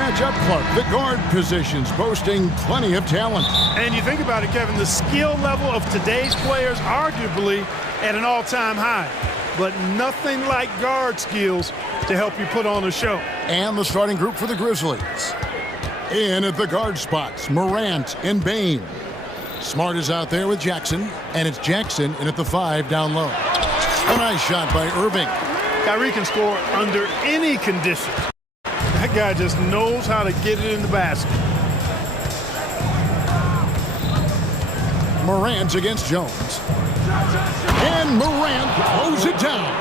matchup, Clark. The guard positions boasting plenty of talent. And you think about it, Kevin, the skill level of today's players arguably at an all-time high. But nothing like guard skills to help you put on a show. And the starting group for the Grizzlies. In at the guard spots, Morant and Bain. Smart is out there with Jackson, and it's Jackson in at the 5 down low. A nice shot by Irving. Kyrie can score under any condition. That guy just knows how to get it in the basket. Morant against Jones. And Morant throws it down.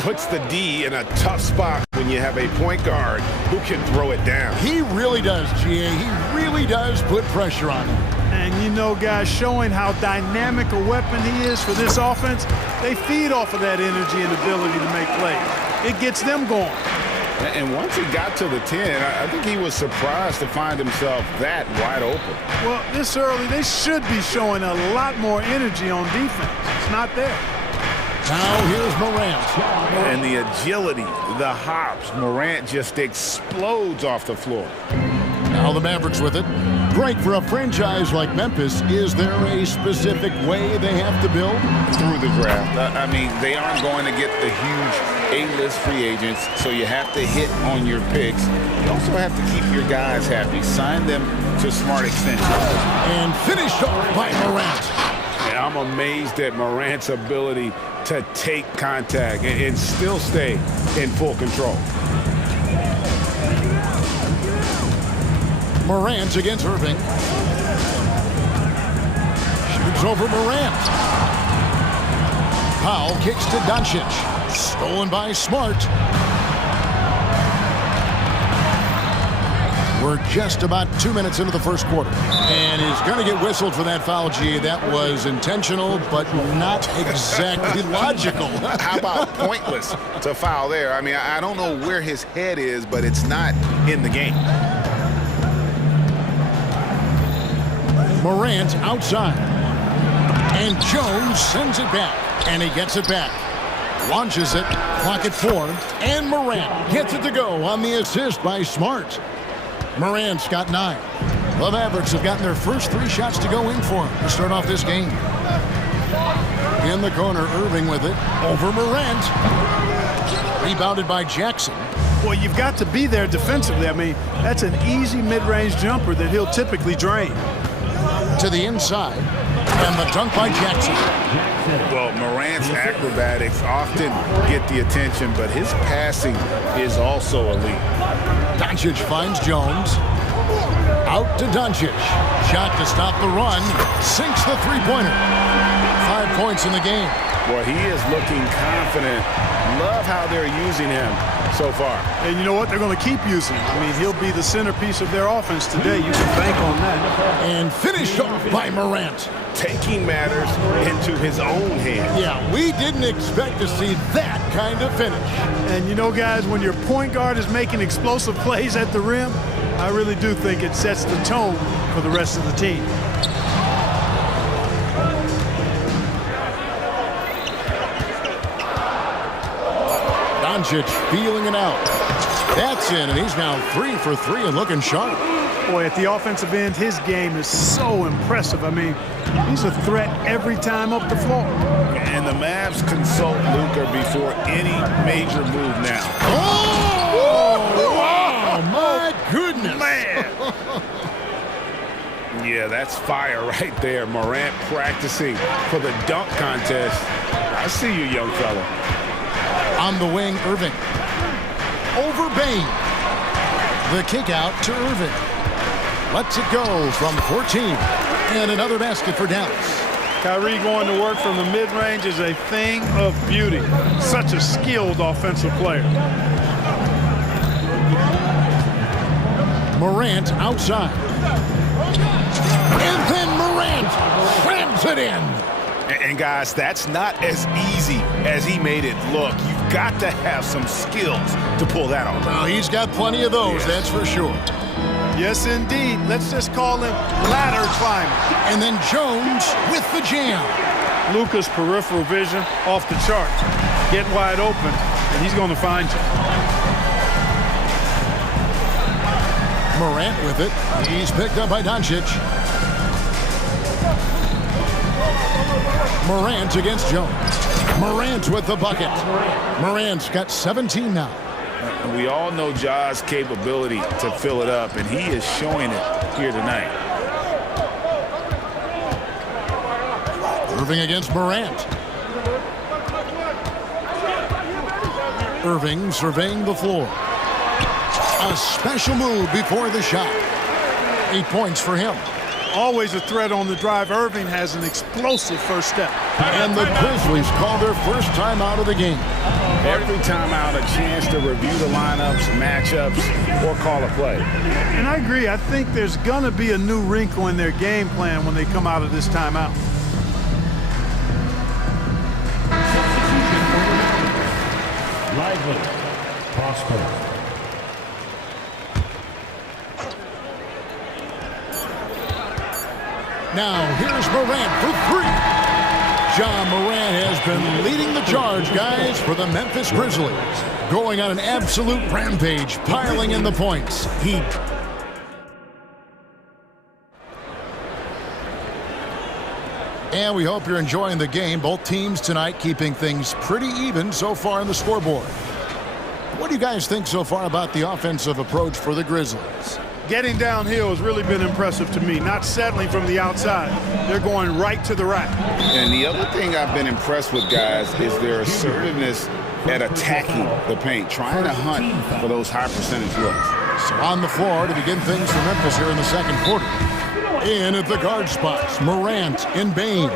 Puts the D in a tough spot when you have a point guard who can throw it down. He really does, GA. He really does put pressure on him. And you know, guys, showing how dynamic a weapon he is for this offense, they feed off of that energy and ability to make plays. It gets them going. And once he got to the 10, I think he was surprised to find himself that wide open. Well, this early, they should be showing a lot more energy on defense. It's not there. Now here's Morant. And the agility, the hops, Morant just explodes off the floor. Now the Mavericks with it. Great for a franchise like Memphis. Is there a specific way they have to build? Through the draft. I mean, they aren't going to get the huge A-list free agents, so you have to hit on your picks. You also have to keep your guys happy. Sign them to smart extensions. And finished off by Morant. And I'm amazed at Morant's ability to take contact and still stay in full control. Morant against Irving. Shoots over Morant. Powell kicks to Doncic. Stolen by Smart. We're just about 2 minutes into the first quarter. And he's going to get whistled for that foul, G. That was intentional, but not exactly logical. How about pointless to foul there? I mean, I don't know where his head is, but it's not in the game. Morant outside. And Jones sends it back. And he gets it back. Launches it. Clock at 4. And Morant gets it to go on the assist by Smart. Morant's got 9. The Mavericks have gotten their first 3 shots to go in for him to start off this game. In the corner, Irving with it. Over Morant. Rebounded by Jackson. Well, you've got to be there defensively. I mean, that's an easy mid-range jumper that he'll typically drain. To the inside. And the dunk by Jackson. Well, Morant's acrobatics often get the attention, but his passing is also elite. Doncic finds Jones. Out to Doncic. Shot to stop the run. Sinks the three-pointer. 5 points in the game. Well, he is looking confident. Love how they're using him so far. And you know what? They're going to keep using him. I mean, he'll be the centerpiece of their offense today. You can bank on that. And finished off by Morant. Taking matters into his own hands. Yeah, we didn't expect to see that kind of finish. And you know, guys, when your point guard is making explosive plays at the rim, I really do think it sets the tone for the rest of the team. Doncic feeling it out. That's in, and he's now 3 for 3 and looking sharp. Boy, at the offensive end, his game is so impressive. I mean, he's a threat every time up the floor. And the Mavs consult Luka before any major move now. Oh! Wow, my goodness. Man. Yeah, that's fire right there. Morant practicing for the dunk contest. I see you, young fella. On the wing, Irving. Over Bain. The kick out to Irving. Lets it go from 14. And another basket for Dallas. Kyrie going to work from the mid-range is a thing of beauty. Such a skilled offensive player. Morant outside. And then Morant slams it in. And guys, that's not as easy as he made it look. You've got to have some skills to pull that off. Well, he's got plenty of those, that's for sure. Yes, indeed. Let's just call him ladder climber. And then Jones with the jam. Luka's peripheral vision off the charts. Get wide open, and he's going to find you. Morant with it. He's picked up by Doncic. Morant against Jones. Morant with the bucket. Morant's got 17 now. We all know Ja's capability to fill it up, and he is showing it here tonight. Irving against Morant. Irving surveying the floor. A special move before the shot. 8 points for him. Always a threat on the drive. Irving has an explosive first step. And the Grizzlies call their first time out of the game. Every time out, a chance to review the lineups, matchups, or call a play. And I agree. I think there's going to be a new wrinkle in their game plan when they come out of this timeout. Lively. Prosper. Now, here's Morant for three. Ja Morant has been leading the charge, guys, for the Memphis Grizzlies. Going on an absolute rampage, piling in the points. And we hope you're enjoying the game. Both teams tonight keeping things pretty even so far on the scoreboard. What do you guys think so far about the offensive approach for the Grizzlies? Getting downhill has really been impressive to me. Not settling from the outside. They're going right to the rack. And the other thing I've been impressed with, guys, is their assertiveness at attacking the paint, trying to hunt for those high percentage looks. So on the floor to begin things for Memphis here in the second quarter. In at the guard spots, Morant and Bain.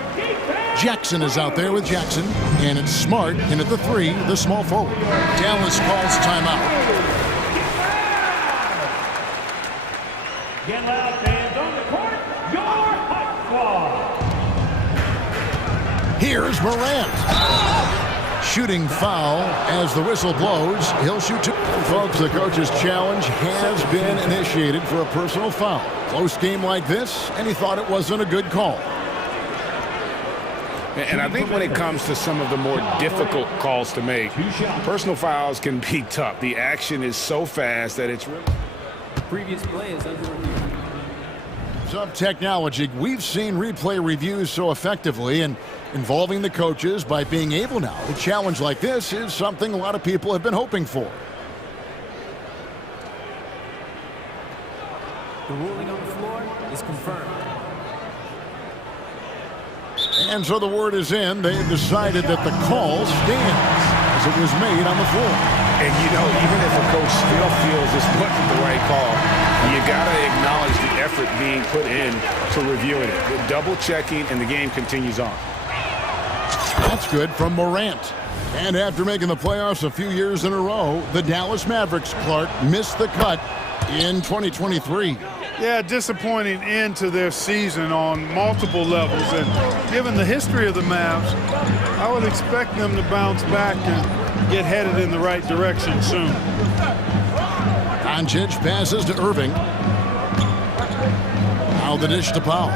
Jackson is out there with Jackson, and it's Smart in at the three, the small forward. Dallas calls timeout. Get loud, fans on the court. Your hot squad. Here's Morant. Shooting foul as the whistle blows. He'll shoot two. Folks, the coach's challenge has been initiated for a personal foul. Close game like this, and he thought it wasn't a good call. And I think when it comes to some of the more difficult calls to make, personal fouls can be tough. The action is so fast that it's really... Previous play is under review. Some technology. We've seen replay reviews so effectively, and involving the coaches by being able now to challenge like this is something a lot of people have been hoping for. The ruling on the floor is confirmed. And so the word is in. They've decided that the call stands as it was made on the floor. And, you know, even if a coach still feels this wasn't the right call, you got to acknowledge the effort being put in to reviewing it. Double checking, and the game continues on. That's good from Morant. And after making the playoffs a few years in a row, the Dallas Mavericks, Clark, missed the cut in 2023. Yeah, disappointing end to their season on multiple levels. And given the history of the Mavs, I would expect them to bounce back and get headed in the right direction soon. Doncic passes to Irving. Now the dish to Powell.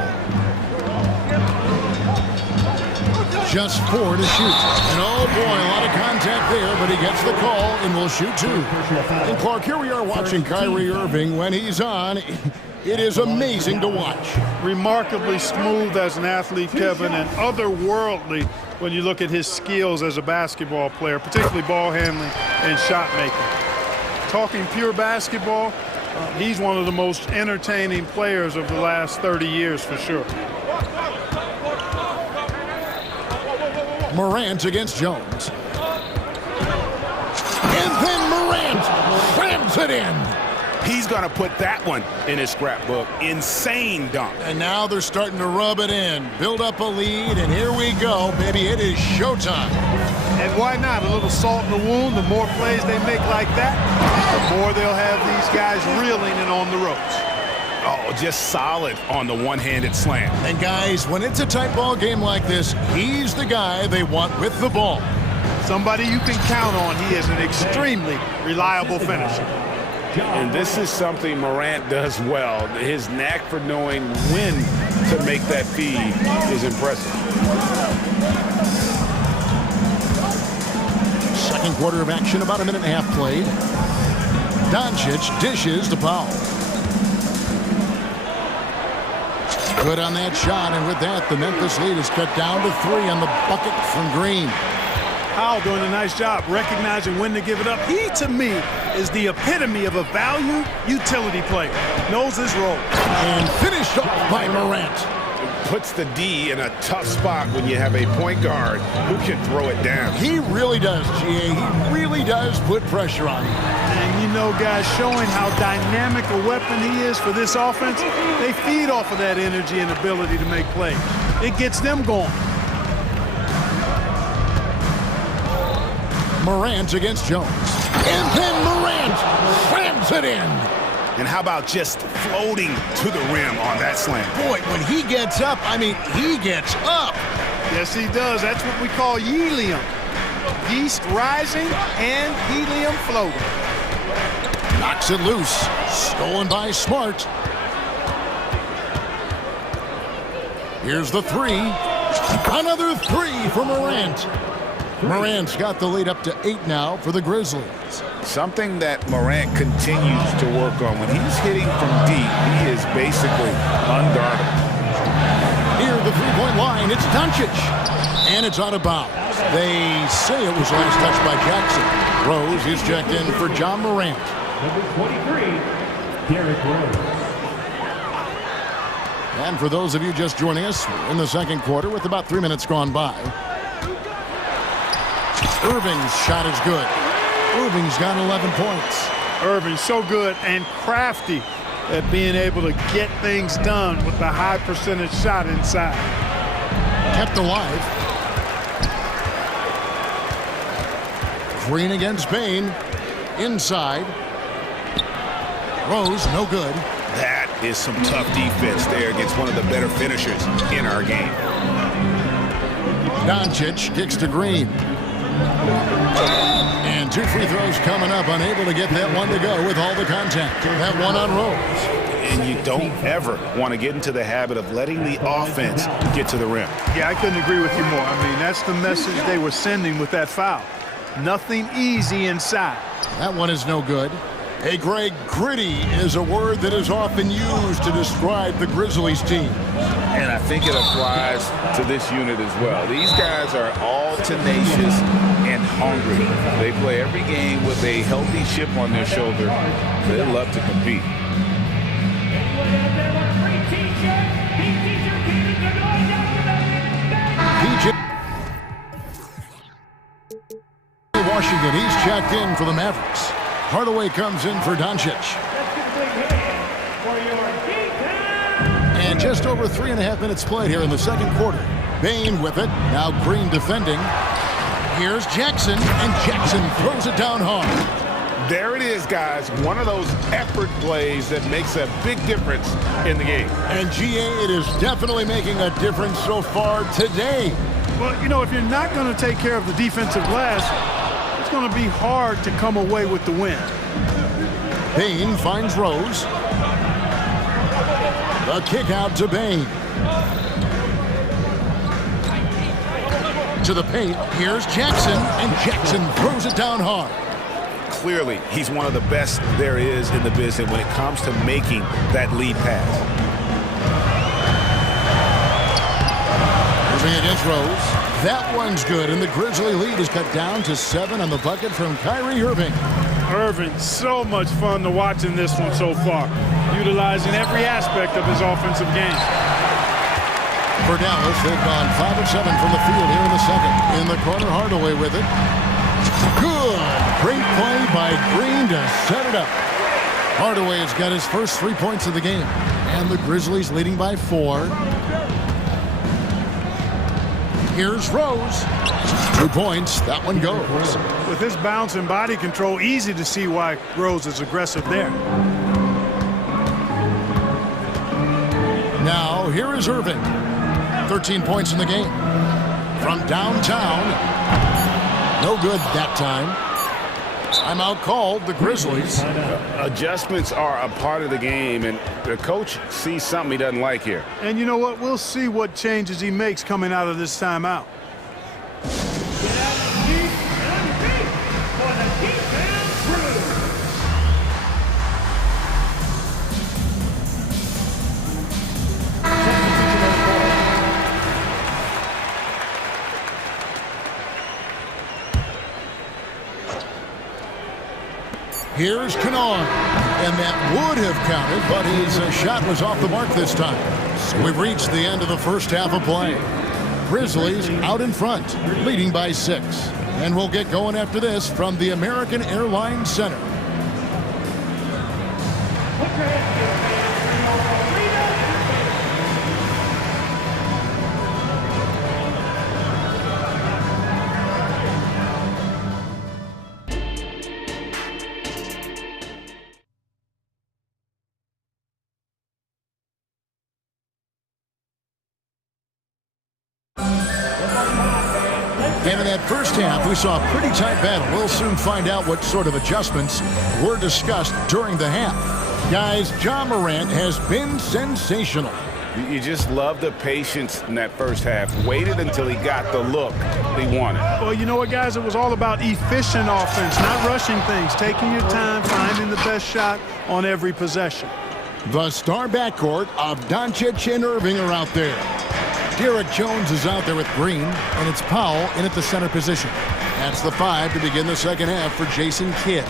Just 4 to shoot. And oh boy, a lot of contact there, but he gets the call and will shoot 2. And Clark, here we are watching Kyrie Irving. When he's on, it is amazing to watch. Remarkably smooth as an athlete, Kevin, and otherworldly when you look at his skills as a basketball player, particularly ball handling and shot making. Talking pure basketball, he's one of the most entertaining players of the last 30 years for sure. Morant against Jones. And then Morant slams it in. He's going to put that one in his scrapbook. Insane dunk. And now they're starting to rub it in, build up a lead, and here we go, baby. It is showtime. And why not? A little salt in the wound. The more plays they make like that, the more they'll have these guys reeling and on the ropes. Oh, just solid on the one-handed slam. And guys, when it's a tight ball game like this, he's the guy they want with the ball. Somebody you can count on. He is an extremely reliable finisher. And this is something Morant does well. His knack for knowing when to make that feed is impressive. Second quarter of action, about a minute and a half played. Doncic dishes to Powell. Good on that shot, and with that, the Memphis lead is cut down to 3 on the bucket from Green. Powell doing a nice job recognizing when to give it up. He, to me, is the epitome of a value utility player. Knows his role. And finished off by Morant. Puts the D in a tough spot when you have a point guard who can throw it down. He really does, GA. He really does put pressure on him. And you know, guys, showing how dynamic a weapon he is for this offense, they feed off of that energy and ability to make plays. It gets them going. Morant against Jones. And then Morant slams it in. And how about just floating to the rim on that slam? Boy, when he gets up, I mean, he gets up. Yes, he does. That's what we call helium. Yeast rising and helium floating. Knocks it loose. Stolen by Smart. Here's the 3. Another 3 for Morant. Morant's got the lead up to 8 now for the Grizzlies. Something that Morant continues to work on. When he's hitting from deep, he is basically unguardable. Near the three-point line, it's Doncic. And it's out of bounds. They say it was last touched by Jackson. Rose is checked in for John Morant. Number 23, Derrick Rose. And for those of you just joining us, we're in the second quarter with about 3 minutes gone by. Irving's shot is good. Irving's got 11 points. Irving's so good and crafty at being able to get things done with the high percentage shot inside. Kept alive. Green against Bain. Inside. Rose, no good. That is some tough defense there against one of the better finishers in our game. Doncic kicks to Green. And 2 free throws coming up, unable to get that one to go with all the contact. That one on Rose. And you don't ever want to get into the habit of letting the offense get to the rim. Yeah, I couldn't agree with you more. I mean, that's the message they were sending with that foul. Nothing easy inside. That one is no good. Hey, Greg, gritty is a word that is often used to describe the Grizzlies team. And I think it applies to this unit as well. These guys are all tenacious and hungry. They play every game with a healthy chip on their shoulder. They love to compete. Washington, he's checked in for the Mavericks. Hardaway comes in for Doncic. And just over 3.5 minutes played here in the second quarter. Bain with it. Now Green defending. Here's Jackson, and Jackson throws it down hard. There it is, guys. One of those effort plays that makes a big difference in the game. And GA, it is definitely making a difference so far today. Well, you know, if you're not going to take care of the defensive glass, it's going to be hard to come away with the win. Bain finds Rose. The kick out to Bain. To the paint, here's Jackson, and Jackson throws it down hard. Clearly, he's one of the best there is in the business when it comes to making that lead pass. Moving against Rose. That one's good, and the Grizzly lead is cut down to 7 on the bucket from Kyrie Irving. Irving, so much fun to watch in this one so far, utilizing every aspect of his offensive game. For Dallas, they've gone 5 of 7 from the field here in the second. In the corner, Hardaway with it. Good. Great play by Green to set it up. Hardaway has got his first 3 points of the game. And the Grizzlies leading by 4. Here's Rose. 2 points. That one goes. With his bounce and body control, easy to see why Rose is aggressive there. Now, here is Irving. 13 points in the game. From downtown. No good that time. Timeout called, the Grizzlies. Adjustments are a part of the game, and the coach sees something he doesn't like here. And you know what? We'll see what changes he makes coming out of this timeout. Here's Kanon. And that would have counted, but his shot was off the mark this time. So we've reached the end of the first half of play. Grizzlies out in front, leading by 6. And we'll get going after this from the American Airlines Center. And in that first half, we saw a pretty tight battle. We'll soon find out what sort of adjustments were discussed during the half. Guys, Ja Morant has been sensational. You just love the patience in that first half. Waited until he got the look he wanted. Well, you know what, guys? It was all about efficient offense, not rushing things, taking your time, finding the best shot on every possession. The star backcourt of Doncic and Irving are out there. Derek Jones is out there with Green, and it's Powell in at the center position. That's the 5 to begin the second half for Jason Kidd.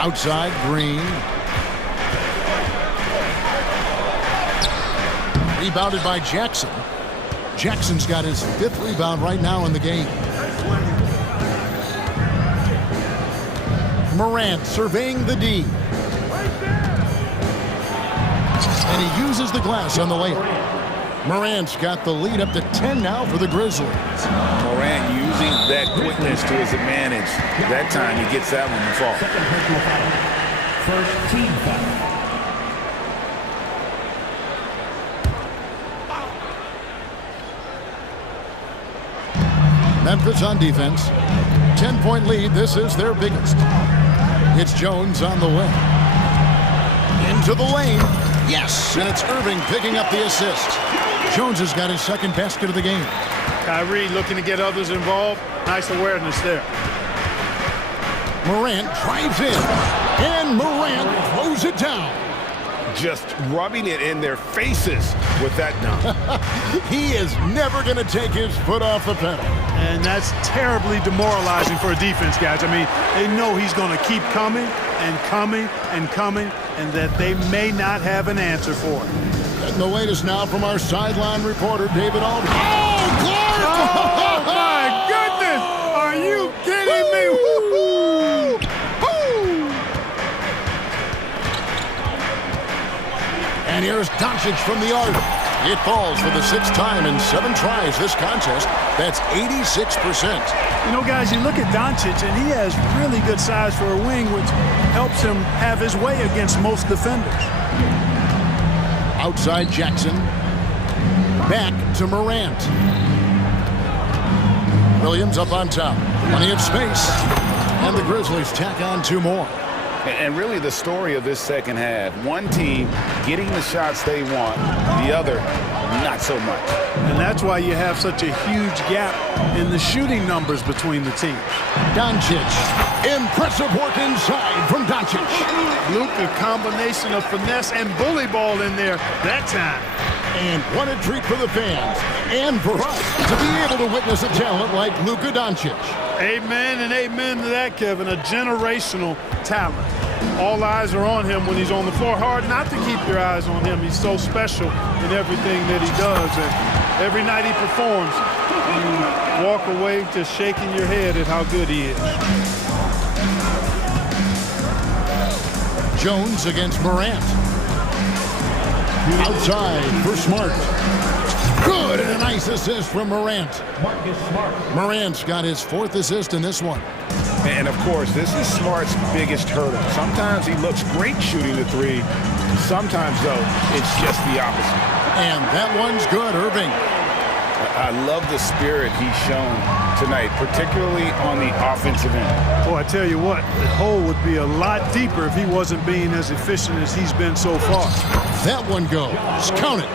Outside, Green. Rebounded by Jackson. Jackson's got his 5th rebound right now in the game. Morant surveying the D. And he uses the glass on the layup. Morant's got the lead up to 10 now for the Grizzlies. Morant using that quickness to his advantage. That time he gets that one to fall. First team foul. Memphis on defense. 10-point lead. This is their biggest. It's Jones on the wing. Into the lane. Yes, and it's Irving picking up the assist. Jones has got his second basket of the game. Kyrie looking to get others involved. Nice awareness there. Morant drives in, and Morant throws it down. Just rubbing it in their faces with that dunk. He is never going to take his foot off the pedal. And that's terribly demoralizing for a defense, guys. I mean, they know he's going to keep coming and coming and coming, and that they may not have an answer for it. Getting the latest now from our sideline reporter, David Aldridge. Oh, Clark! Oh, my goodness! Are you kidding me? Woo-hoo! Woo! And here's Doncic from the arc. It falls for the 6th time in 7 tries this contest. That's 86%. You know, guys, you look at Doncic, and he has really good size for a wing, which helps him have his way against most defenders. Outside Jackson. Back to Morant. Williams up on top. Plenty of space. And the Grizzlies tack on 2 more. And really the story of this second half, one team getting the shots they want, the other not so much. And that's why you have such a huge gap in the shooting numbers between the teams. Doncic. Impressive work inside from Doncic. Luke, a combination of finesse and bully ball in there that time. And what a treat for the fans and for us to be able to witness a talent like Luka Doncic. Amen and amen to that, Kevin. A generational talent. All eyes are on him when he's on the floor. Hard not to keep your eyes on him. He's so special in everything that he does. And every night he performs, you walk away just shaking your head at how good he is. Jones against Morant. Outside for Smart. Good, and a nice assist from Morant. Morant's got his 4th assist in this one. And of course, this is Smart's biggest hurdle. Sometimes he looks great shooting the 3. Sometimes, though, it's just the opposite. And that one's good, Irving. I love the spirit he's shown tonight, particularly on the offensive end. Boy, I tell you what, the hole would be a lot deeper if he wasn't being as efficient as he's been so far. That one goes. Count it.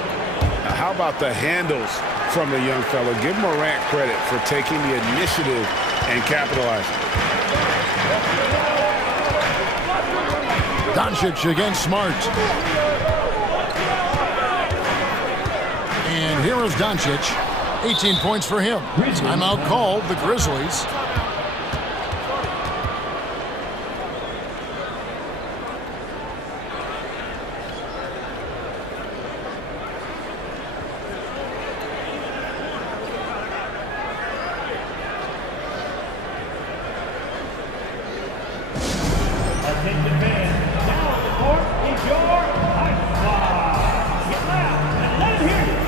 How about the handles from the young fella? Give Morant credit for taking the initiative and capitalizing. Doncic against Smart. And here is Doncic. 18 points for him. Timeout called, the Grizzlies. defend. Now on the court is your high squad. Get loud and let him hear you.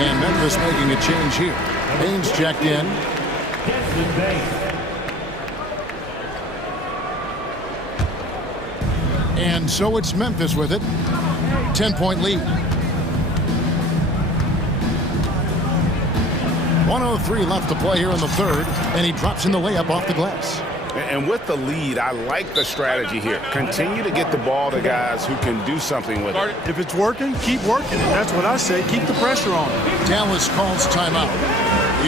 And Memphis making a change here. Baines checked in. Desmond Baines. And so it's Memphis with it. 10-point lead. 1:03 left to play here in the third, and he drops in the layup off the glass. And with the lead, I like the strategy here. Continue to get the ball to guys who can do something with it. If it's working, keep working. And that's what I say. Keep the pressure on it. Dallas calls timeout.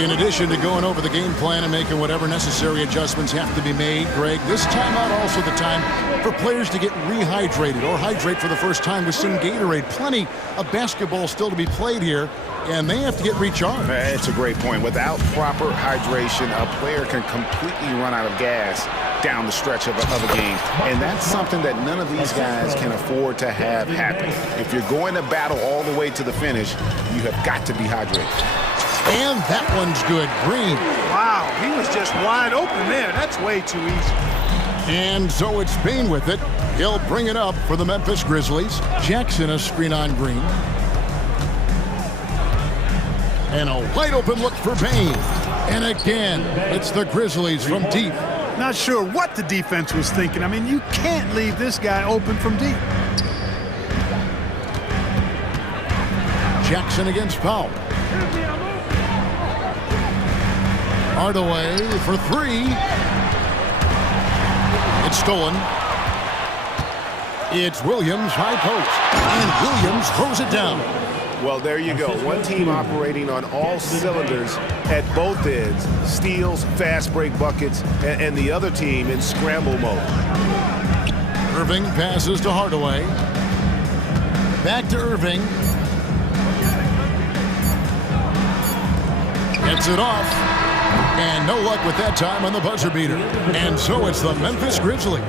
In addition to going over the game plan and making whatever necessary adjustments have to be made, Greg, this timeout also the time for players to get rehydrated or hydrate for the first time with some Gatorade. Plenty of basketball still to be played here, and they have to get recharged. It's a great point. Without proper hydration, a player can completely run out of gas down the stretch of a game. And that's something that none of these guys can afford to have happen. If you're going to battle all the way to the finish, you have got to be hydrated. And that one's good. Green. Wow, he was just wide open there. That's way too easy. And so it's Bain with it. He'll bring it up for the Memphis Grizzlies. Jackson a screen on Green. And a wide open look for Bain. And again, it's the Grizzlies from deep. Not sure what the defense was thinking. I mean, you can't leave this guy open from deep. Jackson against Powell. Hardaway for three. It's stolen. It's Williams high post. And Williams throws it down. Well, there you go. One team operating on all cylinders at both ends. Steals, fast break buckets, and the other team in scramble mode. Irving passes to Hardaway. Back to Irving. Gets it off. And no luck with that time on the buzzer beater. And so it's the Memphis Grizzlies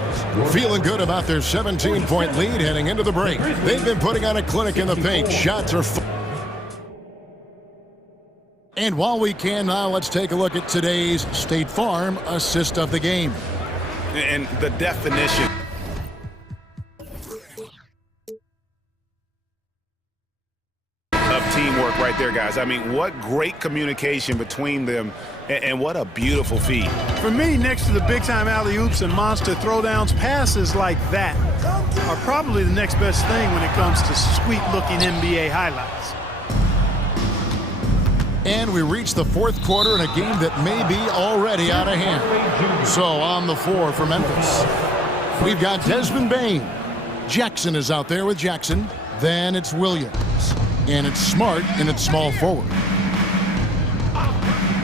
feeling good about their 17-point lead heading into the break. They've been putting on a clinic in the paint. Shots are and while we can now, let's take a look at today's State Farm assist of the game. And the definition of teamwork right there, guys. I mean, what great communication between them, and what a beautiful feed. For me, next to the big-time alley-oops and monster throwdowns, passes like that are probably the next best thing when it comes to sweet-looking NBA highlights. And we reach the fourth quarter in a game that may be already out of hand. So on the floor for Memphis, we've got Desmond Bain. Jackson is out there with Jackson. Then it's Williams. And it's Smart in its small forward.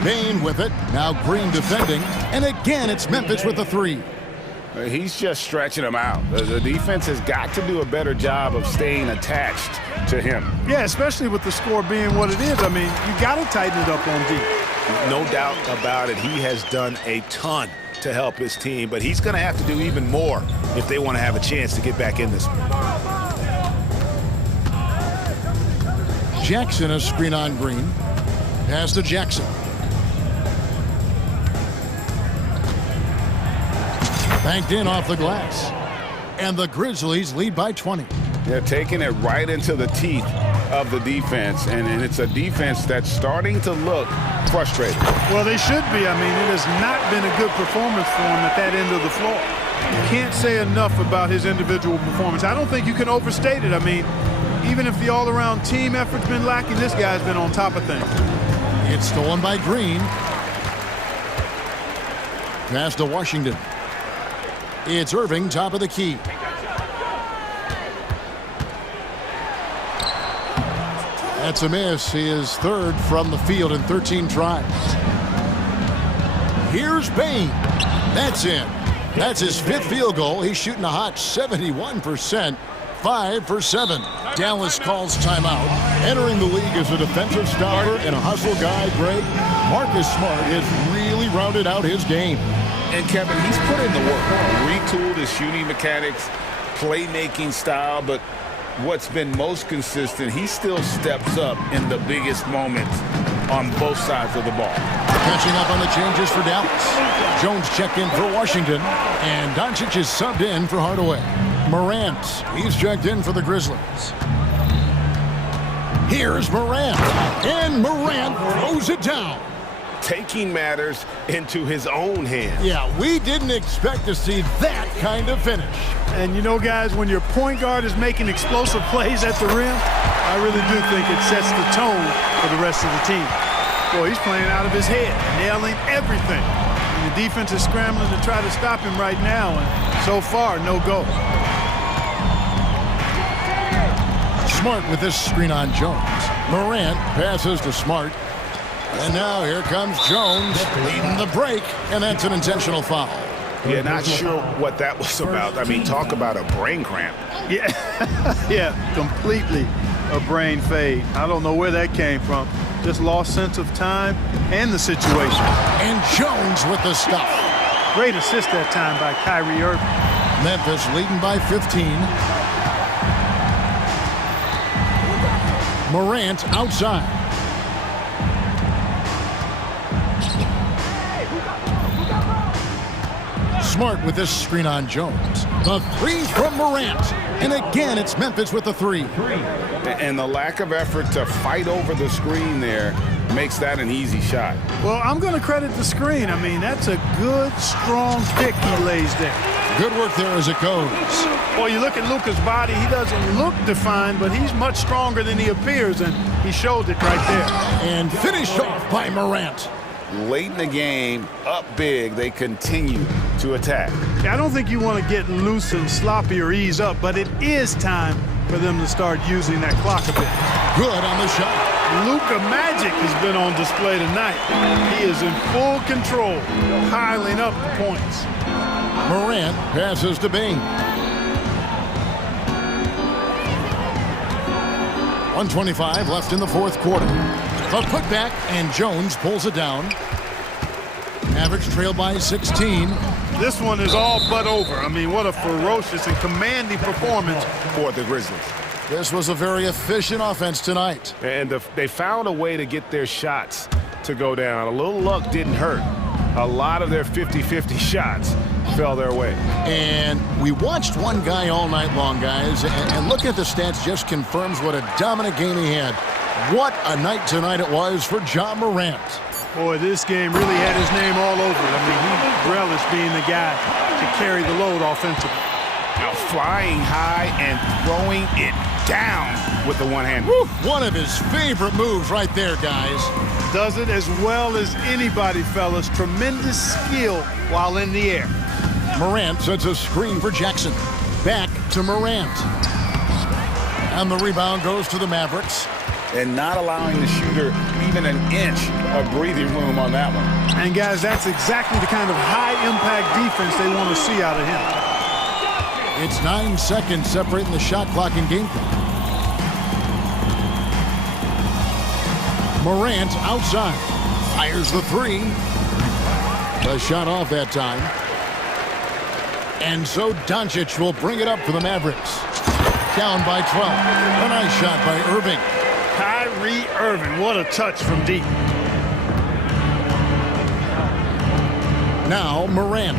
Bain with it. Now Green defending. And again, it's Memphis with the three. He's just stretching them out. The defense has got to do a better job of staying attached to him. Yeah, especially with the score being what it is. I mean, you got to tighten it up on deep. No doubt about it. He has done a ton to help his team, but he's going to have to do even more if they want to have a chance to get back in this one. Jackson a screen on Green. Pass to Jackson. Banked in off the glass. And the Grizzlies lead by 20. They're taking it right into the teeth of the defense, and it's a defense that's starting to look frustrated. Well, they should be. I mean, it has not been a good performance for him at that end of the floor. You can't say enough about his individual performance. I don't think you can overstate it. I mean, even if the all-around team effort's been lacking, this guy's been on top of things. It's stolen by Green. Pass to Washington. It's Irving, top of the key. That's a miss. He is third from the field in 13 tries. Here's Bain. That's in. That's his fifth field goal. He's shooting a hot 71%. 5 for 7. Dallas calls timeout. Entering the league as a defensive stopper and a hustle guy, Greg, Marcus Smart has really rounded out his game. And Kevin, he's put in the work, retooled his shooting mechanics, playmaking style, but what's been most consistent, he still steps up in the biggest moments on both sides of the ball. Catching up on the changes for Dallas. Jones checked in for Washington, and Doncic is subbed in for Hardaway. Morant, he's checked in for the Grizzlies. Here's Morant, and Morant throws it down. Taking matters into his own hands. Yeah, we didn't expect to see that kind of finish. And you know, guys, when your point guard is making explosive plays at the rim, I really do think it sets the tone for the rest of the team. Boy, he's playing out of his head, nailing everything. And the defense is scrambling to try to stop him right now, and so far, no go. Smart with this screen on Jones. Morant passes to Smart. And now here comes Jones leading the break, and that's an intentional foul. Yeah, not sure what that was about. I mean, talk about a brain cramp. Yeah, yeah, completely a brain fade. I don't know where that came from. Just lost sense of time and the situation. And Jones with the stuff. Great assist that time by Kyrie Irving. Memphis leading by 15. Morant outside. Smart with this screen on Jones. The three from Morant. And again, it's Memphis with the three. And the lack of effort to fight over the screen there makes that an easy shot. Well, I'm going to credit the screen. I mean, that's a good, strong pick he lays there. Good work there as it goes. Well, you look at Luka's body, he doesn't look defined, but he's much stronger than he appears, and he showed it right there. And finished off by Morant. Late in the game, up big, they continue to attack. I don't think you want to get loose and sloppy or ease up, but it is time for them to start using that clock a bit. Good on the shot. Luka Magic has been on display tonight. He is in full control, piling up the points. Morant passes to Bing. 1:25 left in the fourth quarter. A putback, and Jones pulls it down. Mavericks trail by 16. This one is all but over. I mean, what a ferocious and commanding performance for the Grizzlies. This was a very efficient offense tonight. And they found a way to get their shots to go down. A little luck didn't hurt. A lot of their 50-50 shots fell their way. And we watched one guy all night long, guys, and looking at the stats just confirms what a dominant game he had. What a night tonight it was for Ja Morant. Boy, this game really had his name all over it. I mean, he relished being the guy to carry the load offensively. Now flying high and throwing it down with the one hand. One of his favorite moves right there, guys. Does it as well as anybody, fellas. Tremendous skill while in the air. Morant sets a screen for Jackson. Back to Morant. And the rebound goes to the Mavericks. And not allowing the shooter even an inch of breathing room on that one. And guys, that's exactly the kind of high-impact defense they want to see out of him. It's 9 seconds separating the shot clock and game clock. Morant outside. Fires the three. The shot off that time. And so Doncic will bring it up for the Mavericks. Down by 12. A nice shot by Irving. Kyrie Irving, what a touch from deep. Now Morant.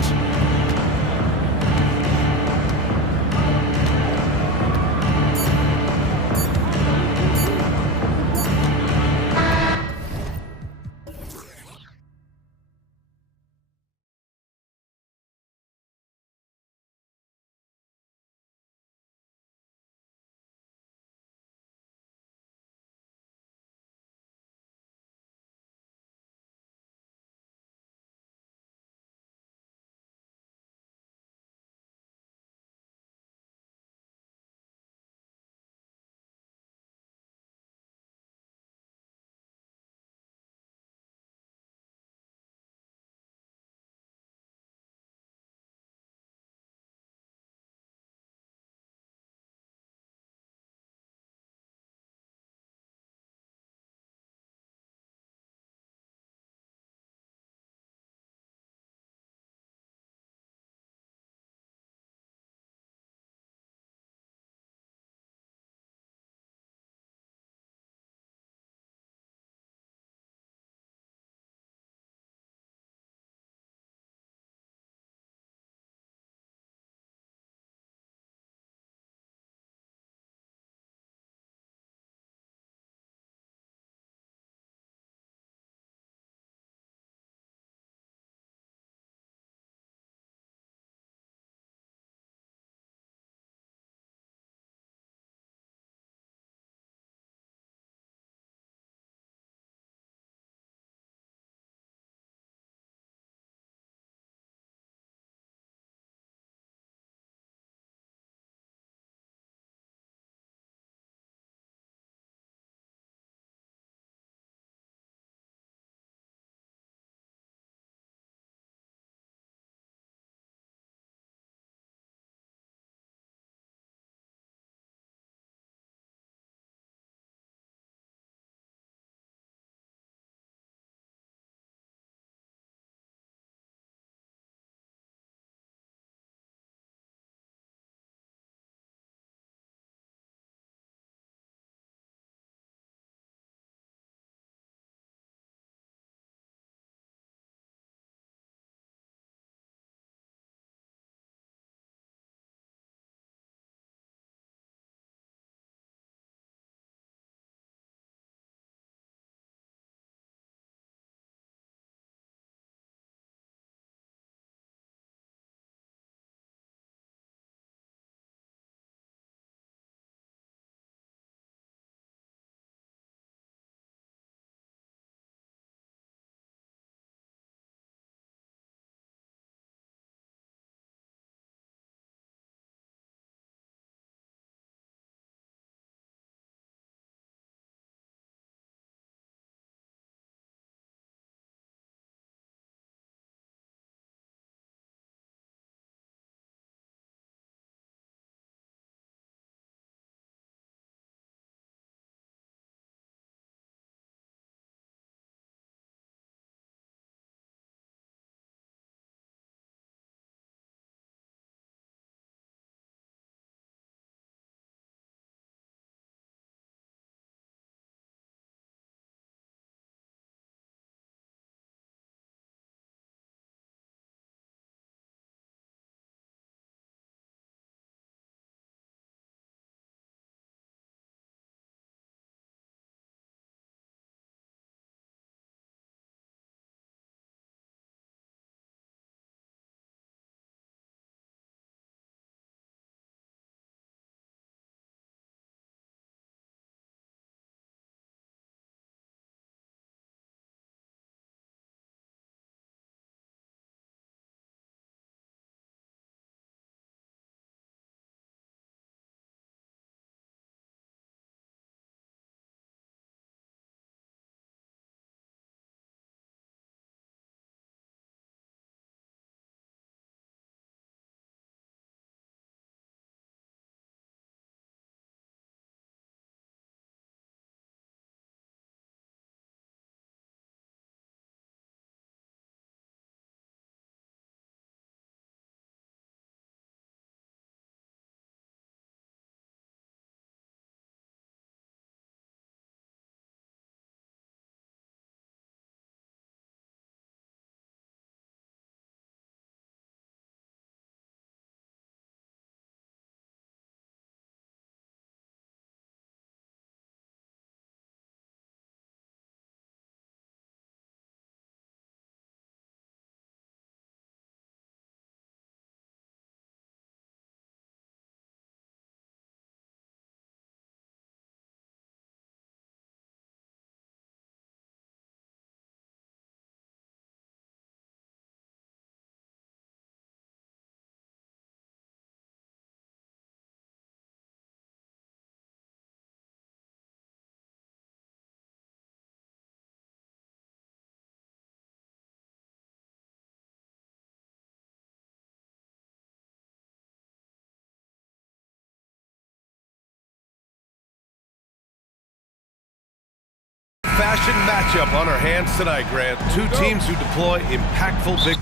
old-fashioned matchup on our hands tonight, Grant. Two teams who deploy impactful victories.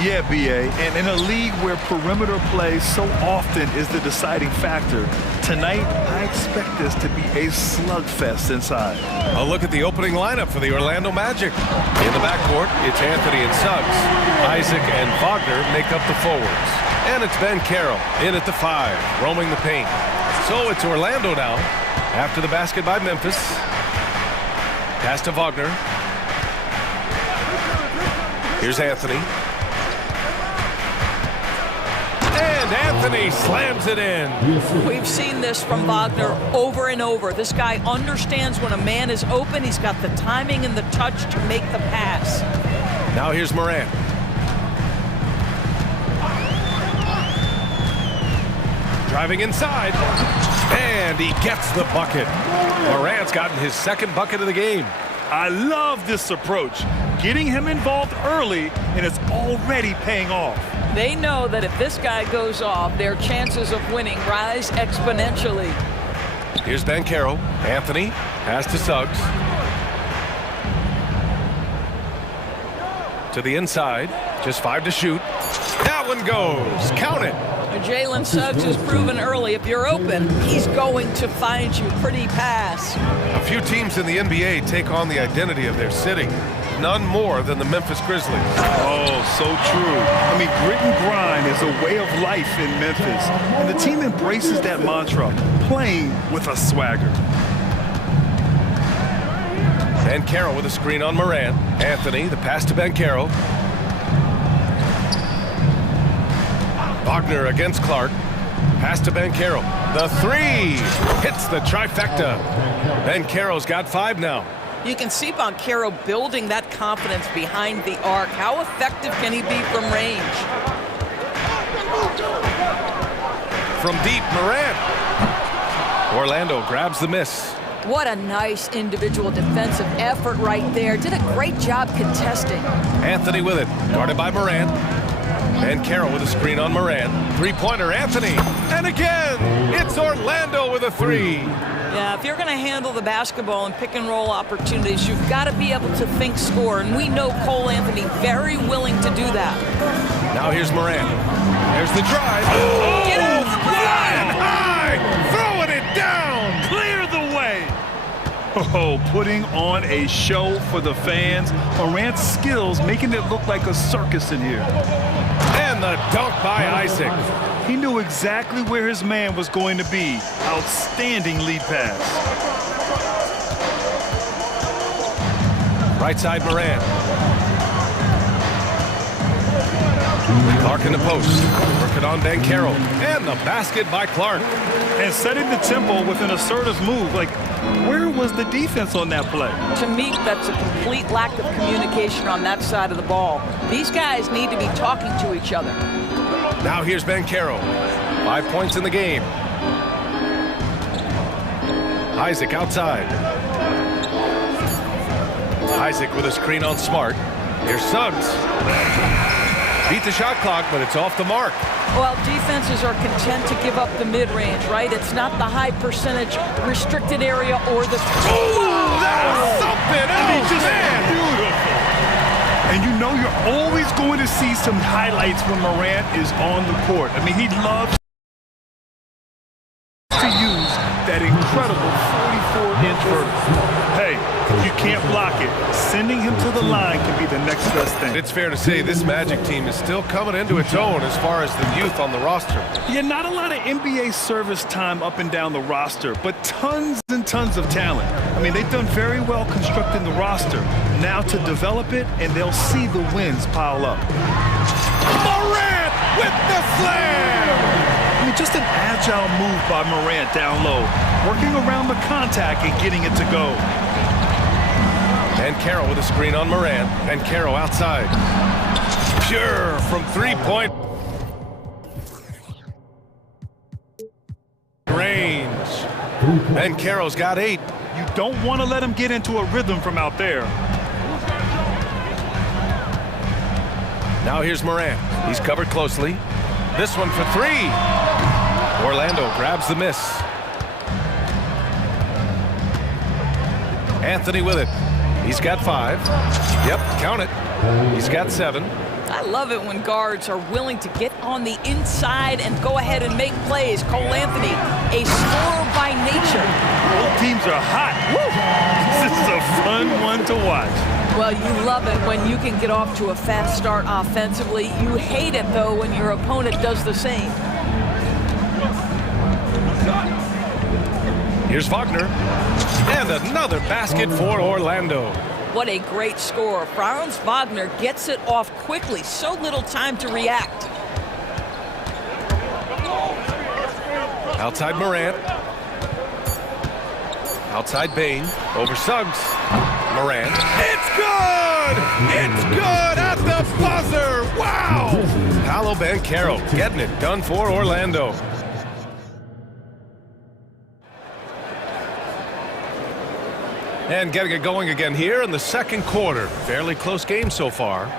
Yeah, BA, and in a league where perimeter play so often is the deciding factor, tonight I expect this to be a slugfest inside. A look at the opening lineup for the Orlando Magic. In the backcourt, it's Anthony and Suggs. Isaac and Wagner make up the forwards. And it's Ben Carroll in at the 5, roaming the paint. So it's Orlando now, after the basket by Memphis. Pass to Wagner. Here's Anthony. And Anthony slams it in. We've seen this from Wagner over and over. This guy understands when a man is open. He's got the timing and the touch to make the pass. Now here's Morant. Driving inside. And he gets the bucket. Morant's gotten his second bucket of the game. I love this approach. Getting him involved early, and it's already paying off. They know that if this guy goes off, their chances of winning rise exponentially. Here's Ben Carroll. Anthony. Pass to Suggs. To the inside. Just 5 to shoot. That one goes. Count it. Jalen Suggs has proven early, if you're open, he's going to find you. Pretty pass. A few teams in the NBA take on the identity of their city. None more than the Memphis Grizzlies. Oh, so true. I mean, grit and grind is a way of life in Memphis. And the team embraces that mantra, playing with a swagger. Ben Carroll with a screen on Morant. Anthony, the pass to Ben Carroll. Wagner against Clark. Pass to Ben Carroll. The 3 hits the trifecta. Ben Carroll's got 5 now. You can see Boncaro building that confidence behind the arc. How effective can he be from range? From deep, Morant. Orlando grabs the miss. What a nice individual defensive effort right there. Did a great job contesting. Anthony with it. Guarded by Morant. Ben Carroll with a screen on Morant. Three-pointer, Anthony. And again, it's Orlando with a 3. Yeah, if you're going to handle the basketball and pick and roll opportunities, you've got to be able to think score. And we know Cole Anthony very willing to do that. Now here's Morant. There's the drive. Oh, get out! Flying high! Throwing it down! Clear the way! Oh, putting on a show for the fans. Morant's skills making it look like a circus in here. And the dunk by Isaac. He knew exactly where his man was going to be. Outstanding lead pass. Right side Morant. Clark in the post. Working on Ben Carroll. And the basket by Clark. And setting the tempo with an assertive move. Like, where was the defense on that play? To me, that's a complete lack of communication on that side of the ball. These guys need to be talking to each other. Now here's Ben Carroll. 5 points in the game. Isaac outside. Isaac with a screen on Smart. Here's Suggs. Beat the shot clock, but it's off the mark. Well, defenses are content to give up the mid-range, right? It's not the high percentage restricted area or the... Oh, that was something else, man! Beautiful. And you know you're always going to see some highlights when Morant is on the court. I mean, he loves to use that incredible 44-inch vertical. Hey, you can't block it. Sending him to the line can be the next best thing. It's fair to say this Magic team is still coming into its own as far as the youth on the roster. Yeah, not a lot of NBA service time up and down the roster, but tons and tons of talent. I mean, they've done very well constructing the roster. Now to develop it, and they'll see the wins pile up. Morant with the slam! I mean, just an agile move by Morant down low, working around the contact and getting it to go. And Carroll with a screen on Morant. And Carroll outside. Pure from three-point range. And Carroll's got 8. You don't want to let him get into a rhythm from out there. Now here's Morant. He's covered closely. This one for three. Orlando grabs the miss. Anthony with it. He's got 5. Yep, count it. He's got 7. I love it when guards are willing to get on the inside and go ahead and make plays. Cole Anthony, a scorer by nature. Both teams are hot. Woo! This is a fun one to watch. Well, you love it when you can get off to a fast start offensively. You hate it, though, when your opponent does the same. Here's Wagner. And another basket for Orlando. What a great score. Franz Wagner gets it off quickly. So little time to react. Outside Morant. Outside Bain. Over Suggs. Morant. It's good! It's good at the buzzer! Wow! Paolo Banchero getting it done for Orlando. And getting it going again here in the second quarter. Fairly close game so far.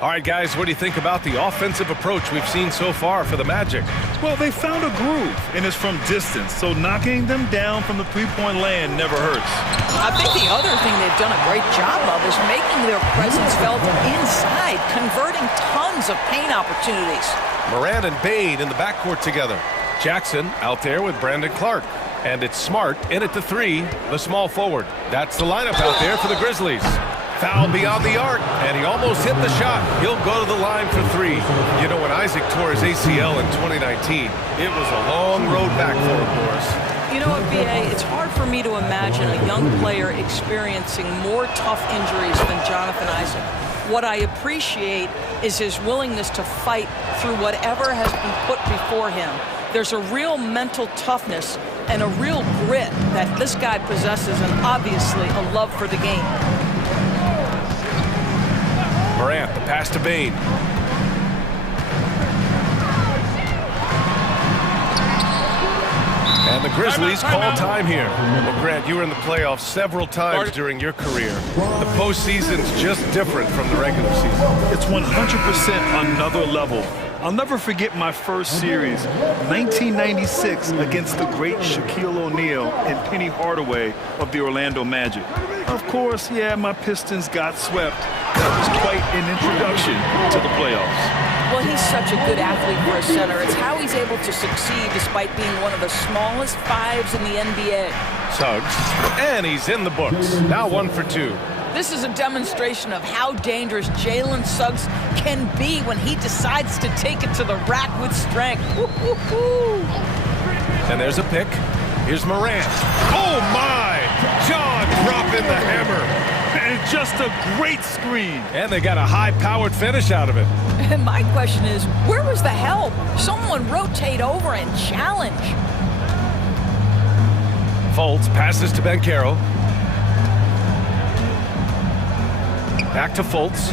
All right, guys, what do you think about the offensive approach we've seen so far for the Magic? Well, they found a groove, and it's from distance, so knocking them down from the three-point land never hurts. I think the other thing they've done a great job of is making their presence felt inside, converting tons of paint opportunities. Morant and Bain in the backcourt together. Jackson out there with Brandon Clark. And it's Smart in at the 3, the small forward. That's the lineup out there for the Grizzlies. Foul beyond the arc, and he almost hit the shot. He'll go to the line for 3. You know, when Isaac tore his ACL in 2019, it was a long road back for him, Boris. You know what, B.A., it's hard for me to imagine a young player experiencing more tough injuries than Jonathan Isaac. What I appreciate is his willingness to fight through whatever has been put before him. There's a real mental toughness and a real grit that this guy possesses, and obviously a love for the game. Morant, the pass to Bain. And the Grizzlies call time here. Well, Grant, you were in the playoffs several times during your career. The postseason's just different from the regular season. It's 100% another level. I'll never forget my first series, 1996, against the great Shaquille O'Neal and Penny Hardaway of the Orlando Magic. Of course, yeah, my Pistons got swept. That was quite an introduction to the playoffs. Well, he's such a good athlete for a center. It's how he's able to succeed despite being one of the smallest 5s in the NBA. Suggs, and he's in the books. Now 1 for 2. This is a demonstration of how dangerous Jalen Suggs can be when he decides to take it to the rack with strength. And there's a pick. Here's Morant. Oh, my! John dropping the hammer. And just a great screen. And they got a high-powered finish out of it. And my question is, where was the help? Someone rotate over and challenge. Fultz passes to Banchero. Back to Fultz.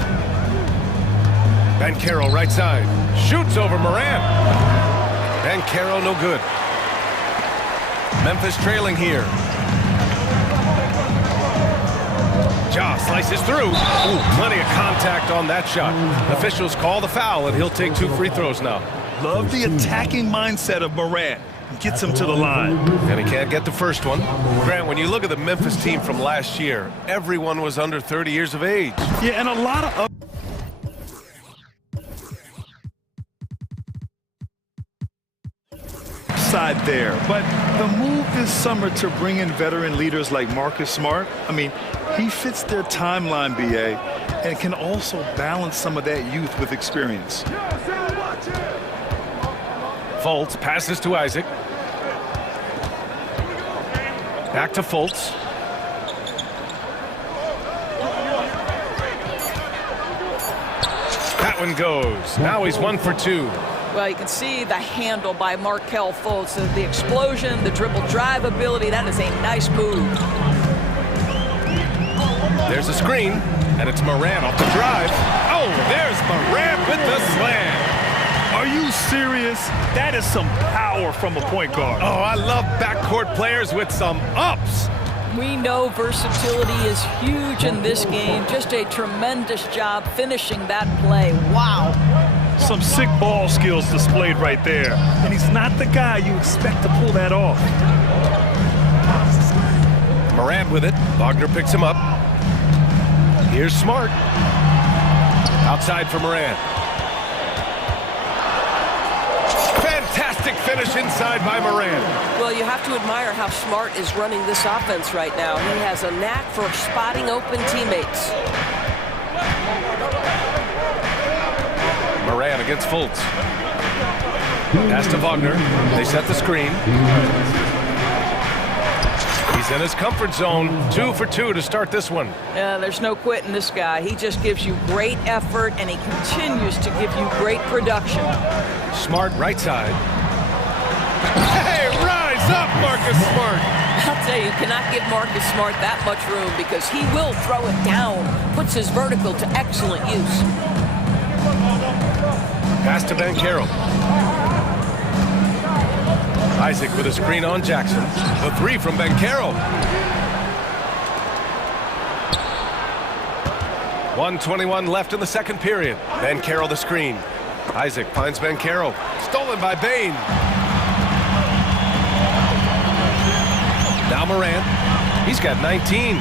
Banchero right side. Shoots over Morant. Banchero no good. Memphis trailing here. Ja slices through. Ooh, plenty of contact on that shot. Officials call the foul, and he'll take 2 free throws now. Love the attacking mindset of Morant. Gets him to the line. And he can't get the first one. Grant, when you look at the Memphis team from last year, everyone was under 30 years of age. Yeah, and a lot of upside there. But the move this summer to bring in veteran leaders like Marcus Smart, I mean, he fits their timeline, BA, and can also balance some of that youth with experience. Fultz passes to Isaac. Back to Fultz. That one goes. Now he's 1 for 2. Well, you can see the handle by Markelle Fultz. The explosion, the dribble drive ability, that is a nice move. There's a screen, and it's Morant off the drive. Oh, there's Morant with the slam. Are you serious? That is some power from a point guard. Oh, I love backcourt players with some ups. We know versatility is huge in this game. Just a tremendous job finishing that play. Wow. Some sick ball skills displayed right there. And he's not the guy you expect to pull that off. Morant with it. Wagner picks him up. Here's Smart. Outside for Morant. Fantastic finish inside by Morant. Well, you have to admire how Smart is running this offense right now. He has a knack for spotting open teammates. Morant against Fultz. Pass to Wagner. They set the screen. He's in his comfort zone. 2 for 2 to start this one. Yeah, there's no quitting this guy. He just gives you great effort, and he continues to give you great production. Smart right side. Hey, rise up, Marcus Smart. I'll tell you cannot give Marcus Smart that much room because he will throw it down, puts his vertical to excellent use. Pass to Banchero. Isaac with a screen on Jackson. The 3 from Banchero. 1:21 left in the second period. Banchero the screen. Isaac finds Banchero. Stolen by Bain. Now Morant. He's got 19.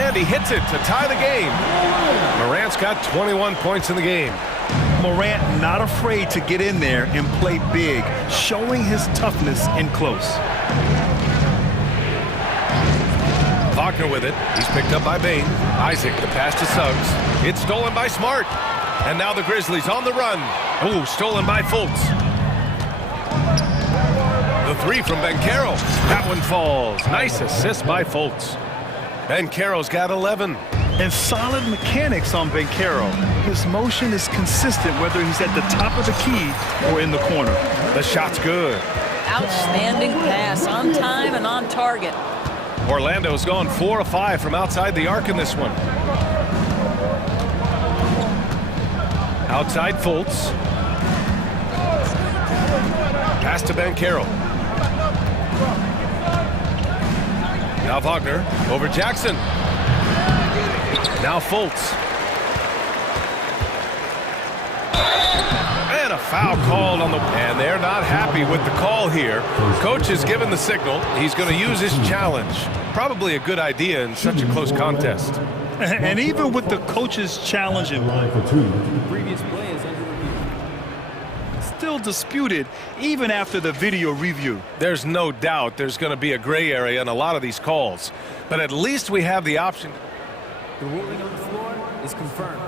And he hits it to tie the game. Morant's got 21 points in the game. Morant not afraid to get in there and play big, showing his toughness in close. Wagner with it. He's picked up by Bain. Isaac, the pass to Suggs. It's stolen by Smart. And now the Grizzlies on the run. Oh, stolen by Fultz. The 3 from Banchero. That one falls. Nice assist by Fultz. Banchero's got 11. And solid mechanics on Banchero. His motion is consistent whether he's at the top of the key or in the corner. The shot's good. Outstanding pass, on time and on target. Orlando's gone 4 of 5 from outside the arc in this one. Outside Fultz. Pass to Banchero. Now Wagner over Jackson. Now Fultz. And a foul called on the... And they're not happy with the call here. Coach has given the signal. He's going to use his challenge. Probably a good idea in such a close contest. And even with the coach's challenge in Previous play is under review. still disputed even after the video review. There's no doubt there's going to be a gray area in a lot of these calls. But at least we have the option. The ruling on the floor is confirmed.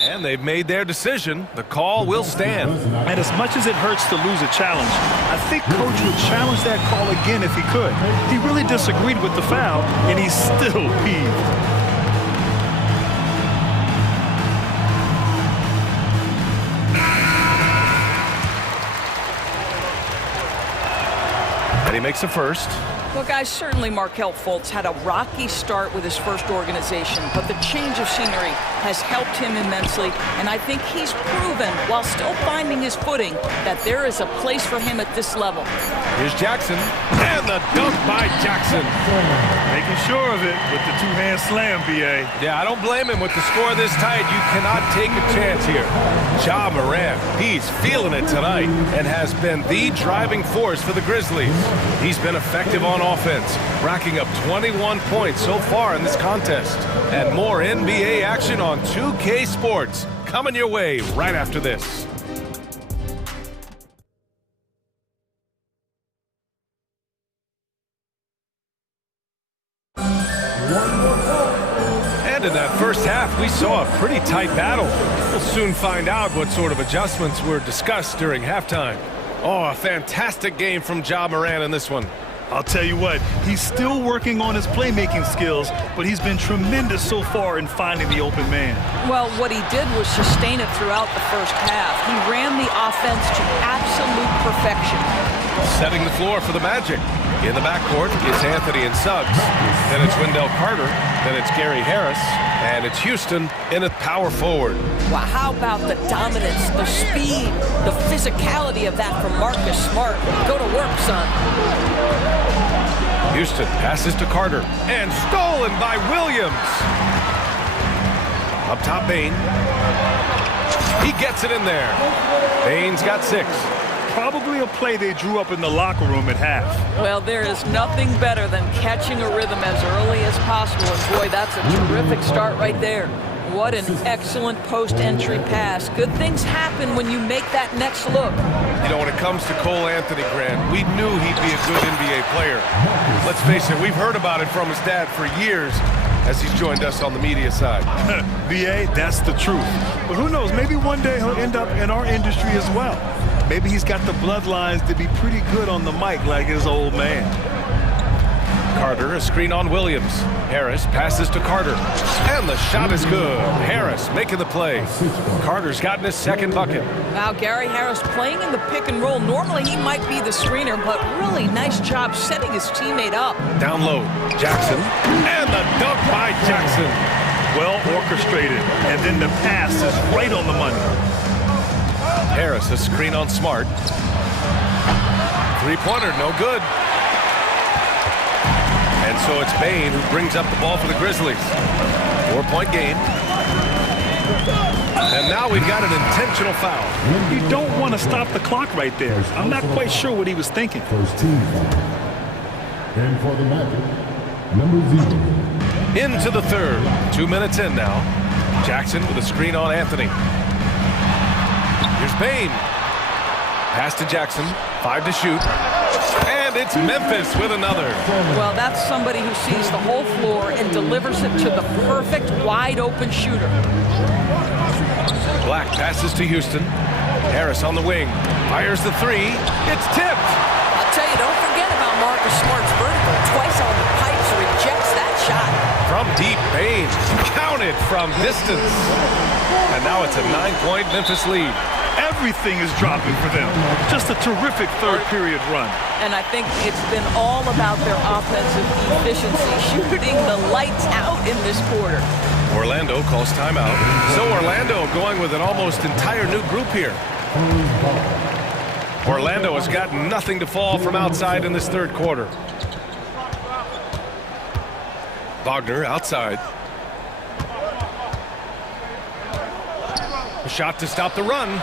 And they've made their decision. The call will stand. And as much as it hurts to lose a challenge, I think Coach would challenge that call again if he could. He really disagreed with the foul, and he's still peeved. And he makes the first. Well, guys, certainly Markelle Fultz had a rocky start with his first organization, but the change of scenery has helped him immensely, and I think he's proven, while still finding his footing, that there is a place for him at this level. Here's Jackson, and the dunk by Jackson. Making sure of it with the two-hand slam, B.A. Yeah, I don't blame him with the score this tight. You cannot take a chance here. Ja Morant, he's feeling it tonight and has been the driving force for the Grizzlies. He's been effective on offense, racking up 21 points so far in this contest. And more NBA action on 2K Sports coming your way right after this. And in that first half, we saw a pretty tight battle. We'll soon find out what sort of adjustments were discussed during halftime. Oh, a fantastic game from Ja Morant in this one. I'll tell you what, he's still working on his playmaking skills, but he's been tremendous so far in finding the open man. Well, what he did was sustain it throughout the first half. He ran the offense to absolute perfection. Setting the floor for the Magic. In the backcourt, it's Anthony and Suggs. Then it's Wendell Carter. Then it's Gary Harris, and it's Houston in at power forward. Wow, how about the dominance, the speed, the physicality of that from Marcus Smart? Go to work, son. Houston passes to Carter, and stolen by Williams. Up top, Bain. He gets it in there. Bain's got 6. Probably a play they drew up in the locker room at half. Well, there is nothing better than catching a rhythm as early as possible. And boy, that's a terrific start right there. What an excellent post-entry pass. Good things happen when you make that next look. You know, when it comes to Cole Anthony, Grant, we knew he'd be a good NBA player. Let's face it, we've heard about it from his dad for years as he's joined us on the media side. VA, that's the truth. But who knows, maybe one day he'll end up in our industry as well. Maybe he's got the bloodlines to be pretty good on the mic like his old man. Carter, a screen on Williams. Harris passes to Carter. And the shot is good. Harris making the play. Carter's gotten his second bucket. Now, Gary Harris playing in the pick and roll. Normally, he might be the screener, but really nice job setting his teammate up. Down low, Jackson. And the dunk by Jackson. Well orchestrated. And then the pass is right on the money. Harris, a screen on Smart. Three-pointer, no good. And so it's Bain who brings up the ball for the Grizzlies. 4-point game. And now we've got an intentional foul. You don't want to stop the clock right there. I'm not quite sure what he was thinking. First team foul. And for the Magic, number 0. Into the third. 2 minutes in now. Jackson with a screen on Anthony. Here's Bain. Pass to Jackson. 5 to shoot. And it's Memphis with another. Well, that's somebody who sees the whole floor and delivers it to the perfect wide-open shooter. Black passes to Houston. Harris on the wing. Fires the 3. It's tipped. I'll tell you, don't forget about Marcus Smart's vertical. Twice on the pipes, rejects that shot. From deep, Bain. Counted from distance. And now it's a 9-point Memphis lead. Everything is dropping for them. Just a terrific third period run. And I think it's been all about their offensive efficiency, shooting the lights out in this quarter. Orlando calls timeout. So Orlando going with an almost entire new group here. Orlando has got nothing to fall from outside in this third quarter. Wagner outside. A shot to stop the run.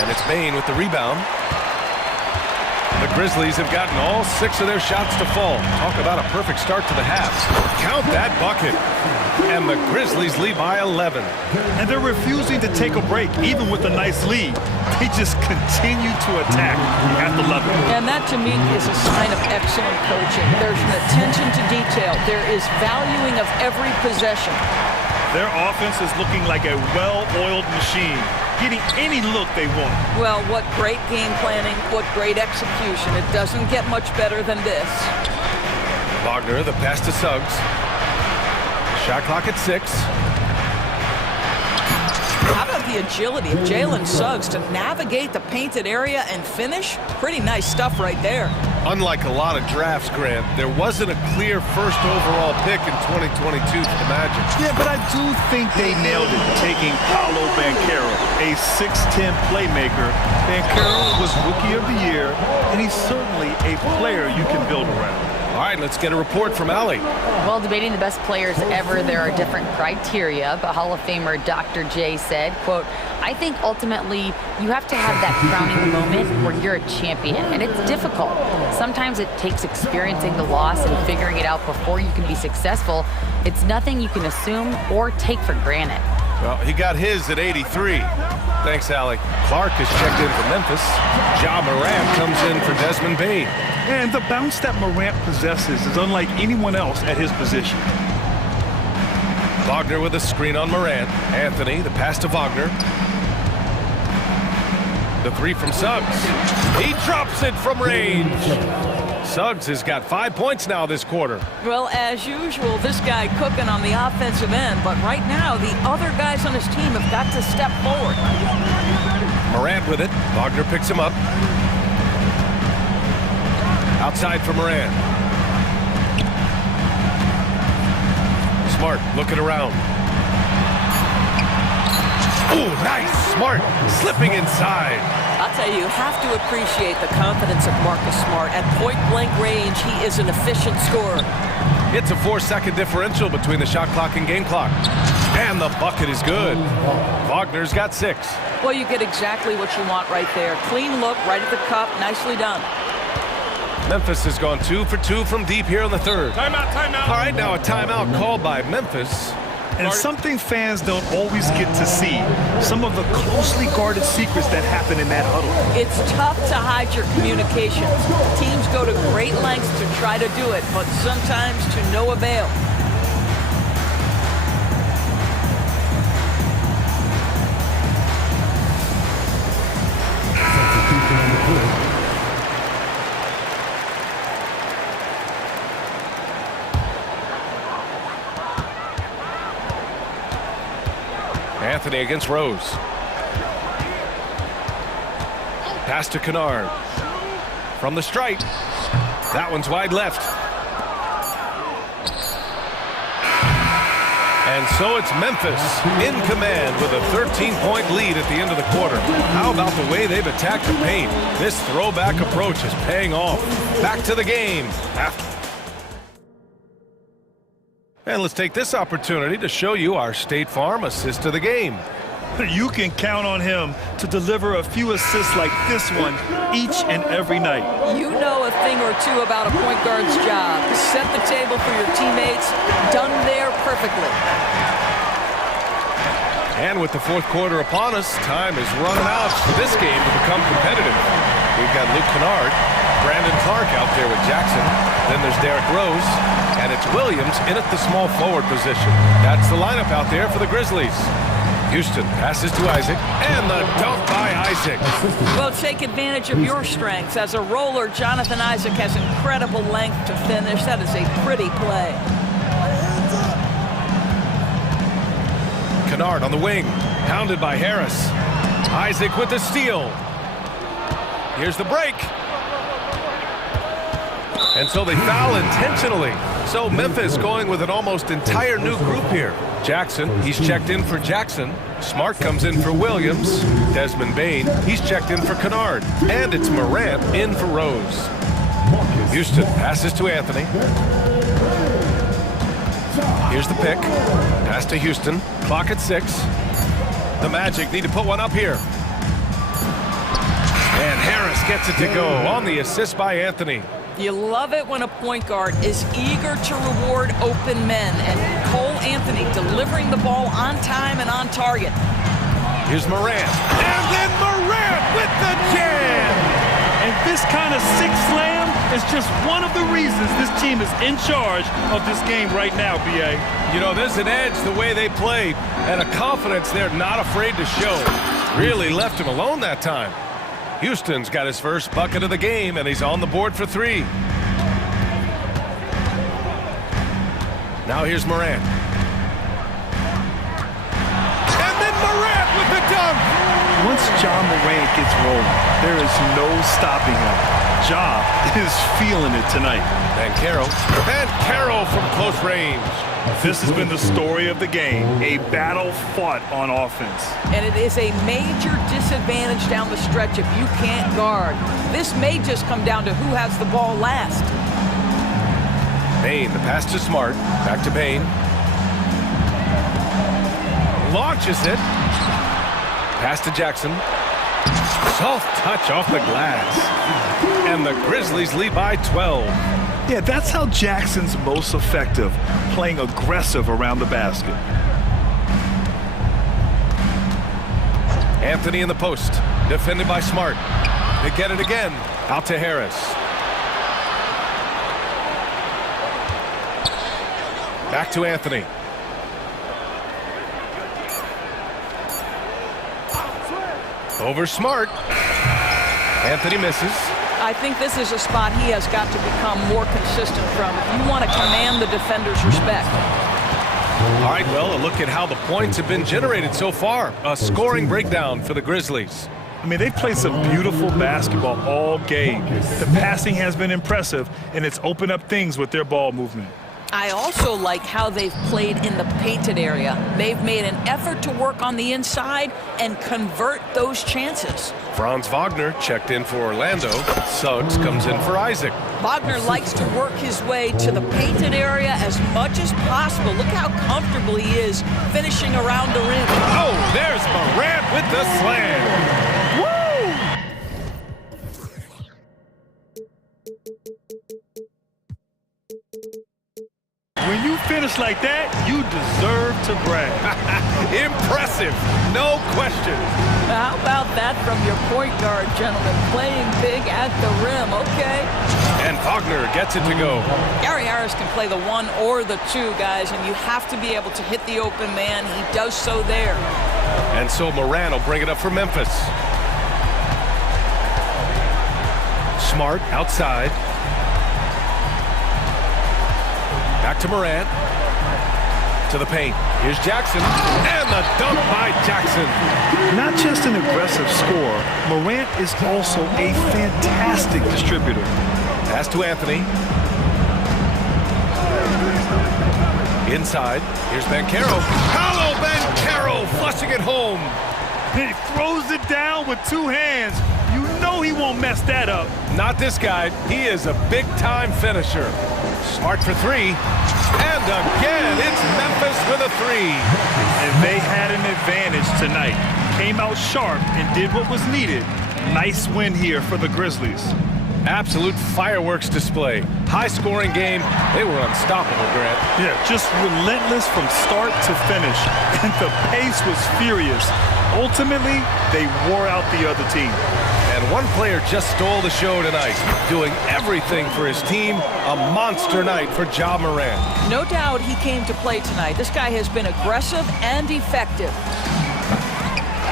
And it's Bain with the rebound. The Grizzlies have gotten all 6 of their shots to fall. Talk about a perfect start to the half. Count that bucket. And the Grizzlies lead by 11. And they're refusing to take a break, even with a nice lead. They just continue to attack at the level. And that, to me, is a sign of excellent coaching. There's an attention to detail. There is valuing of every possession. Their offense is looking like a well-oiled machine, getting any look they want. Well, what great game planning, what great execution. It doesn't get much better than this. Wagner, the pass to Suggs. Shot clock at 6. How about the agility of Jalen Suggs to navigate the painted area and finish? Pretty nice stuff right there. Unlike a lot of drafts, Grant, there wasn't a clear first overall pick in 2022 for the Magic. Yeah, but I do think they nailed it, taking Paolo Banchero, a 6'10 playmaker. Banchero was Rookie of the Year, and he's certainly a player you can build around. All right, let's get a report from Allie. Well, debating the best players ever, there are different criteria, but Hall of Famer Dr. J said, quote, I think ultimately you have to have that crowning moment where you're a champion, and it's difficult. Sometimes it takes experiencing the loss and figuring it out before you can be successful. It's nothing you can assume or take for granted. Well, he got his at 83. Thanks, Allie. Clark is checked in for Memphis. Ja Morant comes in for Desmond Bain. And the bounce that Morant possesses is unlike anyone else at his position. Wagner with a screen on Morant. Anthony, the pass to Wagner. The 3 from Suggs. He drops it from range. Suggs has got 5 points now this quarter. Well, as usual, this guy cooking on the offensive end, but right now the other guys on his team have got to step forward. Morant with it. Wagner picks him up. Outside for Morant. Smart looking around. Ooh, nice. Smart slipping inside. I'll tell you have to appreciate the confidence of Marcus Smart. At point-blank range, he is an efficient scorer. It's a 4-second differential between the shot clock and game clock. And the bucket is good. Wagner's got 6. Well, you get exactly what you want right there. Clean look, right at the cup, nicely done. Memphis has gone 2 for 2 from deep here in the third. Timeout, timeout. All right, now a timeout called by Memphis. And something fans don't always get to see, some of the closely guarded secrets that happen in that huddle. It's tough to hide your communications. Teams go to great lengths to try to do it, but sometimes to no avail. Anthony against Rose. Pass to Kennard. From the stripe. That one's wide left. And so it's Memphis in command with a 13-point lead at the end of the quarter. How about the way they've attacked the paint? This throwback approach is paying off. Back to the game. And let's take this opportunity to show you our State Farm assist of the game. You can count on him to deliver a few assists like this one each and every night. You know a thing or two about a point guard's job. Set the table for your teammates. Done there perfectly. And with the fourth quarter upon us, time is running out for this game to become competitive. We've got Luke Kennard, Brandon Clark out there with Jackson. Then there's Derrick Rose, and it's Williams in at the small forward position. That's the lineup out there for the Grizzlies. Houston passes to Isaac, and the dunk by Isaac. Well, take advantage of your strengths. As a roller, Jonathan Isaac has incredible length to finish. That is a pretty play. Kennard on the wing, pounded by Harris. Isaac with the steal. Here's the break. And so they foul intentionally. So Memphis going with an almost entire new group here. Jackson, he's checked in for Jackson. Smart comes in for Williams. Desmond Bain, he's checked in for Kennard. And it's Morant in for Rose. Houston passes to Anthony. Here's the pick. Pass to Houston. Clock at 6. The Magic need to put one up here. And Harris gets it to go on the assist by Anthony. You love it when a point guard is eager to reward open men, and Cole Anthony delivering the ball on time and on target. Here's Morant. And then Morant with the jam! And this kind of sick slam is just one of the reasons this team is in charge of this game right now, B.A. You know, there's an edge the way they play, and a confidence they're not afraid to show. Really left him alone that time. Houston's got his first bucket of the game, and he's on the board for 3. Now here's Morant. And then Morant with the dunk! Once John Morant gets rolling, there is no stopping him. Ja is feeling it tonight. And Carroll from close range. This has been the story of the game, a battle fought on offense. And it is a major disadvantage down the stretch if you can't guard. This may just come down to who has the ball last. Bain, the pass to Smart. Back to Bain. Launches it. Pass to Jackson. Soft touch off the glass. And the Grizzlies lead by 12. Yeah, that's how Jackson's most effective, playing aggressive around the basket. Anthony in the post, defended by Smart. They get it again, out to Harris. Back to Anthony. Over Smart. Anthony misses. I think this is a spot he has got to become more consistent from if you want to command the defender's respect. All right, well, a look at how the points have been generated so far. A scoring breakdown for the Grizzlies. I mean, they've played some beautiful basketball all game. The passing has been impressive, and it's opened up things with their ball movement. I also like how they've played in the painted area. They've made an effort to work on the inside and convert those chances. Franz Wagner checked in for Orlando. Suggs comes in for Isaac. Wagner likes to work his way to the painted area as much as possible. Look how comfortable he is finishing around the rim. Oh, there's Morant with the slam. When you finish like that, you deserve to brag. Impressive, no question. How about that from your point guard, gentlemen? Playing big at the rim, okay. And Wagner gets it to go. Gary Harris can play the 1 or the 2, guys, and you have to be able to hit the open man. He does so there. And so Morant will bring it up for Memphis. Smart outside. Back to Morant. To the paint. Here's Jackson. And the dunk by Jackson. Not just an aggressive scorer, Morant is also a fantastic distributor. Pass to Anthony. Inside. Here's Banchero. Hello, Banchero flushing it home. He throws it down with 2 hands. You know he won't mess that up. Not this guy. He is a big-time finisher. Smart for 3. And again, it's Memphis with a 3. And they had an advantage tonight. Came out sharp and did what was needed. Nice win here for the Grizzlies. Absolute fireworks display. High-scoring game. They were unstoppable, Grant. Yeah, just relentless from start to finish. And the pace was furious. Ultimately, they wore out the other team. And one player just stole the show tonight, doing everything for his team. A monster night for Ja Morant. No doubt he came to play tonight. This guy has been aggressive and effective.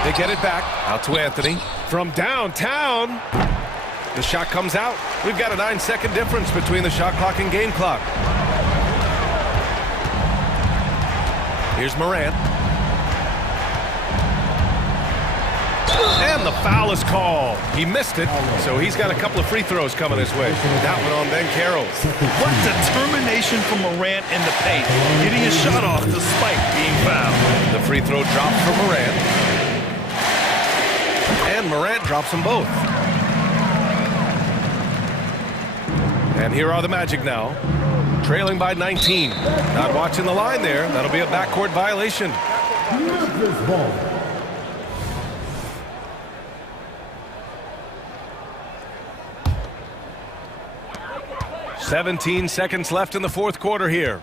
They get it back. Out to Anthony. From downtown. The shot comes out. We've got a 9-second difference between the shot clock and game clock. Here's Morant. And the foul is called. He missed it, so he's got a couple of free throws coming his way. That one on Banchero. What determination from Morant in the paint, getting his shot off despite being fouled. The free throw drops for Morant. And Morant drops them both. And here are the Magic now, trailing by 19. Not watching the line there. That'll be a backcourt violation. 17 seconds left in the fourth quarter here.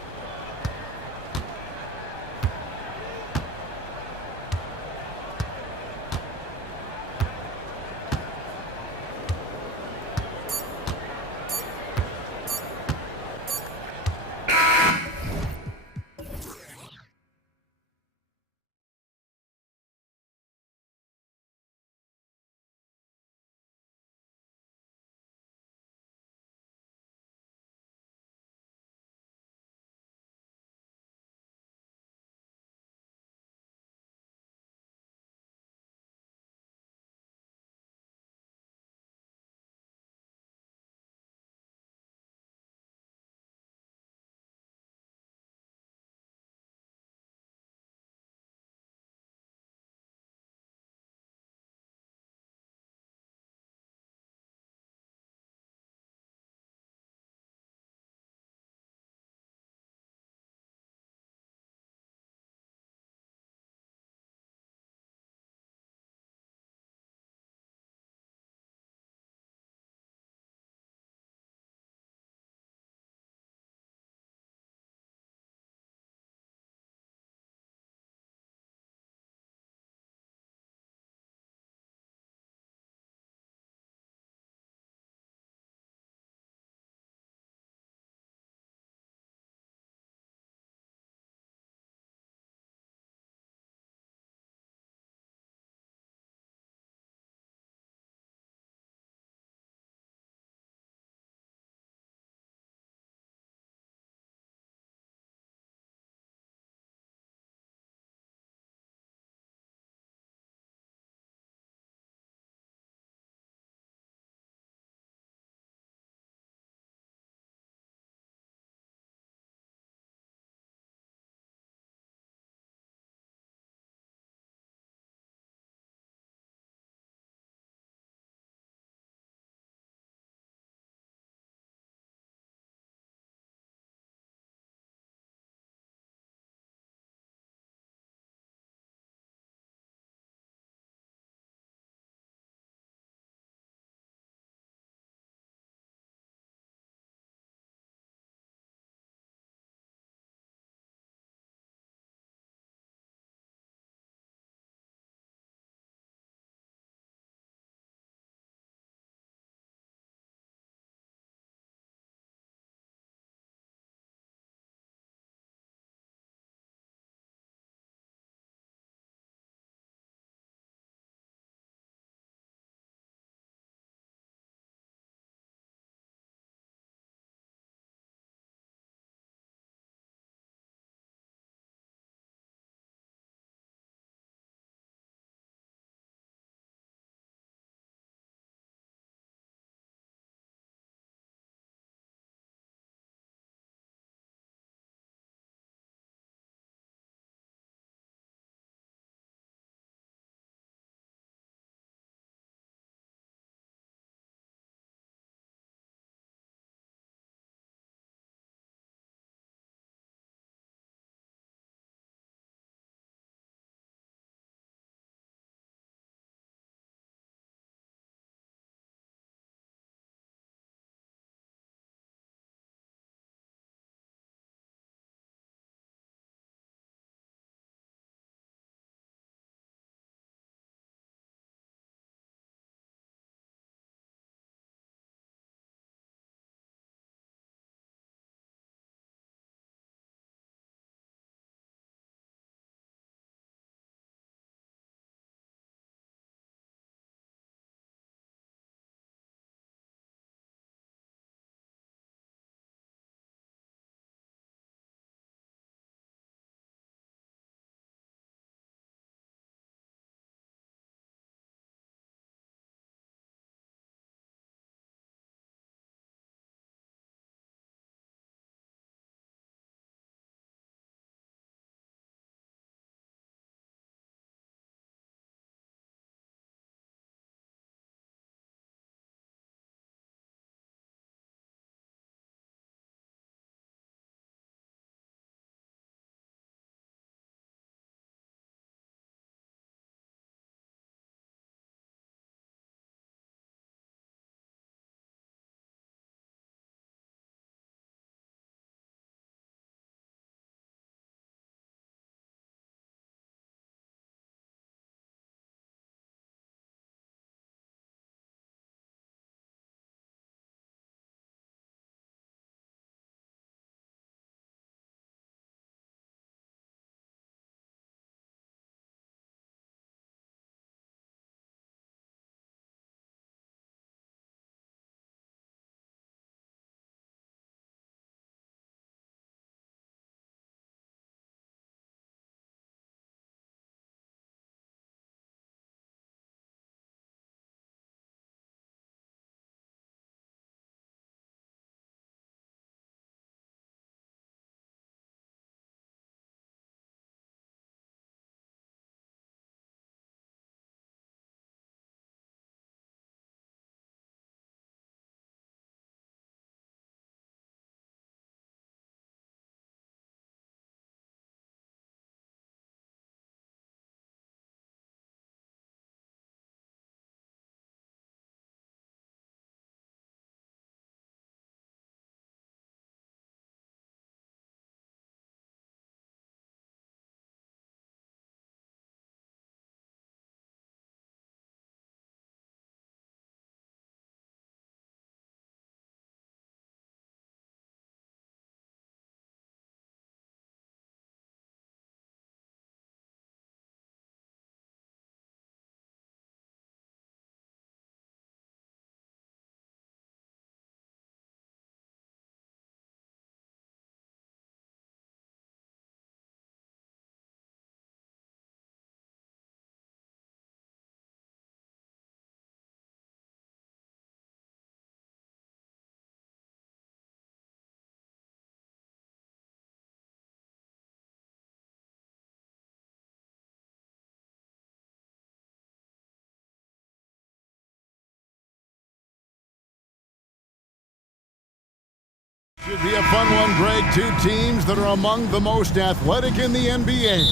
Should be a fun one, Greg. Two teams that are among the most athletic in the NBA.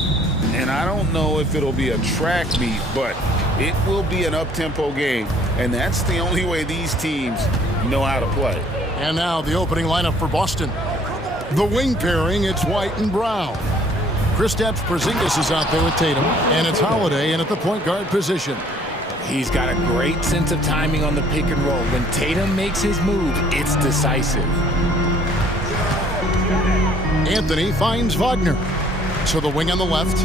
And I don't know if it'll be a track meet, but it will be an up-tempo game. And that's the only way these teams know how to play. And now the opening lineup for Boston. The wing pairing, it's White and Brown. Kristaps Porzingis is out there with Tatum, and it's Holiday in at the point guard position. He's got a great sense of timing on the pick and roll. When Tatum makes his move, it's decisive. Anthony finds Wagner. To the wing on the left.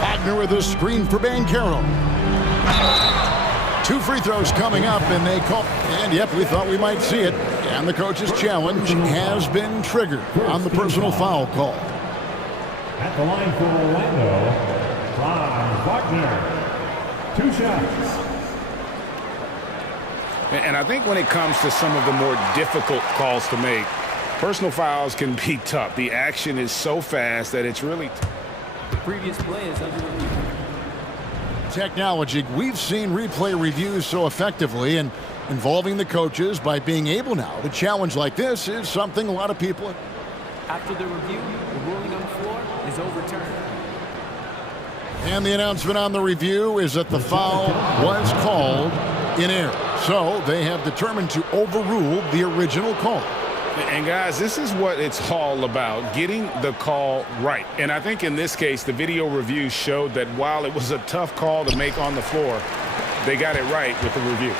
Wagner with a screen for Banchero. 2 free throws coming up, and they call. And yep, we thought we might see it. And the coach's challenge has been triggered on the personal foul call. At the line for Orlando, Wagner. 2 shots. And I think when it comes to some of the more difficult calls to make, personal fouls can be tough. The action is so fast that it's really... The previous play is under review. Technology, we've seen replay reviews so effectively, and involving the coaches by being able now to challenge like this is something a lot of people... After the review, the ruling on the floor is overturned. And the announcement on the review is that the foul was called in error. So they have determined to overrule the original call. And guys, this is what it's all about, getting the call right. And I think in this case, the video review showed that while it was a tough call to make on the floor, they got it right with the review.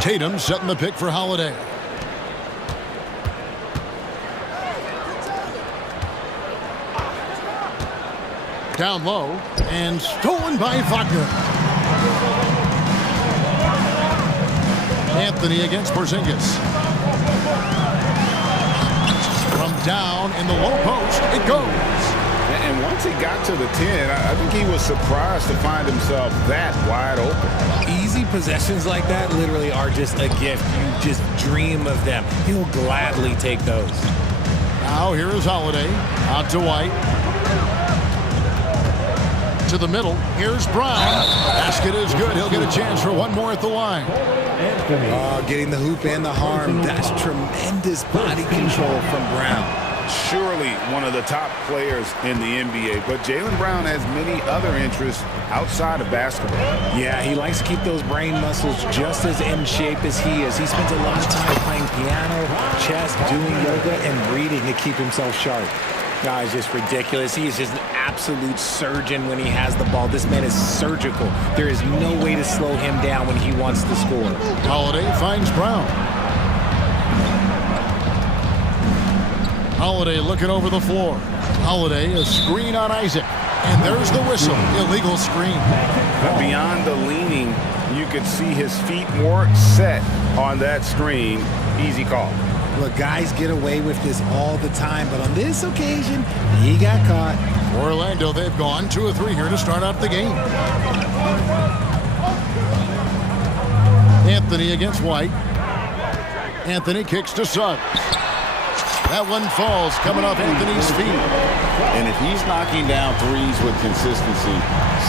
Tatum setting the pick for Holiday. Down low, and stolen by Wagner. Anthony against Porzingis. From down in the low post, it goes. And once he got to the 10, I think he was surprised to find himself that wide open. Easy possessions like that literally are just a gift. You just dream of them. He'll gladly take those. Now here is Holiday. Out to White. To the middle. Here's Brown. Basket is good. He'll get a chance for one more at the line. Getting the hoop and the harm. That's tremendous body control from Brown. Surely one of the top players in the NBA, but Jaylen Brown has many other interests outside of basketball. Yeah, he likes to keep those brain muscles just as in shape as he is. He spends a lot of time playing piano, chess, doing yoga, and reading to keep himself sharp. Guys, just ridiculous. He is just an absolute surgeon when he has the ball. This man is surgical. There is no way to slow him down when he wants to score. Holiday finds Brown. Holiday looking over the floor. Holiday, a screen on Isaac. And there's the whistle. Illegal screen. Beyond the leaning, you could see his feet weren't set on that screen. Easy call. Look, guys get away with this all the time, but on this occasion, he got caught. Orlando, they've gone 2 of 3 here to start out the game. Anthony against White. Anthony kicks to Suggs. That one falls, coming off Anthony's feet. And if he's knocking down threes with consistency,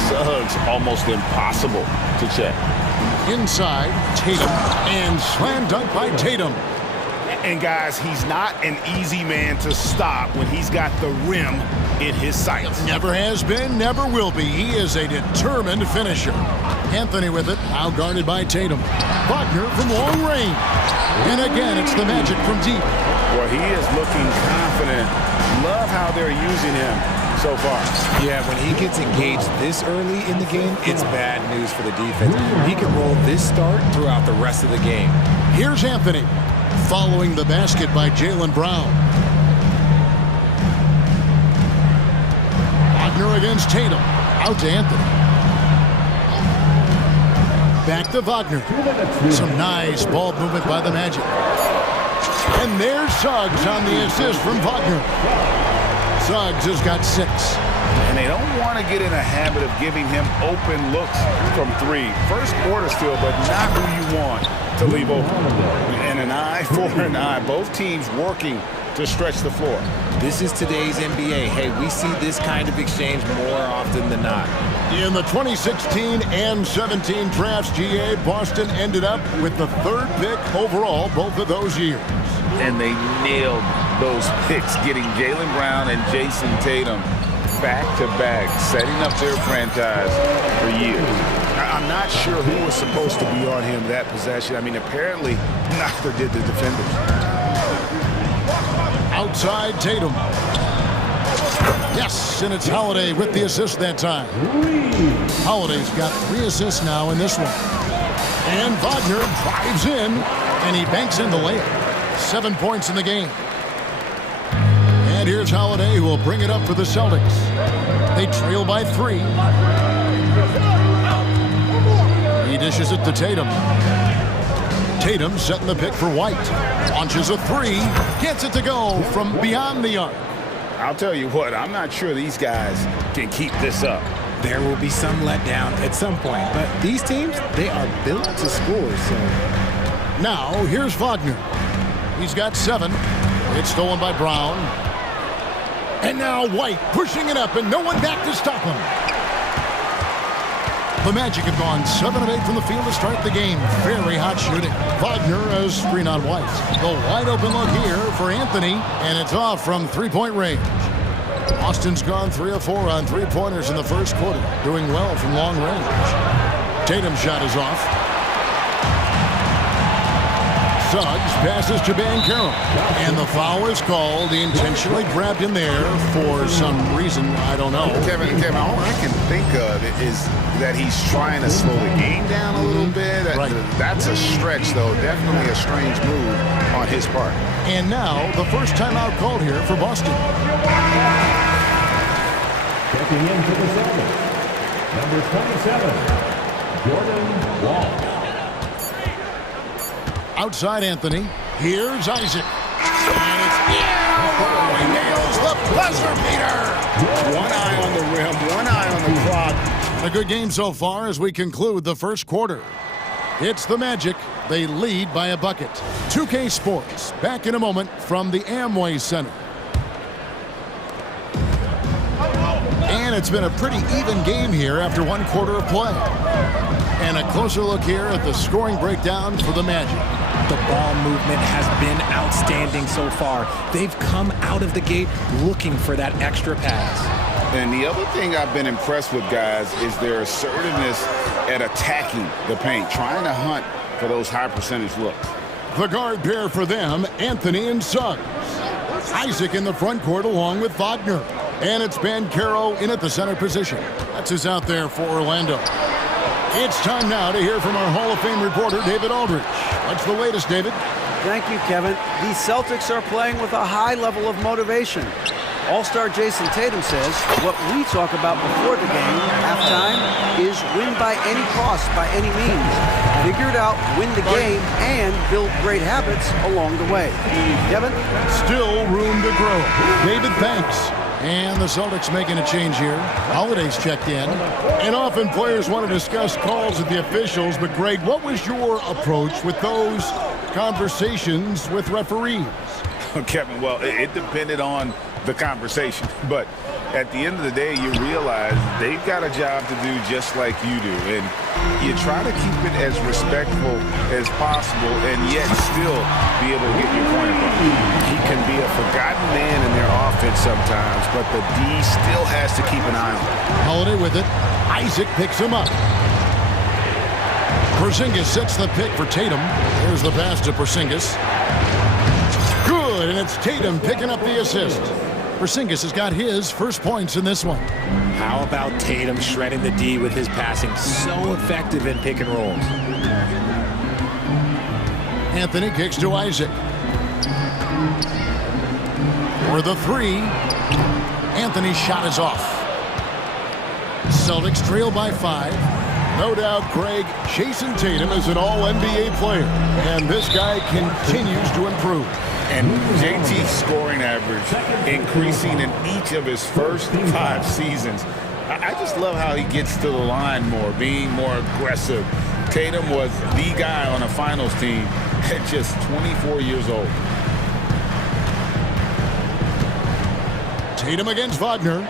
Suggs almost impossible to check. Inside, Tatum, and slam dunk by Tatum. And guys, he's not an easy man to stop when he's got the rim in his sights. Never has been, never will be. He is a determined finisher. Anthony with it, out guarded by Tatum. Wagner from long range. And again, it's the Magic from deep. Well, he is looking confident. Love how they're using him so far. Yeah, when he gets engaged this early in the game, it's bad news for the defense. He can roll this start throughout the rest of the game. Here's Anthony, following the basket by Jaylen Brown. Wagner against Tatum. Out to Anthony. Back to Wagner. Some nice ball movement by the Magic. And there's Suggs on the assist from Wagner. Suggs has got 6. And they don't want to get in a habit of giving him open looks from 3. First quarter still, but not who you want to leave open. And an eye for an eye. Both teams working to stretch the floor. This is today's NBA. Hey, we see this kind of exchange more often than not. In the 2016 and 17 drafts, GA, Boston ended up with the 3rd pick overall both of those years. And they nailed those picks, getting Jaylen Brown and Jason Tatum back-to-back, setting up their franchise for years. I'm not sure who was supposed to be on him that possession. I mean, apparently neither did the defenders. Outside Tatum. Yes, and it's Holiday with the assist that time. Holiday's got 3 assists now in this one. And Wagner drives in, and he banks in the layup. 7 points in the game. And here's Holiday, who will bring it up for the Celtics. They trail by 3. He dishes it to Tatum. Tatum setting the pick for White. Launches a 3. Gets it to go from beyond the arc. I'll tell you what, I'm not sure these guys can keep this up. There will be some letdown at some point, but these teams, they are built to score, so. Now, here's Wagner. He's got 7. It's stolen by Brown. And now White pushing it up, and no one back to stop him. The Magic have gone 7 of 8 from the field to start the game. Very hot shooting. Wagner has screen on White. The wide open look here for Anthony, and it's off from 3-point range. Austin's gone 3 of 4 on 3-pointers in the first quarter, doing well from long range. Tatum's shot is off. Suggs passes to Banchero, and the foul is called. He intentionally grabbed him there for some reason, I don't know. Kevin, all I can think of is that he's trying to slow the game down a little bit. Right. That's a stretch, though. Definitely a strange move on his part. And now the first timeout called here for Boston. Checking in for the Celtics, number 27, Jordan Wall. Outside Anthony. Here's Isaac. And it's he nails the buzzer beater. One eye on the rim, one eye on the clock. A good game so far as we conclude the first quarter. It's the Magic. They lead by a bucket. 2K Sports, back in a moment from the Amway Center. And it's been a pretty even game here after 1 quarter of play. And a closer look here at the scoring breakdown for the Magic. The ball movement has been outstanding so far. They've come out of the gate looking for that extra pass. And the other thing I've been impressed with, guys, is their assertiveness at attacking the paint, trying to hunt for those high percentage looks. The guard pair for them, Anthony and Suggs. Isaac in the front court along with Wagner. And it's Banchero in at the center position. That's who's out there for Orlando. It's time now to hear from our Hall of Fame reporter, David Aldridge. What's the latest, David? Thank you, Kevin. The Celtics are playing with a high level of motivation. All-star Jason Tatum says what we talk about before the game, halftime, is win by any cost, by any means. Figure it out, win the game, and build great habits along the way. Kevin? Still room to grow. David, thanks. And the Celtics making a change here. Holiday's checked in. And often players want to discuss calls with the officials, but Greg, what was your approach with those conversations with referees? Kevin, well, it depended on the conversation, but at the end of the day, you realize they've got a job to do just like you do, and you try to keep it as respectful as possible and yet still be able to get your point across. He can be a forgotten man in their offense sometimes, but the D still has to keep an eye on him. Holiday with it. Isaac picks him up. Porzingis sets the pick for Tatum. There's the pass to Porzingis. Good, and it's Tatum picking up the assist. Porzingis has got his first points in this one. How about Tatum shredding the D with his passing? So effective in pick and rolls. Anthony kicks to Isaac. For the 3. Anthony's shot is off. Celtics trail by 5. No doubt, Craig, Jason Tatum is an all-NBA player, and this guy continues to improve. And JT's scoring average increasing in each of his first 5 seasons. I just love how he gets to the line more, being more aggressive. Tatum was the guy on a finals team at just 24 years old. Tatum against Wagner.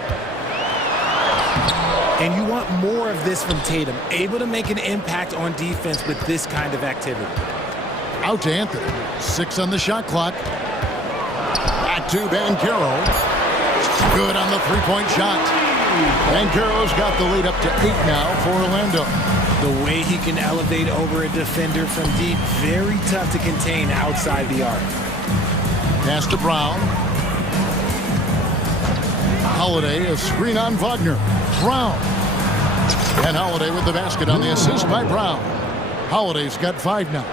And you want more of this from Tatum, able to make an impact on defense with this kind of activity. Out to Anthony. 6 on the shot clock. Back to Banchero. Good on the three-point shot. Banchero's got the lead up to 8 now for Orlando. The way he can elevate over a defender from deep, very tough to contain outside the arc. Pass to Brown. Holiday, a screen on Wagner. Brown. And Holiday with the basket on the assist by Brown. Holiday's got 5 now.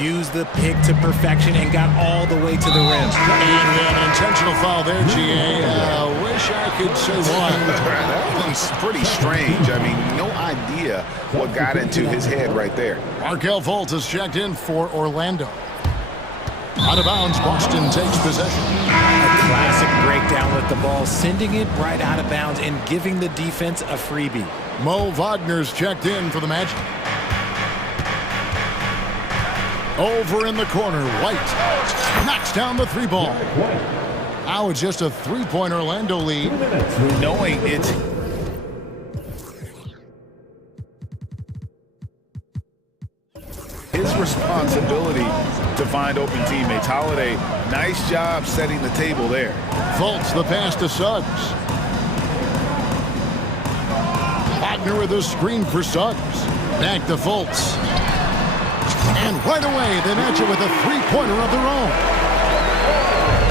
Use the pick to perfection and got all the way to the rim. And we have an intentional foul there, GA. Wish I could say why. That one's pretty strange. I mean, no idea what got into his head right there. Markelle Fultz is checked in for Orlando. Out of bounds, Boston takes possession. A classic breakdown with the ball, sending it right out of bounds and giving the defense a freebie. Mo Wagner's checked in for the Magic. Over in the corner, White knocks down the 3 ball. Now it's just a 3-point Orlando lead. Knowing it's his responsibility to find open teammates. Holiday, nice job setting the table there. Fultz the pass to Suggs. Wagner with a screen for Suggs. Back to Fultz. And right away, they match it with a 3-pointer of their own.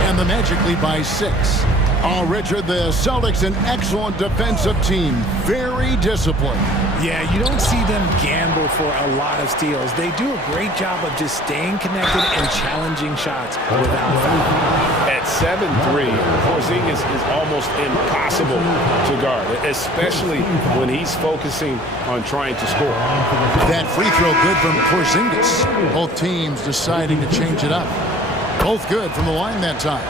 And the Magic lead by 6. Oh, Richard, the Celtics, an excellent defensive team. Very disciplined. Yeah, you don't see them gamble for a lot of steals. They do a great job of just staying connected and challenging shots without foul. At 7'3", Porzingis is almost impossible to guard, especially when he's focusing on trying to score. That free throw good from Porzingis. Both teams deciding to change it up. Both good from the line that time.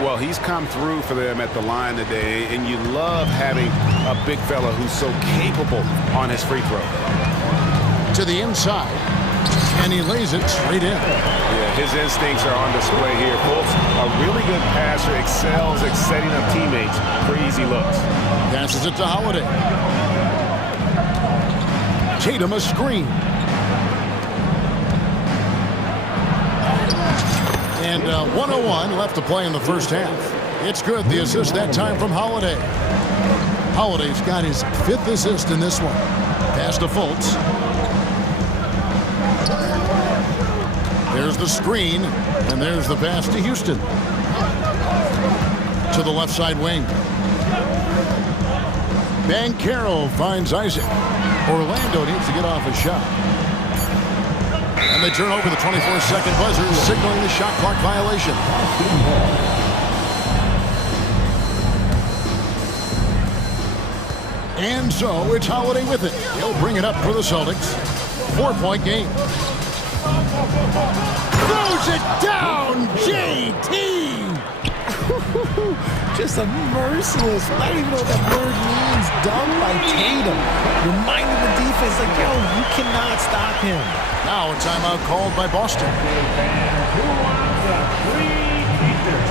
Well, he's come through for them at the line today, and you love having a big fella who's so capable on his free throw. To the inside, and he lays it straight in. Yeah, his instincts are on display here. Fultz, a really good passer, excels at setting up teammates for easy looks. Passes it to Holiday. Tatum a screen. And 1:01 left to play in the first half. It's good, the assist that time from Holiday. Holiday's got his 5th assist in this one. Pass to Fultz. There's the screen, and there's the pass to Houston. To the left side wing. Banchero finds Isaac. Orlando needs to get off a shot. And they turn over the 24-second buzzer, signaling the shot clock violation. And so it's Holiday with it. He'll bring it up for the Celtics. 4-point game. Throws it down, JT! Just a merciless, I don't even know what that word means, done by Tatum. Reminding the defense, like, yo, you cannot stop him. Now a timeout called by Boston. Who wants a free t-shirt?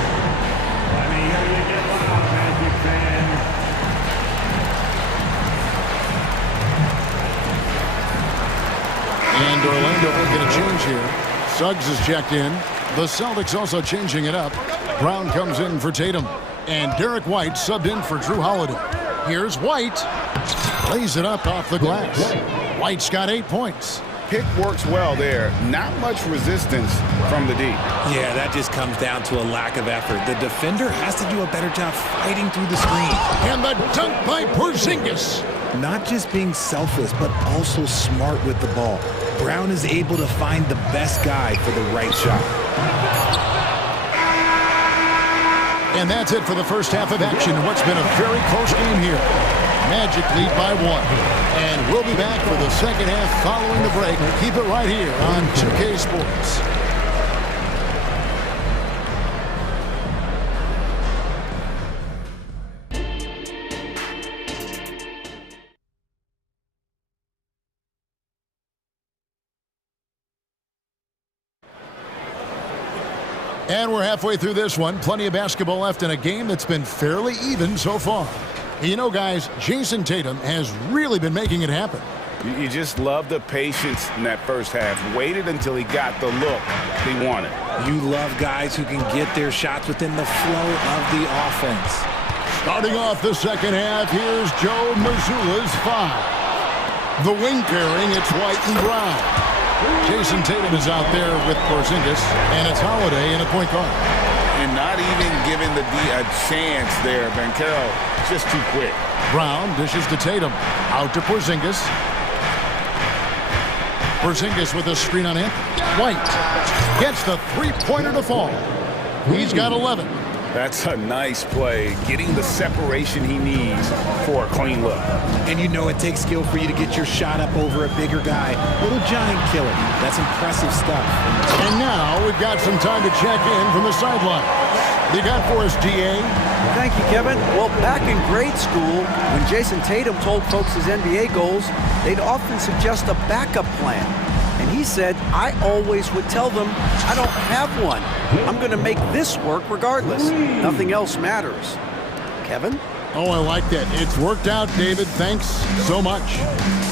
Let me hear you get loud, Magic fans. And Orlando will get a change here. Suggs is checked in. The Celtics also changing it up. Brown comes in for Tatum. And Derek White subbed in for Drew Holiday. Here's White. Lays it up off the glass. White's got 8 points. Pick works well there. Not much resistance from the D. Yeah, that just comes down to a lack of effort. The defender has to do a better job fighting through the screen. And the dunk by Porzingis. Not just being selfless, but also smart with the ball. Brown is able to find the best guy for the right shot. And that's it for the first half of action. What's been a very close game here. Magic lead by 1. And we'll be back for the second half following the break. Keep it right here on 2K Sports. And we're halfway through this one. Plenty of basketball left in a game that's been fairly even so far. You know, guys, Jason Tatum has really been making it happen. You just love the patience in that first half. Waited until he got the look he wanted. You love guys who can get their shots within the flow of the offense. Starting off the second half, here's Joe Mazzulla's foul. The wing pairing, it's White and Brown. Jason Tatum is out there with Porzingis, and it's Holiday in a point guard. And not even giving the D a chance there. Banchero just too quick. Brown dishes to Tatum. Out to Porzingis. Porzingis with a screen on him. White gets the three-pointer to fall. He's got 11. That's a nice play, getting the separation he needs for a clean look. And you know it takes skill for you to get your shot up over a bigger guy. Little giant killer. That's impressive stuff. And now we've got some time to check in from the sideline. You got for us, DA? Thank you, Kevin. Well, back in grade school, when Jason Tatum told folks his NBA goals, they'd often suggest a backup plan. And he said, I always would tell them, I don't have one. I'm going to make this work regardless. Nothing else matters. Kevin? Oh, I like that. It's worked out, David. Thanks so much.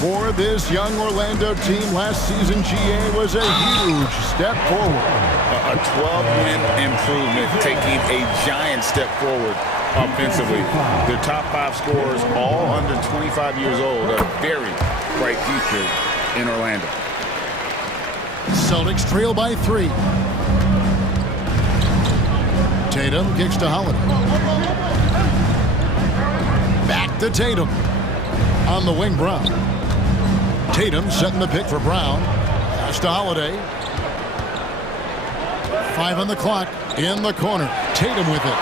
For this young Orlando team, last season, GA was a huge step forward. A 12-win improvement, taking a giant step forward offensively. Their top 5 scorers, all under 25 years old, a very bright future in Orlando. Celtics trail by 3. Tatum kicks to Holiday. Back to Tatum. On the wing, Brown. Tatum setting the pick for Brown. Pass to Holiday. 5 on the clock. In the corner. Tatum with it.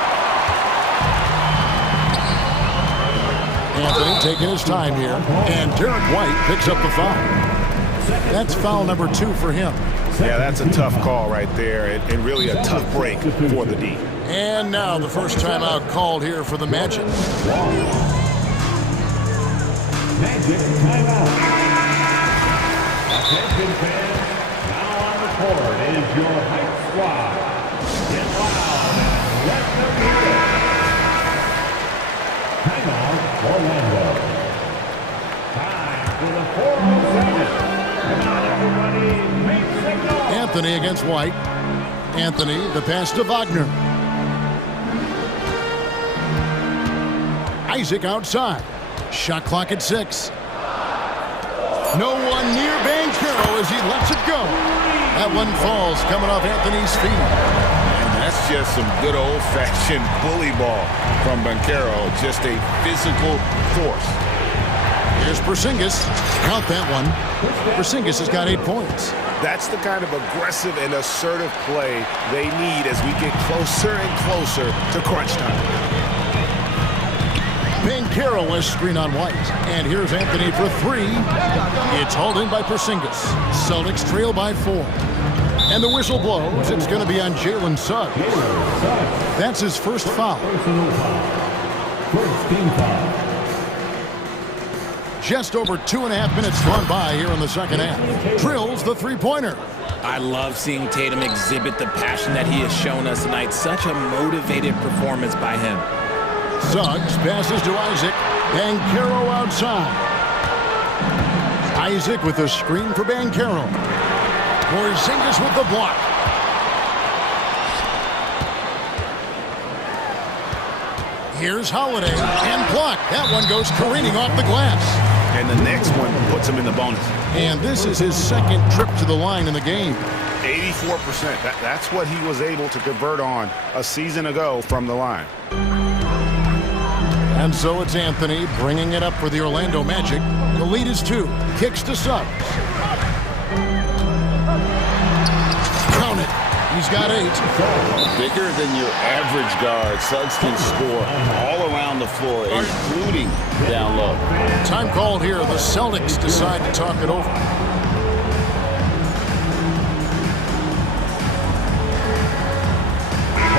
Anthony taking his time here. And Derek White picks up the foul. That's foul number 2 for him. Yeah, that's a tough call right there, and really a tough break for the D. And now the first timeout called here for the Magic. Magic timeout. Attention fans, now on the court is your hype squad. Get loud and let them hear it. Timeout, Orlando. Time for the 4-on-7. Come on, everybody, make some noise. Anthony against White. Anthony, the pass to Wagner. Isaac outside. Shot clock at 6. No one near Banchero as he lets it go. That one falls coming off Anthony's feet. And that's just some good old-fashioned bully ball from Banchero. Just a physical force. Here's Porzingis. Count that one. Porzingis has got 8 points. That's the kind of aggressive and assertive play they need as we get closer and closer to crunch time. Banchero has screen on White. And here's Anthony for 3. It's hauled in by Porzingis. Celtics trail by 4. And the whistle blows. It's going to be on Jalen Suggs. That's his first foul. First team foul. Just over 2.5 minutes gone by here in the second half. Drills the three-pointer. I love seeing Tatum exhibit the passion that he has shown us tonight. Such a motivated performance by him. Suggs passes to Isaac. Banchero outside. Isaac with a screen for Banchero. Porzingis with the block. Here's Holiday and block. That one goes careening off the glass. And the next one puts him in the bonus. And this is his second trip to the line in the game. 84%. That's what he was able to convert on a season ago from the line. And so it's Anthony bringing it up for the Orlando Magic. The lead is 2. Kicks to Suggs. Count it. He's got 8. Bigger than your average guard, Suggs can score all around the floor, including down low. Time called here. The Celtics decide to talk it over.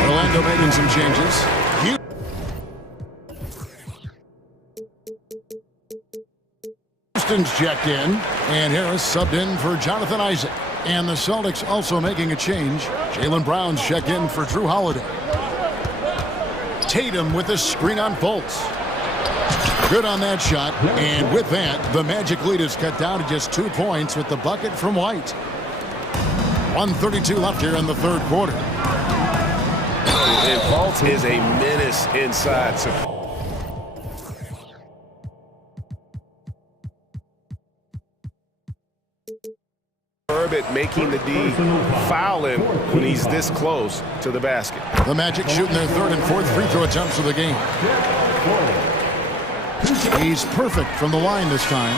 Orlando making some changes. Houston's checked in, and Harris subbed in for Jonathan Isaac. And the Celtics also making a change. Jaylen Brown's checked in for Drew Holiday. Tatum with a screen on Fultz. Good on that shot. And with that, the Magic lead is cut down to just 2 points with the bucket from White. 1:32 left here in the third quarter. And Fultz is a menace inside. Herbert making the D foul him when he's this close to the basket. The Magic shooting their third and fourth free throw attempts of the game. He's perfect from the line this time.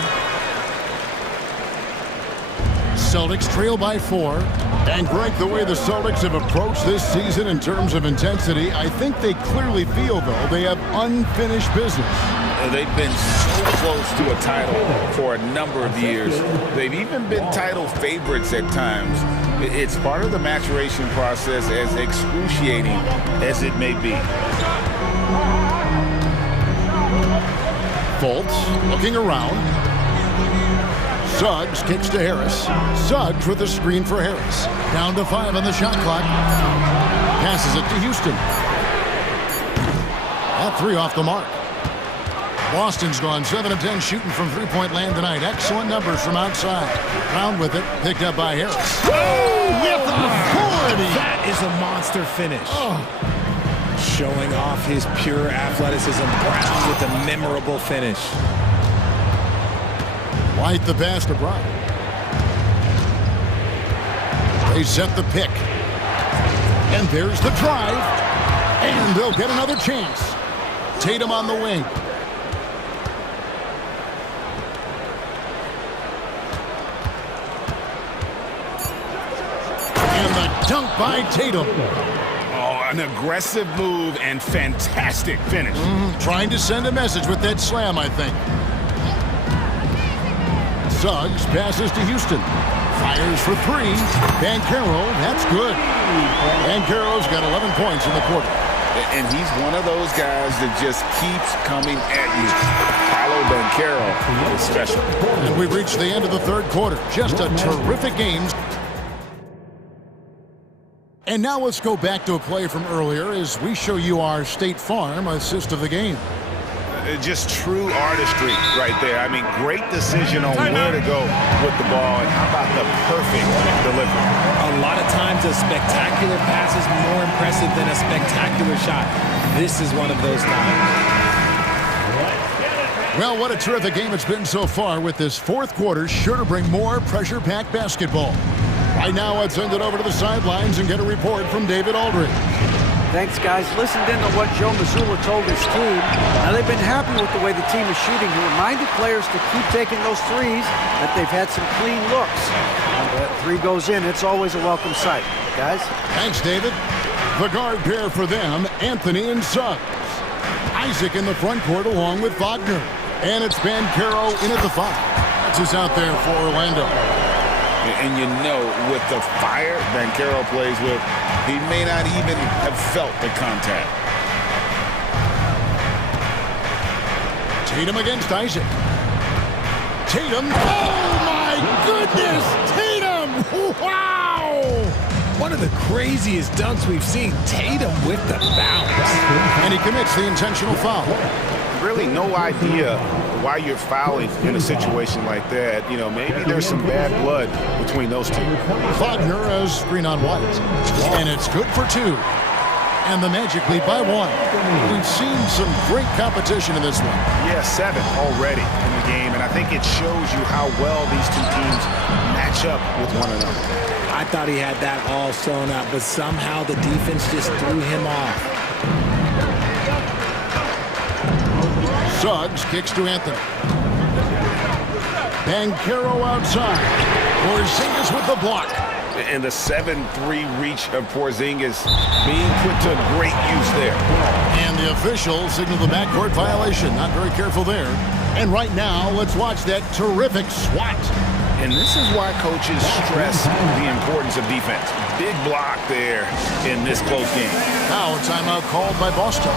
Celtics trail by 4. And Greg, the way the Celtics have approached this season in terms of intensity, I think they clearly feel, though, they have unfinished business. They've been so close to a title for a number of years. They've even been title favorites at times. It's part of the maturation process, as excruciating as it may be. Fultz looking around. Suggs kicks to Harris. Suggs with a screen for Harris. Down to 5 on the shot clock. Passes it to Houston. That 3 off the mark. Boston's gone 7 of 10 shooting from three-point land tonight. Excellent numbers from outside. Brown with it. Picked up by Harris. Oh, with authority. That is a monster finish. Showing off his pure athleticism. Brown with a memorable finish. White the pass to Brown. They set the pick. And there's the drive. And they'll get another chance. Tatum on the wing. And the dunk by Tatum. Oh, an aggressive move and fantastic finish. Trying to send a message with that slam, I think. Suggs passes to Houston. Fires for 3. Banchero, that's good. Banchero's got 11 points in the quarter. And he's one of those guys that just keeps coming at you. Paolo Banchero is special. And we've reached the end of the third quarter. Just a terrific game. And now let's go back to a play from earlier as we show you our State Farm assist of the game. Just true artistry right there. I mean, great decision on where to go with the ball, and how about the perfect delivery. A lot of times a spectacular pass is more impressive than a spectacular shot. This is one of those times. Well, what a terrific game it's been so far, with this fourth quarter sure to bring more pressure-packed basketball. Right now, let's send it over to the sidelines and get a report from David Aldridge. Thanks, guys. Listened in to what Joe Mazzulla told his team. Now, they've been happy with the way the team is shooting. He reminded players to keep taking those threes, that they've had some clean looks. When that 3 goes in, it's always a welcome sight. Guys? Thanks, David. The guard pair for them, Anthony and Suggs. Isaac in the front court along with Wagner. And it's Banchero in at the 5. That's who's out there for Orlando. And you know, with the fire Banchero plays with, he may not even have felt the contact. Tatum against Isaac. Tatum. Oh, my goodness. Tatum. Wow. One of the craziest dunks we've seen. Tatum with the bounce. And he commits the intentional foul. Really no idea why you're fouling in a situation like that. You know, maybe there's some bad blood between those two. Wagner has screen on White. And it's good for 2. And the Magic lead by 1. We've seen some great competition in this one. Yeah, 7 already in the game. And I think it shows you how well these two teams match up with one another. I thought he had that all sewn up, but somehow the defense just threw him off. Suggs kicks to Anthony. Banchero outside. Porzingis with the block. And the 7-3 reach of Porzingis being put to great use there. And the official signaled the backcourt violation. Not very careful there. And right now, let's watch that terrific swat. And this is why coaches stress the importance of defense. Big block there in this close game. Now a timeout called by Boston.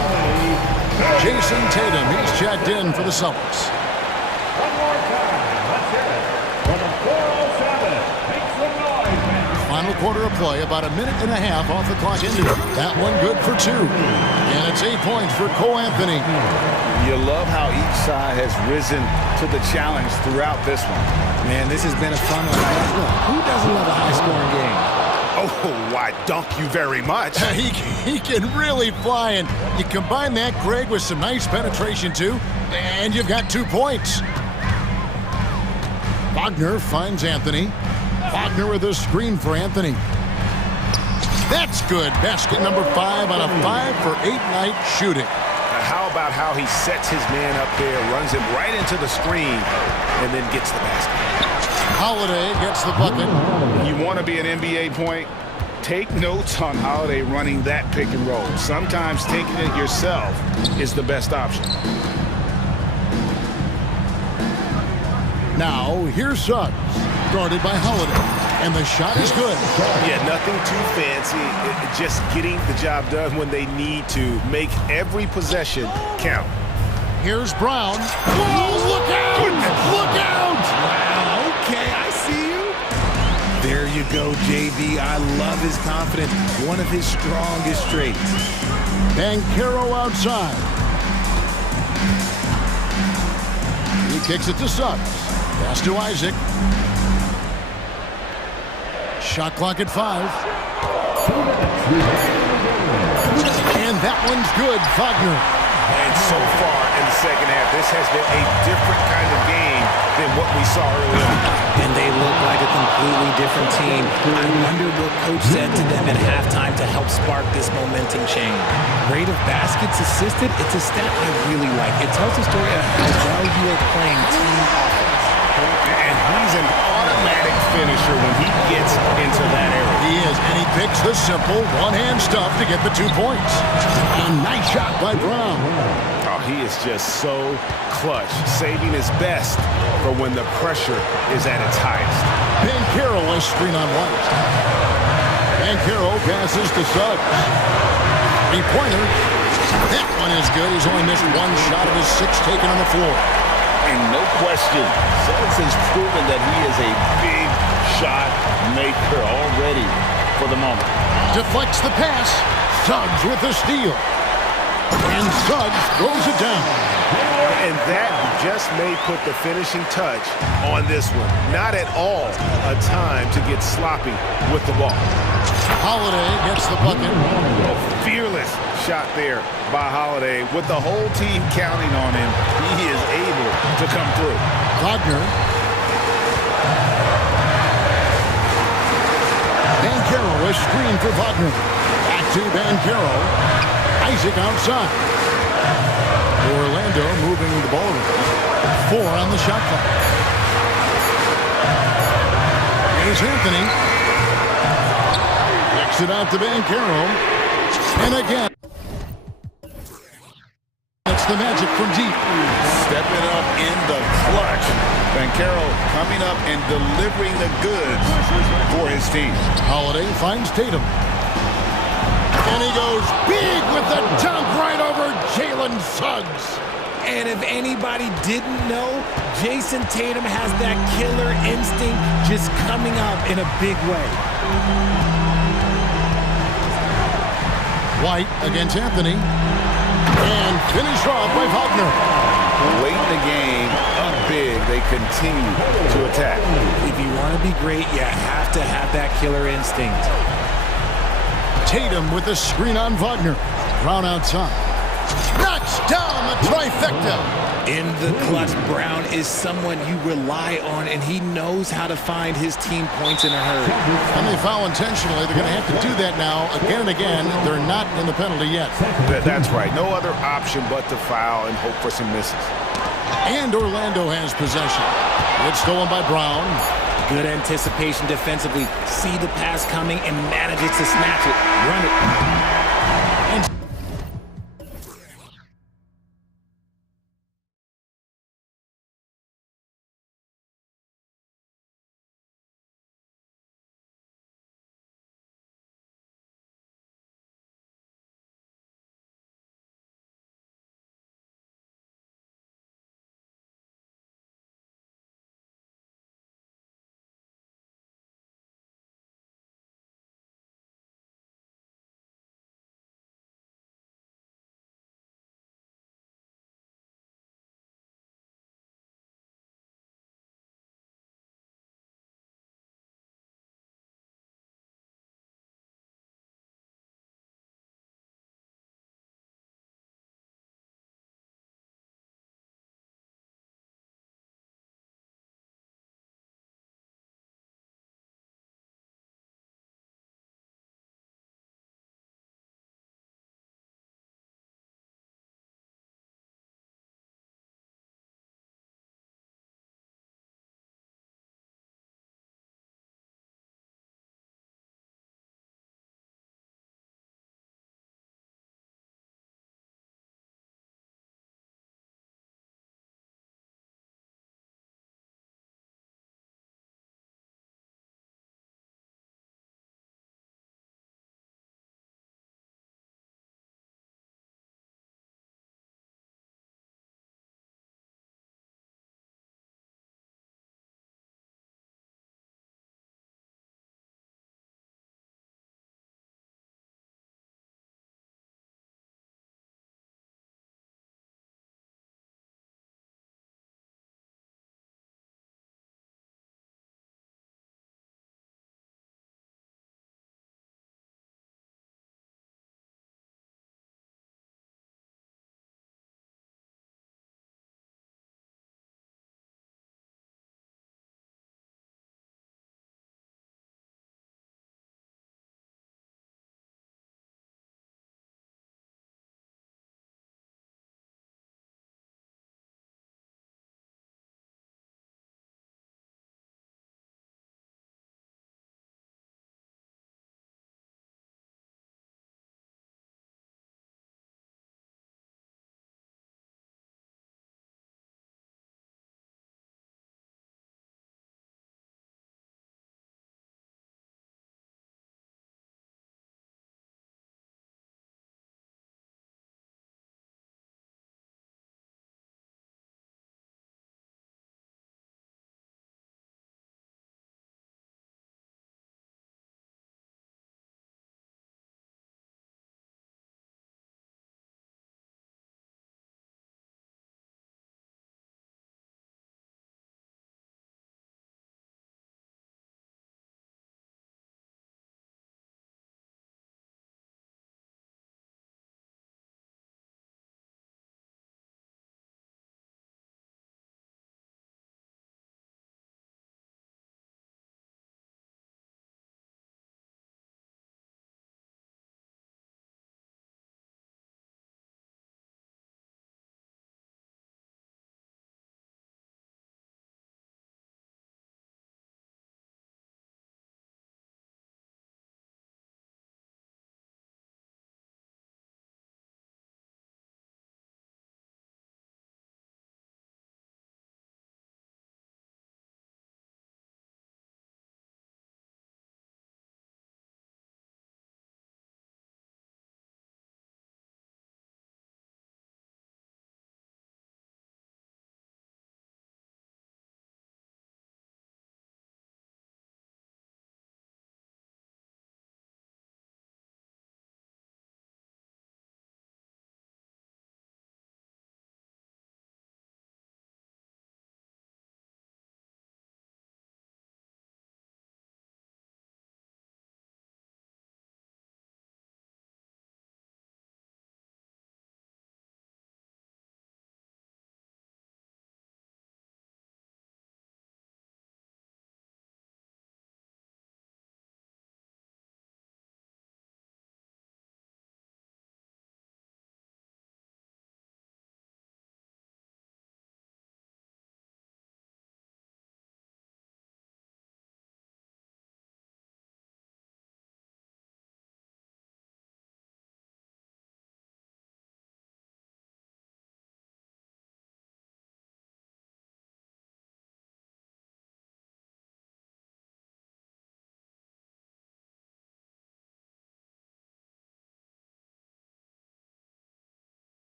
Jason Tatum, he's checked in for the Celtics. One more time. Let's hear it for the 407. Make some noise, man. Final quarter of play, about a minute and a half off the clock into it. That one good for 2. And it's 8 points for Cole Anthony. You love how each side has risen to the challenge throughout this one. Man, this has been a fun one. Look, who doesn't love a high-scoring game? Oh, why, dunk you very much. He can really fly, and you combine that, Greg, with some nice penetration, too, and you've got 2 points. Wagner finds Anthony. Wagner with a screen for Anthony. That's good. Basket number 5 on a 5-for-8 night shooting. Now, how about how he sets his man up there, runs him right into the screen, and then gets the basket? Holiday gets the bucket. You want to be an NBA point? Take notes on Holiday running that pick and roll. Sometimes taking it yourself is the best option. Now, here's Suggs, guarded by Holiday, and the shot is good. Yeah, nothing too fancy, just getting the job done when they need to. Make every possession count. Here's Brown. Whoa, look out! Look out! Wow, okay, I see you. There you go, JV. I love his confidence. One of his strongest traits. Banchero outside. He kicks it to Suggs. Pass to Isaac. Shot clock at 5. And that one's good, Wagner. And so far in the second half, this has been a different kind of game than what we saw earlier. And they look like a completely different team. I wonder what coach said to them at halftime to help spark this momentum change. Rate of baskets assisted, it's a stat I really like. It tells the story of how well you are playing team offense. And he's an automatic finisher when he gets into that area. He is, and he picks the simple one-hand stuff to get the 2 points. A nice shot by Brown. Oh, he is just so clutch, saving his best for when the pressure is at its highest. Banchero is screen on White. Banchero passes to Suggs. 3-pointer. That one is good. He's only missed 1 shot of his 6 taken on the floor. And no question, Suggs has proven that he is a big shot maker already for the moment. Deflects the pass. Suggs with the steal. And Suggs throws it down. And that just may put the finishing touch on this one. Not at all a time to get sloppy with the ball. Holiday gets the bucket. A fearless shot there by Holiday. With the whole team counting on him, he is able to come through. Wagner. Banchero is screened for Wagner. Back to Banchero. Isaac outside. Orlando moving the ball around. 4 on the shot clock. Here's Anthony. Kicks it out to Banchero. And again. It's the Magic from deep. Stepping up in the clutch. Banchero coming up and delivering the goods for his team. Holiday finds Tatum. And he goes big with the dunk right over Jalen Suggs. And if anybody didn't know, Jason Tatum has that killer instinct just coming up in a big way. White against Anthony. And finished off by Wagner. Late in the game, up big, they continue to attack. If you want to be great, you have to have that killer instinct. Tatum with a screen on Wagner. Brown outside. Knocks down the trifecta. In the clutch, Brown is someone you rely on, and he knows how to find his team points in a hurry. And they foul intentionally. They're going to have to do that now again and again. They're not in the penalty yet. That's right. No other option but to foul and hope for some misses. And Orlando has possession. It's stolen by Brown. Good anticipation defensively. See the pass coming and manages to snatch it. Run it.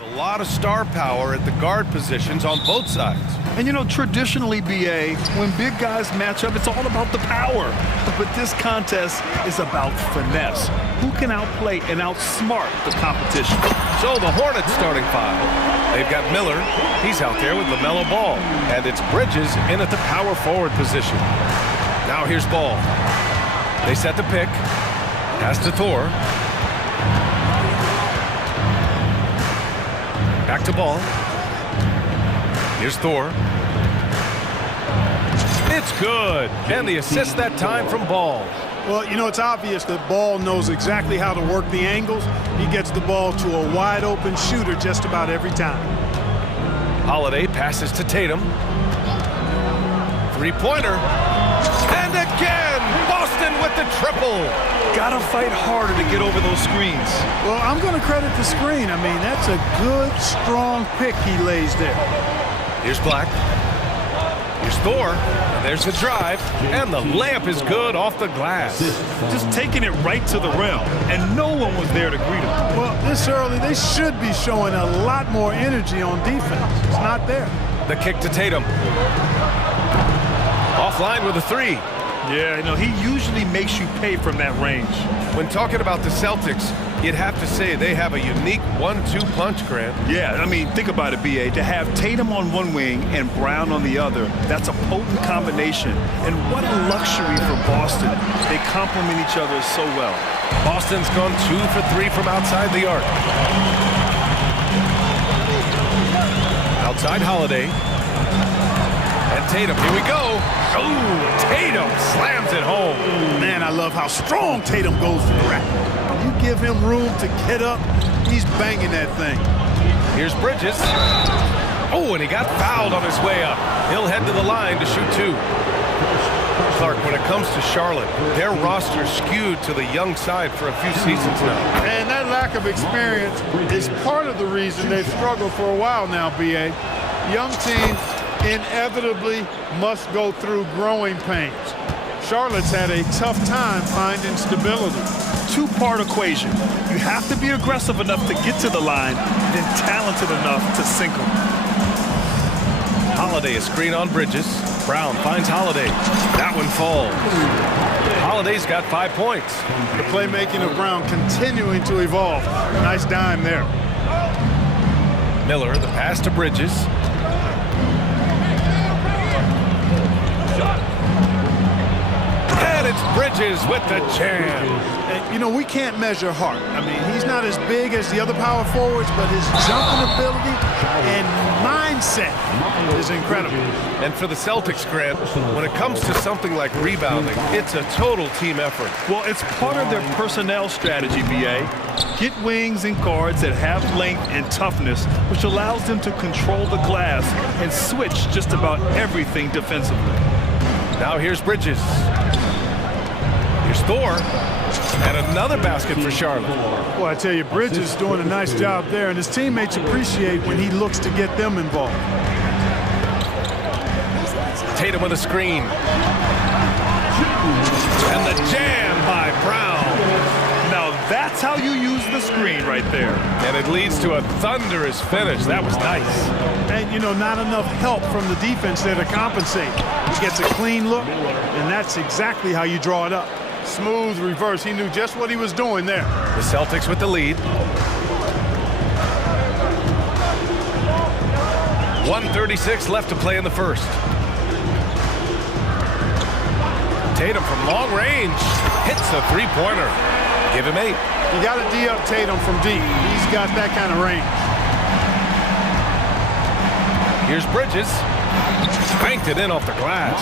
A lot of star power at the guard positions on both sides. And you know, traditionally, BA, when big guys match up, it's all about the power. But this contest is about finesse. Who can outplay and outsmart the competition? So the Hornets starting five. They've got Miller. He's out there with LaMelo Ball. And it's Bridges in at the power forward position. Now here's Ball. They set the pick. Pass to Thor. Back to Ball. Here's Thor. It's good. And the assist that time from Ball. Well, you know, it's obvious that Ball knows exactly how to work the angles. He gets the ball to a wide-open shooter just about every time. Holiday passes to Tatum. Three-pointer. And again, Boston with the triple. Gotta fight harder to get over those screens. Well, I'm going to credit the screen. I mean, that's a good, strong pick he lays there. Here's Black. Here's Thor. And there's the drive. And the layup is good off the glass. Just taking it right to the rim. And no one was there to greet him. Well, this early, they should be showing a lot more energy on defense. It's not there. The kick to Tatum. Offline with a three. Yeah, you know, he usually makes you pay from that range. When talking about the Celtics, you'd have to say they have a unique 1-2 punch, Grant. Yeah, I mean, think about it, B.A. To have Tatum on one wing and Brown on the other, that's a potent combination. And what a luxury for Boston. They complement each other so well. Boston's gone 2 for 3 from outside the arc. Outside Holiday. And Tatum, here we go. Oh, Tatum slams it home. Man, I love how strong Tatum goes to the rack. When you give him room to get up, he's banging that thing. Here's Bridges. Oh, and he got fouled on his way up. He'll head to the line to shoot two. Clark, when it comes to Charlotte, their roster skewed to the young side for a few seasons now. And that lack of experience is part of the reason they've struggled for a while now, B.A. Young teams inevitably must go through growing pains. Charlotte's had a tough time finding stability. Two-part equation. You have to be aggressive enough to get to the line, then talented enough to sink them. Holiday a screen on Bridges. Brown finds Holiday. That one falls. Holiday's got 5 points. The playmaking of Brown continuing to evolve. Nice dime there. Miller, the pass to Bridges. And it's Bridges with the jam. And, you know, we can't measure heart. I mean, he's not as big as the other power forwards, but his jumping ability and mindset is incredible. And for the Celtics, Grant, when it comes to something like rebounding, it's a total team effort. Well, it's part of their personnel strategy, B.A. Get wings and guards that have length and toughness, which allows them to control the glass and switch just about everything defensively. Now here's Bridges. Here's Thor. And another basket for Charlotte. Well, I tell you, Bridges is doing a nice job there, and his teammates appreciate when he looks to get them involved. Tatum with a screen. And the jam by Brown. Now that's how you use the screen right there. And it leads to a thunderous finish. That was nice. And, you know, not enough help from the defense there to compensate. He gets a clean look, and that's exactly how you draw it up. Smooth reverse. He knew just what he was doing there. The Celtics with the lead. 1:36 left to play in the first. Tatum from long range hits the three-pointer. Give him 8. You got to D up Tatum from deep. He's got that kind of range. Here's Bridges. Banked it in off the glass.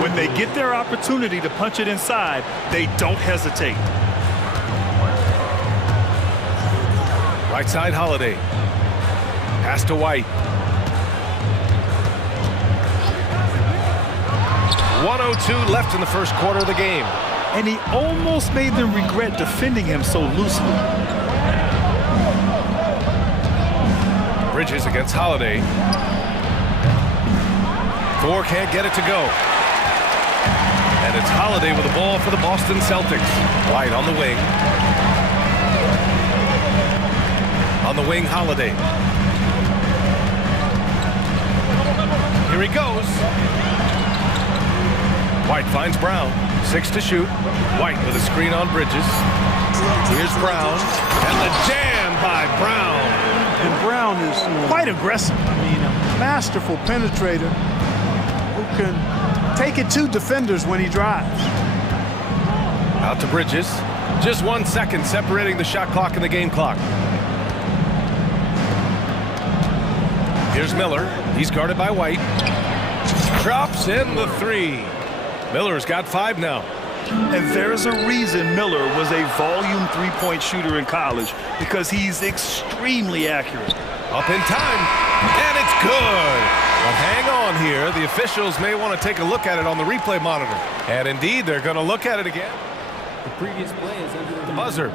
When they get their opportunity to punch it inside, they don't hesitate. Right side Holiday. Pass to White. 1:02 left in the first quarter of the game. And he almost made them regret defending him so loosely. Bridges against Holiday. Thor can't get it to go. And it's Holiday with the ball for the Boston Celtics. White on the wing. On the wing, Holiday. Here he goes. White finds Brown. 6 to shoot. White with a screen on Bridges. Here's Brown. And the jam by Brown. And Brown is quite aggressive. I mean, a masterful penetrator who can take it to defenders when he drives. Out to Bridges. Just 1 second separating the shot clock and the game clock. Here's Miller. He's guarded by White. Drops in the 3. Miller's got 5 now. And there's a reason Miller was a volume three-point shooter in college, because he's extremely accurate. Up in time, and it's good. But hang on here. The officials may want to take a look at it on the replay monitor. And indeed, they're going to look at it again. The previous play is under the buzzer.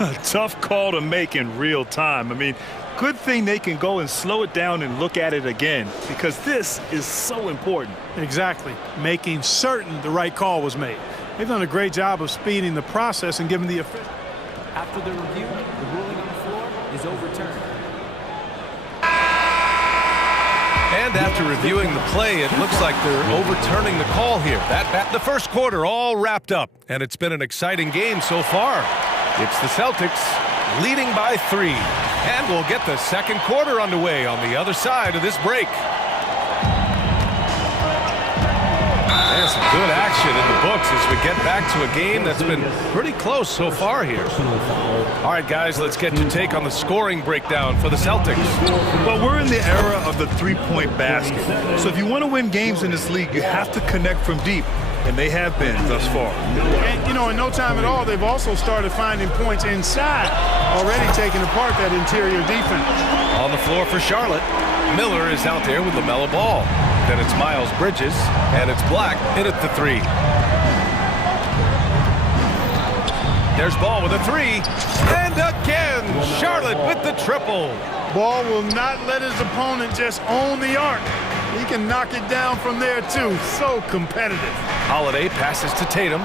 A tough call to make in real time. I mean, good thing they can go and slow it down and look at it again, because this is so important. Exactly. Making certain the right call was made. They've done a great job of speeding the process and giving the official. After the review, the ruling on the floor is overturned. And after reviewing the play, it looks like they're overturning the call here. The first quarter all wrapped up, and it's been an exciting game so far. It's the Celtics leading by 3. And we'll get the second quarter underway on the other side of this break. And some good action in the books as we get back to a game that's been pretty close so far here. All right, guys, let's get your take on the scoring breakdown for the Celtics. Well, we're in the era of the three-point basket. So if you want to win games in this league, you have to connect from deep. And they have been thus far. And, you know, in no time at all, they've also started finding points inside, already taking apart that interior defense. On the floor for Charlotte, Miller is out there with LaMelo Ball. Then it's Miles Bridges, and it's Black in at the 3. There's Ball with a 3, and again, Charlotte with the triple. Ball will not let his opponent just own the arc. He can knock it down from there, too. So competitive. Holiday passes to Tatum.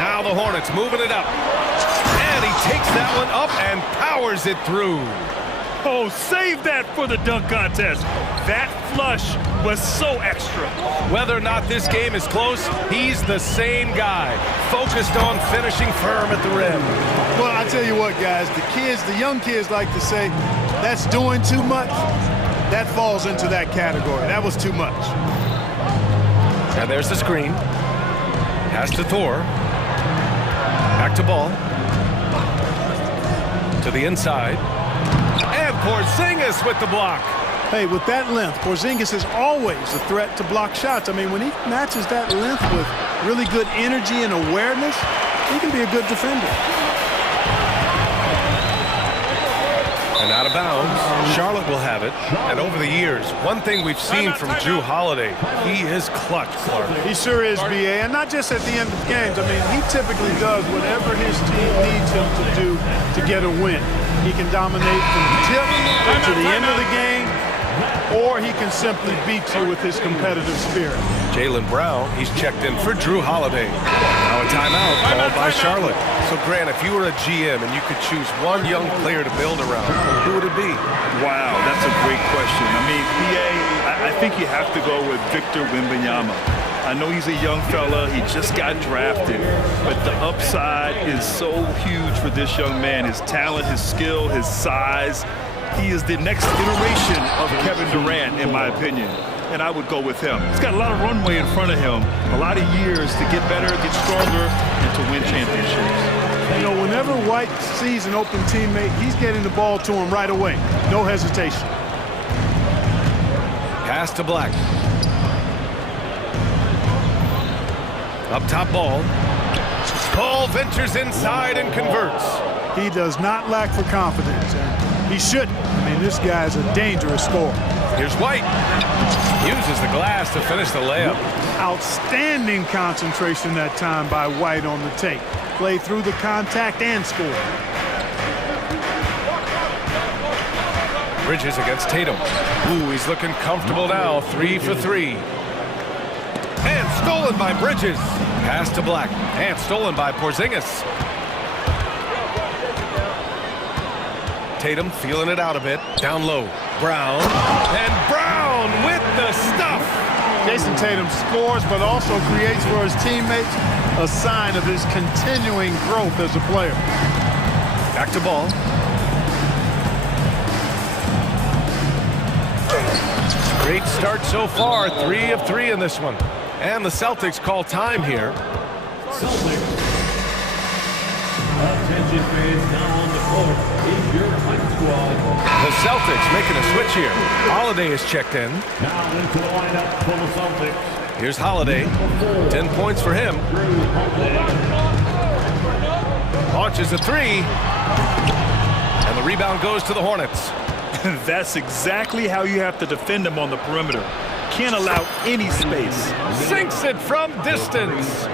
Now the Hornets moving it up. And he takes that one up and powers it through. Oh, save that for the dunk contest. That flush was so extra. Whether or not this game is close, he's the same guy, focused on finishing firm at the rim. Well, I tell you what, guys, the young kids like to say, that's doing too much. That falls into that category. That was too much. And there's the screen. Pass to Thor. Back to Ball. To the inside. And Porzingis with the block. Hey, with that length, Porzingis is always a threat to block shots. I mean, when he matches that length with really good energy and awareness, he can be a good defender. And out of bounds, Charlotte will have it. And over the years, one thing we've seen from Drew Holiday, he is clutch, Clark. He sure is, B.A., and not just at the end of games. I mean, he typically does whatever his team needs him to do to get a win. He can dominate from the tip to the end of the game, or he can simply beat you with his competitive spirit. Jaylen Brown, he's checked in for Drew Holiday. Now a timeout called by Charlotte. So, Grant, if you were a GM and you could choose one young player to build around, who would it be? Wow, that's a great question. I mean, I think you have to go with Victor Wembanyama. I know he's a young fella. He just got drafted. But the upside is so huge for this young man. His talent, his skill, his size. He is the next iteration of Kevin Durant, in my opinion. And I would go with him. He's got a lot of runway in front of him. A lot of years to get better, get stronger, and to win championships. You know, whenever White sees an open teammate, he's getting the ball to him right away. No hesitation. Pass to Black. Up top Ball. Ball ventures inside and converts. He does not lack for confidence, and he shouldn't. I mean, this guy's a dangerous scorer. Here's White. Uses the glass to finish the layup. Outstanding concentration that time by White on the tape. Played through the contact and scored. Bridges against Tatum. Ooh, he's looking comfortable now. 3 for 3. And stolen by Bridges. Pass to Black. And stolen by Porzingis. Tatum feeling it out a bit. Down low. Brown. And Brown with the stuff. Jason Tatum scores, but also creates for his teammates a sign of his continuing growth as a player. Back to ball. Great start so far. 3 of 3 in this one. And the Celtics call time here. Celtics. Attention fans, now on the court is your hype squad. The Celtics making a switch here. Holiday is checked in. Now into the lineup for the Celtics. Here's Holiday. 10 points for him. Launches a 3. And the rebound goes to the Hornets. That's exactly how you have to defend him on the perimeter. Can't allow any space. Sinks it from distance.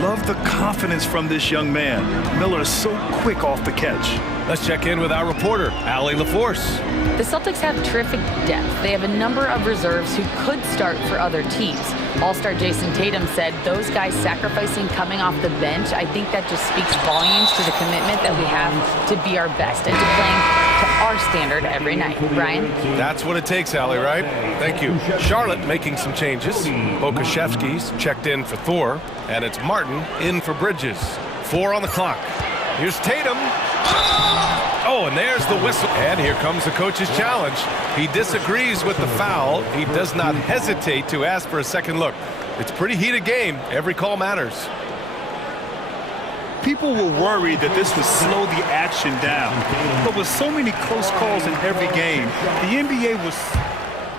Love the confidence from this young man. Miller is so quick off the catch. Let's check in with our reporter, Allie LaForce. The Celtics have terrific depth. They have a number of reserves who could start for other teams. All-star Jason Tatum said those guys sacrificing coming off the bench, I think that just speaks volumes to the commitment that we have to be our best and to playing to our standard every night. Brian? That's what it takes, Allie, right? Thank you. Charlotte making some changes. Bokashevsky's checked in for Thor, and it's Martin in for Bridges. 4 on the clock. Here's Tatum. Oh, and there's the whistle. And here comes the coach's challenge. He disagrees with the foul. He does not hesitate to ask for a second look. It's a pretty heated game. Every call matters. People were worried that this would slow the action down. But with so many close calls in every game, the NBA was...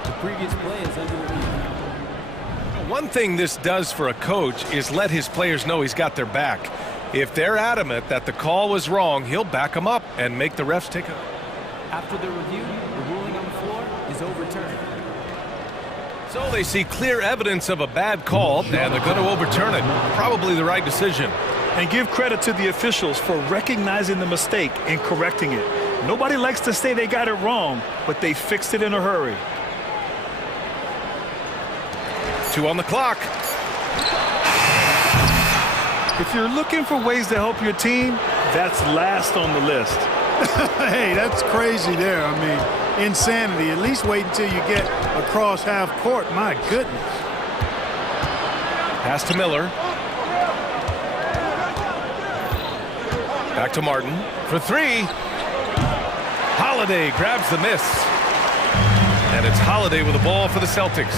The previous play is under review. One thing this does for a coach is let his players know he's got their back. If they're adamant that the call was wrong, he'll back them up and make the refs take a... After the review, the ruling on the floor is overturned. So they see clear evidence of a bad call, and they're going to overturn it. Probably the right decision. And give credit to the officials for recognizing the mistake and correcting it. Nobody likes to say they got it wrong, but they fixed it in a hurry. 2 on the clock. If you're looking for ways to help your team, that's last on the list. Hey, that's crazy there. I mean, insanity. At least wait until you get across half court. My goodness. Pass to Miller. Back to Martin for 3. Holiday grabs the miss. And it's Holiday with the ball for the Celtics.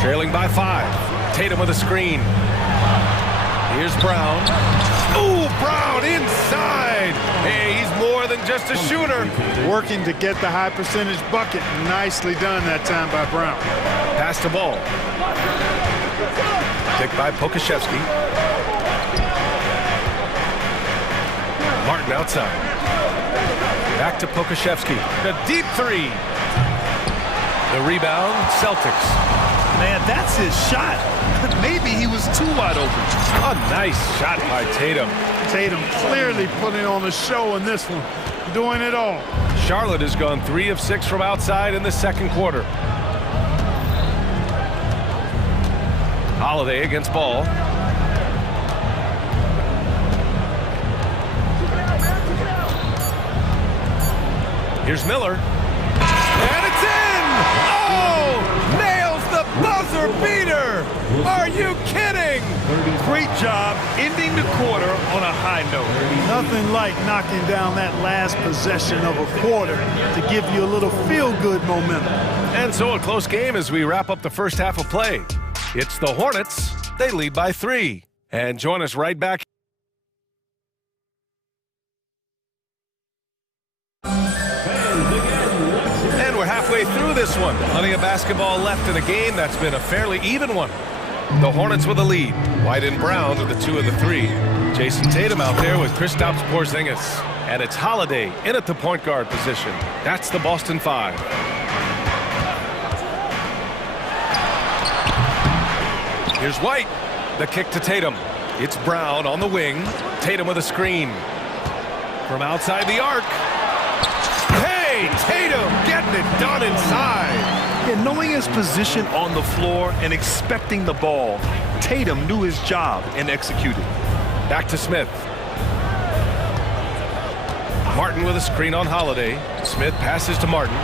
Trailing by 5. Tatum with a screen. Here's Brown. Ooh, Brown inside. Hey, he's more than just a shooter. Working to get the high percentage bucket. Nicely done that time by Brown. Pass the ball. Picked by Pokashevsky. Martin outside. Back to Pokashevsky. The deep 3. The rebound, Celtics. Man, that's his shot. Maybe he was too wide open. A nice shot by Tatum. Tatum clearly putting on a show in this one. Doing it all. Charlotte has gone 3 of 6 from outside in the second quarter. Holiday against Ball. Here's Miller. And it's in! Oh! Nails the buzzer beater! Are you kidding? Great job ending the quarter on a high note. Nothing like knocking down that last possession of a quarter to give you a little feel-good momentum. And so a close game as we wrap up the first half of play. It's the Hornets. They lead by 3. And join us right back. And we're halfway through this one. Plenty of basketball left in a game that's been a fairly even one. The Hornets with the lead. White and Brown are the 2 and the 3. Jason Tatum out there with Kristaps Porzingis. And it's Holiday in at the point guard position. That's the Boston 5. Here's White. The kick to Tatum. It's Brown on the wing. Tatum with a screen. From outside the arc. Hey, Tatum getting it done inside. And knowing his position on the floor and expecting the ball, Tatum knew his job and executed. Back to Smith. Martin with a screen on Holiday. Smith passes to Martin.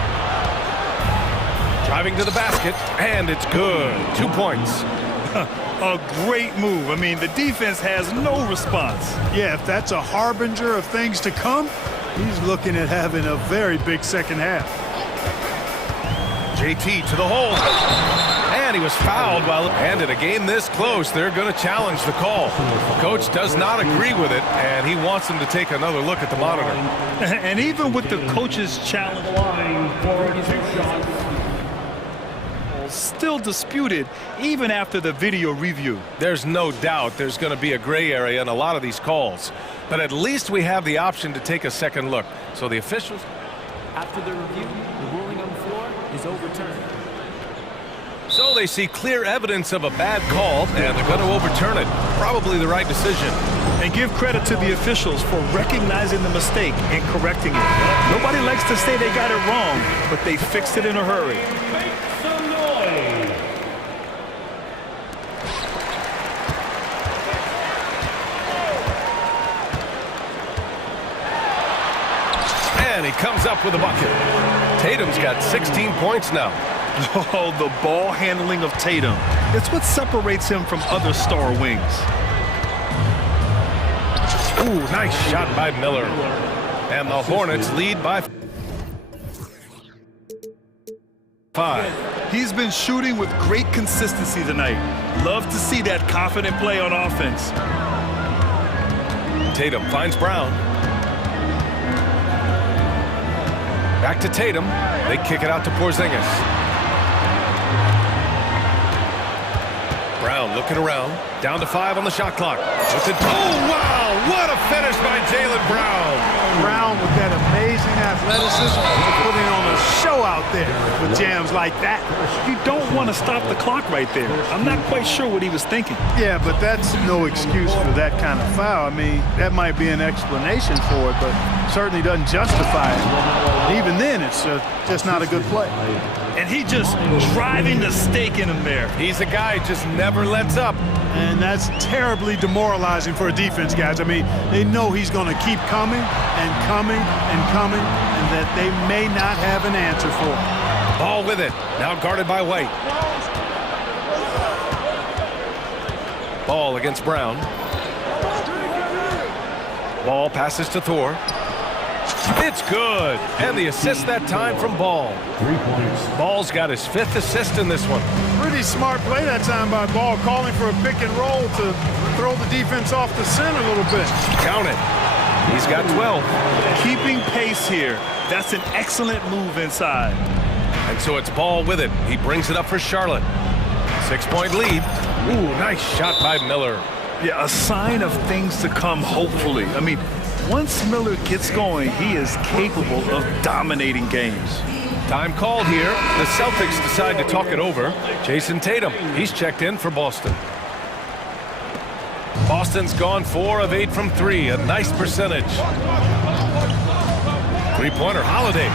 Driving to the basket, and it's good. 2 points. A great move. I mean, the defense has no response. Yeah, if that's a harbinger of things to come, he's looking at having a very big second half. JT to the hole. And he was fouled and in a game this close, they're going to challenge the call. Coach does not agree with it, and he wants him to take another look at the monitor. And even with the coach's challenge, still disputed even after the video review. There's no doubt there's going to be a gray area in a lot of these calls, but at least we have the option to take a second look. So the officials, after the review, the ruling on the floor is overturned. So they see clear evidence of a bad call, and they're going to overturn it. Probably the right decision. And give credit to the officials for recognizing the mistake and correcting it. Nobody likes to say they got it wrong, but they fixed it in a hurry. And he comes up with a bucket. Tatum's got 16 points now. Oh, the ball handling of Tatum. It's what separates him from other star wings. Ooh, nice shot by Miller. And the Hornets lead by 5. He's been shooting with great consistency tonight. Love to see that confident play on offense. Tatum finds Brown. Back to Tatum. They kick it out to Porzingis. Brown looking around. Down to 5 on the shot clock. Oh, wow! What a finish by Jaylen Brown. Brown with that amazing athleticism, putting on a show out there with jams like that. You don't want to stop the clock right there. I'm not quite sure what he was thinking. Yeah, but that's no excuse for that kind of foul. I mean, that might be an explanation for it, but certainly doesn't justify it. Even then, it's just not a good play. And he just driving the stake in him there. He's a guy who just never lets up. And that's terribly demoralizing for a defense, guys. I mean, they know he's going to keep coming and coming and coming, and that they may not have an answer for it. Ball with it. Now guarded by White. Ball against Brown. Ball passes to Thor. It's good. And the assist that time from Ball. 3 points. Ball's got his 5th assist in this one. Pretty smart play that time by Ball, calling for a pick and roll to throw the defense off the center a little bit. Count it. He's got 12. Keeping pace here. That's an excellent move inside. And so it's Ball with it. He brings it up for Charlotte. 6-point lead. Ooh, nice shot by Miller. Yeah, a sign of things to come, hopefully. I mean, once Miller gets going, he is capable of dominating games. Time called here. The Celtics decide to talk it over. Jason Tatum, he's checked in for Boston. Boston's gone 4 of 8 from 3, a nice percentage. Three-pointer Holiday.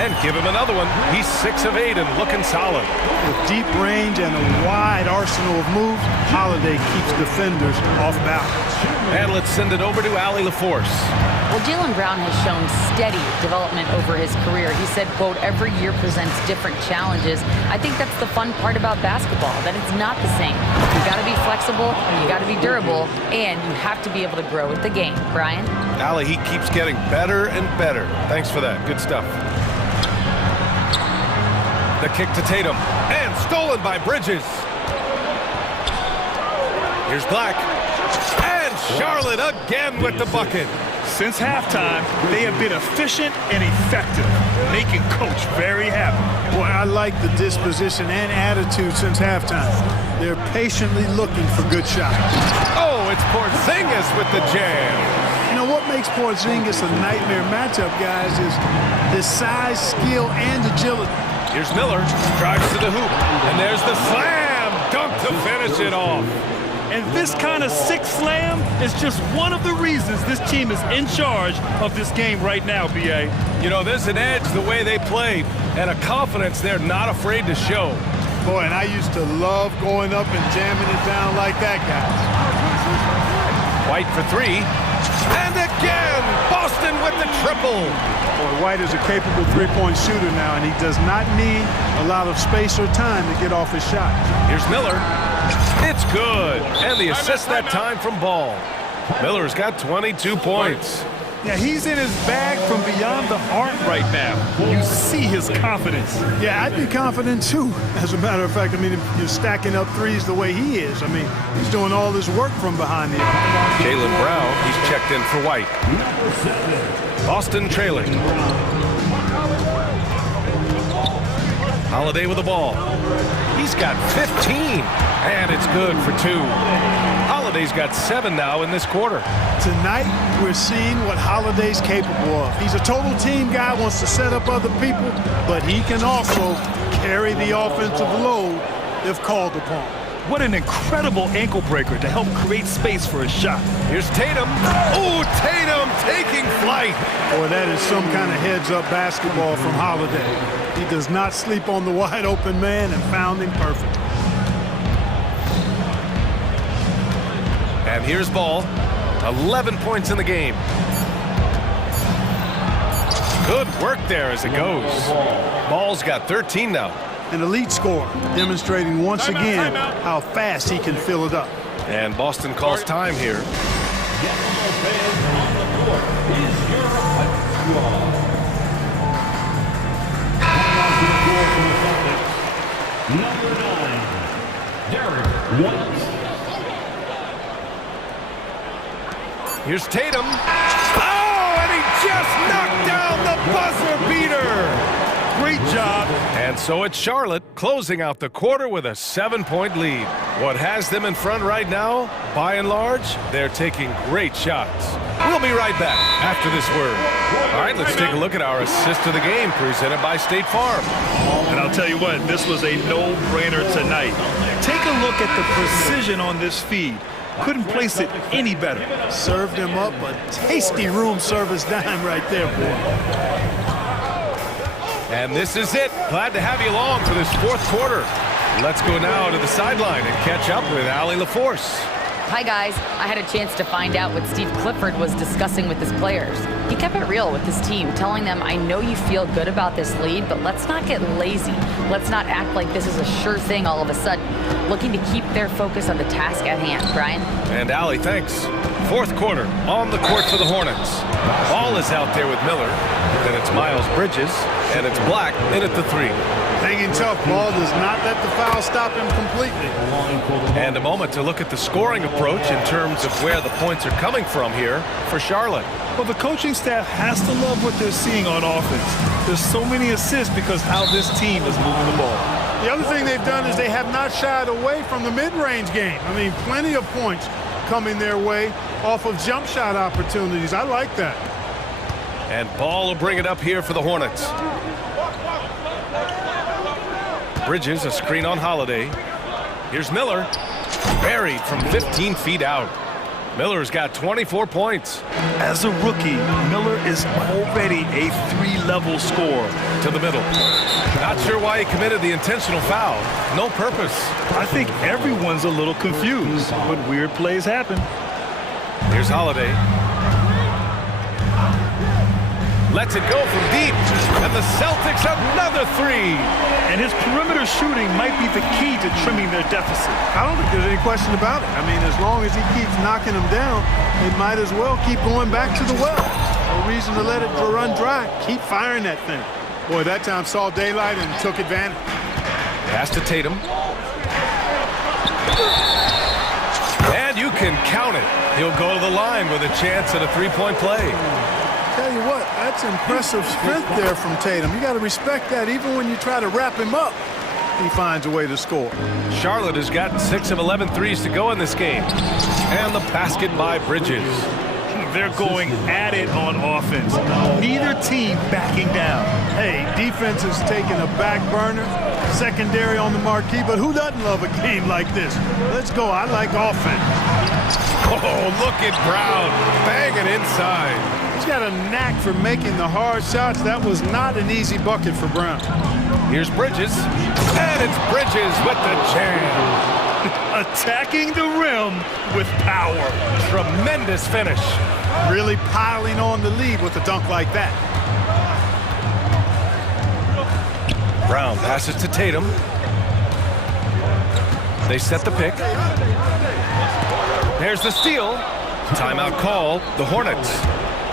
And give him another one. He's 6 of 8 and looking solid. With deep range and a wide arsenal of moves, Holiday keeps defenders off balance. And let's send it over to Allie LaForce. Well, Jaylen Brown has shown steady development over his career. He said, quote, every year presents different challenges. I think that's the fun part about basketball, that it's not the same. You got to be flexible, you got to be durable, and you have to be able to grow with the game. Brian? Allie, he keeps getting better and better. Thanks for that. Good stuff. The kick to Tatum. And stolen by Bridges. Here's Black. And Charlotte again with the bucket. Since halftime, they have been efficient and effective, making Coach very happy. Boy, I like the disposition and attitude since halftime. They're patiently looking for good shots. Oh, it's Porzingis with the jam. You know, what makes Porzingis a nightmare matchup, guys, is his size, skill, and agility. Here's Miller, drives to the hoop, and there's the slam dunk to finish it off. And this kind of sick slam is just one of the reasons this team is in charge of this game right now, B.A. You know, there's an edge the way they play and a confidence they're not afraid to show. Boy, and I used to love going up and jamming it down like that, guys. White for 3. And again, Boston with the triple. Boy, White is a capable three-point shooter now, and he does not need a lot of space or time to get off his shot. Here's Miller. It's good. And the assist that time from Ball. Miller's got 22 points. Yeah, he's in his bag from beyond the arc right now. You see his confidence. Yeah, I'd be confident too. As a matter of fact, I mean, if you're stacking up threes the way he is, I mean, he's doing all this work from behind the arc. Jaylen Brown, he's checked in for White. Boston trailing. Holiday with the ball. He's got 15, and it's good for 2. Holiday's got 7 now in this quarter. Tonight, we're seeing what Holiday's capable of. He's a total team guy, wants to set up other people, but he can also carry the offensive load if called upon. What an incredible ankle breaker to help create space for a shot. Here's Tatum. Oh, Tatum taking flight. Boy, that is some kind of heads-up basketball from Holiday. He does not sleep on the wide-open man and found him perfect. And here's Ball. 11 points in the game. Good work there as it goes. Ball's got 13 now. An elite scorer, demonstrating once again how fast he can fill it up. And Boston calls time here. Number 9, Derek White. Here's Tatum. Oh, and he just knocked down the buzzer beater. Great job. And so it's Charlotte closing out the quarter with a 7-point lead. What has them in front right now, by and large, they're taking great shots. We'll be right back after this word. All right, let's take a look at our assist of the game presented by State Farm. And I'll tell you what, this was a no-brainer tonight. Take a look at the precision on this feed. Couldn't place it any better. Served him up a tasty room service dime right there, boy. And this is it. Glad to have you along for this fourth quarter. Let's go now to the sideline and catch up with Allie LaForce. Hi, guys. I had a chance to find out what Steve Clifford was discussing with his players. He kept it real with his team, telling them, I know you feel good about this lead, but let's not get lazy. Let's not act like this is a sure thing all of a sudden. Looking to keep their focus on the task at hand. Brian? And Allie, thanks. Fourth quarter, on the court for the Hornets. Ball is out there with Miller. Then it's Miles Bridges, and it's Black in at the 3. Hanging tough. Ball does not let the foul stop him completely. And a moment to look at the scoring approach in terms of where the points are coming from here for Charlotte. Well, the coaching staff has to love what they're seeing on offense. There's so many assists because how this team is moving the ball. The other thing they've done is they have not shied away from the mid-range game. I mean, plenty of points coming their way off of jump shot opportunities. I like that. And Ball will bring it up here for the Hornets. Bridges, a screen on Holiday. Here's Miller. Buried from 15 feet out. Miller's got 24 points. As a rookie, Miller is already a 3-level scorer. To the middle. Not sure why he committed the intentional foul. No purpose. I think everyone's a little confused, but weird plays happen. Here's Holiday. Lets it go from deep. And the Celtics another 3. And his perimeter shooting might be the key to trimming their deficit. I don't think there's any question about it. I mean, as long as he keeps knocking them down, they might as well keep going back to the well. No reason to let it run dry. Keep firing that thing. Boy, that time saw daylight and took advantage. Pass to Tatum. And you can count it. He'll go to the line with a chance at a 3-point play. Tell you what, that's impressive strength there from Tatum. You got to respect that. Even when you try to wrap him up, he finds a way to score. Charlotte has gotten 6 of 11 threes to go in this game. And the basket by Bridges. They're going at it on offense. Neither team backing down. Hey, defense is taking a back burner, secondary on the marquee, but who doesn't love a game like this? Let's go. I like offense. Oh, look at Brown. Banging inside. He's got a knack for making the hard shots. That was not an easy bucket for Brown. Here's Bridges. And it's Bridges with the jam. A attacking the rim with power. Tremendous finish. Really piling on the lead with a dunk like that. Brown passes to Tatum. They set the pick. There's the steal. Timeout call, the Hornets.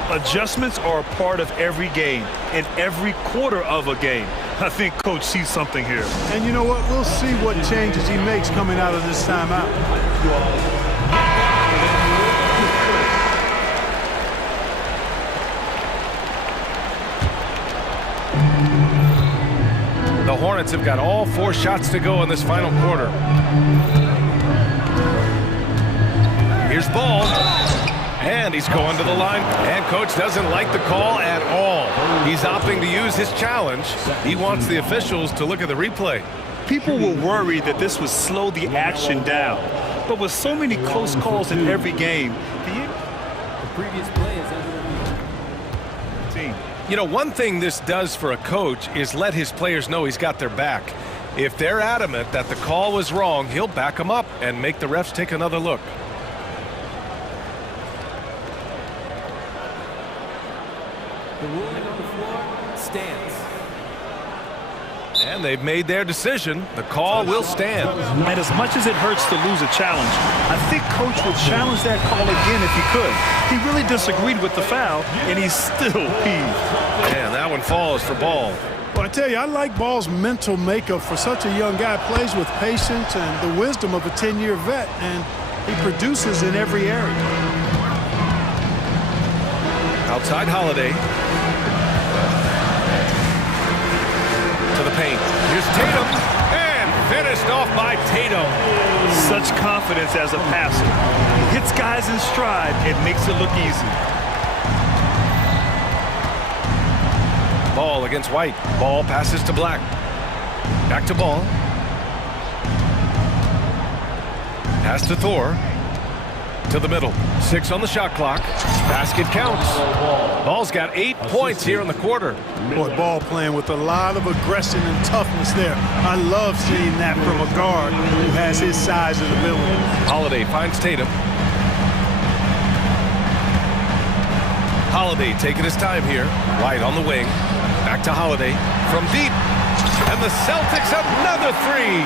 Adjustments are a part of every game and every quarter of a game. I think Coach sees something here. And you know what? We'll see what changes he makes coming out of this timeout. The Hornets have got all 4 shots to go in this final quarter. Here's Ball. And he's going to the line. And Coach doesn't like the call at all. He's opting to use his challenge. He wants the officials to look at the replay. People were worried that this would slow the action down. But with so many close calls in every game, The previous play is under team. You know, one thing this does for a coach is let his players know he's got their back. If they're adamant that the call was wrong, he'll back them up and make the refs take another look. The ruling on the floor stands. And they've made their decision. The call will stand. And as much as it hurts to lose a challenge, I think Coach would challenge that call again if he could. He really disagreed with the foul, and he's still peeved. And that one falls for Ball. Well, I tell you, I like Ball's mental makeup for such a young guy. Plays with patience and the wisdom of a 10-year vet, and he produces in every area. Outside Holiday. To the paint. Here's Tatum. And finished off by Tatum. Such confidence as a passer. He hits guys in stride and makes it look easy. Ball against White. Ball passes to Black. Back to Ball. Pass to Thor. To the middle. 6 on the shot clock. Basket counts. Ball's got 8 points here in the quarter. Boy, Ball playing with a lot of aggression and toughness there. I love seeing that from a guard who has his size and ability. Holiday finds Tatum. Holiday taking his time here. White on the wing. Back to Holiday. From deep. And the Celtics another 3.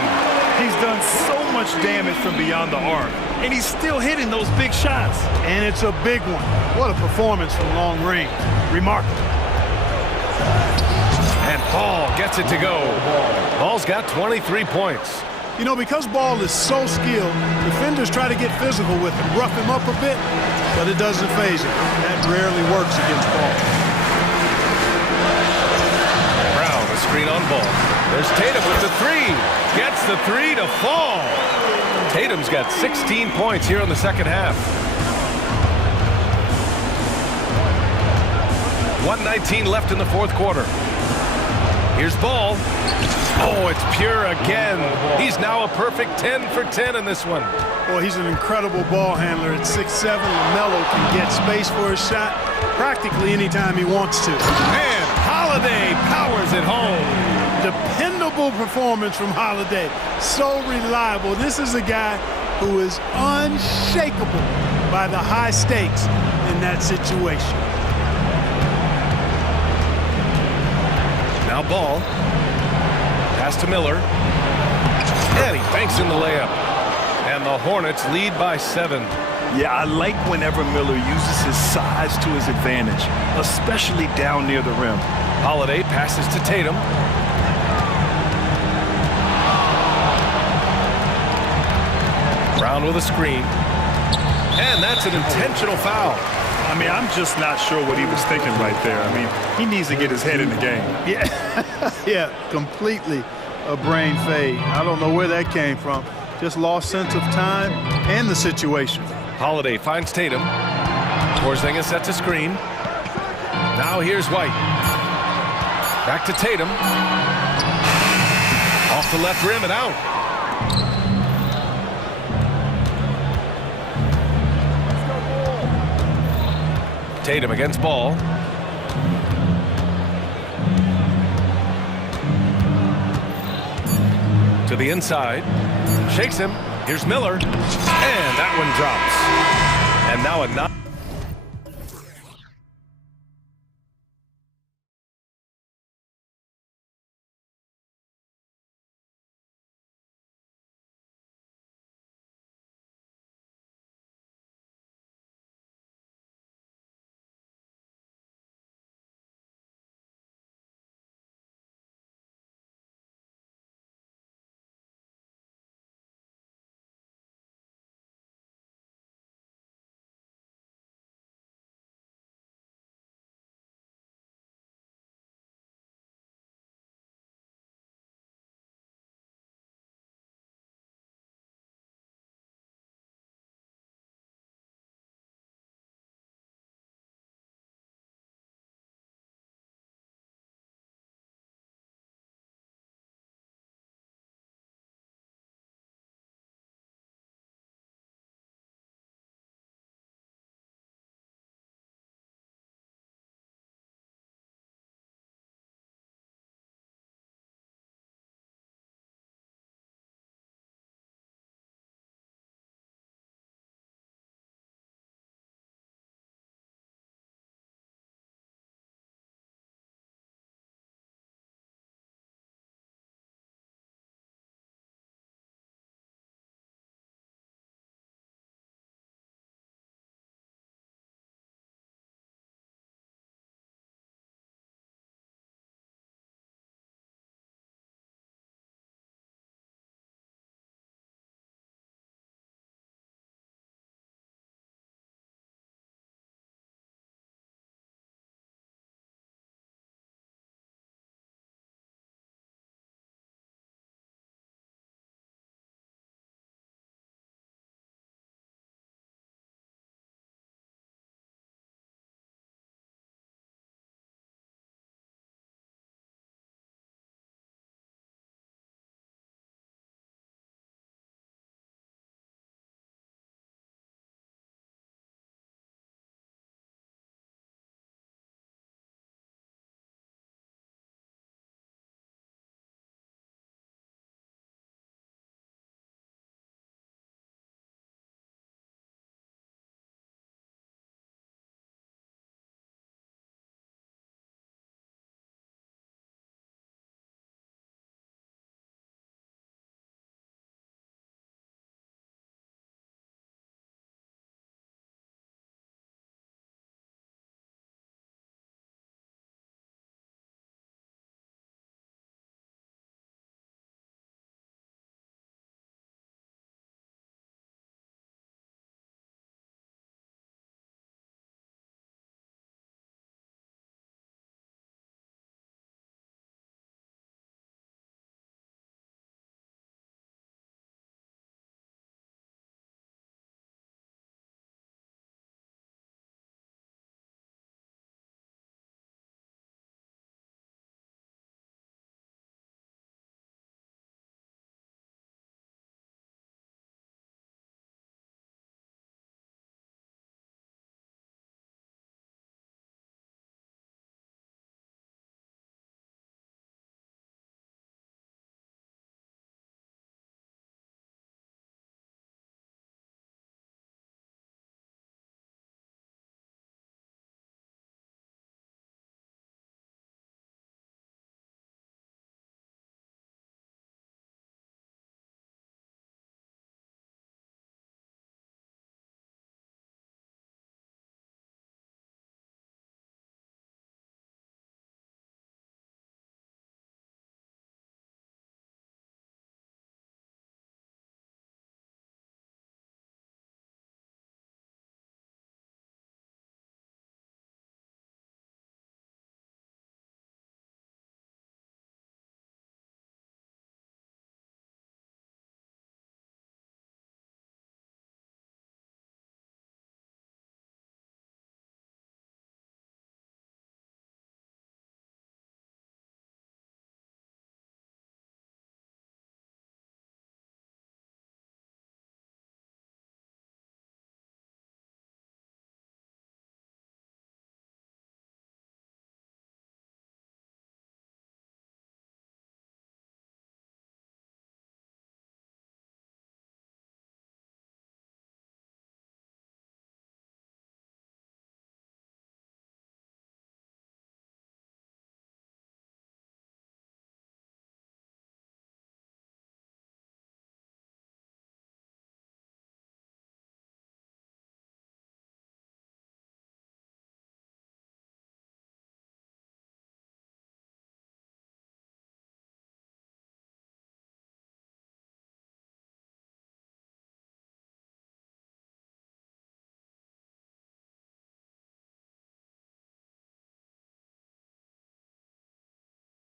He's done so much damage from beyond the arc, and he's still hitting those big shots. And it's a big one. What a performance from long range. Remarkable. And Ball gets it to go. Ball's got 23 points. You know, because Ball is so skilled, defenders try to get physical with him, rough him up a bit, but it doesn't faze him. That rarely works against Ball. Brown, a screen on Ball. There's Tatum with the 3. Gets the 3 to fall. Tatum's got 16 points here in the second half. 1:19 left in the fourth quarter. Here's Ball. Oh, it's pure again. He's now a perfect 10 for 10 in this one. Boy, he's an incredible ball handler. At 6'7", LaMelo can get space for his shot practically anytime he wants to. And Holiday powers it home. Dependable performance from Holiday. So reliable. This is a guy who is unshakable by the high stakes in that situation. Now Ball. Pass to Miller. And he banks in the layup. And the Hornets lead by 7. Yeah, I like whenever Miller uses his size to his advantage, especially down near the rim. Holiday passes to Tatum. Brown with a screen. And that's an intentional foul. I mean, I'm just not sure what he was thinking right there. I mean, he needs to get his head in the game. Yeah, yeah, completely a brain fade. I don't know where that came from. Just lost sense of time and the situation. Holiday finds Tatum. Porzingis sets a screen. Now here's White. Back to Tatum. Off the left rim and out. Tatum against Ball. To the inside. Shakes him. Here's Miller, and that one drops. And now a 9.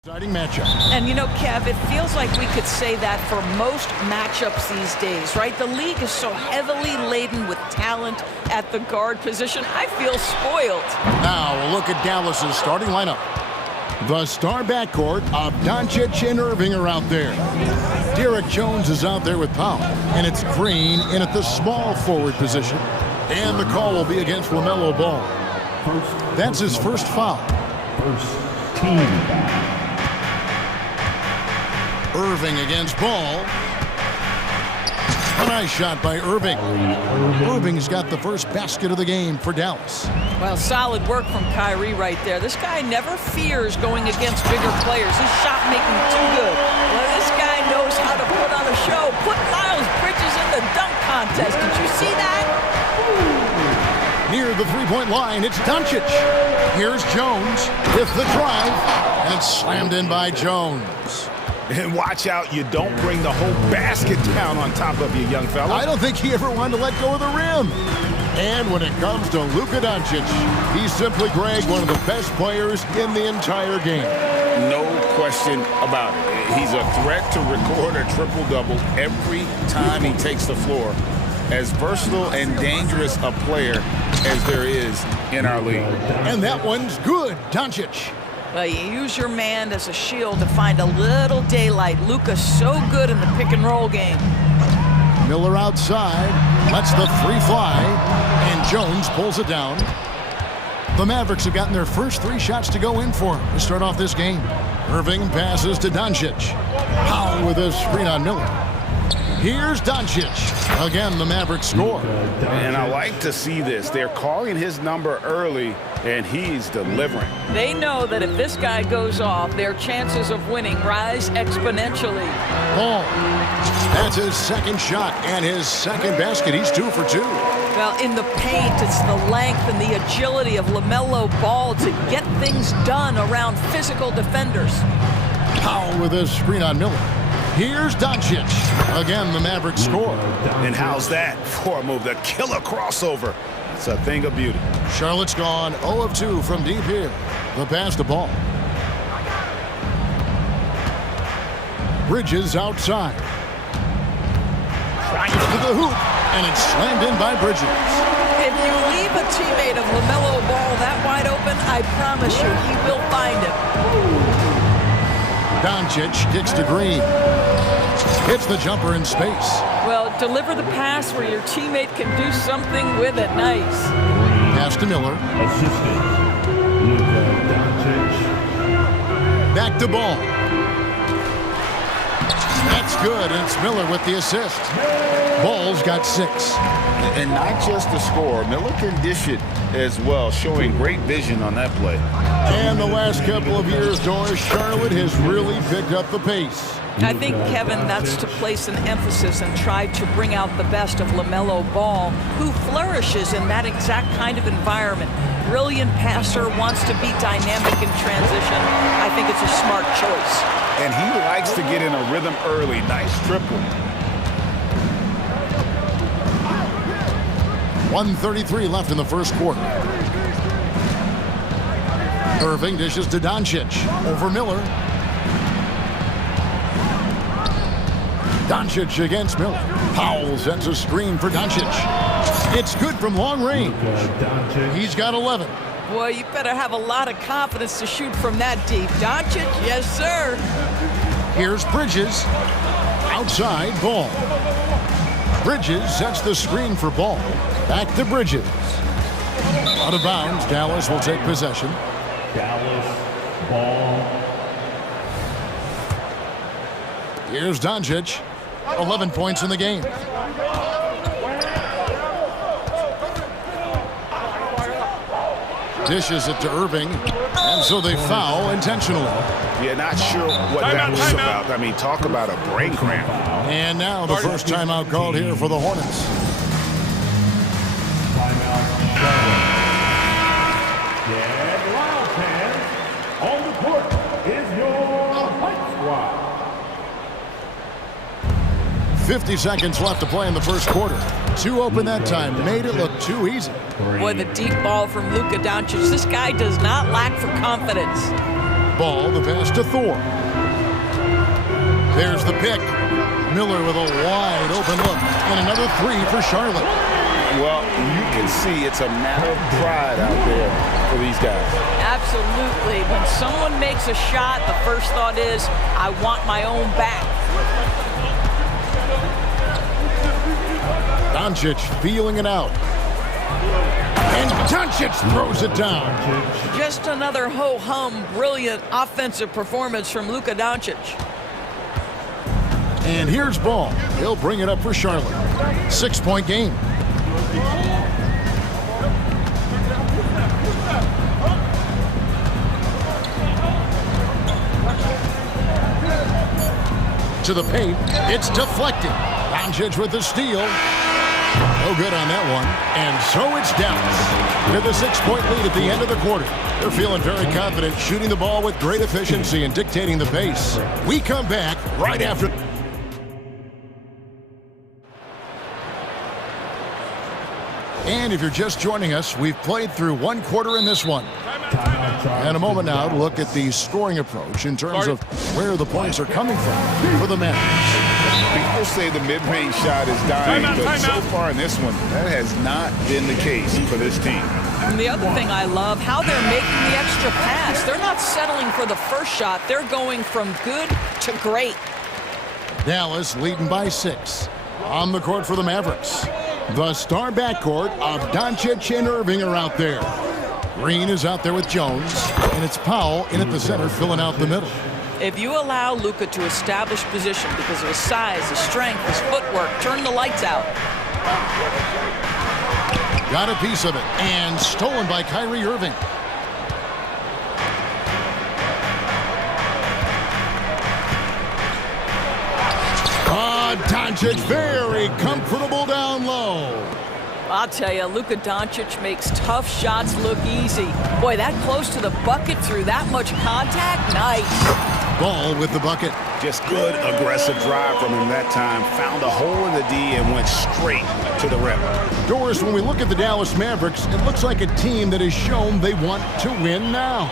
Exciting matchup. And you know, Kev, it feels like we could say that for most matchups these days, right? The league is so heavily laden with talent at the guard position. I feel spoiled. Now a look at Dallas's starting lineup. The star backcourt of Doncic and Irving are out there. Derek Jones is out there with Powell, and it's Green in at the small forward position. And the call will be against LaMelo Ball. That's his first foul. First team. Irving against Ball. A nice shot by Irving. Irving's got the first basket of the game for Dallas. Well, solid work from Kyrie right there. This guy never fears going against bigger players. His shot making too good. Well, this guy knows how to put on a show. Put Miles Bridges in the dunk contest. Did you see that? Near the three-point line, it's Doncic. Here's Jones with the drive, and it's slammed in by Jones. And watch out, you don't bring the whole basket down on top of you, young fella. I don't think he ever wanted to let go of the rim. And when it comes to Luka Doncic, he's simply, Greg, one of the best players in the entire game. No question about it. He's a threat to record a triple-double every time he takes the floor. As versatile and dangerous a player as there is in our league. And that one's good, Doncic. Well, you use your man as a shield to find a little daylight. Luka's so good in the pick-and-roll game. Miller outside, lets the free fly, and Jones pulls it down. The Mavericks have gotten their first 3 shots to go in for him to start off this game. Irving passes to Doncic. Powell with a screen on Miller. Here's Doncic. Again, the Mavericks score. And I like to see this. They're calling his number early, and he's delivering. They know that if this guy goes off, their chances of winning rise exponentially. Ball. That's his second shot and his second basket. He's 2 for 2. Well, in the paint, it's the length and the agility of LaMelo Ball to get things done around physical defenders. Powell with a screen on Miller. Here's Doncic. Again, the Mavericks score. And how's that for a move? The killer crossover. It's a thing of beauty. Charlotte's gone 0 of 2 from deep here. The pass to Ball. Bridges outside. Trying to the hoop, and it's slammed in by Bridges. If you leave a teammate of LaMelo Ball that wide open, I promise you, he will find him. Doncic kicks to Green. Hits the jumper in space. Well, deliver the pass where your teammate can do something with it. Nice. Pass to Miller. Back to Ball. That's good, and it's Miller with the assist. Ball's got 6. And not just the score. Miller can dish it as well, showing great vision on that play. And the last couple of years, Doris, Charlotte has really picked up the pace. I think, Kevin, that's to place an emphasis and try to bring out the best of LaMelo Ball, who flourishes in that exact kind of environment. Brilliant passer, wants to be dynamic in transition. I think it's a smart choice. And he likes to get in a rhythm early. Nice triple. 1:33 left in the first quarter. Irving dishes to Doncic. Over Miller. Doncic against Miller. Powell sets a screen for Doncic. It's good from long range. He's got 11. Boy, you better have a lot of confidence to shoot from that deep. Doncic, yes, sir. Here's Bridges. Outside, Ball. Bridges sets the screen for Ball. Back to Bridges. Out of bounds, Dallas will take possession. Dallas, Ball. Here's Doncic. 11 points in the game. Dishes it to Irving, and so they foul intentionally. Yeah, not sure what that was about. I mean, talk about a brain cramp. And now the first timeout called here for the Hornets. Dead Wild fans, on the court is your Fight Squad. 50 seconds left to play in the first quarter. 2 open that time. Made it look too easy. Boy, the deep ball from Luka Doncic. This guy does not lack for confidence. Ball, the pass to Thor. There's the pick. Miller with a wide open look. And another three for Charlotte. Well, you can see it's a matter of pride out there for these guys. Absolutely. When someone makes a shot, the first thought is, I want my own back. Doncic feeling it out. And Doncic throws it down. Just another ho-hum, brilliant offensive performance from Luka Doncic. And here's Ball. He'll bring it up for Charlotte. 6-point game. To the paint. It's deflected. Doncic with the steal. No good on that one. And so it's Dallas with a 6-point lead at the end of the quarter. They're feeling very confident, shooting the ball with great efficiency and dictating the pace. We come back right after. And if you're just joining us, we've played through one quarter in this one. And a moment now to look at the scoring approach in terms of where the points are coming from for the men. People say the mid-range shot is dying, but so far in this one, that has not been the case for this team. And the other thing I love, how they're making the extra pass. They're not settling for the first shot. They're going from good to great. Dallas leading by 6. On the court for the Mavericks. The star backcourt of Doncic and Irving are out there. Green is out there with Jones, and it's Powell in at the center filling out the middle. If you allow Luka to establish position because of his size, his strength, his footwork, turn the lights out. Got a piece of it, and stolen by Kyrie Irving. Doncic very comfortable down low. I'll tell you, Luka Doncic makes tough shots look easy. Boy, that close to the bucket through that much contact, nice. Ball with the bucket. Just good, aggressive drive from him that time. Found a hole in the D and went straight to the rim. Doris, when we look at the Dallas Mavericks, it looks like a team that has shown they want to win now.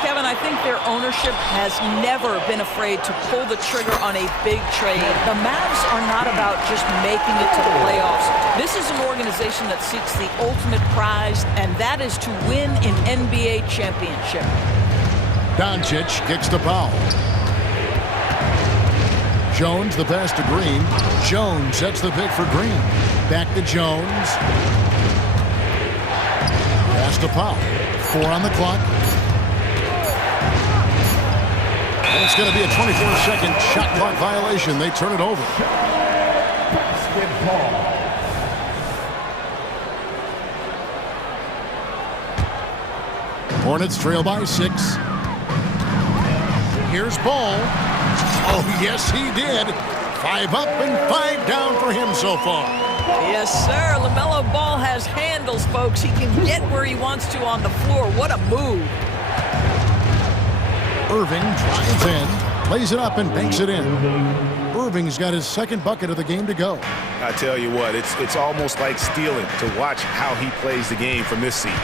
Kevin, I think their ownership has never been afraid to pull the trigger on a big trade. The Mavs are not about just making it to the playoffs. This is an organization that seeks the ultimate prize, and that is to win an NBA championship. Doncic kicks to Powell. Jones, the pass to Green. Jones sets the pick for Green. Back to Jones. Pass to Powell. 4 on the clock. And it's going to be a 24-second shot clock violation. They turn it over. Basketball. Hornets trail by 6. Here's Ball. Oh, yes, he did. 5 up and 5 down for him so far. Yes, sir. LaMelo Ball has handles, folks. He can get where he wants to on the floor. What a move. Irving drives in, lays it up, and banks it in. Irving's got his second bucket of the game to go. I tell you what, it's almost like stealing to watch how he plays the game from this seat.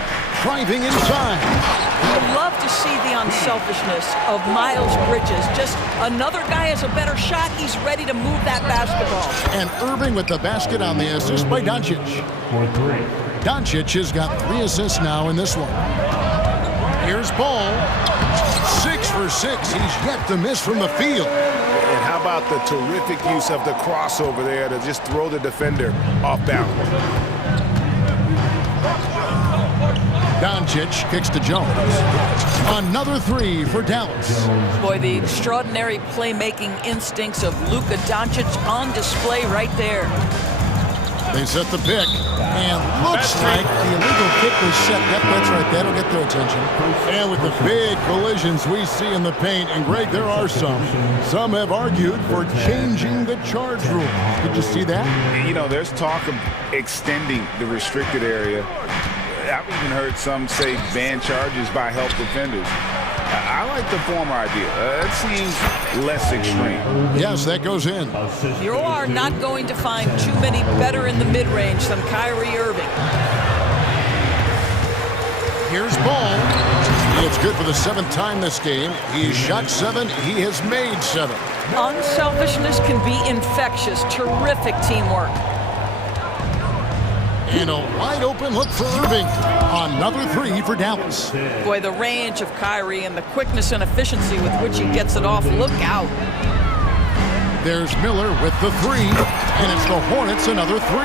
Driving inside. I love to see the unselfishness of Miles Bridges. Just another guy has a better shot. He's ready to move that basketball. And Irving with the basket on the assist by Doncic. Doncic has got 3 assists now in this one. Here's Ball. 6 for 6. He's yet to miss from the field. And how about the terrific use of the crossover there to just throw the defender off balance. Doncic kicks to Jones. Another 3 for Dallas. Boy, the extraordinary playmaking instincts of Luka Doncic on display right there. They set the pick, and looks like the illegal kick was set. Yep, that's right. That'll get their attention. And with the big collisions we see in the paint, and Greg, there are some. Some have argued for changing the charge rule. Did you see that? You know, there's talk of extending the restricted area. I've even heard some say ban charges by help defenders. I like the former idea. It seems less extreme. Yes, that goes in. You are not going to find too many better in the mid-range than Kyrie Irving. Here's Ball. It's good for the 7th time this game. He's shot 7. He has made 7. Unselfishness can be infectious. Terrific teamwork. And a wide open look for Irving. Another 3 for Dallas. Boy, the range of Kyrie and the quickness and efficiency with which he gets it off. Look out. There's Miller with the 3. And it's the Hornets another 3.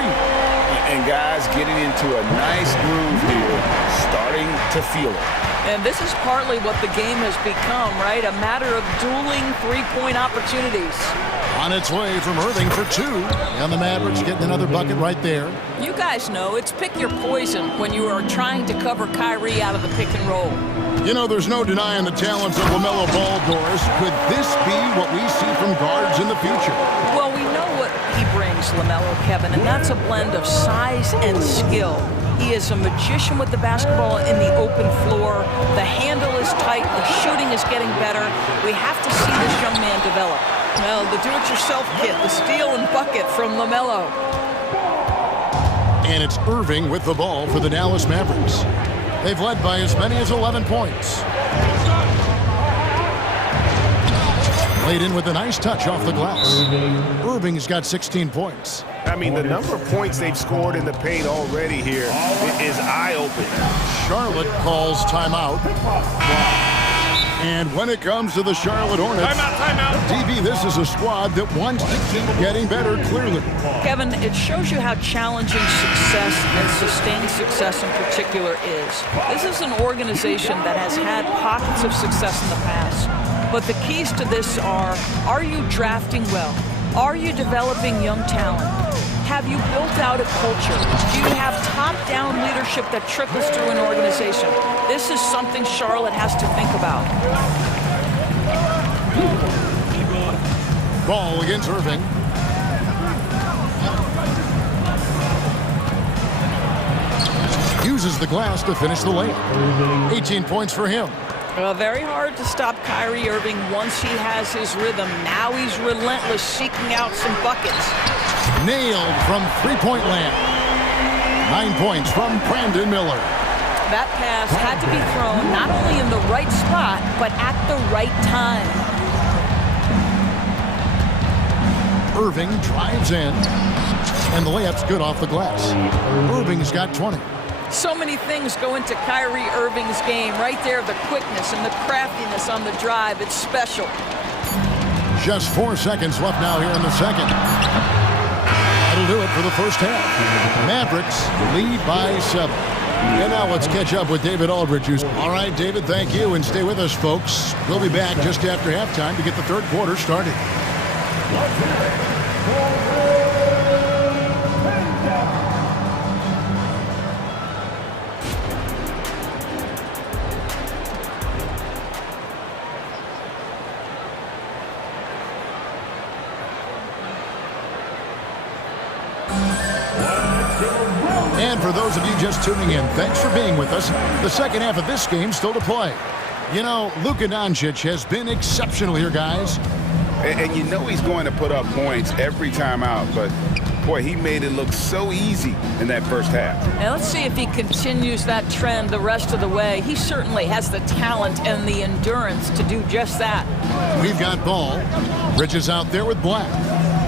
And guys getting into a nice groove here, starting to feel it. And this is partly what the game has become, right? A matter of dueling three-point opportunities. On its way from Irving for 2. And the Mavericks getting another bucket right there. You guys know it's pick your poison when you are trying to cover Kyrie out of the pick and roll. You know, there's no denying the talents of LaMelo Ball, Doris. Could this be what we see from guards in the future? Well, we know what he brings, LaMelo, Kevin, and that's a blend of size and skill. He is a magician with the basketball in the open floor. The handle is tight. The shooting is getting better. We have to see this young man develop. Well, the do-it-yourself kit, the steal and bucket from LaMelo. And it's Irving with the ball for the Dallas Mavericks. They've led by as many as 11 points. Laid in with a nice touch off the glass. Irving's got 16 points. I mean, the number of points they've scored in the paint already here is eye-opening. Charlotte calls timeout. And when it comes to the Charlotte Hornets, Timeout. DB, this is a squad that wants to keep getting better, clearly. Kevin, it shows you how challenging success and sustained success in particular is. This is an organization that has had pockets of success in the past. But the keys to this are you drafting well? Are you developing young talent? Have you built out a culture? Do you have top-down leadership that trickles through an organization? This is something Charlotte has to think about. Ball against Irving. Uses the glass to finish the layup. 18 points for him. Well, very hard to stop Kyrie Irving once he has his rhythm. Now he's relentless, seeking out some buckets. Nailed from three-point land. 9 points from Brandon Miller. That pass had to be thrown not only in the right spot, but at the right time. Irving drives in, and the layup's good off the glass. Irving's got 20. So many things go into Kyrie Irving's game. Right there, the quickness and the craftiness on the drive. It's special. Just 4 seconds left now here in the second. That'll do it for the first half. Mavericks lead by 7. And now let's catch up with David Aldridge. All right, David, thank you. And stay with us, folks. We'll be back just after halftime to get the third quarter started. And for those of you just tuning in, thanks for being with us. The second half of this game still to play. You know, Luka Doncic has been exceptional here, guys. And you know he's going to put up points every time out, but boy, he made it look so easy in that first half. And let's see if he continues that trend the rest of the way. He certainly has the talent and the endurance to do just that. We've got Ball. Bridges out there with Black.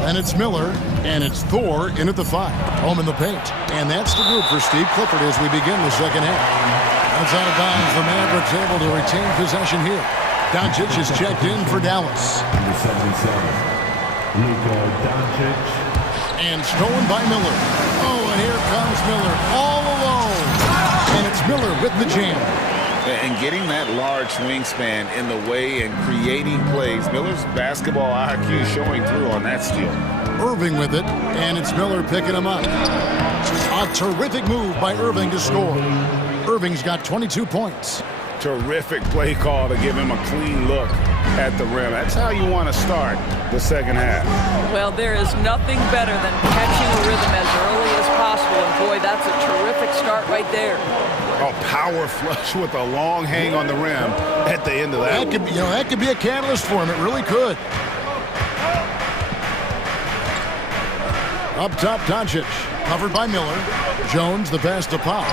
And it's Miller, and it's Thor in at the 5. Home in the paint. And that's the group for Steve Clifford as we begin the second half. That's out of bounds. The Mavericks able to retain possession here. Doncic is checked in for Dallas. Luka Doncic. And stolen by Miller. Oh, and here comes Miller all alone. And it's Miller with the jam. And getting that large wingspan in the way and creating plays. Miller's basketball IQ showing through on that steal. Irving with it, and it's Miller picking him up. A terrific move by Irving to score. Irving's got 22 points. Terrific play call to give him a clean look at the rim. That's how you want to start the second half. Well, there is nothing better than catching a rhythm as early as possible. And boy, that's a terrific start right there. A power flush with a long hang on the rim at the end of that. That could be a catalyst for him. It really could. Up top, Doncic. Covered by Miller. Jones, the pass to Pop.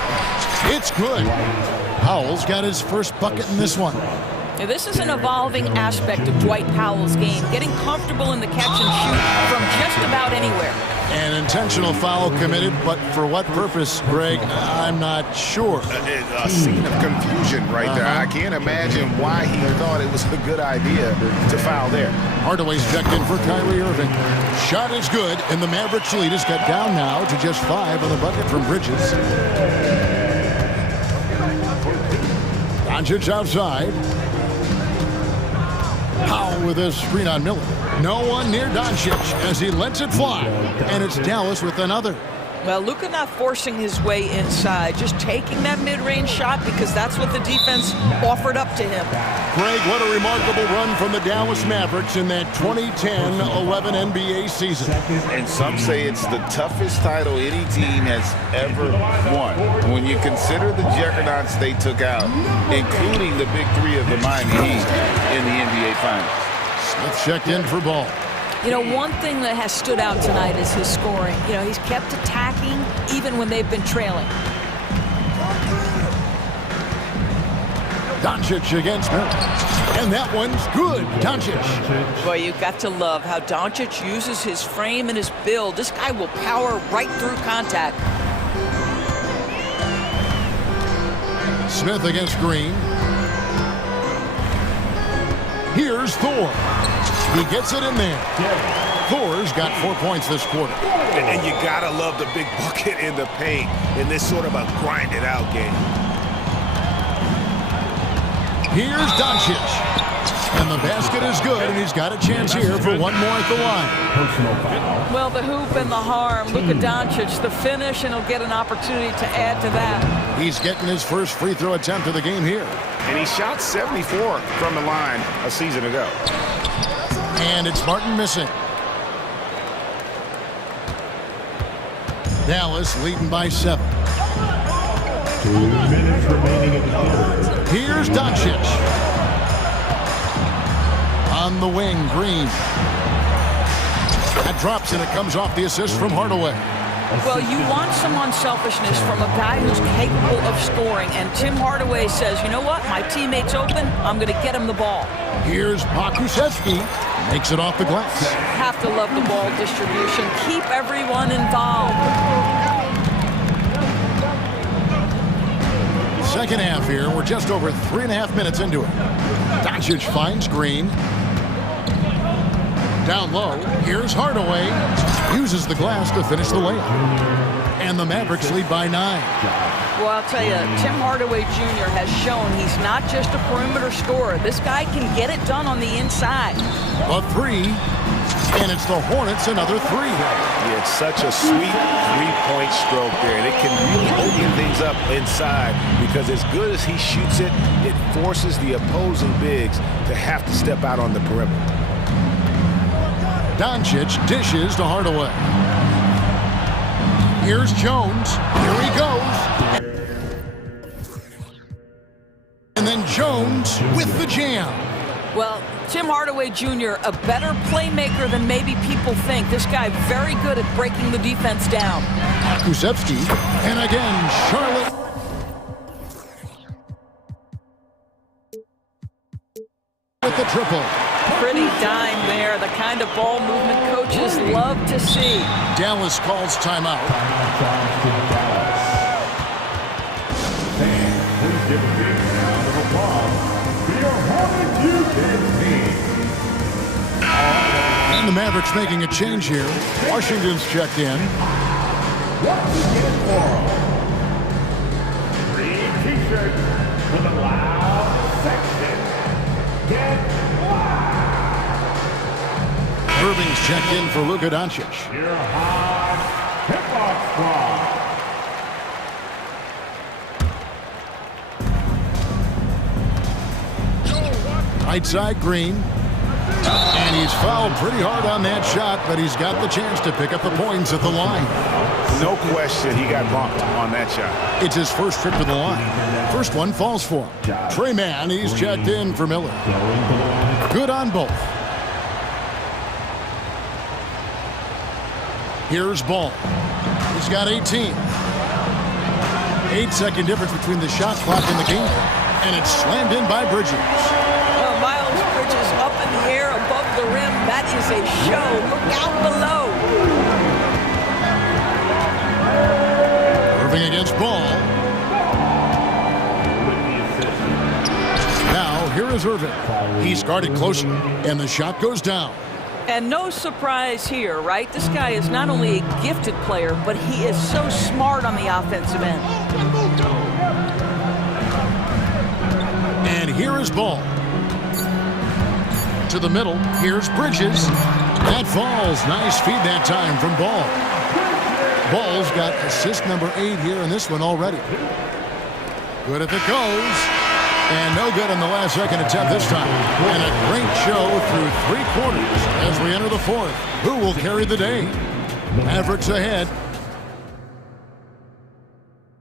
It's good. Powell's got his first bucket in this one. Now, this is an evolving aspect of Dwight Powell's game, getting comfortable in the catch and shoot from just about anywhere. An intentional foul committed, but for what purpose, Greg, I'm not sure. A scene of confusion right there. I can't imagine why he thought it was a good idea to foul there. Hardaway's checked in for Kyrie Irving. Shot is good, and the Mavericks lead is cut down now to just 5 on the bucket from Bridges. Doncic outside. Powell with a screen on Miller. No one near Doncic as he lets it fly. And it's Dallas with another. Well, Luka not forcing his way inside, just taking that mid-range shot because that's what the defense offered up to him. Greg, what a remarkable run from the Dallas Mavericks in that 2010-11 NBA season. And some say it's the toughest title any team has ever won. When you consider the juggernauts they took out, including the big three of the Miami Heat in the NBA Finals. Smith checked in for ball. You know, one thing that has stood out tonight is his scoring. You know, he's kept attacking even when they've been trailing. Doncic against Miller. And that one's good. Doncic. Boy, you've got to love how Doncic uses his frame and his build. This guy will power right through contact. Smith against Green. Here's Thor. He gets it in there. Thor's got 4 points this quarter. And you gotta love the big bucket in the paint in this sort of a grinded-out game. Here's Doncic. And the basket is good, and he's got a chance here for one more at the line. Well, the hoop and the harm. Luka Doncic, the finish, and he'll get an opportunity to add to that. He's getting his first free throw attempt of the game here. And he shot 74 from the line a season ago. And it's Martin missing. Dallas leading by 7. 2 minutes remaining in the third. Here's Doncic. On the wing, Green. That drops, and it comes off the assist from Hardaway. Well, you want some unselfishness from a guy who's capable of scoring. And Tim Hardaway says, you know what? My teammate's open. I'm going to get him the ball. Here's Pokusevski. Makes it off the glass. Have to love the ball distribution. Keep everyone involved. Second half here. We're just over 3.5 minutes into it. Doncic finds Green. Down low. Here's Hardaway. Uses the glass to finish the layup. And the Mavericks lead by 9. Well, I'll tell you, Tim Hardaway Jr. has shown he's not just a perimeter scorer. This guy can get it done on the inside. A 3. And it's the Hornets, another 3. Yeah, it's such a sweet three-point stroke there. And it can really open things up inside because as good as he shoots it, it forces the opposing bigs to have to step out on the perimeter. Doncic dishes to Hardaway. Here's Jones. Here he goes. And then Jones with the jam. Well, Tim Hardaway Jr., a better playmaker than maybe people think. This guy very good at breaking the defense down. Kusevsky. And again, Charlotte. With the triple. Pretty dime there, the kind of ball movement coaches love to see. Dallas calls timeout. Please give a big round of applause for your Hornets Houston team. And the Mavericks making a change here. Washington's checked in. Once again, green t-shirt for the loud section. Get Irving's checked in for Luka Doncic. your hot hip-hop squad. Right side, Green. And he's fouled pretty hard on that shot, but he's got the chance to pick up the points at the line. No question he got bumped on that shot. It's his first trip to the line. First one falls for him. Trey Mann, he's checked in for Miller. Good on both. Here's Ball. He's got 18. 8-second difference between the shot clock and the game. And it's slammed in by Bridges. Miles Bridges up in the air above the rim. That is a show. Look out below. Irving against Ball. Now, here is Irving. He's guarded closely, and the shot goes down. And no surprise here, right? This guy is not only a gifted player, but he is so smart on the offensive end. And here is Ball. To the middle, here's Bridges. That falls. Nice feed that time from Ball. Ball's got assist number 8 here in this one already. Good if it goes. And no good on the last second attempt this time. And a great show through 3 quarters as we enter the 4th. Who will carry the day? Mavericks ahead.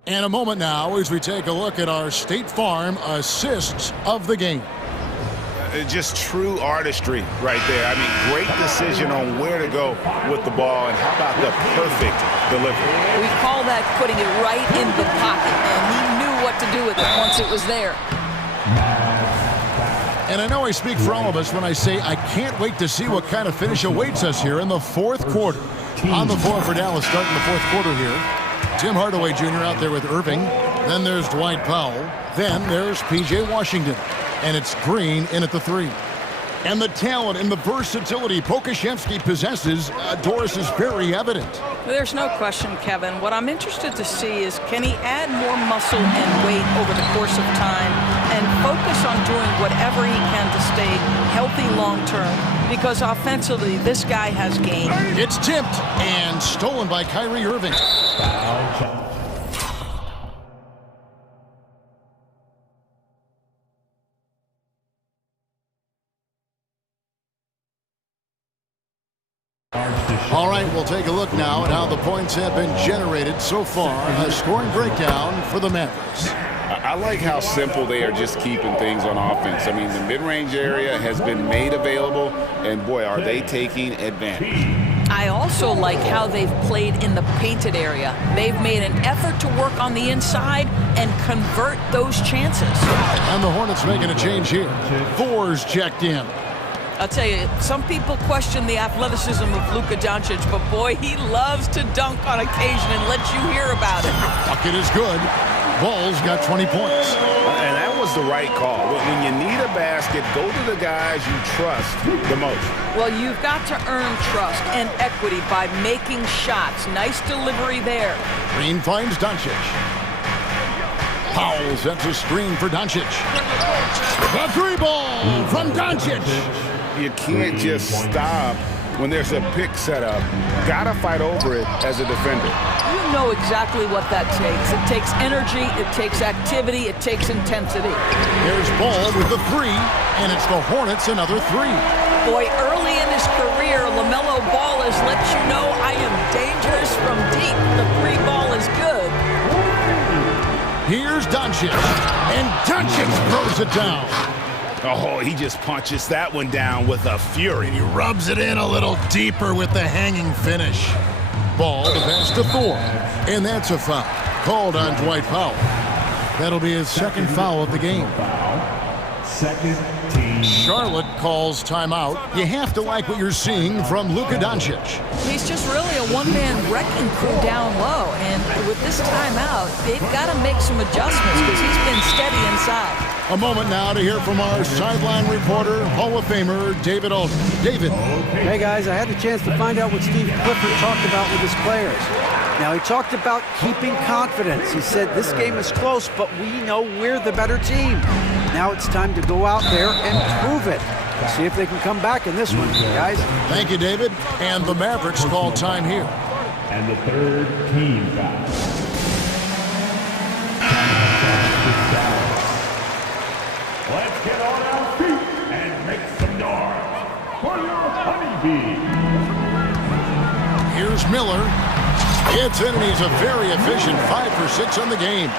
And a moment now as we take a look at our State Farm assists of the game. Just true artistry right there. I mean, great decision on where to go with the ball, and how about the perfect delivery? We call that putting it right in the pocket, and he knew what to do with it once it was there. And I know I speak for all of us when I say I can't wait to see what kind of finish awaits us here in the 4th quarter. On the floor for Dallas starting the 4th quarter here. Tim Hardaway Jr. out there with Irving. Then there's Dwight Powell. Then there's P.J. Washington. And it's Green in at the 3. And the talent and the versatility Pokashevsky possesses, Doris, is very evident. There's no question, Kevin. What I'm interested to see is, can he add more muscle and weight over the course of time and focus on doing whatever he can to stay healthy long term? Because offensively, this guy has game. It's tipped and stolen by Kyrie Irving. All right, we'll take a look now at how the points have been generated so far. A scoring breakdown for the Mavericks. I like how simple they are just keeping things on offense. I mean, the mid-range area has been made available, and boy, are they taking advantage. I also like how they've played in the painted area. They've made an effort to work on the inside and convert those chances. And the Hornets making a change here. Fours checked in. I'll tell you, some people question the athleticism of Luka Doncic, but boy, he loves to dunk on occasion and let you hear about it. Bucket is good. Ball's got 20 points. And that was the right call. When you need a basket, go to the guys you trust the most. Well, you've got to earn trust and equity by making shots. Nice delivery there. Green finds Doncic. Powell sets a screen for Doncic. The 3-ball from Doncic. You can't just stop when there's a pick set up. Gotta fight over it as a defender. You know exactly what that takes. It takes energy, it takes activity, it takes intensity. There's Ball with the 3, and it's the Hornets another 3. Boy, early in his career, LaMelo Ball has let you know I am dangerous from deep. The 3-ball is good. Here's Doncic, and Doncic throws it down. Oh, he just punches that one down with a fury. He rubs it in a little deeper with the hanging finish. Ball to pass to Thor, and that's a foul called on Dwight Powell. That'll be his 2nd foul of the game. Second team. Charlotte calls timeout. You have to like what you're seeing from Luka Doncic. He's just really a one-man wrecking crew down low, and with this timeout, they've got to make some adjustments because he's been steady inside. A moment now to hear from our sideline reporter, Hall of Famer David Aldridge. David. Hey guys, I had a chance to find out what Steve Clifford talked about with his players. Now, he talked about keeping confidence. He said this game is close, but we know we're the better team. Now it's time to go out there and prove it. See if they can come back in this one, guys. Thank you, David. And the Mavericks call time here. And the 3rd team foul. Let's get on our feet and make some noise for your honeybee. Here's Miller. It's in, and he's a very efficient 5 for 6 on the game.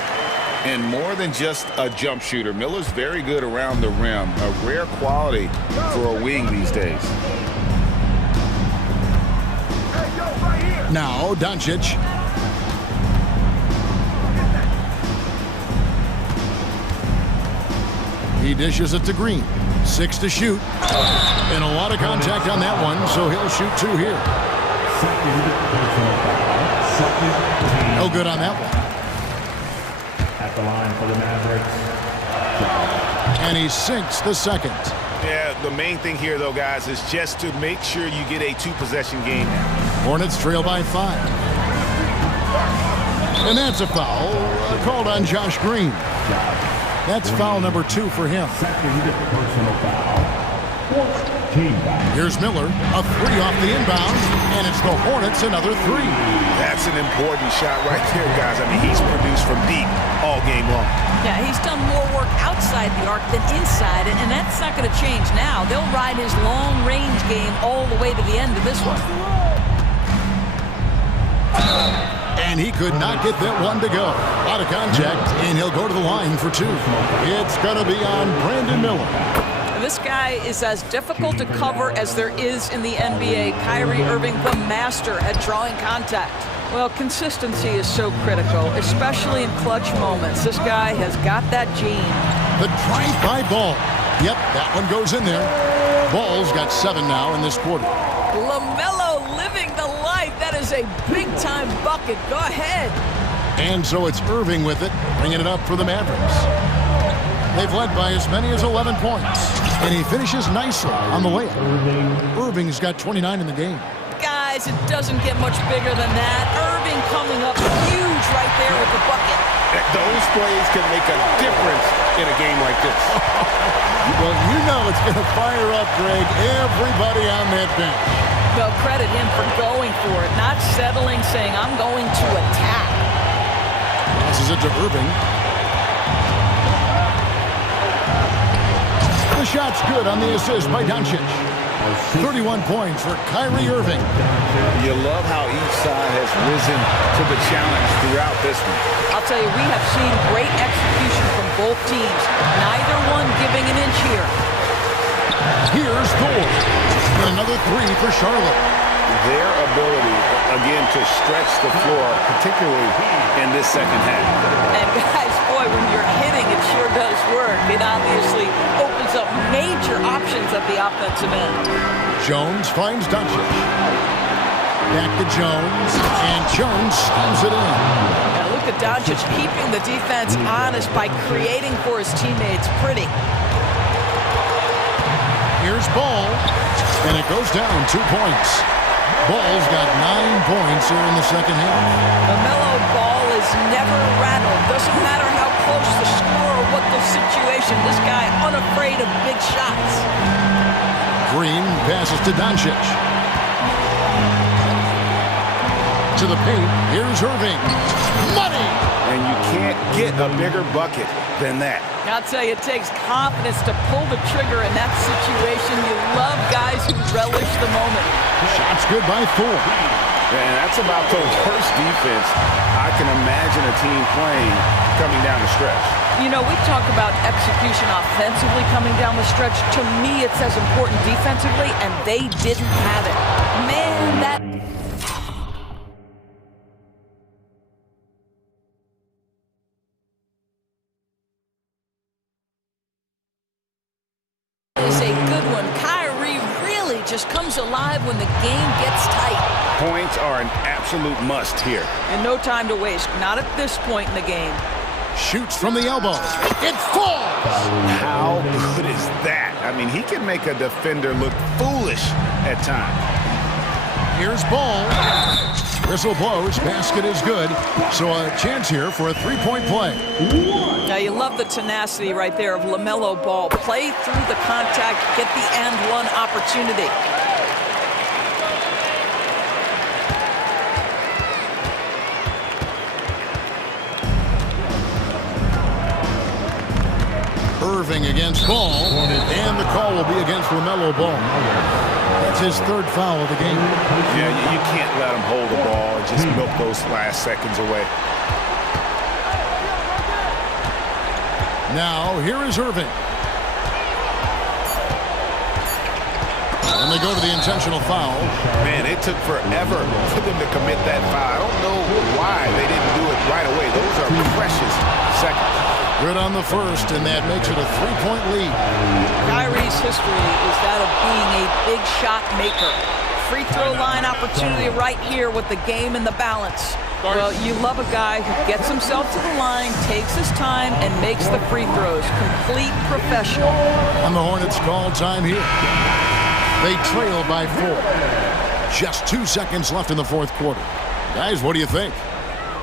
And more than just a jump shooter, Miller's very good around the rim. A rare quality for a wing these days. Now Doncic. He dishes it to Green. 6 to shoot. And a lot of contact on that one, so he'll shoot 2 here. No good on that one. At the line for the Mavericks. And he sinks the second. Yeah, the main thing here, though, guys, is just to make sure you get a 2-possession game. Hornets trail by 5. And that's a foul called on Josh Green. That's foul number 2 for him. Here's Miller, a 3 off the inbound, and it's the Hornets another 3. That's an important shot right there, guys. I mean, he's produced from deep all game long. Yeah, he's done more work outside the arc than inside it, and that's not going to change now. They'll ride his long-range game all the way to the end of this one. And he could not get that one to go. Out of contact, and he'll go to the line for 2. It's going to be on Brandon Miller. This guy is as difficult to cover as there is in the NBA. Kyrie Irving, the master at drawing contact. Well, consistency is so critical, especially in clutch moments. This guy has got that gene. The drive-by ball. Yep, that one goes in there. Ball's got 7 now in this quarter. LaMelo living the life. That is a big-time bucket. Go ahead. And so it's Irving with it, bringing it up for the Mavericks. They've led by as many as 11 points. And he finishes nicely on the layup. Irving's got 29 in the game. Guys, it doesn't get much bigger than that. Irving coming up huge right there with the bucket. Those plays can make a difference in a game like this. Well, you know it's going to fire up, Greg, everybody on that bench. Well, credit him for going for it, not settling, saying, I'm going to attack. Passes it to Irving. The shot's good on the assist by Doncic. 31 points for Kyrie Irving. You love how each side has risen to the challenge throughout this one. I'll tell you, we have seen great execution from both teams. Neither one giving an inch here. Here's Thor. And another 3 for Charlotte. Their ability, again, to stretch the floor, particularly in this second half. And guys, boy, when you're hitting, it sure does work. It obviously opens up major options at the offensive end. Jones finds Doncic. Back to Jones, and Jones slams it in. Now look at Doncic keeping the defense honest by creating for his teammates. Pretty. Here's Ball, and it goes down 2 points. Ball's got 9 points here in the second half. LaMelo Ball is never rattled. Doesn't matter how close the score or what the situation. This guy unafraid of big shots. Green passes to Doncic. To the paint. Here's Irving. Money! And you can't get a bigger bucket than that. I'll tell you, it takes confidence to pull the trigger in that situation. You love guys who relish the moment. Shot's good by Thor. And that's about the worst defense I can imagine a team playing coming down the stretch. You know, we talk about execution offensively coming down the stretch. To me, it's as important defensively, and they didn't have it. Man, that... is a good one. Kyrie really just comes alive when the game gets tight. Points are an absolute must here. And no time to waste. Not at this point in the game. Shoots from the elbow. It falls! How good is that? I mean, he can make a defender look foolish at times. Here's Ball. Whistle blows. Basket is good. So a chance here for a 3-point play. Now you love the tenacity right there of LaMelo Ball. Play through the contact, get the and one opportunity. Irving against Ball, and the call will be against LaMelo Ball. That's his 3rd foul of the game. Yeah, you can't let him hold the ball and just milk those last seconds away. Now, here is Irving. And they go to the intentional foul. Man, it took forever for them to commit that foul. I don't know why they didn't do it right away. Those are precious seconds. Good on the first, and that makes it a 3-point lead. Kyrie's history is that of being a big shot maker. Free throw line opportunity right here with the game in the balance. Well, you love a guy who gets himself to the line, takes his time, and makes the free throws. Complete professional. And the Hornets call time here. They trail by 4. Just 2 seconds left in the fourth quarter. Guys, what do you think?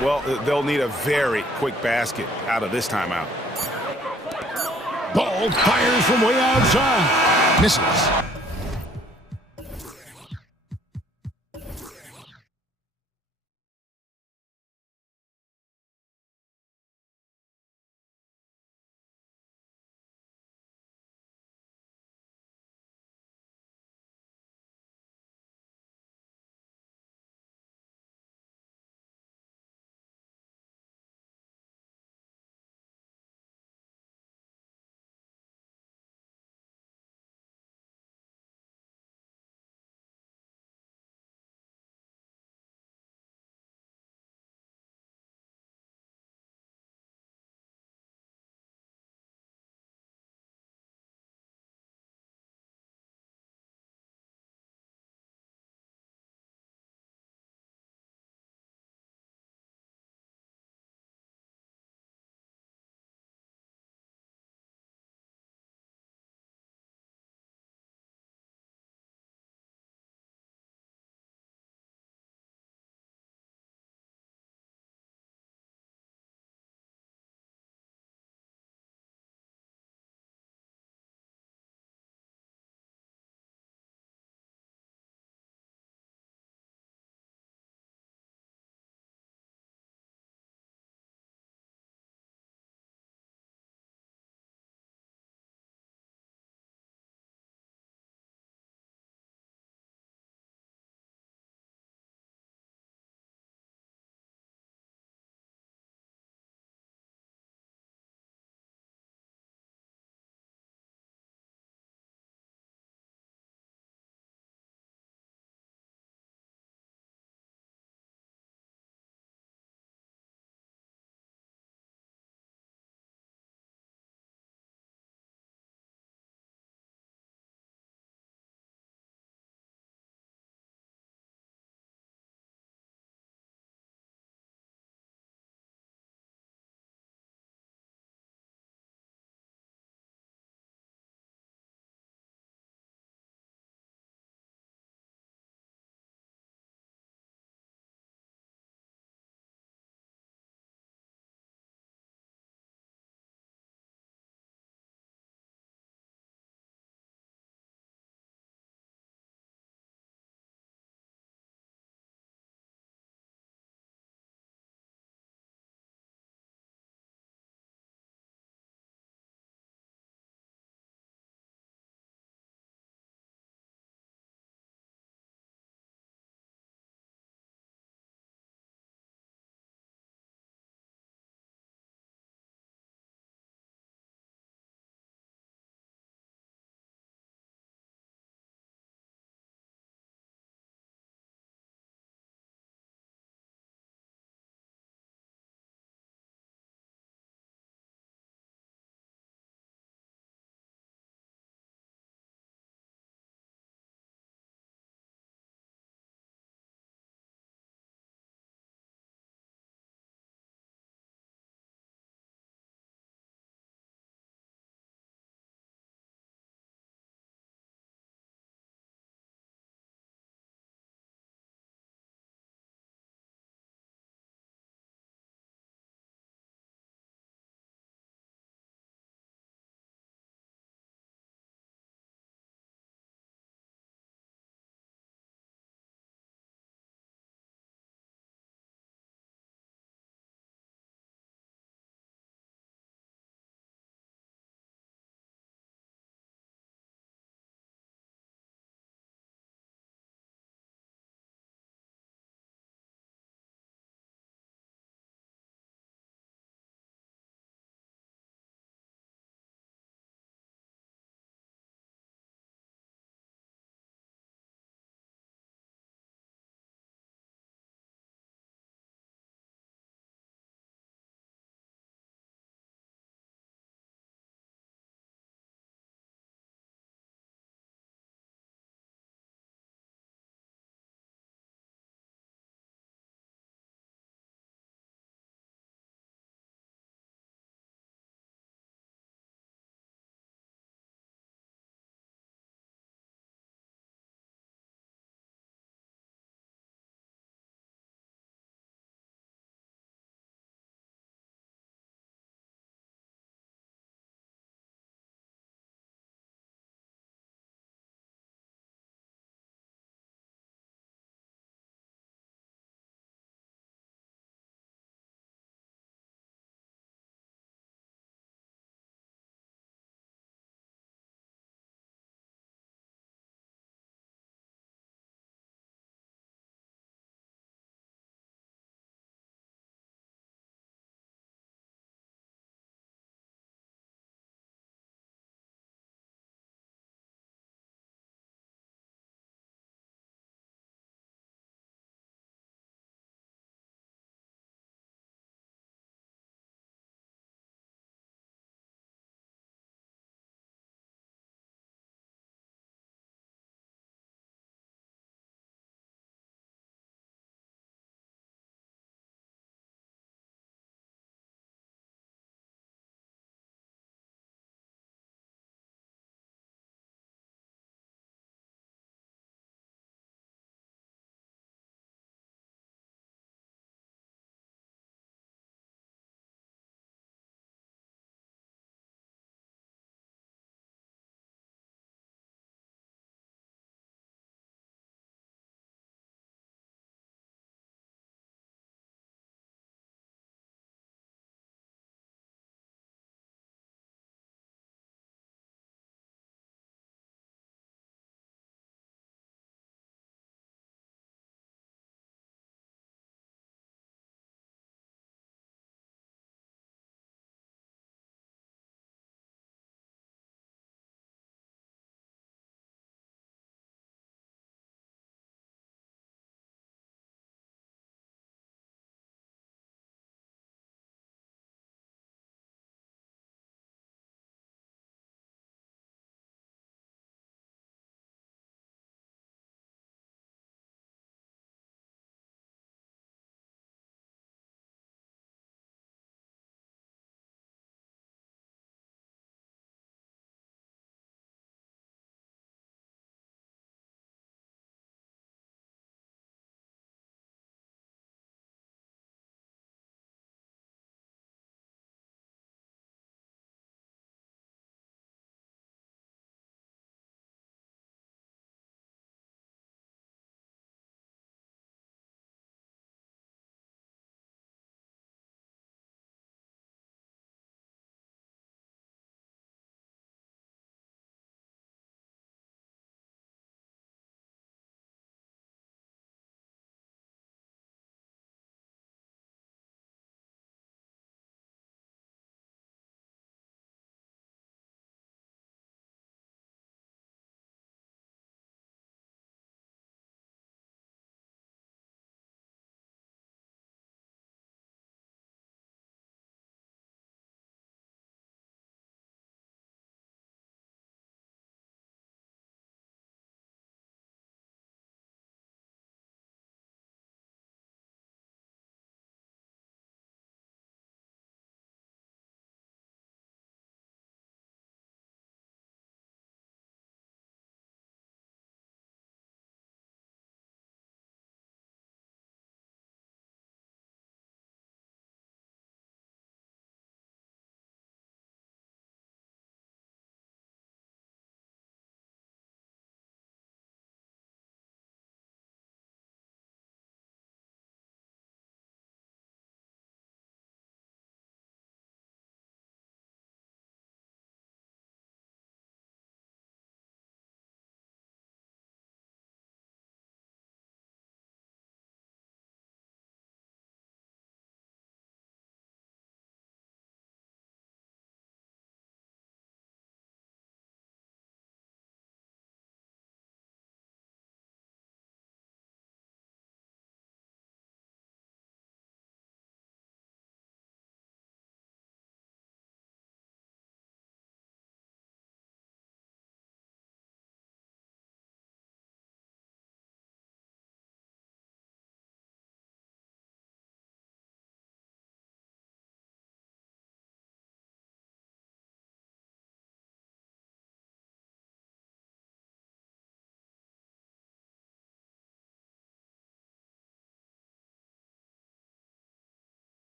Well, they'll need a very quick basket out of this timeout. Ball fires from way outside. Misses.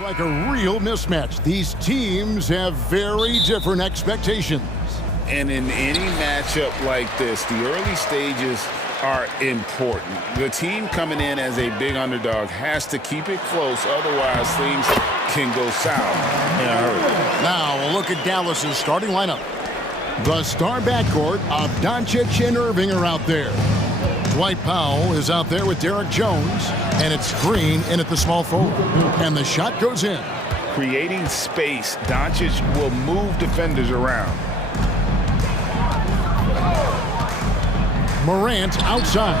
like a real mismatch. These teams have very different expectations. And in any matchup like this, the early stages are important. The team coming in as a big underdog has to keep it close, otherwise things can go south in a hurry. Now a look at Dallas's starting lineup. The star backcourt of Doncic and Irving are out there. Dwight Powell is out there with Derek Jones, and it's Green in at the small forward. And the shot goes in. Creating space, Doncic will move defenders around. Morant outside.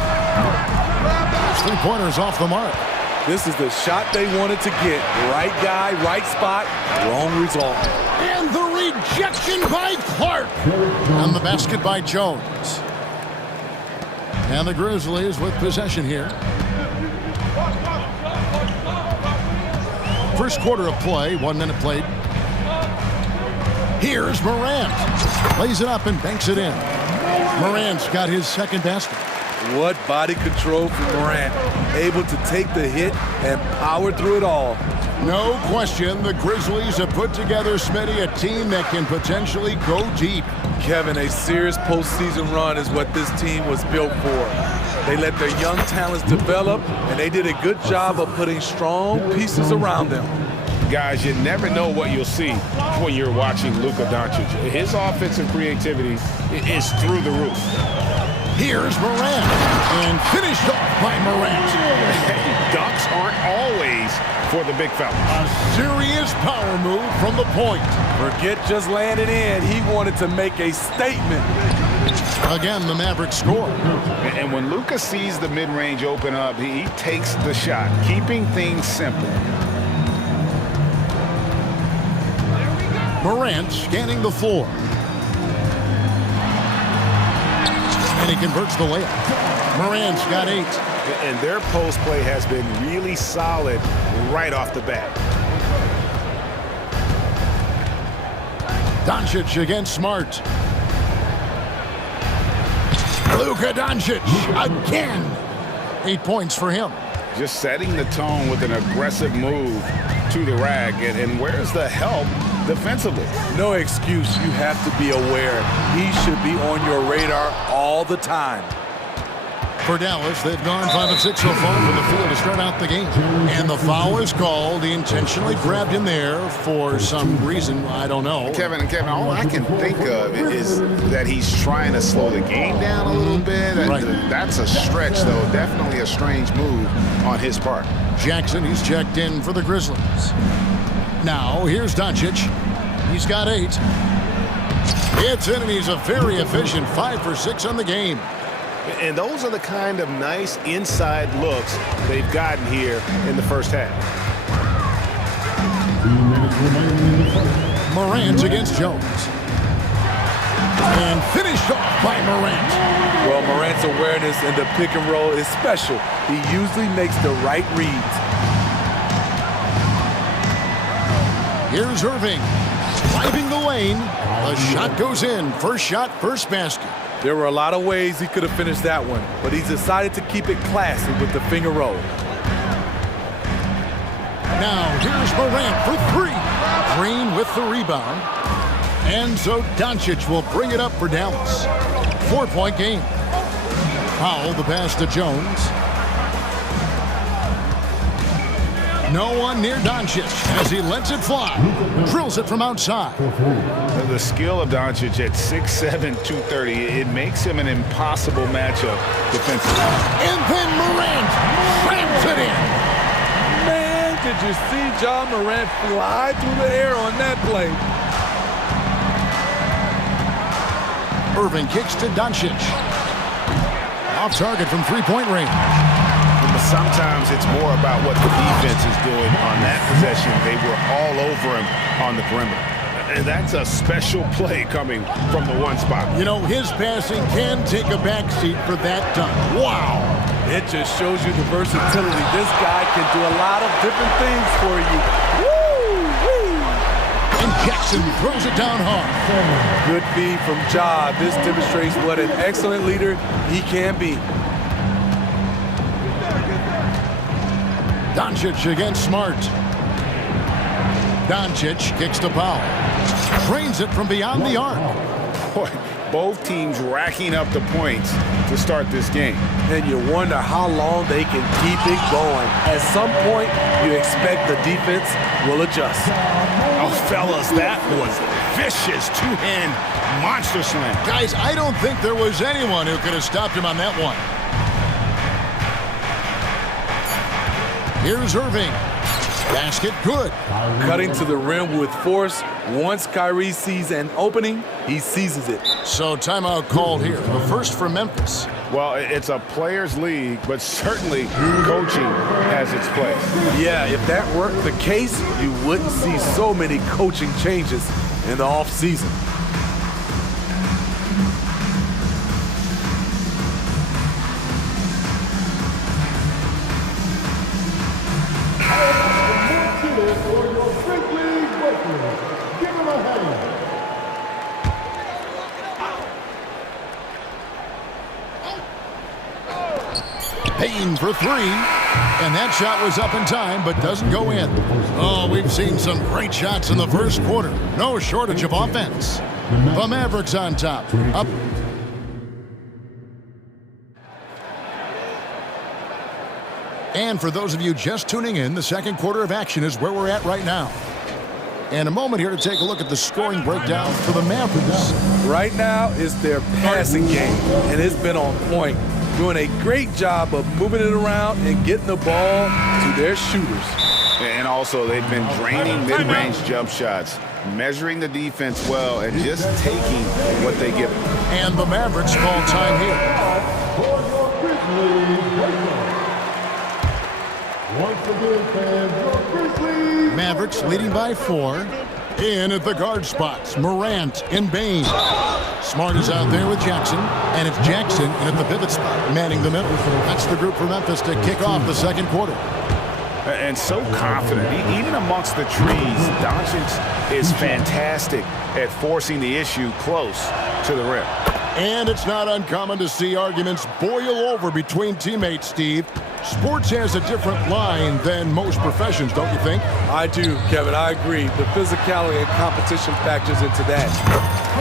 Three-pointers off the mark. This is the shot they wanted to get. Right guy, right spot, wrong result. And the rejection by Clark. And the basket by Jones. And the Grizzlies with possession here. First quarter of play, 1 minute played. Here's Morant. Lays it up and banks it in. Morant's got his second basket. What body control from Morant. Able to take the hit and power through it all. No question, the Grizzlies have put together, Smitty, a team that can potentially go deep. Kevin, a serious postseason run is what this team was built for. They let their young talents develop, and they did a good job of putting strong pieces around them. Guys, you never know what you'll see when you're watching Luka Doncic. His offensive creativity is through the roof. Here's Morant, and finished off by Morant. Dunks aren't always for the big fella. A serious power move from the point. Forget just laying it in. He wanted to make a statement. Again, the Mavericks score. And when Luka sees the mid-range open up, he takes the shot, keeping things simple. Morant scanning the floor. And he converts the layup. Morant's got 8. And their post play has been really solid right off the bat. Doncic against Smart. Luka Doncic again. 8 points for him. Just setting the tone with an aggressive move to the rack. And where's the help defensively? No excuse. You have to be aware. He should be on your radar all the time. For Dallas, they've gone 5 of 6 so far from the field to start out the game. And the foul is called. He intentionally grabbed him there for some reason. I don't know. Kevin, all I can think of is that he's trying to slow the game down a little bit. Right. That's a stretch, though. Definitely a strange move on his part. Jackson, he's checked in for the Grizzlies. Now, here's Doncic. He's got 8. It's in, and he's a very efficient 5 for 6 on the game. And those are the kind of nice inside looks they've gotten here in the first half. Morant against Jones. And finished off by Morant. Well, Morant's awareness in the pick and roll is special. He usually makes the right reads. Here's Irving. Driving the lane. The shot goes in. First shot, first basket. There were a lot of ways he could have finished that one, but he's decided to keep it classy with the finger roll. Now, here's Morant for 3. Green with the rebound. And so Doncic will bring it up for Dallas. 4-point game. Powell, the pass to Jones. No one near Doncic as he lets it fly. Drills it from outside. The skill of Doncic at 6'7", 230, it makes him an impossible matchup defensively. And then Morant slams it in. Man, did you see John Morant fly through the air on that play? Irving kicks to Doncic. Off target from 3-point range. Sometimes it's more about what the defense is doing on that possession. They were all over him on the perimeter. And that's a special play coming from the one spot. You know, his passing can take a backseat for that dunk. Wow. It just shows you the versatility. This guy can do a lot of different things for you. Woo! And Jackson throws it down hard. Good feed from Ja. This demonstrates what an excellent leader he can be. Doncic against Smart. Doncic kicks to Powell. Drains it from beyond the arc. Boy, both teams racking up the points to start this game. And you wonder how long they can keep it going. At some point, you expect the defense will adjust. Oh, fellas, that was vicious two-hand monster slam. Guys, I don't think there was anyone who could have stopped him on that one. Here's Irving. Basket good. Cutting to the rim with force. Once Kyrie sees an opening, he seizes it. So timeout called here. The first for Memphis. Well, it's a players' league, but certainly coaching has its place. Yeah, if that weren't the case, you wouldn't see so many coaching changes in the offseason. Payne for three, and that shot was up in time, but doesn't go in. Oh, we've seen some great shots in the first quarter. No shortage of offense. The Mavericks on top. Up. And for those of you just tuning in, the second quarter of action is where we're at right now. And a moment here to take a look at the scoring breakdown for the Mavericks. Right now is their passing game, and it's been on point. Doing a great job of moving it around and getting the ball to their shooters. And also, they've been draining mid-range jump shots, measuring the defense well, and just taking what they give them. And the Mavericks call time here. Mavericks leading by 4. In at the guard spots, Morant and Bain. Smart is out there with Jackson, and it's Jackson in at the pivot spot, manning the middle. That's the group for Memphis to kick off the second quarter. And so confident, even amongst the trees, Doncic is fantastic at forcing the issue close to the rim. And it's not uncommon to see arguments boil over between teammates, Steve. Sports has a different line than most professions, don't you think? I do, Kevin. I agree. The physicality and competition factors into that.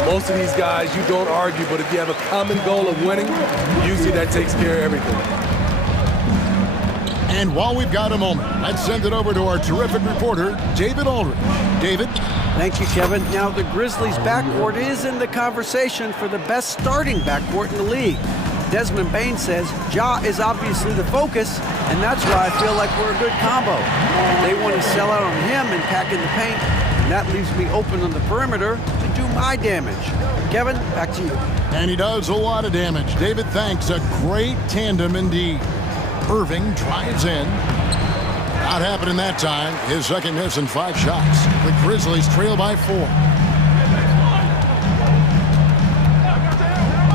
Most of these guys, you don't argue, but if you have a common goal of winning, usually that takes care of everything. And while we've got a moment, let's send it over to our terrific reporter, David Aldridge. David? Thank you, Kevin. Now, the Grizzlies' backcourt is in the conversation for the best starting backcourt in the league. Desmond Bain says Ja is obviously the focus, and that's why I feel like we're a good combo. They want to sell out on him and pack in the paint, and that leaves me open on the perimeter to do my damage. Kevin, back to you. And he does a lot of damage. David, thanks. A great tandem indeed. Irving drives in. Not happening that time. His second miss in 5 shots. The Grizzlies trail by 4.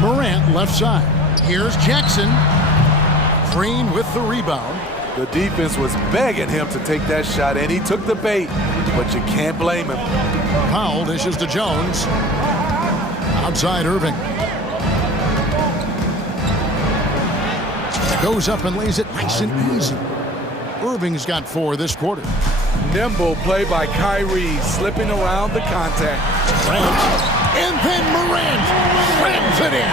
Morant left side. Here's Jackson. Green with the rebound. The defense was begging him to take that shot, and he took the bait, but you can't blame him. Powell dishes to Jones. Outside Irving. Goes up and lays it nice and easy. Irving's got 4 this quarter. Nimble play by Kyrie, slipping around the contact. And then Morant slams it in.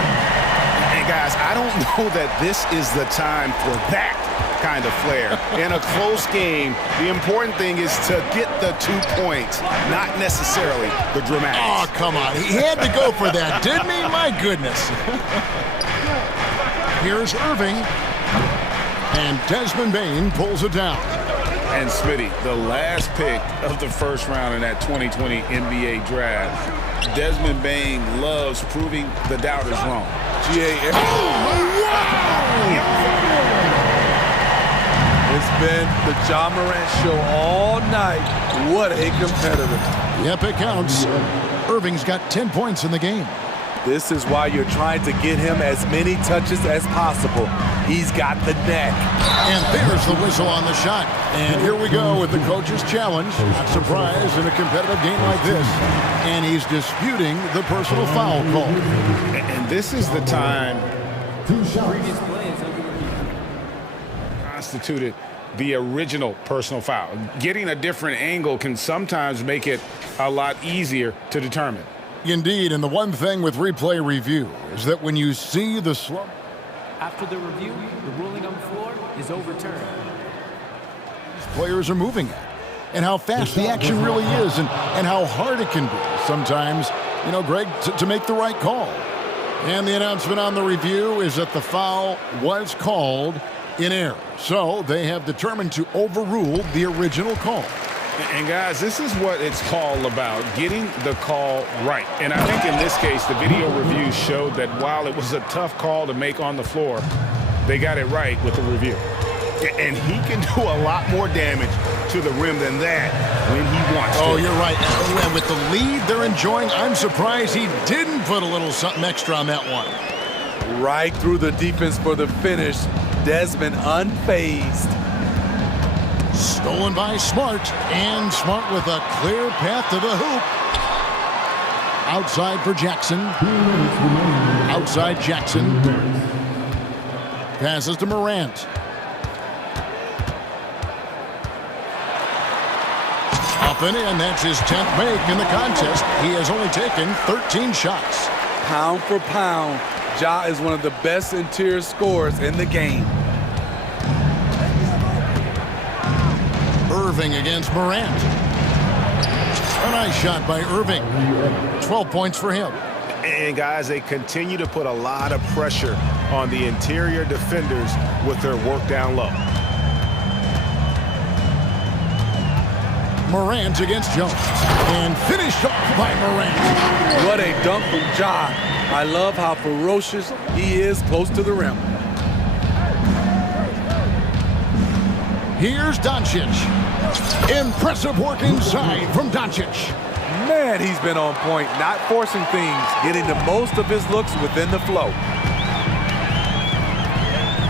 And guys, I don't know that this is the time for that kind of flair. In a close game, the important thing is to get the 2 points, not necessarily the dramatics. Oh, come on. He had to go for that, didn't he? My goodness. Here's Irving. And Desmond Bain pulls it down. And Smitty, the last pick of the first round in that 2020 NBA draft, Desmond Bain loves proving the doubters wrong. It's been the Ja Morant show all night. What a competitor. Yep, it counts. Irving's got 10 points in the game. This is why you're trying to get him as many touches as possible. He's got the neck. And there's the whistle on the shot. And here we go with the coach's challenge. Not surprised in a competitive game like this. And he's disputing the personal foul call. And this is the time Previous play is constituted the original personal foul. Getting a different angle can sometimes make it a lot easier to determine. Indeed, and the one thing with replay review is that when you see the slow... After the review, the ruling on the floor is overturned. Players are moving at, and how fast the action really is, and how hard it can be sometimes, you know, Greg, to make the right call. And the announcement on the review is that the foul was called in error. So they have determined to overrule the original call. And guys, this is what it's all about, getting the call right. And I think in this case, the video review showed that while it was a tough call to make on the floor, they got it right with the review. And he can do a lot more damage to the rim than that when he wants to. Oh, you're right. And with the lead they're enjoying, I'm surprised he didn't put a little something extra on that one. Right through the defense for the finish. Desmond unfazed. Stolen by Smart, and Smart with a clear path to the hoop. Outside for Jackson. Outside Jackson. Passes to Morant. Up and in, that's his 10th make in the contest. He has only taken 13 shots. Pound for pound, Ja is one of the best interior scorers in the game. Irving against Morant. A nice shot by Irving. 12 points for him. And guys, they continue to put a lot of pressure on the interior defenders with their work down low. Morant against Jones. And finished off by Morant. What a dunk from Ja. I love how ferocious he is close to the rim. Here's Doncic. Impressive work inside from Doncic. Man, he's been on point, not forcing things, getting the most of his looks within the flow.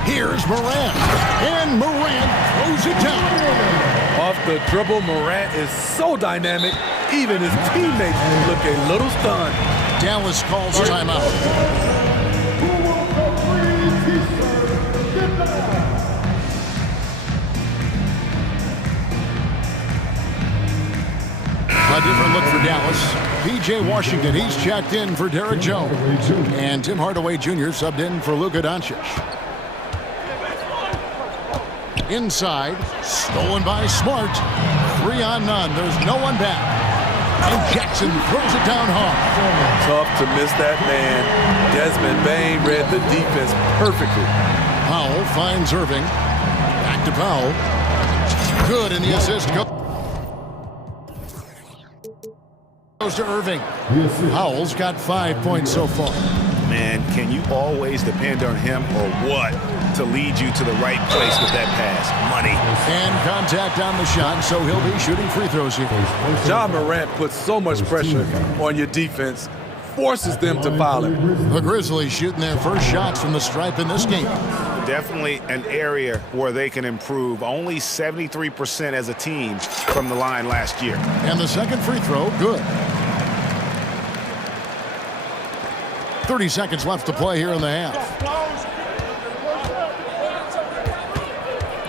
Here's Morant. And Morant throws it down. Off the dribble, Morant is so dynamic, even his teammates look a little stunned. Dallas calls timeout. A different look for Dallas. P.J. Washington, he's checked in for Derek Jones. And Tim Hardaway Jr. subbed in for Luka Doncic. Inside, stolen by Smart. 3 on none. There's no one back. And Jackson throws it down hard. Tough to miss that man. Desmond Bain read the defense perfectly. Powell finds Irving. Back to Powell. Good, and the assist goes to Irving. Powell's got 5 points so far. Man, can you always depend on him or what to lead you to the right place with that pass? Money. And contact on the shot, so he'll be shooting free throws here. Ja Morant puts so much pressure on your defense, forces them to foul him. The Grizzlies shooting their first shots from the stripe in this game. Definitely an area where they can improve. Only 73% as a team from the line last year. And the second free throw, good. 30 seconds left to play here in the half.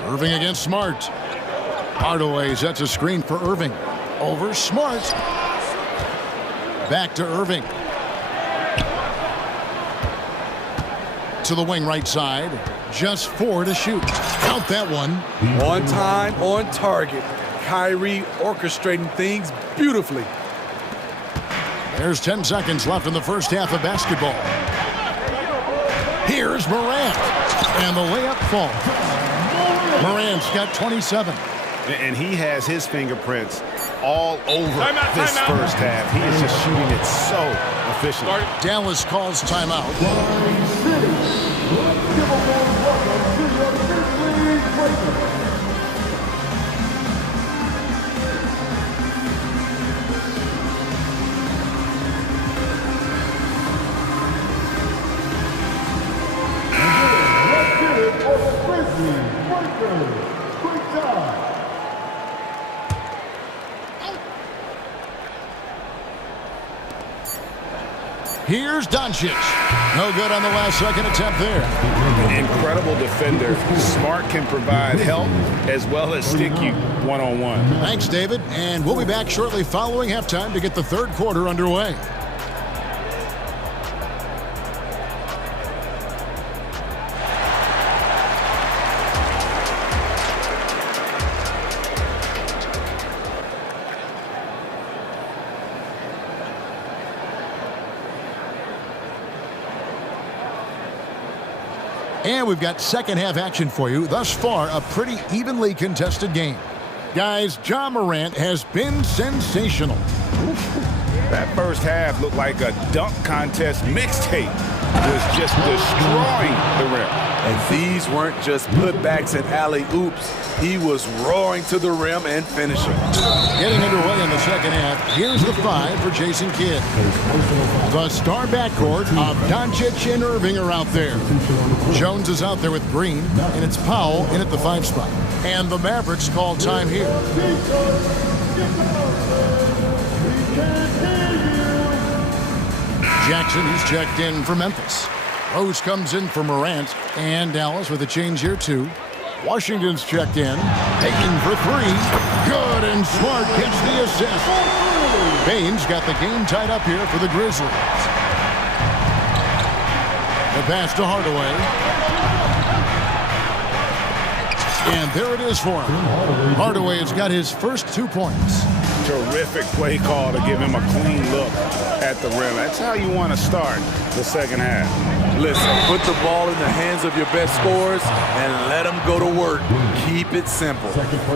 Irving against Smart. Hardaway sets a screen for Irving. Over Smart. Back to Irving. To the wing right side. Just 4 to shoot. Count that one. On time, on target. Kyrie orchestrating things beautifully. There's 10 seconds left in the first half of basketball. Here's Morant. And the layup falls. Morant's got 27. And he has his fingerprints all over this first half. He is just shooting it so efficiently. Dallas calls timeout. Here's Doncic. No good on the last second attempt there. Incredible defender. Smart can provide help as well as stick you one-on-one. Thanks, David. And we'll be back shortly following halftime to get the third quarter underway. And we've got second half action for you. Thus far, a pretty evenly contested game. Guys, Ja Morant has been sensational. That first half looked like a dunk contest mixtape. Was just destroying the rim. And these weren't just putbacks and alley-oops. He was roaring to the rim and finishing. Getting underway in the second half. Here's the 5 for Jason Kidd. The star backcourt of Doncic and Irving are out there. Jones is out there with Green, and it's Powell in at the 5 spot. And the Mavericks call time here. Jackson, he's checked in for Memphis. Rose comes in for Morant, and Dallas with a change here too. Washington's checked in, taking for 3. Good, and Smart gets the assist. Baines got the game tied up here for the Grizzlies. The pass to Hardaway. And there it is for him. Hardaway has got his first 2 points. Terrific play call to give him a clean look at the rim. That's how you want to start the second half. Listen, put the ball in the hands of your best scorers and let them go to work. Keep it simple.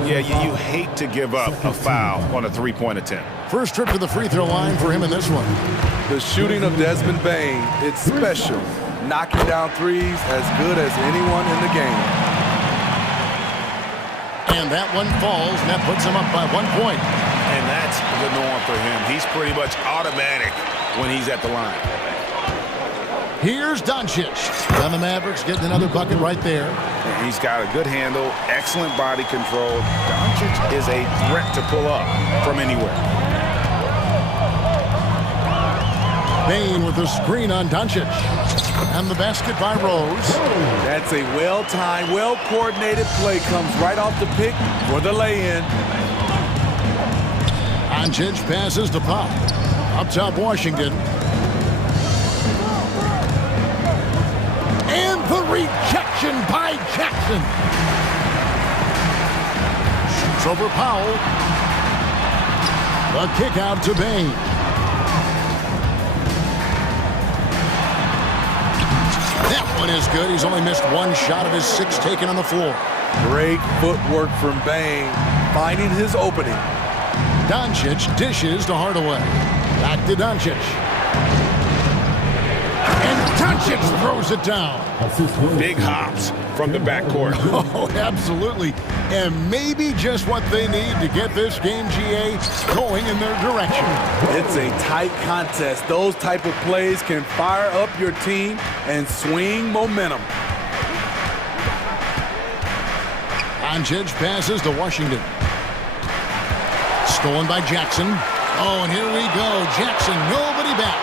Yeah, you hate to give up a foul on a three-point attempt. First trip to the free throw line for him in this one. The shooting of Desmond Bane, it's special. Knocking down threes as good as anyone in the game. And that one falls, and that puts him up by 1 point. And that's the norm for him. He's pretty much automatic when he's at the line. Here's Doncic. And the Mavericks getting another bucket right there. He's got a good handle, excellent body control. Doncic is a threat to pull up from anywhere. Bane with the screen on Doncic. And the basket by Rose. That's a well-timed, well-coordinated play. Comes right off the pick for the lay-in. Doncic passes to Pop. Up top, Washington. And the rejection by Jackson. Shoots over Powell. The kick out to Bane. That one is good. He's only missed 1 shot of his 6 taken on the floor. Great footwork from Bane, finding his opening. Doncic dishes to Hardaway. Back to Doncic. And Doncic throws it down. Big hops from the backcourt. Oh, absolutely. And maybe just what they need to get this game, GA, going in their direction. It's a tight contest. Those type of plays can fire up your team and swing momentum. Doncic passes to Washington. Stolen by Jackson. Oh, and here we go. Jackson, nobody back.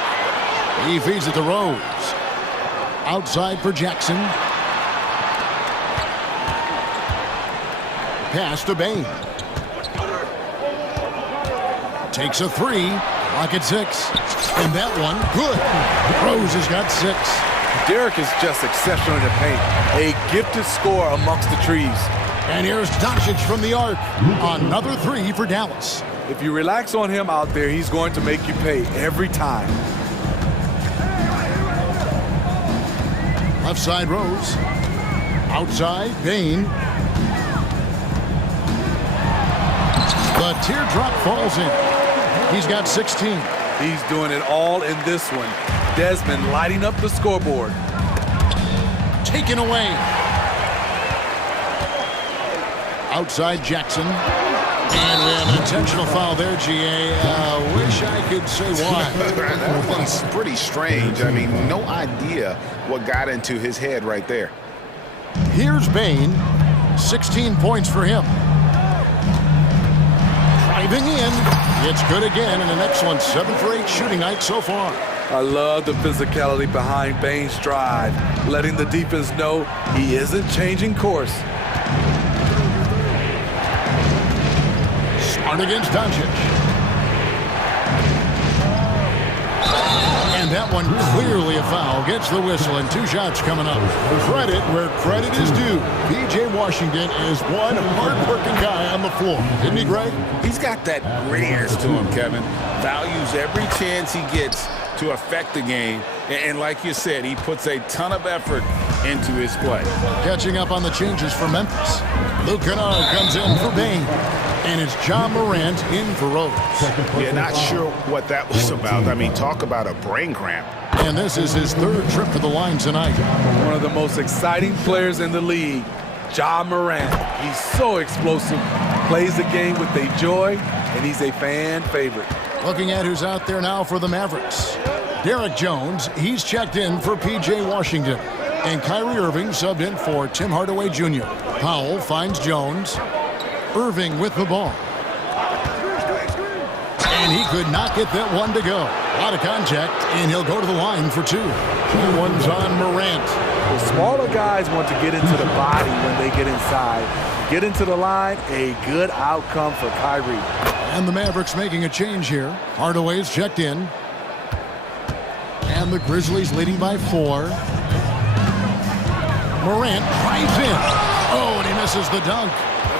He feeds it to Rose. Outside for Jackson. Pass to Bane. Takes a 3. Lock at 6. And that one, good. Rose has got 6. Derek is just exceptional in the paint. A gifted scorer amongst the trees. And here's Doncic from the arc. Another 3 for Dallas. If you relax on him out there, he's going to make you pay every time. Left side, Rose. Outside, Bane. The teardrop falls in. He's got 16. He's doing it all in this one. Desmond lighting up the scoreboard. Taken away. Outside Jackson. And we have an intentional foul there, GA. Wish I could say why. That one's pretty strange. I mean, no idea what got into his head right there. Here's Bane. 16 points for him. Driving in. It's good again, and an excellent 7 for 8 shooting night so far. I love the physicality behind Bain's drive, letting the defense know he isn't changing course. Smart against Doncic. And that one clearly a foul. Gets the whistle and 2 shots coming up. Credit where credit is due. P.J. Washington is one hard-working guy on the floor. Isn't he, Greg? He's got that grittiness to him, Kevin. Values every chance he gets to affect the game. And like you said, he puts a ton of effort into his play. Catching up on the changes for Memphis. Luke Kennard comes in for Bain. And it's John Morant in for Rose. Yeah, not sure what that was about. I mean, talk about a brain cramp. And this is his 3rd trip to the line tonight. One of the most exciting players in the league, John Morant. He's so explosive, plays the game with a joy, and he's a fan favorite. Looking at who's out there now for the Mavericks. Derek Jones, he's checked in for P.J. Washington. And Kyrie Irving subbed in for Tim Hardaway Jr. Powell finds Jones. Irving with the ball. And he could not get that one to go. A lot of contact, and he'll go to the line for 2. That one's on Morant. The smaller guys want to get into the body when they get inside. Get into the line, a good outcome for Kyrie. And the Mavericks making a change here. Hardaway's checked in. And the Grizzlies leading by 4. Morant drives in. Oh, and he misses the dunk.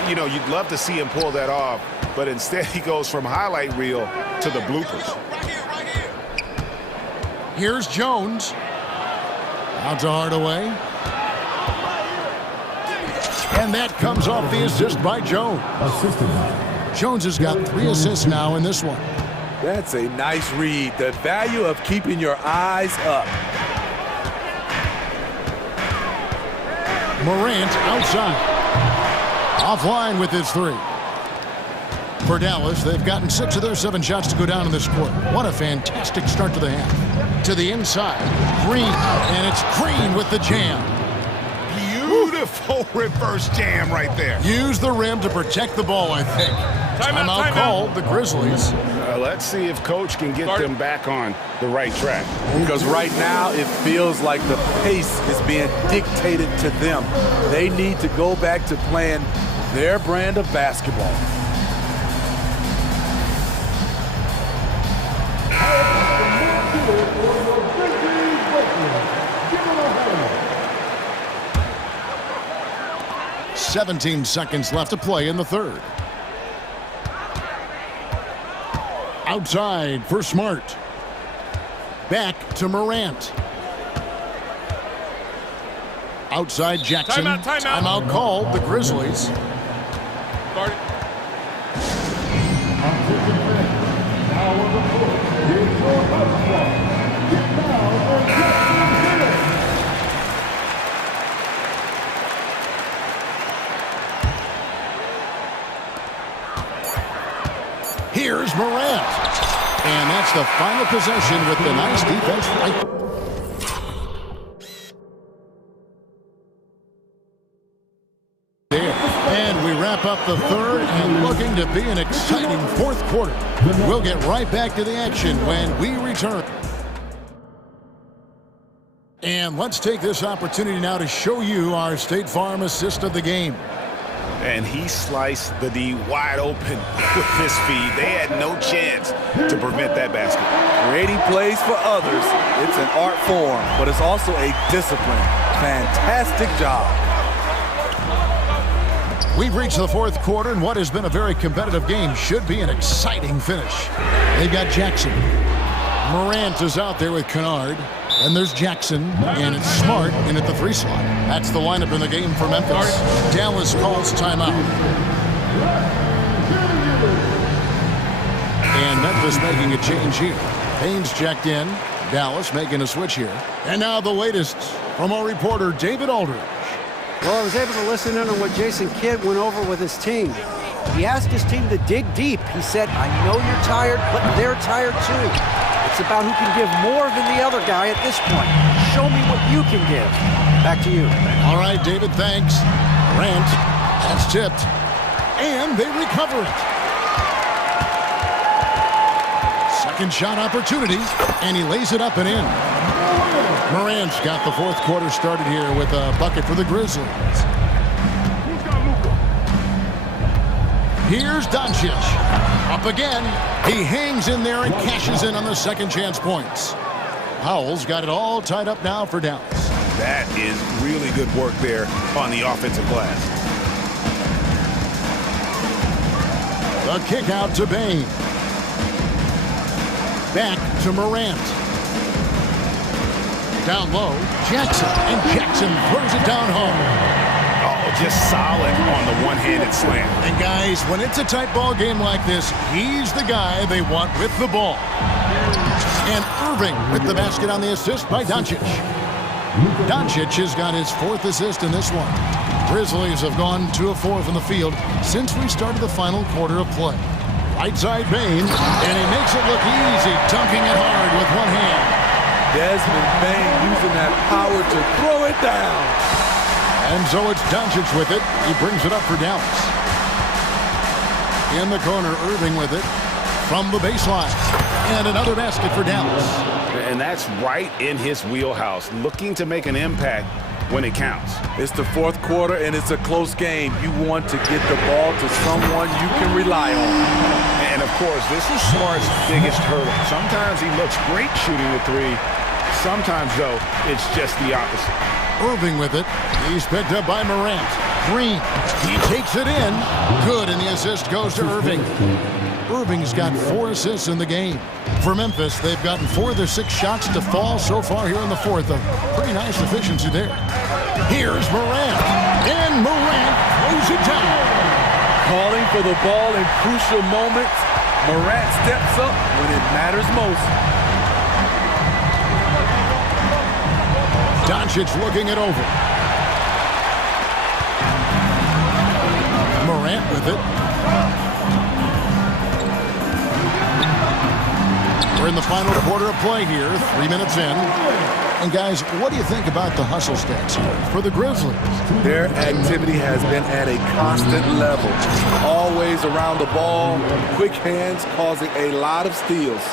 You know, you'd love to see him pull that off, but instead he goes from highlight reel to the bloopers. Here's Jones. Out to Hardaway. And that comes off the assist by Jones. Jones has got 3 assists now in this one. That's a nice read. The value of keeping your eyes up. Morant outside. Offline with his 3. For Dallas, they've gotten 6 of their 7 shots to go down in this quarter. What a fantastic start to the half. To the inside. Green. And it's Green with the jam. Beautiful reverse jam right there. Use the rim to protect the ball, I think. Timeout called the Grizzlies. Let's see if Coach can get them back on the right track. Because right now it feels like the pace is being dictated to them. They need to go back to playing their brand of basketball. "17 seconds left to play in the 3rd. Outside for Smart. Back to Morant. Outside Jackson. Timeout called the Grizzlies. Here's Morant. And that's the final possession with the nice defense right there. And we wrap up the 3rd and looking to be an exciting 4th quarter. We'll get right back to the action when we return. And let's take this opportunity now to show you our State Farm assist of the game. And he sliced the D wide open with his feed. They had no chance to prevent that basket. Creating plays for others, it's an art form, but it's also a discipline. Fantastic job. We've reached the 4th quarter, and what has been a very competitive game should be an exciting finish. They've got Jackson. Morant is out there with Kennard. And there's Jackson, and it's Smart in at the 3 slot. That's the lineup in the game for Memphis. Dallas calls timeout. And Memphis making a change here. Payne's checked in. Dallas making a switch here. And now the latest from our reporter, David Aldridge. Well, I was able to listen in on what Jason Kidd went over with his team. He asked his team to dig deep. He said, I know you're tired, but they're tired too. It's about who can give more than the other guy at this point. Show me what you can give. Back to you. All right, David, thanks. Grant, that's tipped. And they recover it. Second shot opportunity, and he lays it up and in. Morant's got the fourth quarter started here with a bucket for the Grizzlies. Here's Doncic. Up again. He hangs in there and cashes in on the second chance points. Powell's got it all tied up now for Dallas. That is really good work there on the offensive glass. The kick out to Bane. Back to Morant. Down low, Jackson, and Jackson throws it down home. Oh, just solid on the one-handed slam. And guys, when it's a tight ball game like this, he's the guy they want with the ball. And Irving with the basket on the assist by Doncic. Doncic has got his fourth assist in this one. Grizzlies have gone 2 of 4 from the field since we started the final quarter of play. Right side Bane, and he makes it look easy, dunking it hard with one hand. Desmond Bane using that power to throw it down. And so it's Doncic with it. He brings it up for Dallas. In the corner, Irving with it from the baseline. And another basket for Dallas. And that's right in his wheelhouse, looking to make an impact when it counts. It's the fourth quarter, and it's a close game. You want to get the ball to someone you can rely on. And, of course, this is Smart's biggest hurdle. Sometimes he looks great shooting the three. Sometimes, though, it's just the opposite. Irving with it. He's picked up by Morant. Green. He takes it in. Good, and the assist goes to Irving. Irving's got 4 assists in the game. For Memphis, they've gotten 4 of their 6 shots to fall so far here in the fourth. A pretty nice efficiency there. Here's Morant. And Morant throws it down. Calling for the ball in crucial moments. Morant steps up when it matters most. Doncic looking it over. Morant with it. We're in the final quarter of play here, 3 minutes in. And guys, what do you think about the hustle stats here for the Grizzlies? Their activity has been at a constant level. Always around the ball, quick hands causing a lot of steals.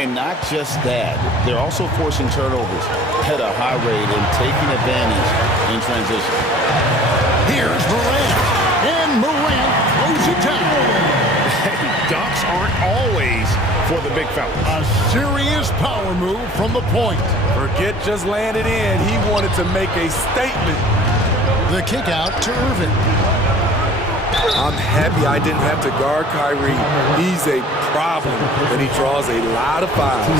And not just that, they're also forcing turnovers at a high rate and taking advantage in transition. Here's Morant. And Morant throws it down. Dunks aren't always for the big fellas. A serious power move from the point. Forget just laying it in. He wanted to make a statement. The kick out to Irving. I'm happy I didn't have to guard Kyrie. He's a problem, and he draws a lot of fouls.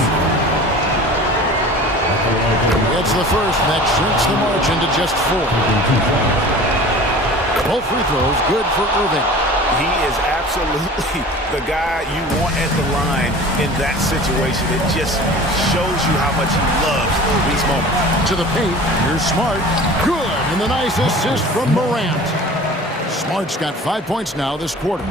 Gets the first, and that shrinks the margin to just 4. Both free throws good for Irving. He is absolutely the guy you want at the line in that situation. It just shows you how much he loves these moments. To the paint, here's Smart. Good, and the nice assist from Morant. Smart's got 5 points now this quarter.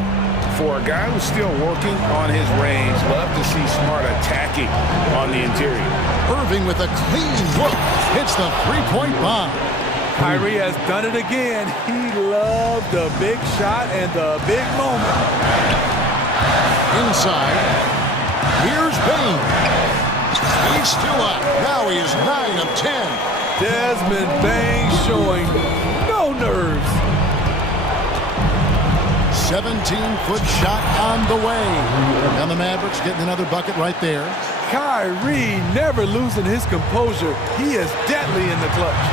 For a guy who's still working on his range, love to see Smart attacking on the interior. Irving with a clean look. Hits the three-point bomb. Kyrie has done it again. He loved the big shot and the big moment. Inside. Here's Bane. He's still up. Now he is 9 of 10. Desmond Bane showing no nerves. 17-foot shot on the way. And the Mavericks getting another bucket right there. Kyrie never losing his composure. He is deadly in the clutch.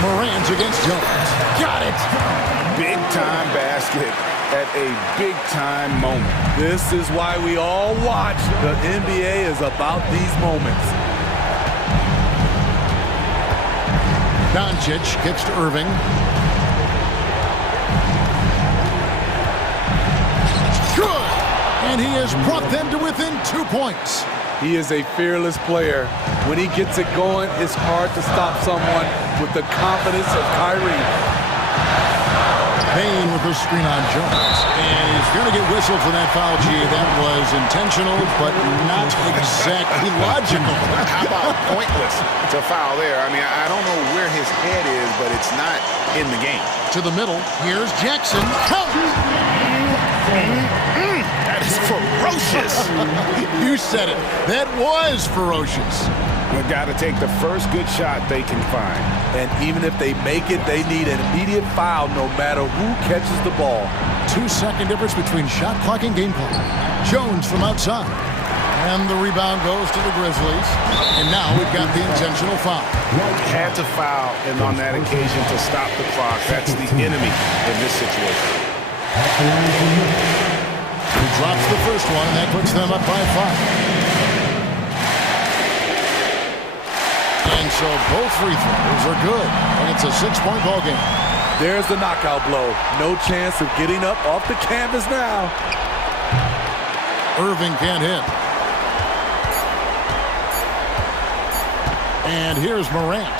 Morant against Jones. Got it. Big-time basket at a big-time moment. This is why we all watch. The NBA is about these moments. Doncic gets to Irving. Good. And he has brought them to within 2 points. He is a fearless player. When he gets it going, it's hard to stop someone with the confidence of Kyrie. Bane with the screen on Jones. And he's going to get whistled for that foul, G. That was intentional, but not exactly logical. How about pointless to foul there? I mean, I don't know where his head is, but it's not in the game. To the middle. Here's Jackson. Count. That is ferocious. You said it. That was ferocious. They've got to take the first good shot they can find. And even if they make it, they need an immediate foul no matter who catches the ball. 2-second difference between shot clock and game clock. Jones from outside. And the rebound goes to the Grizzlies. And now we've got the intentional foul. Had to foul, and on that occasion to stop the clock. That's the enemy in this situation. He drops the first one, and that puts them up by 5. And so both free throws are good. And it's a 6-point ball game. There's the knockout blow. No chance of getting up off the canvas now. Irving can't hit. And here's Morant.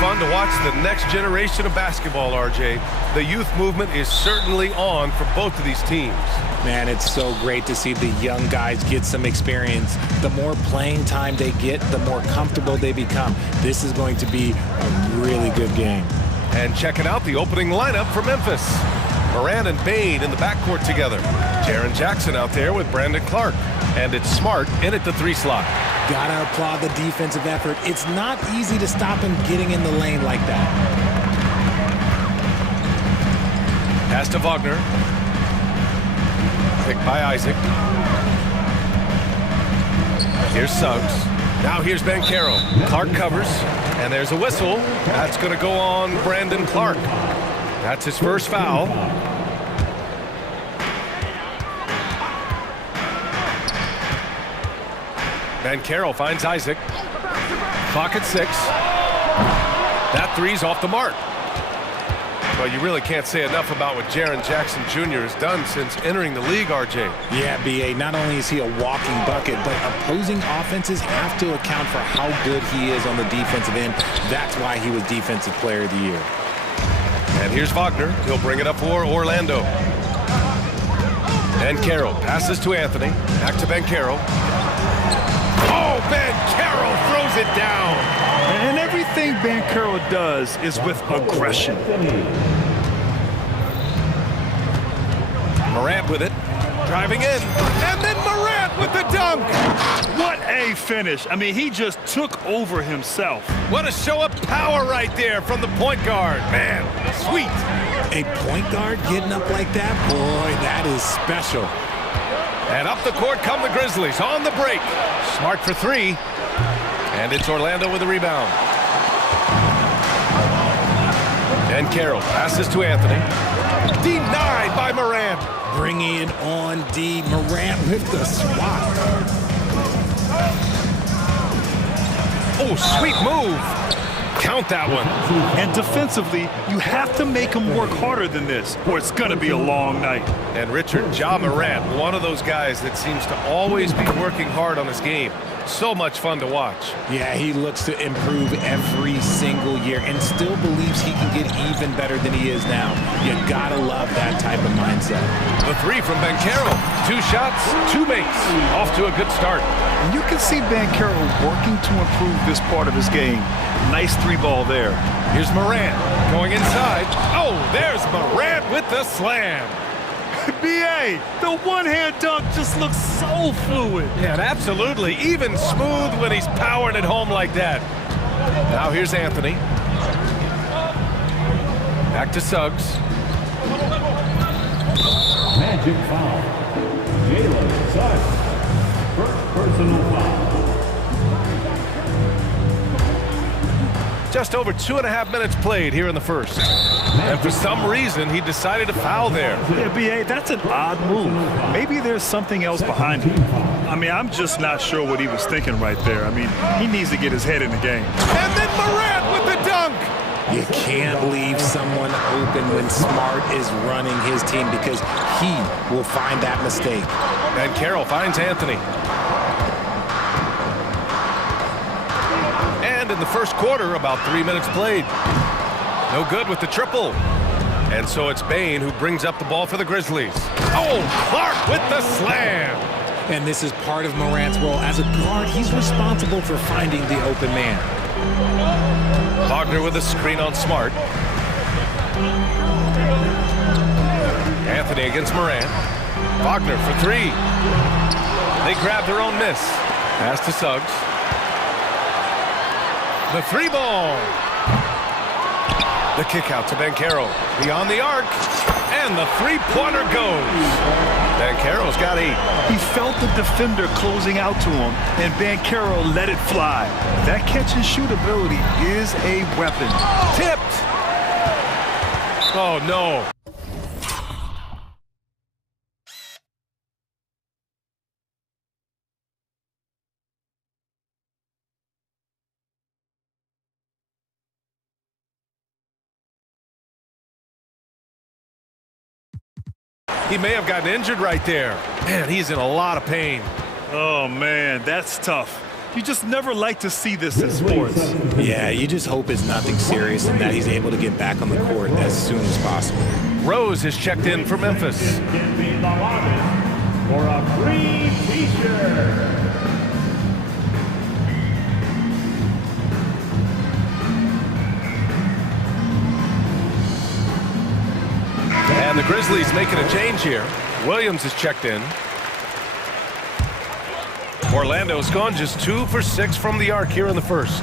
fun to watch the next generation of basketball, RJ. The youth movement is certainly on for both of these teams. Man, it's so great to see the young guys get some experience. The more playing time they get, the more comfortable they become. This is going to be a really good game. And checking out the opening lineup for Memphis. Morant and Bane in the backcourt together. Jaren Jackson out there with Brandon Clark. And it's Smart in at the 3 slot. Gotta applaud the defensive effort. It's not easy to stop him getting in the lane like that. Pass to Wagner. Picked by Isaac. Here's Suggs. Now here's Banchero. Clark covers. And there's a whistle. That's going to go on Brandon Clark. That's his first foul. Banchero finds Isaac. Clock at 6. That three's off the mark. Well, you really can't say enough about what Jaren Jackson Jr. has done since entering the league, RJ. Yeah, B.A., not only is he a walking bucket, but opposing offenses have to account for how good he is on the defensive end. That's why he was Defensive Player of the Year. And here's Wagner. He'll bring it up for Orlando. Banchero passes to Anthony. Back to Banchero. Oh, Banchero throws it down. And everything Banchero does is with aggression. Morant with it. Driving in. And then Morant with the dunk. What a finish. I mean, he just took over himself. What a show of power right there from the point guard. Man, sweet. A point guard getting up like that? Boy, that is special. And up the court come the Grizzlies on the break. Smart for 3. And it's Orlando with a rebound. And Carroll passes to Anthony. Denied by Morant. Bringing it on D. Morant with the swat. Oh, sweet move. Count that one. And defensively, you have to make him work harder than this, or it's going to be a long night. And Richard, Ja Morant, one of those guys that seems to always be working hard on his game. So much fun to watch. Yeah, he looks to improve every single year and still believes he can get even better than he is now. You gotta love that type of mindset. The 3 from Banchero. 2 shots, 2 makes. Off to a good start. And you can see Banchero working to improve this part of his game. Nice 3-ball there. Here's Morant going inside. Oh, there's Morant with the slam. B.A., the one-hand dunk just looks so fluid. Yeah, absolutely. Even smooth when he's powering it home like that. Now here's Anthony. Back to Suggs. Magic foul. Jalen Suggs. First personal foul. Just over 2.5 minutes played here in the first. And for some reason, he decided to foul there. Yeah, B.A., that's an odd move. Maybe there's something else behind it. I mean, I'm just not sure what he was thinking right there. I mean, he needs to get his head in the game. And then Morant with the dunk. You can't leave someone open when Smart is running his team because he will find that mistake. And Carroll finds Anthony. And in the first quarter, about 3 minutes played. No good with the triple. And so it's Bane who brings up the ball for the Grizzlies. Oh, Clark with the slam. And this is part of Morant's role. As a guard, he's responsible for finding the open man. Wagner with a screen on Smart. Anthony against Morant. Wagner for 3. They grab their own miss. Pass to Suggs. The 3-ball. The kick out to Banchero. Beyond the arc. And the 3-pointer goes. Banchero's got 8. He felt the defender closing out to him, and Banchero let it fly. That catch-and-shoot ability is a weapon. Tipped. Oh, no. He may have gotten injured right there. Man, he's in a lot of pain. Oh, man, that's tough. You just never like to see this in sports. Yeah, you just hope it's nothing serious and that he's able to get back on the court as soon as possible. Rose is checked in for Memphis. For a free t-shirt. And the Grizzlies making a change here. Williams is checked in. Orlando's gone just 2 for 6 from the arc here in the first.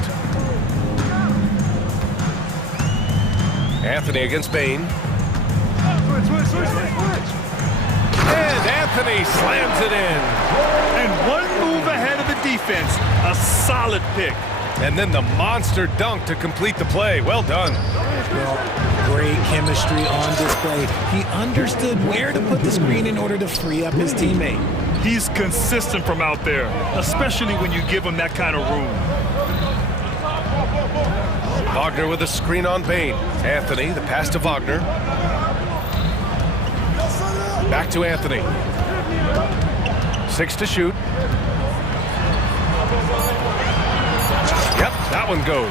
Anthony against Bain. And Anthony slams it in. And one move ahead of the defense. A solid pick. And then the monster dunk to complete the play. Well done. Well, great chemistry on display. He understood where to put the screen in order to free up his teammate. He's consistent from out there, especially when you give him that kind of room. Wagner with a screen on Bain. Anthony, the pass to Wagner. Back to Anthony. 6 to shoot. Yep, that one goes.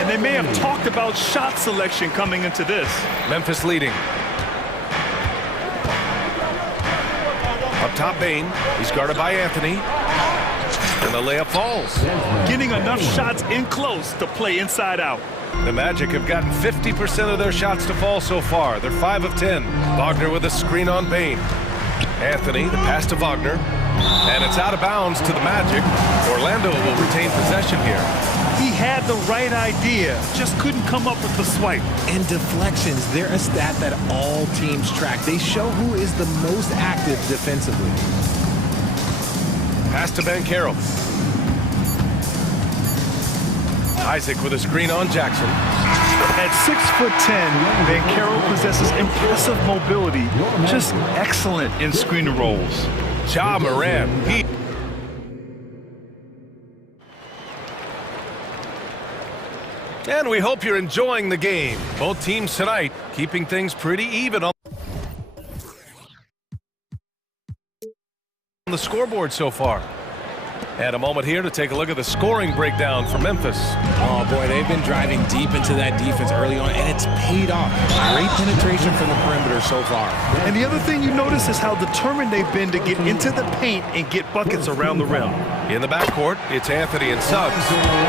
And they may have talked about shot selection coming into this. Memphis leading. Up top, Bain. He's guarded by Anthony. And the layup falls. Getting enough shots in close to play inside out. The Magic have gotten 50% of their shots to fall so far. They're 5 of 10. Wagner with a screen on Bain. Anthony, the pass to Wagner. And it's out of bounds to the Magic. Orlando will retain possession here. He had the right idea, just couldn't come up with the swipe. And deflections, they're a stat that all teams track. They show who is the most active defensively. Pass to Banchero. Isaac with a screen on Jackson. At 6'10", Banchero possesses impressive mobility, just excellent in screen rolls. Ja Morant. And we hope you're enjoying the game. Both teams tonight keeping things pretty even on the scoreboard so far. And a moment here to take a look at the scoring breakdown for Memphis. Oh, boy, they've been driving deep into that defense early on, and it's paid off. Great penetration from the perimeter so far. And the other thing you notice is how determined they've been to get into the paint and get buckets around the rim. In the backcourt, it's Anthony and Suggs.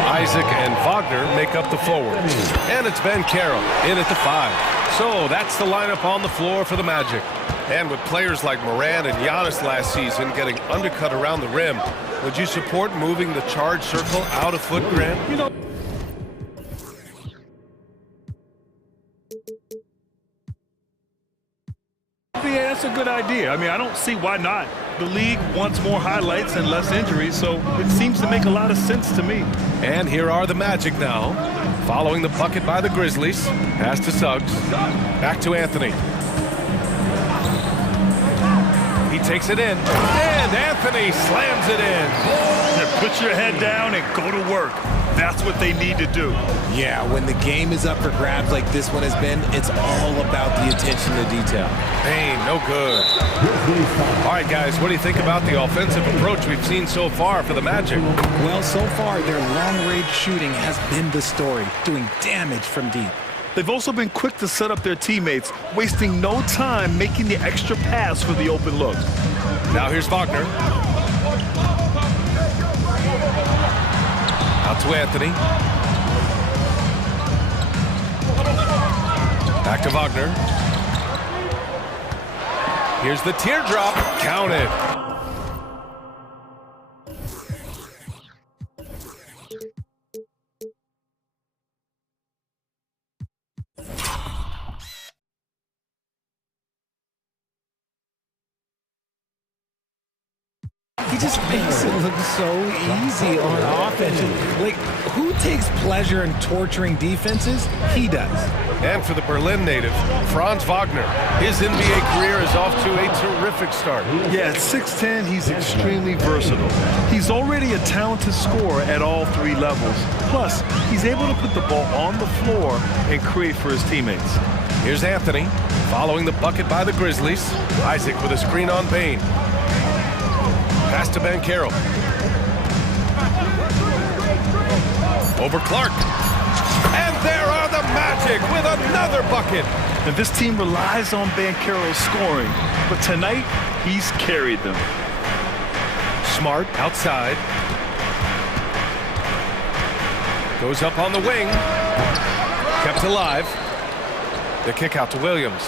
Isaac and Wagner make up the forwards. And it's Banchero in at the 5. So that's the lineup on the floor for the Magic. And with players like Morant and Giannis last season getting undercut around the rim, would you support moving the charge circle out a foot, Grant? You know, yeah, that's a good idea. I mean, I don't see why not. The league wants more highlights and less injuries, so it seems to make a lot of sense to me. And here are the Magic now, following the bucket by the Grizzlies. Pass to Suggs. Back to Anthony. He takes it in, and Anthony slams it in. Now put your head down and go to work. That's what they need to do. Yeah, when the game is up for grabs like this one has been, it's all about the attention to detail. Bain, no good. All right, guys, what do you think about the offensive approach we've seen so far for the Magic? Well, so far, their long-range shooting has been the story, doing damage from deep. They've also been quick to set up their teammates, wasting no time making the extra pass for the open look. Now here's Wagner. Out to Anthony. Back to Wagner. Here's the teardrop. Count it. He just makes it look so easy on offense. Like, who takes pleasure in torturing defenses? He does. And for the Berlin native, Franz Wagner. His NBA career is off to a terrific start. Yeah, at 6'10", he's extremely versatile. He's already a talented scorer at all 3 levels. Plus, he's able to put the ball on the floor and create for his teammates. Here's Anthony, following the bucket by the Grizzlies. Isaac with a screen on Bain. Pass to Banchero. Over Clark. And there are the Magic with another bucket. And this team relies on Banchero's scoring, but tonight he's carried them. Smart outside. Goes up on the wing. Kept alive. The kick out to Williams.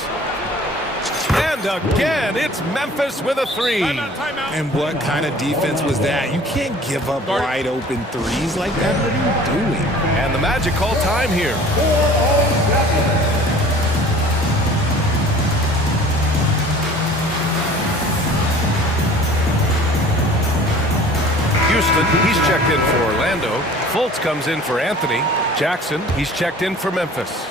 And again, it's Memphis with a three. And what kind of defense was that? You can't give up wide open threes like that. What are you doing? And the Magic call time here. Houston, he's checked in for Orlando. Fultz comes in for Anthony. Jackson, he's checked in for Memphis.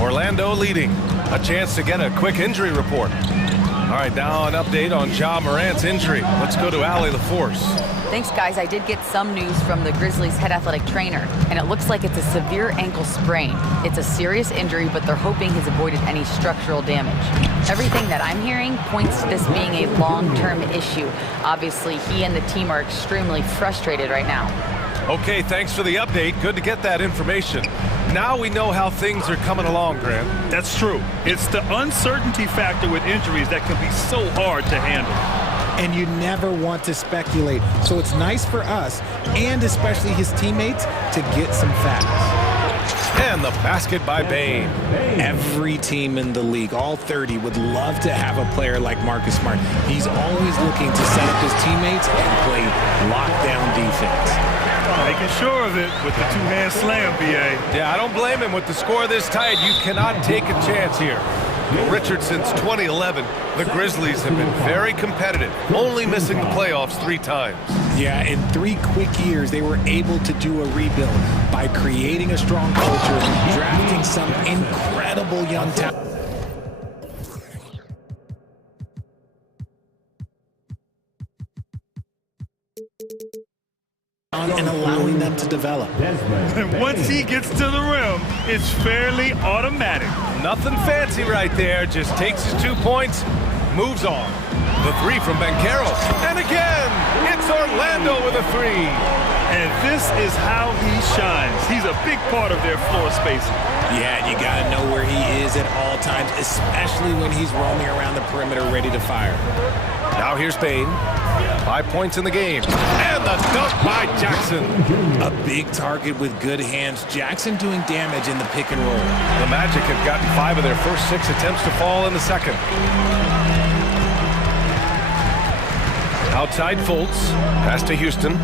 Orlando leading. A chance to get a quick injury report. All right, now an update on Ja Morant's injury. Let's go to Allie LaForce. Thanks, guys. I did get some news from the Grizzlies' head athletic trainer, and it looks like it's a severe ankle sprain. It's a serious injury, but they're hoping he's avoided any structural damage. Everything that I'm hearing points to this being a long-term issue. Obviously, he and the team are extremely frustrated right now. Okay, thanks for the update. Good to get that information. Now we know how things are coming along, Grant. That's true. It's the uncertainty factor with injuries that can be so hard to handle. And you never want to speculate. So it's nice for us, and especially his teammates, to get some facts. And the basket by Bane. Every team in the league, all 30, would love to have a player like Marcus Smart. He's always looking to set up his teammates and play lockdown defense. Making sure of it with the two-hand slam, B.A. Yeah, I don't blame him. With the score this tight, you cannot take a chance here. Richard, since 2011, the Grizzlies have been very competitive, only missing the playoffs 3 times. Yeah, in 3 quick years, they were able to do a rebuild by creating a strong culture, drafting some incredible young talent. And allowing them to develop. And once he gets to the rim, it's fairly automatic. Nothing fancy right there. Just takes his 2 points, moves on. The 3 from Banchero. And again, it's Orlando with a 3. And this is how he shines. He's a big part of their floor spacing. Yeah, you got to know where he is at all times, especially when he's roaming around the perimeter ready to fire. Now here's Payne. 5 points in the game. And the dunk by Jackson. A big target with good hands. Jackson doing damage in the pick and roll. The Magic have gotten 5 of their first 6 attempts to fall in the second. Outside Fultz. Pass to Houston.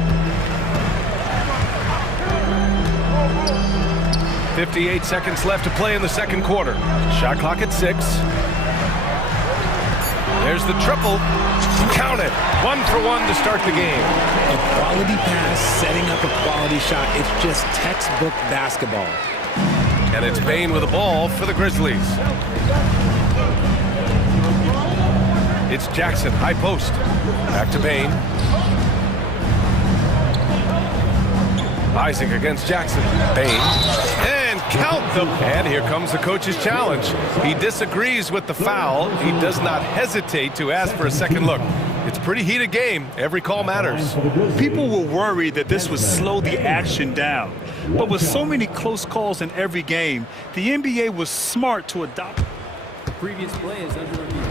58 seconds left to play in the second quarter. Shot clock at 6. There's the triple. Count it. 1 for 1 to start the game. A quality pass, setting up a quality shot. It's just textbook basketball. And it's Bane with the ball for the Grizzlies. It's Jackson, high post. Back to Bane. Isaac against Jackson. Bane. And count them. And here comes the coach's challenge. He disagrees with the foul. He does not hesitate to ask for a second look. It's a pretty heated game. Every call matters. People were worried that this would slow the action down. But with so many close calls in every game, the NBA was smart to adopt. The previous play is under review.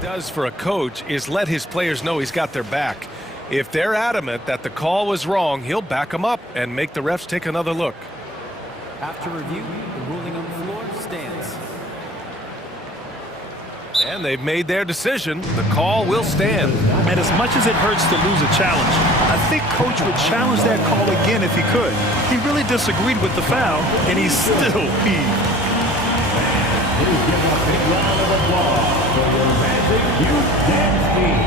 Does for a coach is let his players know he's got their back. If they're adamant that the call was wrong, he'll back them up and make the refs take another look. After review, the ruling on the floor stands. And they've made their decision. The call will stand. And as much as it hurts to lose a challenge, I think Coach would challenge that call again if he could. He really disagreed with the foul, and he's still peeved. Please give a big round of applause for the Magic Youth team.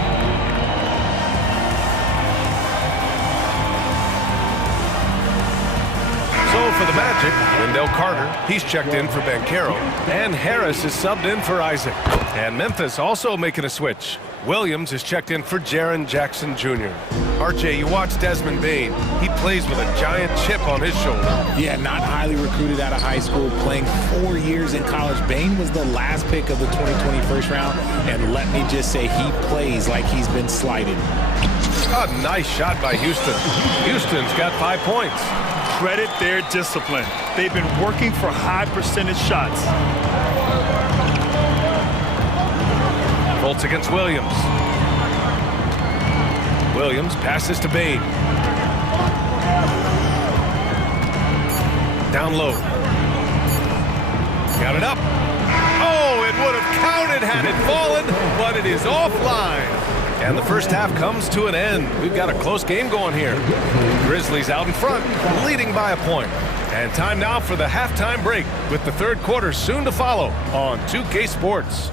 So for the Magic, Wendell Carter, he's checked in for Banchero. And Harris is subbed in for Isaac. And Memphis also making a switch. Williams is checked in for Jaren Jackson Jr. RJ, you watch Desmond Bane. He plays with a giant chip on his shoulder. Yeah, not highly recruited out of high school, playing 4 years in college. Bane was the last pick of the 2020 first round, and let me just say he plays like he's been slighted. A nice shot by Houston. Houston's got 5 points. Credit their discipline. They've been working for high percentage shots. Bolts against Williams. Williams passes to Bain. Down low. Got it up. Oh, it would have counted had it fallen, but it is offline. And the first half comes to an end. We've got a close game going here. Grizzlies out in front, leading by a point. And time now for the halftime break, with the third quarter soon to follow on 2K Sports.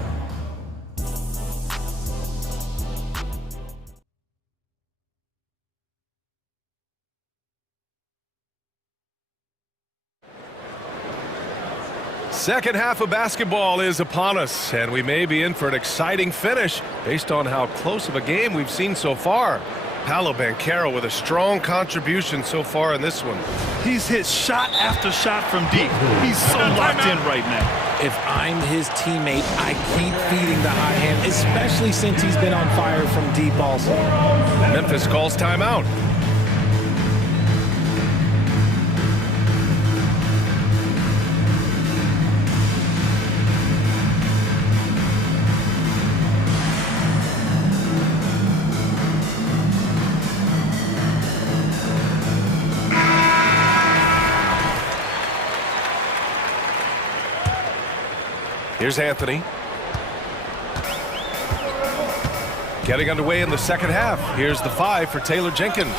Second half of basketball is upon us, and we may be in for an exciting finish based on how close of a game we've seen so far. Paolo Banchero with a strong contribution so far in this one. He's hit shot after shot from deep. He's so locked in right now. If I'm his teammate, I keep feeding the high hand, especially since he's been on fire from deep also. Memphis calls timeout. Here's Anthony. Getting underway in the second half. Here's the 5 for Taylor Jenkins.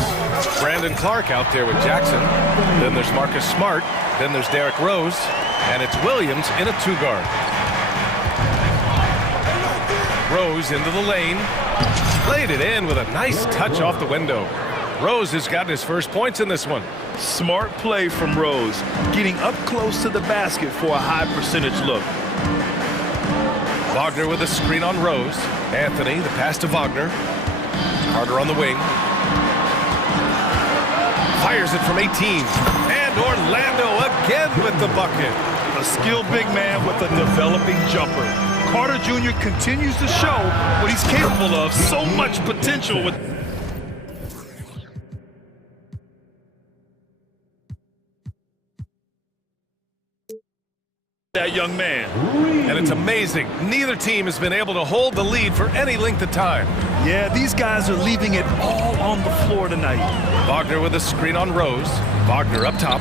Brandon Clark out there with Jackson. Then there's Marcus Smart. Then there's Derrick Rose. And it's Williams in a 2-guard. Rose into the lane. Laid it in with a nice touch off the window. Rose has gotten his first points in this one. Smart play from Rose, getting up close to the basket for a high percentage look. Wagner with a screen on Rose. Anthony, the pass to Wagner. Carter on the wing. Fires it from 18. And Orlando again with the bucket. A skilled big man with a developing jumper. Carter Jr. continues to show what he's capable of. So much potential with that young man. And it's amazing. Neither team has been able to hold the lead for any length of time. Yeah, these guys are leaving it all on the floor tonight. Wagner with a screen on Rose. Wagner up top.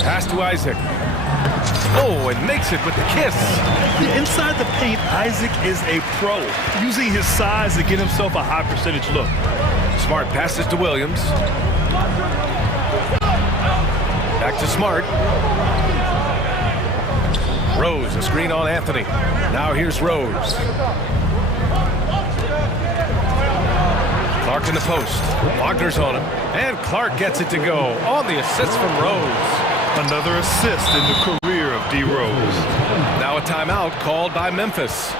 Pass to Isaac. Oh, and makes it with the kiss. Inside the paint, Isaac is a pro, using his size to get himself a high percentage look. Smart passes to Williams. Back to Smart. Rose, a screen on Anthony. Now here's Rose. Clark in the post. Wagner's on him. And Clark gets it to go on the assist from Rose. Another assist in the career of D. Rose. Now a timeout called by Memphis.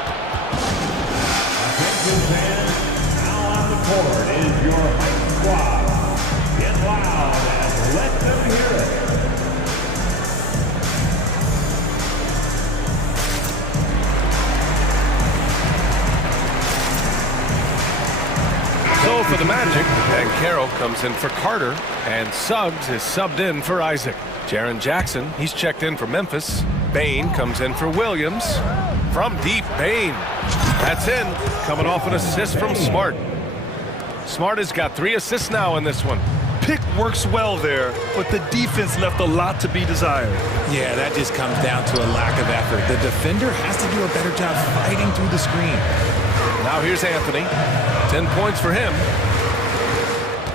Now on the court is your hype squad. Get loud and let them hear it. So for the Magic, Banchero comes in for Carter, and Suggs is subbed in for Isaac. Jaren Jackson, he's checked in for Memphis. Bain comes in for Williams. From deep, Bain. That's in, coming off an assist from Smart. Smart has got 3 assists now in this one. Pick works well there, but the defense left a lot to be desired. Yeah, that just comes down to a lack of effort. The defender has to do a better job fighting through the screen. Now here's Anthony. 10 points for him.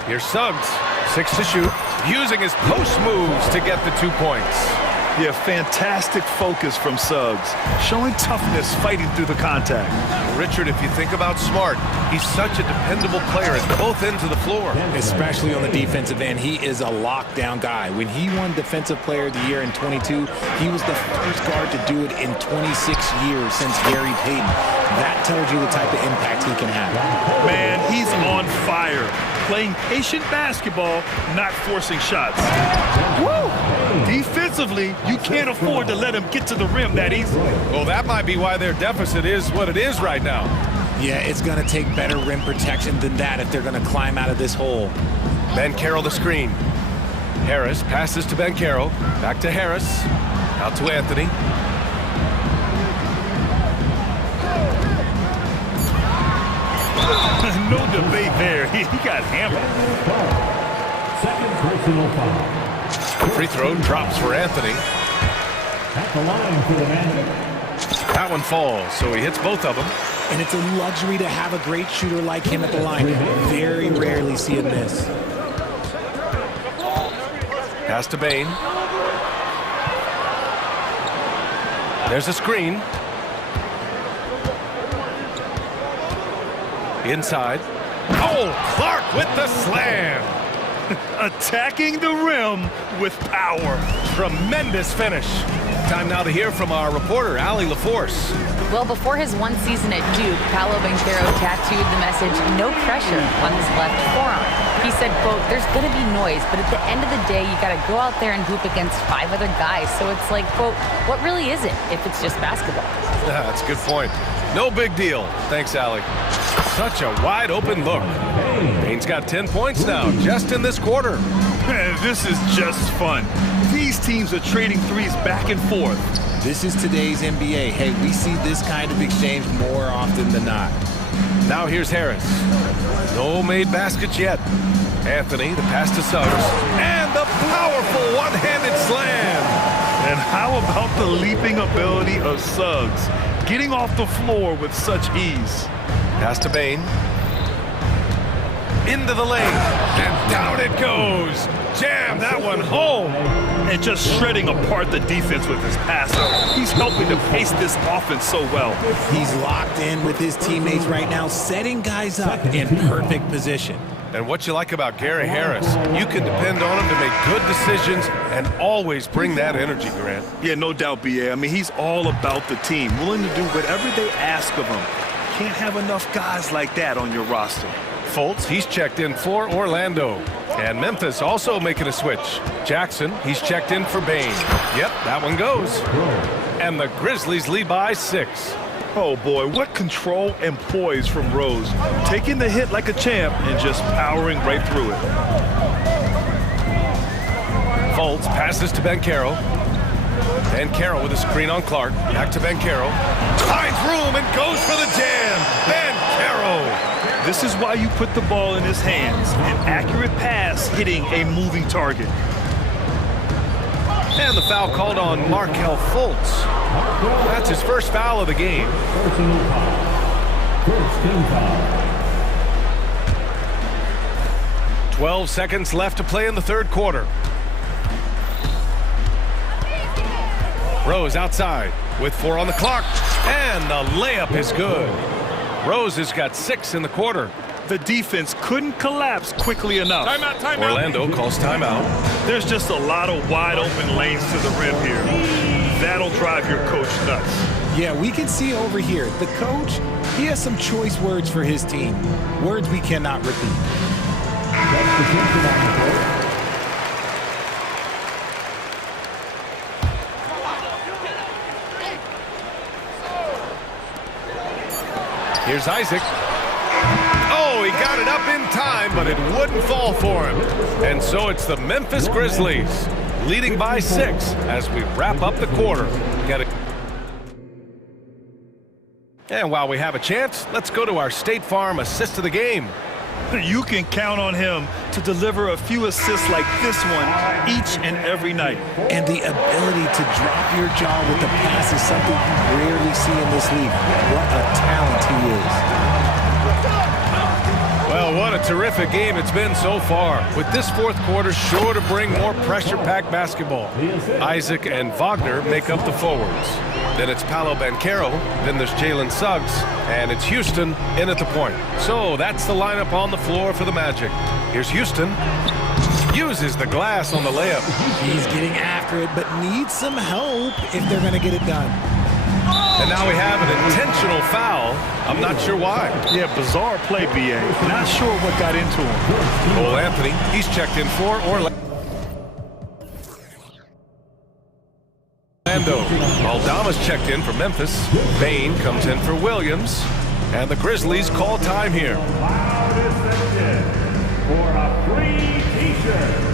Here's Suggs. 6 to shoot. Using his post moves to get the 2 points. Yeah, fantastic focus from Suggs. Showing toughness fighting through the contact. Richard, if you think about Smart, he's such a dependable player at both ends of the floor. Especially on the defensive end, he is a lockdown guy. When he won Defensive Player of the Year in 22, he was the first guard to do it in 26 years since Gary Payton. That tells you the type of impact he can have. Man, he's on fire. Playing patient basketball, not forcing shots. Woo! Defensively, you can't afford to let him get to the rim that easily. Well, that might be why their deficit is what it is right now. Yeah, it's going to take better rim protection than that if they're going to climb out of this hole. Banchero the screen. Harris passes to Banchero. Back to Harris. Out to Anthony. No debate there. He got hammered. Second personal foul. Free throw drops for Anthony. At the line for the Magic. That one falls, so he hits both of them. And it's a luxury to have a great shooter like him at the line. Very rarely see him miss. Pass to Bain. There's a screen. Inside. Oh, Clark with the slam. Attacking the rim with power. Tremendous finish. Time now to hear from our reporter, Allie LaForce. Well, before his one season at Duke, Paolo Banchero tattooed the message, "No pressure," on his left forearm. He said, quote, "There's going to be noise, but at the end of the day, you got to go out there and hoop against 5 other guys." So it's like, quote, what really is it if it's just basketball? Yeah, that's a good point. No big deal. Thanks, Allie. Such a wide open look. Bain's got 10 points now, just in this quarter. This is just fun. These teams are trading threes back and forth. This is today's NBA. Hey, we see this kind of exchange more often than not. Now here's Harris. No made baskets yet. Anthony, the pass to Suggs. And the powerful one-handed slam. And how about the leaping ability of Suggs? Getting off the floor with such ease. Pass to Bain. Into the lane. And down it goes. Jam that one home. And just shredding apart the defense with his passer. He's helping to pace this offense so well. He's locked in with his teammates right now, setting guys up in perfect position. And what you like about Gary Harris, you can depend on him to make good decisions and always bring that energy, Grant. Yeah, no doubt, B.A. I mean, he's all about the team, willing to do whatever they ask of him. Can't have enough guys like that on your roster. Fultz, he's checked in for Orlando. And Memphis also making a switch. Jackson, he's checked in for Bain. Yep, that one goes. And the Grizzlies lead by 6. Oh boy, what control and poise from Rose. Taking the hit like a champ and just powering right through it. Fultz passes to Banchero. Banchero with a screen on Clark. Back to Banchero. Finds room and goes for the jam. Banchero. This is why you put the ball in his hands. An accurate pass hitting a moving target. And the foul called on Markelle Fultz. That's his first foul of the game. Personal foul. First team foul. 12 seconds left to play in the third quarter. Rose outside with 4 on the clock. And the layup is good. Rose has got 6 in the quarter. The defense couldn't collapse quickly enough. Timeout. Orlando calls timeout. There's just a lot of wide open lanes to the rim here. That'll drive your coach nuts. Yeah, we can see over here. The coach, he has some choice words for his team. Words we cannot repeat. That's the captain on the court. Here's Isaac. Oh, he got it up in time, but it wouldn't fall for him. And so it's the Memphis Grizzlies leading by 6 as we wrap up the quarter. And while we have a chance, let's go to our State Farm assist of the game. You can count on him to deliver a few assists like this one each and every night. And the ability to drop your jaw with the pass is something you rarely see in this league. What a talent he is. Well, what a terrific game it's been so far. With this fourth quarter sure to bring more pressure-packed basketball. Isaac and Wagner make up the forwards. Then it's Paolo Banchero, then there's Jalen Suggs, and it's Houston in at the point. So that's the lineup on the floor for the Magic. Here's Houston. Uses the glass on the layup. He's getting after it, but needs some help if they're going to get it done. And now we have an intentional foul. I'm not sure why. Yeah, bizarre play, B.A. Not sure what got into him. Cole Anthony, he's checked in for Orlando. Aldama's checked in for Memphis. Bain comes in for Williams. And the Grizzlies call time here. For a free t-shirt.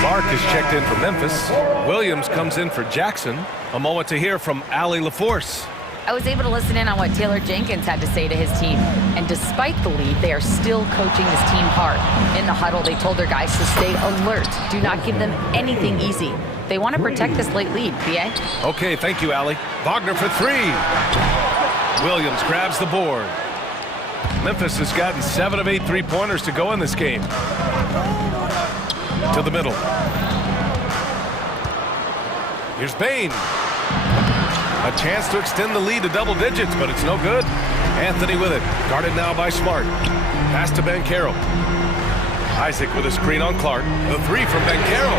Clark is checked in for Memphis. Williams comes in for Jackson. A moment to hear from Allie LaForce. I was able to listen in on what Taylor Jenkins had to say to his team. And despite the lead, they are still coaching this team hard. In the huddle, they told their guys to stay alert. Do not give them anything easy. They want to protect this late lead, PA. Okay, thank you, Allie. Wagner for three. Williams grabs the board. Memphis has gotten 7 of 8 three-pointers to go in this game. To the middle. Here's Bain. A chance to extend the lead to double digits, but it's no good. Anthony with it. Guarded now by Smart. Pass to Banchero. Isaac with a screen on Clark. The three from Banchero.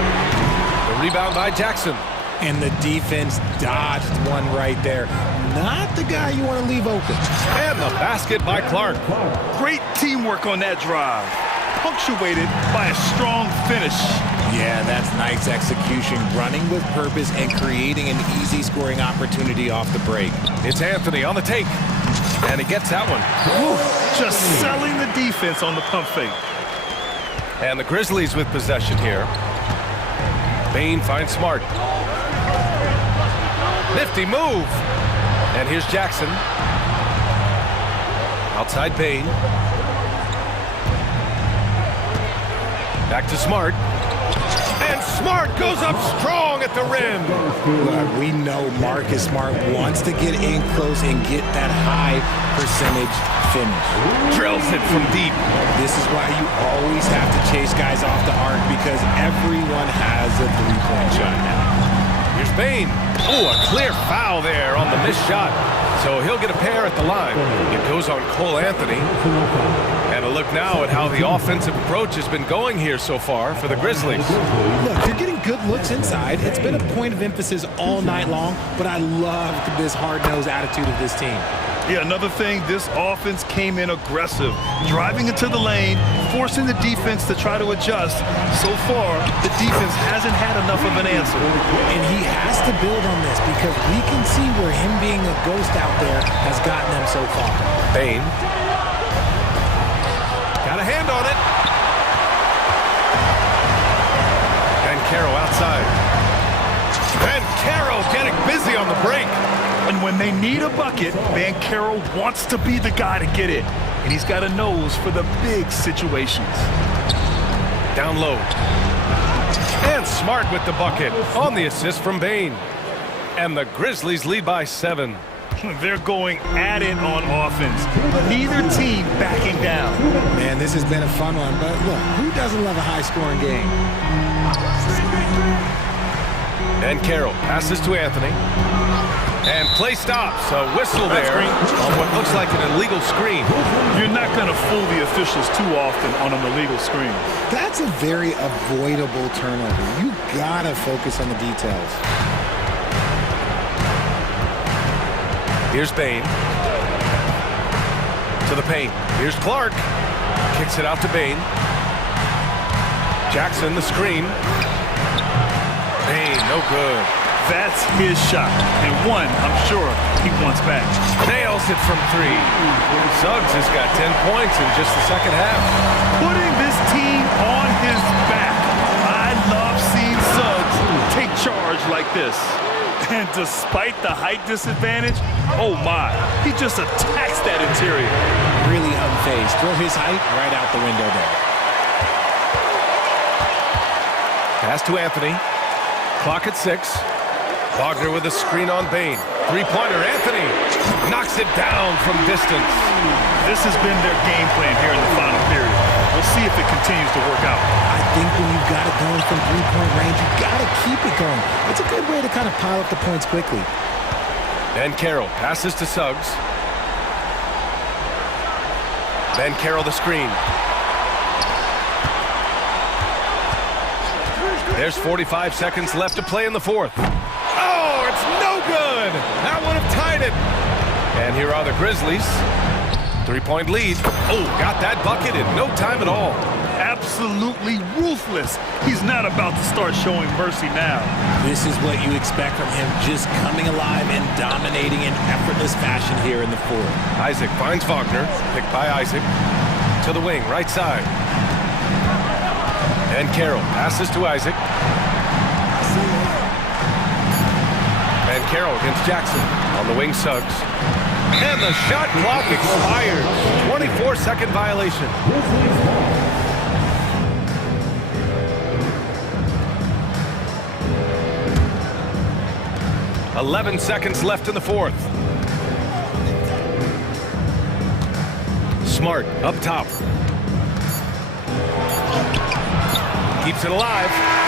The rebound by Jackson. And the defense dodged one right there. Not the guy you want to leave open. And the basket by Clark. Great teamwork on that drive. Punctuated by a strong finish. Yeah, that's nice execution, running with purpose and creating an easy scoring opportunity off the break. It's Anthony on the take, and he gets that one. Ooh, just selling the defense on the pump fake. And the Grizzlies with possession here. Bain finds Smart. Nifty move. And here's Jackson. Outside Bain. Back to Smart. And Smart goes up strong at the rim. Look, we know Marcus Smart wants to get in close and get that high percentage finish. Drills it from deep. This is why you always have to chase guys off the arc, because everyone has a three-point shot now. Here's Bain. Oh, a clear foul there on the missed shot. So he'll get a pair at the line. It goes on Cole Anthony. And a look now at how the offensive approach has been going here so far for the Grizzlies. Look, they're getting good looks inside. It's been a point of emphasis all night long, but I love this hard-nosed attitude of this team. Yeah, another thing, this offense came in aggressive, driving into the lane, forcing the defense to try to adjust. So far, the defense hasn't had enough of an answer. And he has to build on this, because we can see where him being a ghost out there has gotten them so far. Bain. Got a hand on it. Banchero outside. Banchero getting busy on the break. And when they need a bucket, Banchero wants to be the guy to get it. And he's got a nose for the big situations. Down low. And Smart with the bucket on the assist from Bain. And the Grizzlies lead by 7. They're going at it on offense. Neither team backing down. Man, this has been a fun one, but look, who doesn't love a high-scoring game? And Carroll passes to Anthony. And play stops. A whistle there on what looks like an illegal screen. You're not going to fool the officials too often on an illegal screen. That's a very avoidable turnover. You got to focus on the details. Here's Bain. To the paint. Here's Clark. Kicks it out to Bain. Jackson, the screen. Bain, no good. That's his shot. And one, I'm sure, he wants back. Nails it from 3. Suggs has got 10 points in just the second half. Putting this team on his back. I love seeing Suggs take charge like this. And despite the height disadvantage, oh my, he just attacks that interior. Really unfazed. Throw his height right out the window there. Pass to Anthony. Clock at 6. Wagner with a screen on Bain. Three-pointer, Anthony knocks it down from distance. This has been their game plan here in the final period. We'll see if it continues to work out. I think when you've got it going from three-point range, you got to keep it going. It's a good way to kind of pile up the points quickly. And Carroll passes to Suggs. Then Carroll the screen. There's 45 seconds left to play in the fourth. Oh, it's no good. That would have tied it. And here are the Grizzlies 3-point lead. Oh, got that bucket in no time at all. Absolutely ruthless. He's not about to start showing mercy now. This is what you expect from him, just coming alive and dominating in effortless fashion here in the fourth. Isaac finds Wagner, picked by Isaac. To the wing, right side. And Carroll passes to Isaac. And Carroll against Jackson. On the wing, Suggs. And the shot clock expires. 24-second violation. 11 seconds left in the fourth. Smart up top. Keeps it alive.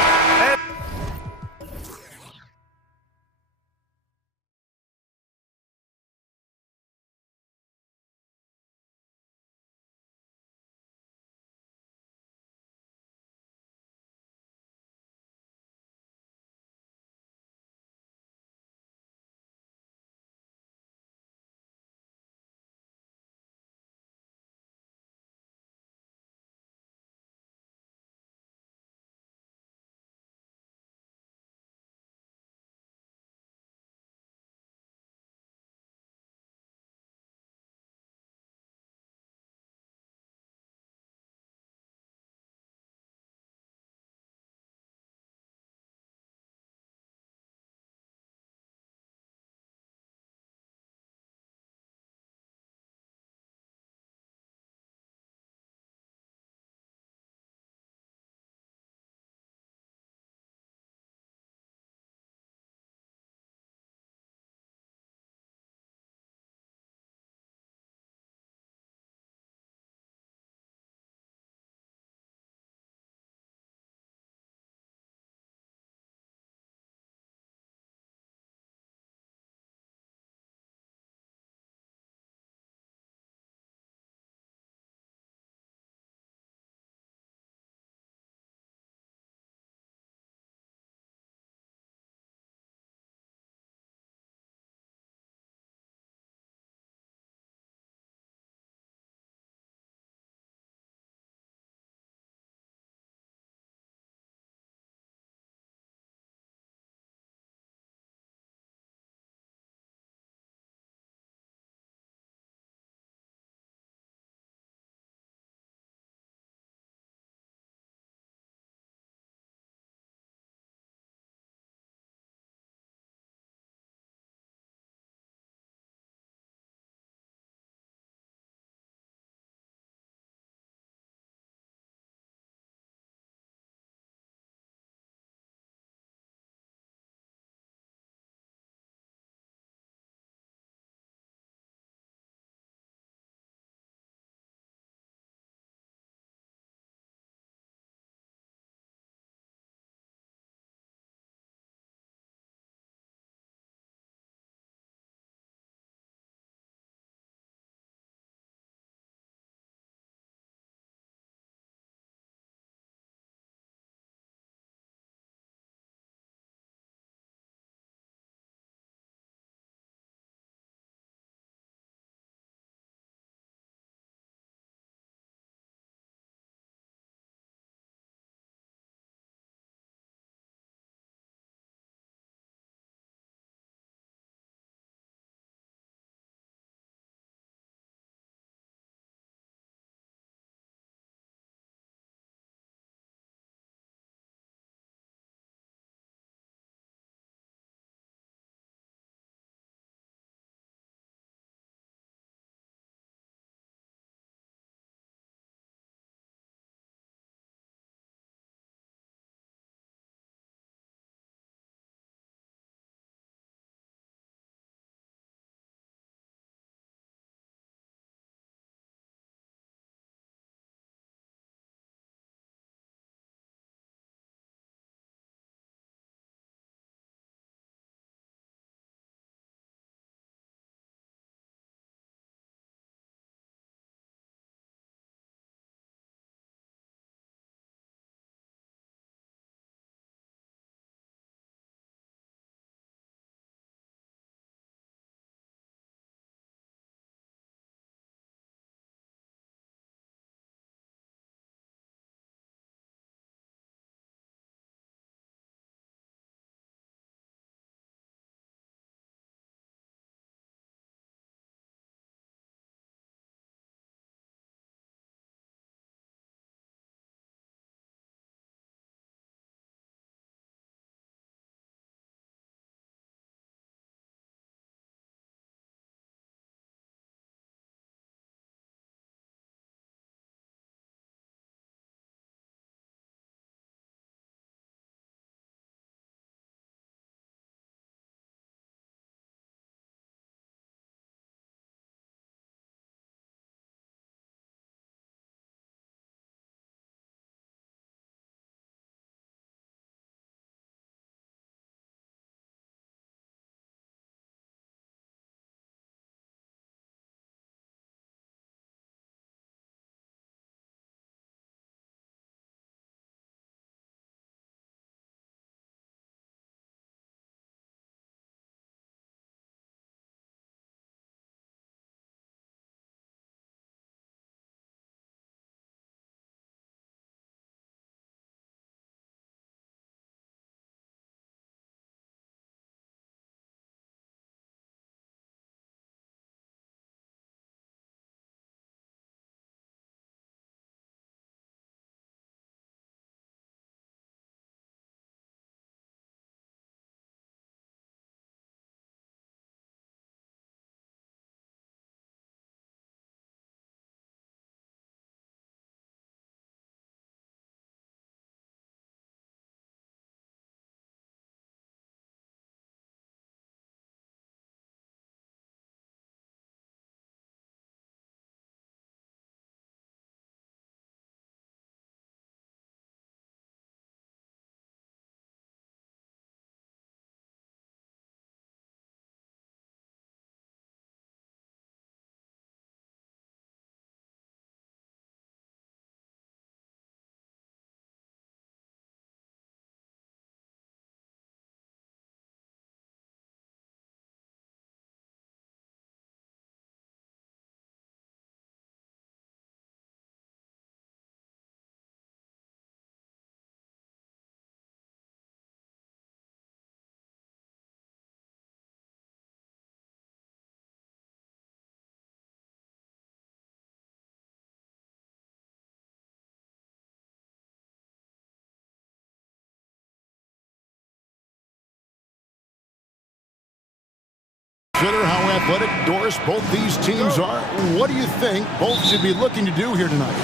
consider how athletic, Doris, both these teams are, what do you think both should be looking to do here tonight?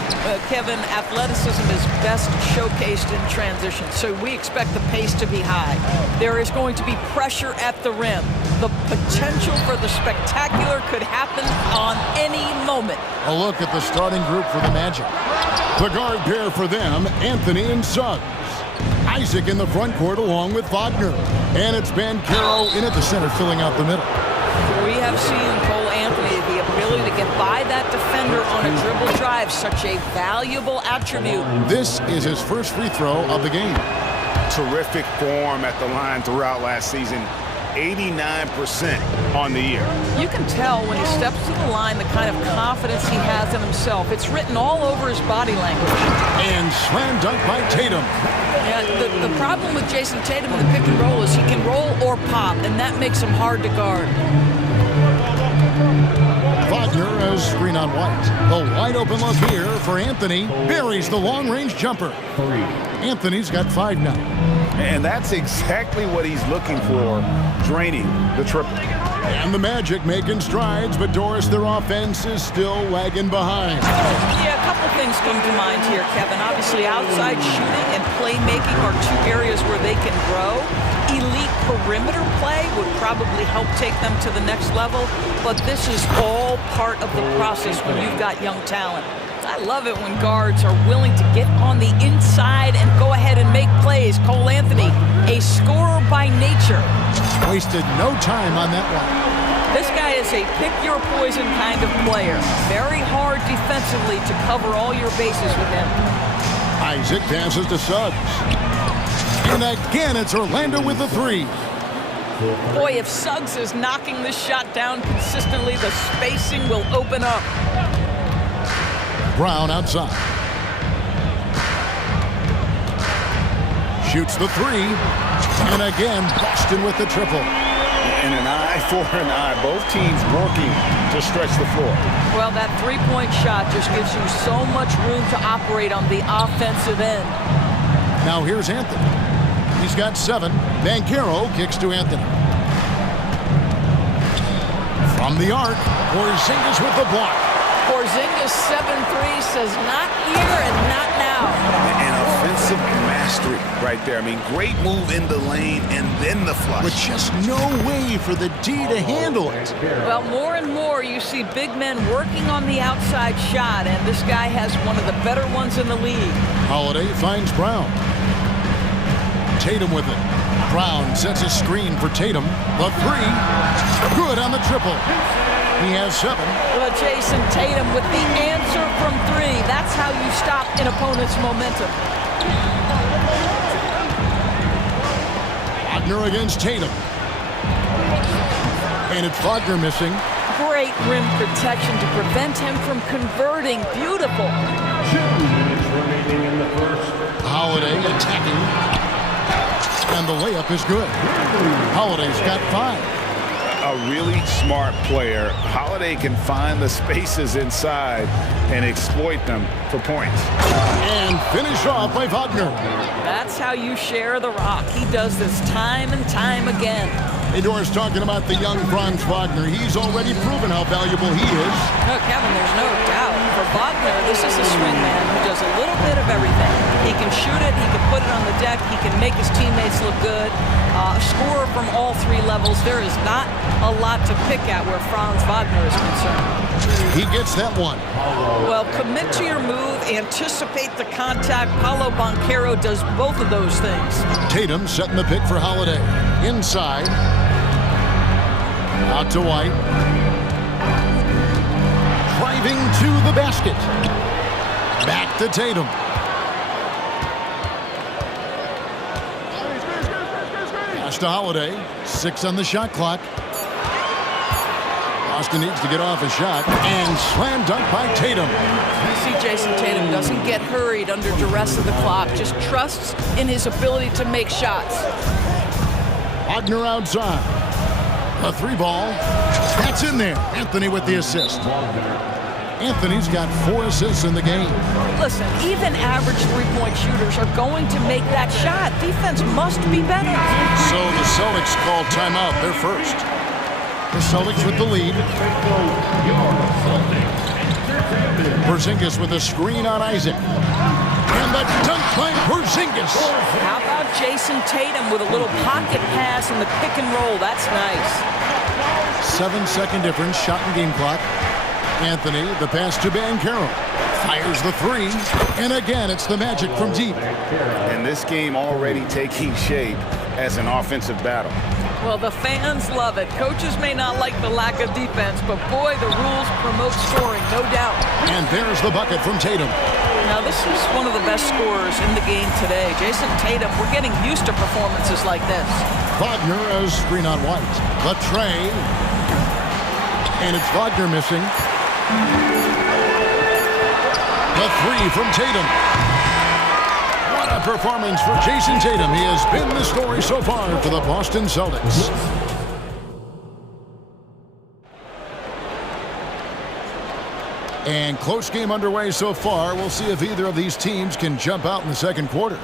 Kevin, athleticism is best showcased in transition, so we expect the pace to be high. There is going to be pressure at the rim. The potential for the spectacular could happen on any moment. A look at the starting group for the Magic. The guard pair for them, Anthony and Suggs. Isaac in the front court along with Wagner. And it's Banchero in at the center filling out the middle. We have seen Cole Anthony, the ability to get by that defender on a dribble drive, such a valuable attribute. This is his first free throw of the game. Terrific form at the line throughout last season. 89% on the year. You can tell when he steps to the line the kind of confidence he has in himself. It's written all over his body language. And slam dunk by Tatum. Yeah, the problem with Jason Tatum in the pick and roll is he can roll or pop, and that makes him hard to guard. Wagner has screen on White. The wide open look here for Anthony. Buries the long-range jumper. Anthony's got 5 now. And that's exactly what he's looking for, draining the triple. And the Magic making strides, but Doris, their offense is still lagging behind. Yeah, a couple things come to mind here, Kevin. Obviously, outside shooting and playmaking are 2 areas where they can grow. Elite perimeter play would probably help take them to the next level, but this is all part of the process when you've got young talent. I love it when guards are willing to get on the inside and go ahead and make plays. Cole Anthony, a scorer by nature. Wasted no time on that one. This guy is a pick-your-poison kind of player. Very hard defensively to cover all your bases with him. Isaac passes to Suggs. And again, it's Orlando with the 3. Boy, if Suggs is knocking this shot down consistently, the spacing will open up. Brown outside. Shoots the 3. And again, Boston with the triple. And an eye for an eye. Both teams working to stretch the floor. Well, that three-point shot just gives you so much room to operate on the offensive end. Now here's Anthony. He's got 7. Banchero kicks to Anthony. From the arc, Porzingis with the block. Porzingis 7-3 says not here and not now. An offensive mastery right there. I mean, great move in the lane and then the flush. But just no way for the D to handle it. Well, more and more you see big men working on the outside shot, and this guy has one of the better ones in the league. Holiday finds Brown. Tatum with it. Brown sets a screen for Tatum. The 3. Good on the triple. He has 7. Well, Jason Tatum with the answer from 3. That's how you stop an opponent's momentum. Wagner against Tatum. And it's Wagner missing. Great rim protection to prevent him from converting. Beautiful. 2 minutes remaining in the first. Holiday attacking. And the layup is good. Holiday's got 5. A really smart player. Holiday can find the spaces inside and exploit them for points. And finish off by Wagner. That's how you share the rock. He does this time and time again. Hey, Doris, talking about the young Franz Wagner. He's already proven how valuable he is. No, Kevin, there's no doubt. For Wagner, this is a swing man who does a little bit of everything. He can shoot it, he can put it on the deck, he can make his teammates look good. Scorer from all 3 levels. There is not a lot to pick at where Franz Wagner is concerned. He gets that one. Well, commit to your move, anticipate the contact. Paolo Banchero does both of those things. Tatum setting the pick for Holiday. Inside. Out to White. Driving to the basket. Back to Tatum. Pass to Holiday. 6 on the shot clock. Boston needs to get off a shot. And slam dunk by Tatum. You see Jason Tatum doesn't get hurried under duress of the clock. Just trusts in his ability to make shots. Wagner outside. A 3-ball. That's in there. Anthony with the assist. Anthony's got 4 assists in the game. Listen, even average three-point shooters are going to make that shot. Defense must be better. So the Celtics call timeout. They're first. The Celtics with the lead. Porzingis with a screen on Isaac. And the dunk by Porzingis. How about Jason Tatum with a little pocket pass in the pick and roll? That's nice. 7-second difference, shot and game clock. Anthony, the pass to Banchero. Fires the three. And again, it's the Magic from deep. And this game already taking shape as an offensive battle. Well, the fans love it. Coaches may not like the lack of defense, but boy, the rules promote scoring, no doubt. And there's the bucket from Tatum. Now, this is one of the best scorers in the game today. Jason Tatum, we're getting used to performances like this. Wagner as screen on White. The tray. And it's Wagner missing. The three from Tatum. What a performance for Jason Tatum. He has been the story so far for the Boston Celtics. And close game underway so far. We'll see if either of these teams can jump out in the second quarter.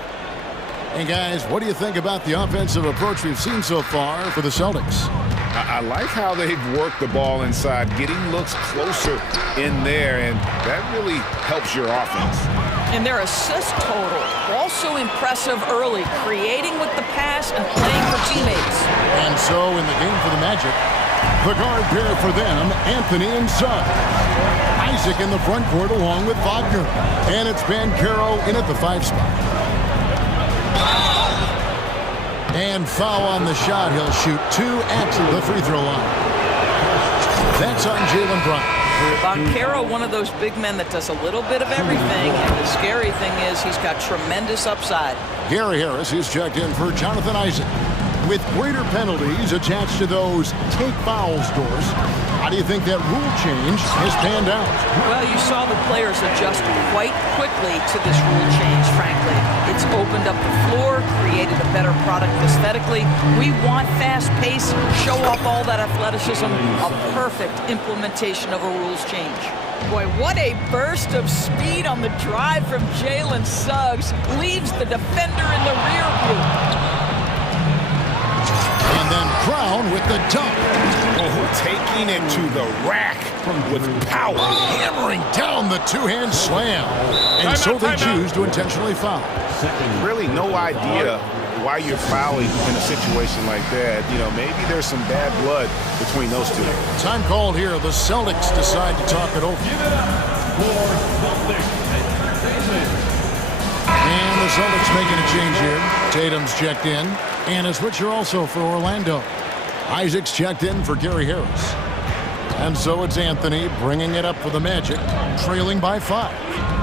And guys, what do you think about the offensive approach we've seen so far for the Celtics? I like how they've worked the ball inside, getting looks closer in there, and that really helps your offense. And their assist total, also impressive early, creating with the pass and playing for teammates. And so in the game for the Magic, the guard pair for them, Anthony and Suggs. Isaac in the front court along with Wagner. And it's Banchero in at the 5 spot. And foul on the shot. He'll shoot 2 at the free throw line. That's on Jalen Brown. Banchero, one of those big men that does a little bit of everything, and the scary thing is he's got tremendous upside. Gary Harris is checked in for Jonathan Isaac. With greater penalties attached to those take foul scores, how do you think that rule change has panned out? Well, you saw the players adjust quite quickly to this rule change, frankly. It's opened up the floor, created a better product aesthetically. We want fast pace, show off all that athleticism, a perfect implementation of a rules change. Boy, what a burst of speed on the drive from Jalen Suggs. Leaves the defender in the rear view. And then Brown with the dunk. Oh, taking it to the rack with power. Hammering down the two-hand slam. And so they choose to intentionally foul. Really no idea why you're fouling in a situation like that. You know, maybe there's some bad blood between those two. Time called here. The Celtics decide to talk it over. And the Celtics making a change here. Tatum's checked in. And a switcher also for Orlando. Isaac's checked in for Gary Harris. And so it's Anthony bringing it up for the Magic, trailing by 5.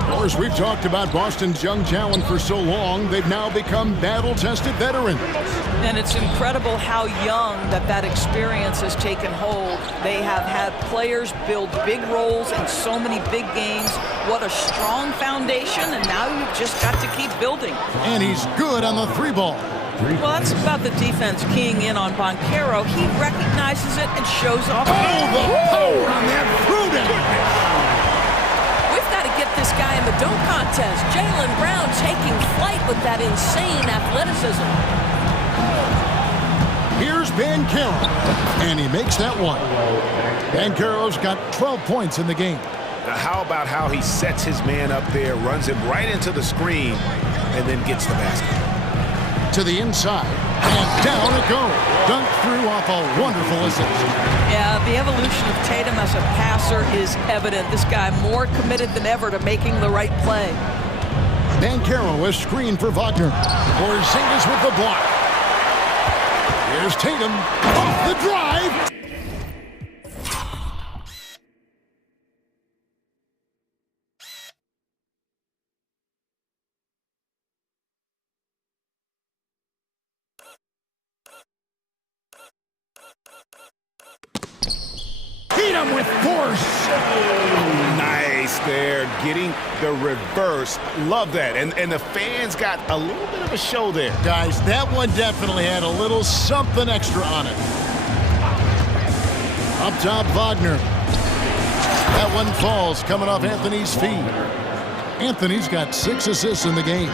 Of course, we've talked about Boston's young talent for so long, they've now become battle-tested veterans. And it's incredible how young that experience has taken hold. They have had players build big roles in so many big games. What a strong foundation, and now you've just got to keep building. And he's good on the 3-ball. Well, that's about the defense keying in on Banchero. He recognizes it and shows off. Oh, the power on that prudent. We've got to get this guy in the dunk contest. Jalen Brown taking flight with that insane athleticism. Here's Banchero, and he makes that one. Banchero's got 12 points in the game. Now, how about how he sets his man up there, runs him right into the screen, and then gets the basket? To the inside, and down it goes. Dunk through off a wonderful assist. Yeah, the evolution of Tatum as a passer is evident. This guy more committed than ever to making the right play. Banchero is screened for Wagner. Porzingis with the block. Here's Tatum off the drive. Beat him with force. Nice there, getting the reverse. Love that. And the fans got a little bit of a show there. Guys, that one definitely had a little something extra on it. Up top, Wagner. That one falls, coming off Anthony's feet. Anthony's got 6 assists in the game.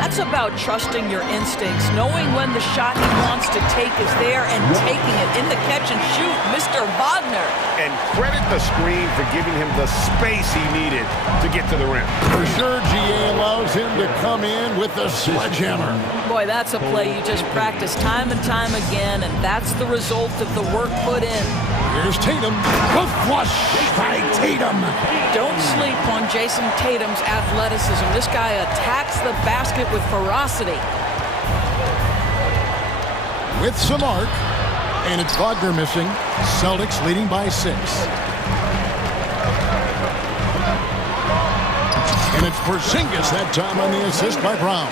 That's about trusting your instincts, knowing when the shot he wants to take is there and taking it in the catch and shoot, Mr. Wagner. And credit the screen for giving him the space he needed to get to the rim. For sure, GA allows him to come in with the sledgehammer. Boy, that's a play you just practice time and time again, and that's the result of the work put in. Here's Tatum. The flush by Tatum. Don't sleep on Jason Tatum's athleticism. This guy attacks the basket with ferocity. With some arc, and it's Wagner missing. Celtics leading by 6. And it's Porzingis that time on the assist by Brown.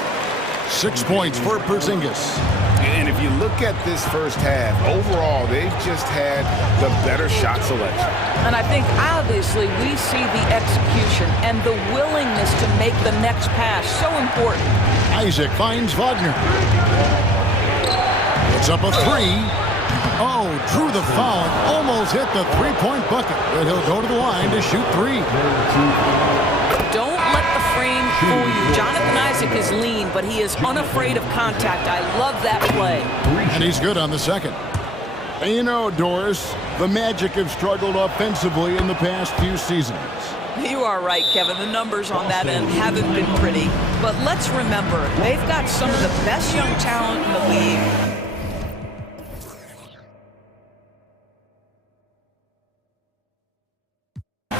6 points for Porzingis. And if you look at this first half, overall, they've just had the better shot selection. And I think, obviously, we see the execution and the willingness to make the next pass so important. Isaac finds Wagner. It's up a 3. Oh, drew the foul and almost hit the three-point bucket. But he'll go to the line to shoot 3. Don't let the frame fool you. Jonathan Isaac is lean, but he is unafraid of contact. I love that play. And he's good on the second. And you know, Doris, the Magic have struggled offensively in the past few seasons. You are right, Kevin. The numbers on that end haven't been pretty. But let's remember, they've got some of the best young talent in the league.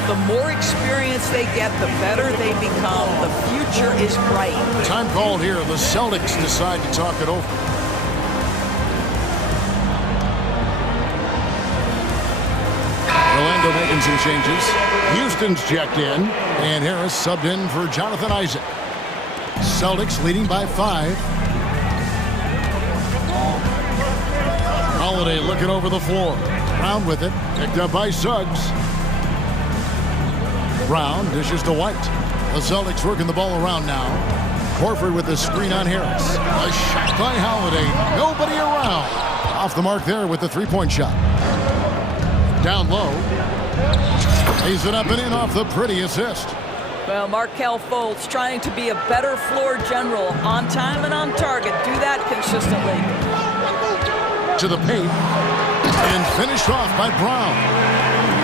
The more experience they get, the better they become. The future is bright. Time called here. The Celtics decide to talk it over. Orlando making some changes. Houston's checked in, and Harris subbed in for Jonathan Isaac. Celtics leading by 5. Holiday looking over the floor. Brown with it. Picked up by Suggs. Brown dishes to White. The Celtics working the ball around now. Horford with the screen on Harris. A shot by Holiday. Nobody around. Off the mark there with the three-point shot. Down low. Lays it up and in off the pretty assist. Well, Markelle Fultz trying to be a better floor general. On time and on target. Do that consistently. To the paint. And finished off by Brown.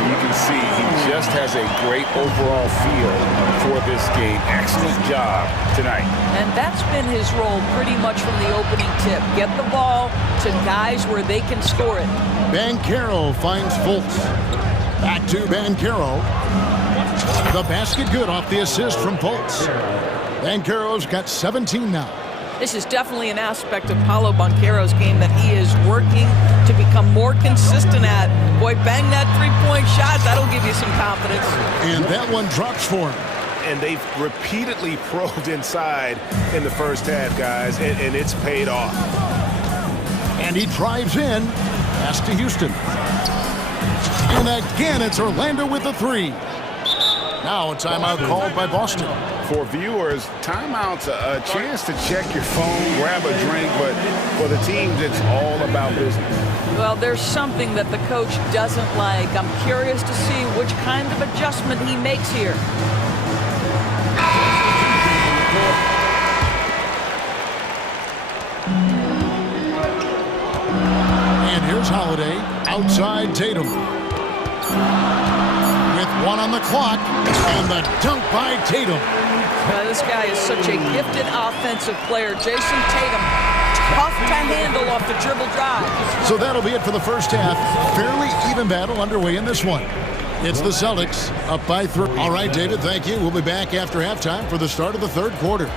You can see he just has a great overall feel for this game. Excellent job tonight. And that's been his role pretty much from the opening tip. Get the ball to guys where they can score it. Banchero finds Fultz. Back to Banchero. The basket good off the assist from Fultz. Banchero's got 17 now. This is definitely an aspect of Paolo Banchero's game that he is working to become more consistent at. Boy, bang that three-point shot. That'll give you some confidence. And that one drops for him. And they've repeatedly probed inside in the first half, guys, and it's paid off. And he drives in. Pass to Houston. And again, it's Orlando with the 3. Now a timeout called by Boston. For viewers, timeout's a chance to check your phone, grab a drink, but for the teams, it's all about business. Well, there's something that the coach doesn't like. I'm curious to see which kind of adjustment he makes here. And here's Holiday outside Tatum. With 1 on the clock, and the dunk by Tatum. This guy is such a gifted offensive player. Jason Tatum, tough to handle off the dribble drive. So that'll be it for the first half. Fairly even battle underway in this one. It's the Celtics up by 3. All right, David, thank you. We'll be back after halftime for the start of the third quarter.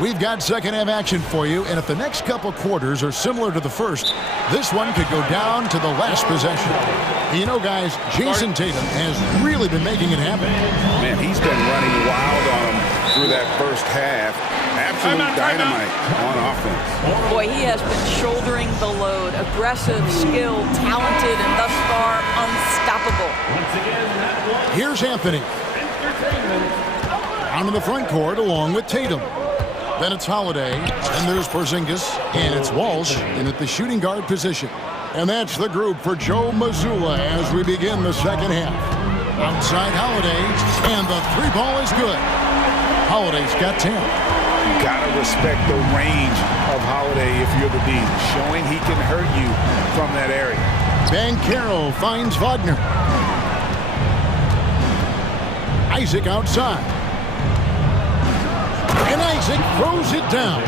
We've got second half action for you, and if the next couple quarters are similar to the first, this one could go down to the last possession. You know, guys, Jason Tatum has really been making it happen. Man, he's been running wild on him through that first half. Absolute dynamite on offense. Boy, he has been shouldering the load. Aggressive, skilled, talented, and thus far unstoppable. Here's Anthony. Out in the front court along with Tatum. Then it's Holiday, and there's Porzingis, and it's Walsh in at the shooting guard position. And that's the group for Joe Mazzulla as we begin the second half. Outside Holiday, and the three ball is good. Holiday's got 10. You gotta respect the range of Holiday if you're the D, showing he can hurt you from that area. Banchero finds Wagner. Isaac outside. And Isaac throws it down.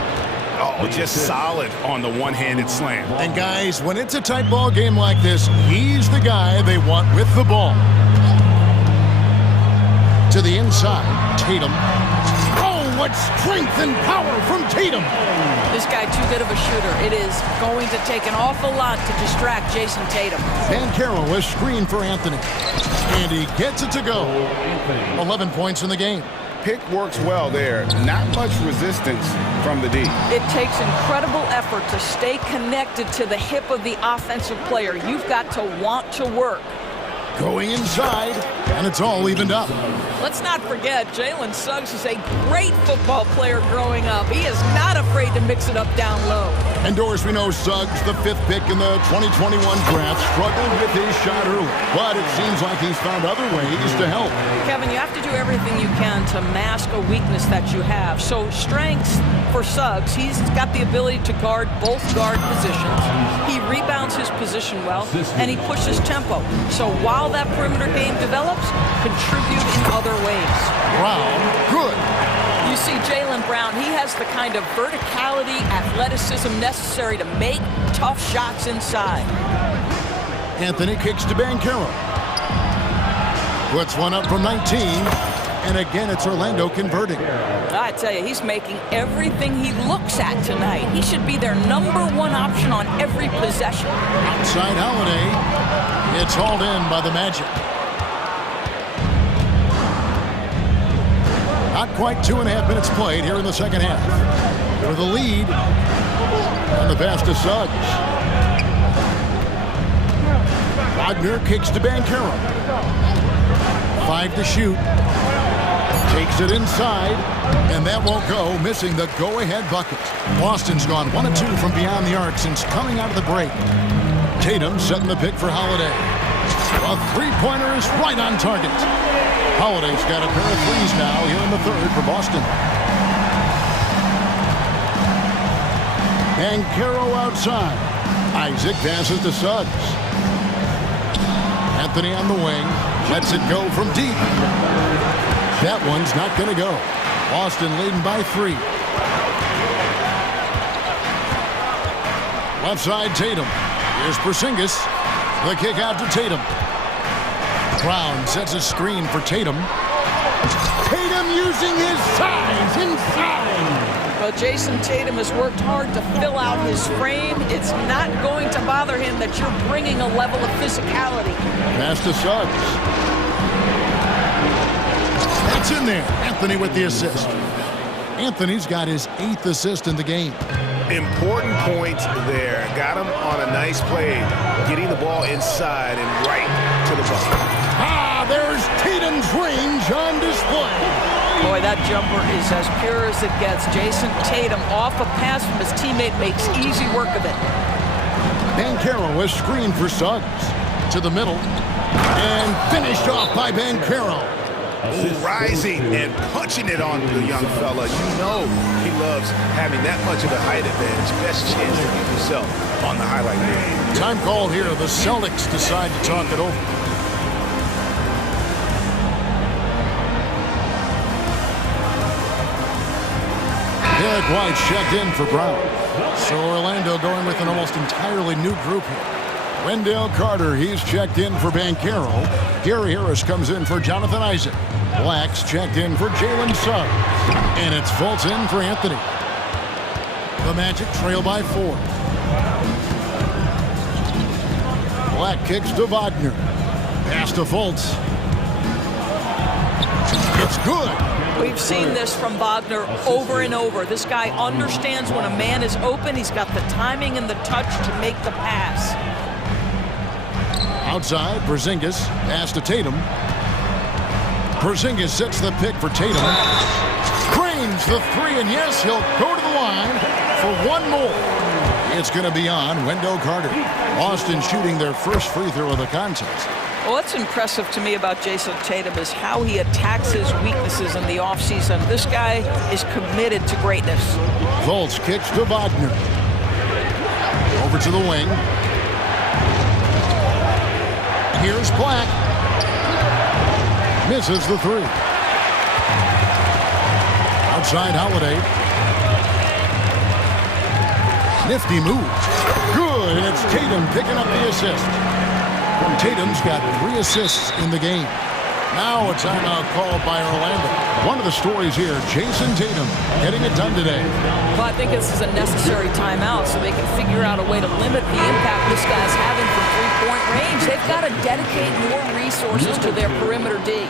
Oh, just solid on the one-handed slam. And guys, when it's a tight ball game like this, he's the guy they want with the ball. To the inside, Tatum. Oh, what strength and power from Tatum. This guy too good of a shooter. It is going to take an awful lot to distract Jason Tatum. Banchero is screened for Anthony. And he gets it to go. 11 points in the game. Pick works well there. Not much resistance from the D. It takes incredible effort to stay connected to the hip of the offensive player. You've got to want to work. Going inside, and it's all evened up. Let's not forget, Jalen Suggs is a great football player growing up. He is not afraid to mix it up down low. And Doris, we know Suggs, the 5th pick in the 2021 draft, struggled with his shot early. But it seems like he's found other ways to help. Kevin, you have to do everything you can to mask a weakness that you have. So strengths for Suggs, he's got the ability to guard both guard positions. He rebounds his position well, and he pushes tempo. So while that perimeter game develops, contribute in other ways. Brown, good. You see Jaylen Brown, he has the kind of verticality, athleticism necessary to make tough shots inside. Anthony kicks to Banchero. Puts one up from 19. And again, it's Orlando converting. I tell you, he's making everything he looks at tonight. He should be their #1 option on every possession. Outside Holiday. It's hauled in by the Magic. Not quite 2.5 minutes played here in the second half. For the lead. And the pass to Suggs. Wagner kicks to Banchero. 5 to shoot. Takes it inside, and that won't go, missing the go-ahead bucket. Boston's gone 1 of 2 from beyond the arc since coming out of the break. Tatum setting the pick for Holiday. A three-pointer is right on target. Holiday's got a pair of threes now here in the third for Boston. Banchero outside. Isaac passes to Suggs. Anthony on the wing. Lets it go from deep. That one's not going to go. Boston leading by 3. Left side, Tatum. Here's Porzingis. The kick out to Tatum. Brown sets a screen for Tatum. Tatum using his size inside. Well, Jason Tatum has worked hard to fill out his frame. It's not going to bother him that you're bringing a level of physicality. Pass to Suggs. That's in there. Anthony with the assist. Anthony's got his 8th assist in the game. Important points there. Got him on a nice play, getting the ball inside and right to the bucket. Ah, there's Tatum's range on display. Boy, that jumper is as pure as it gets. Jason Tatum off a pass from his teammate makes easy work of it. Banchero was screened for Suggs. To the middle. And finished off by Banchero. Rising and punching it on the young fella. You know he loves having that much of a height advantage. Best chance to get himself on the highlight reel. Time call here. The Celtics decide to talk it over. Derek White checked in for Brown. So Orlando going with an almost entirely new group here. Wendell Carter, he's checked in for Banchero. Gary Harris comes in for Jonathan Isaac. Black's checked in for Jalen Suggs. And it's Fultz in for Anthony. The Magic trail by 4. Black kicks to Wagner. Pass to Fultz. It's good. We've seen this from Wagner over and over. This guy understands when a man is open. He's got the timing and the touch to make the pass. Outside, Porzingis. Pass to Tatum. Porzingis sets the pick for Tatum. Cranes the 3, and yes, he'll go to the line for one more. It's going to be on Wendell Carter. Boston shooting their first free throw of the contest. Well, what's impressive to me about Jason Tatum is how he attacks his weaknesses in the offseason. This guy is committed to greatness. Fultz kicks to Wagner. Over to the wing. Here's Black. Misses the 3. Outside Holiday. Nifty move. Good, and it's Tatum picking up the assist. Tatum's got 3 assists in the game. Now a timeout called by Orlando. One of the stories here, Jason Tatum getting it done today. Well, I think this is a necessary timeout so they can figure out a way to limit the impact this guy's having from three-point range. They've got to dedicate more resources to their perimeter D.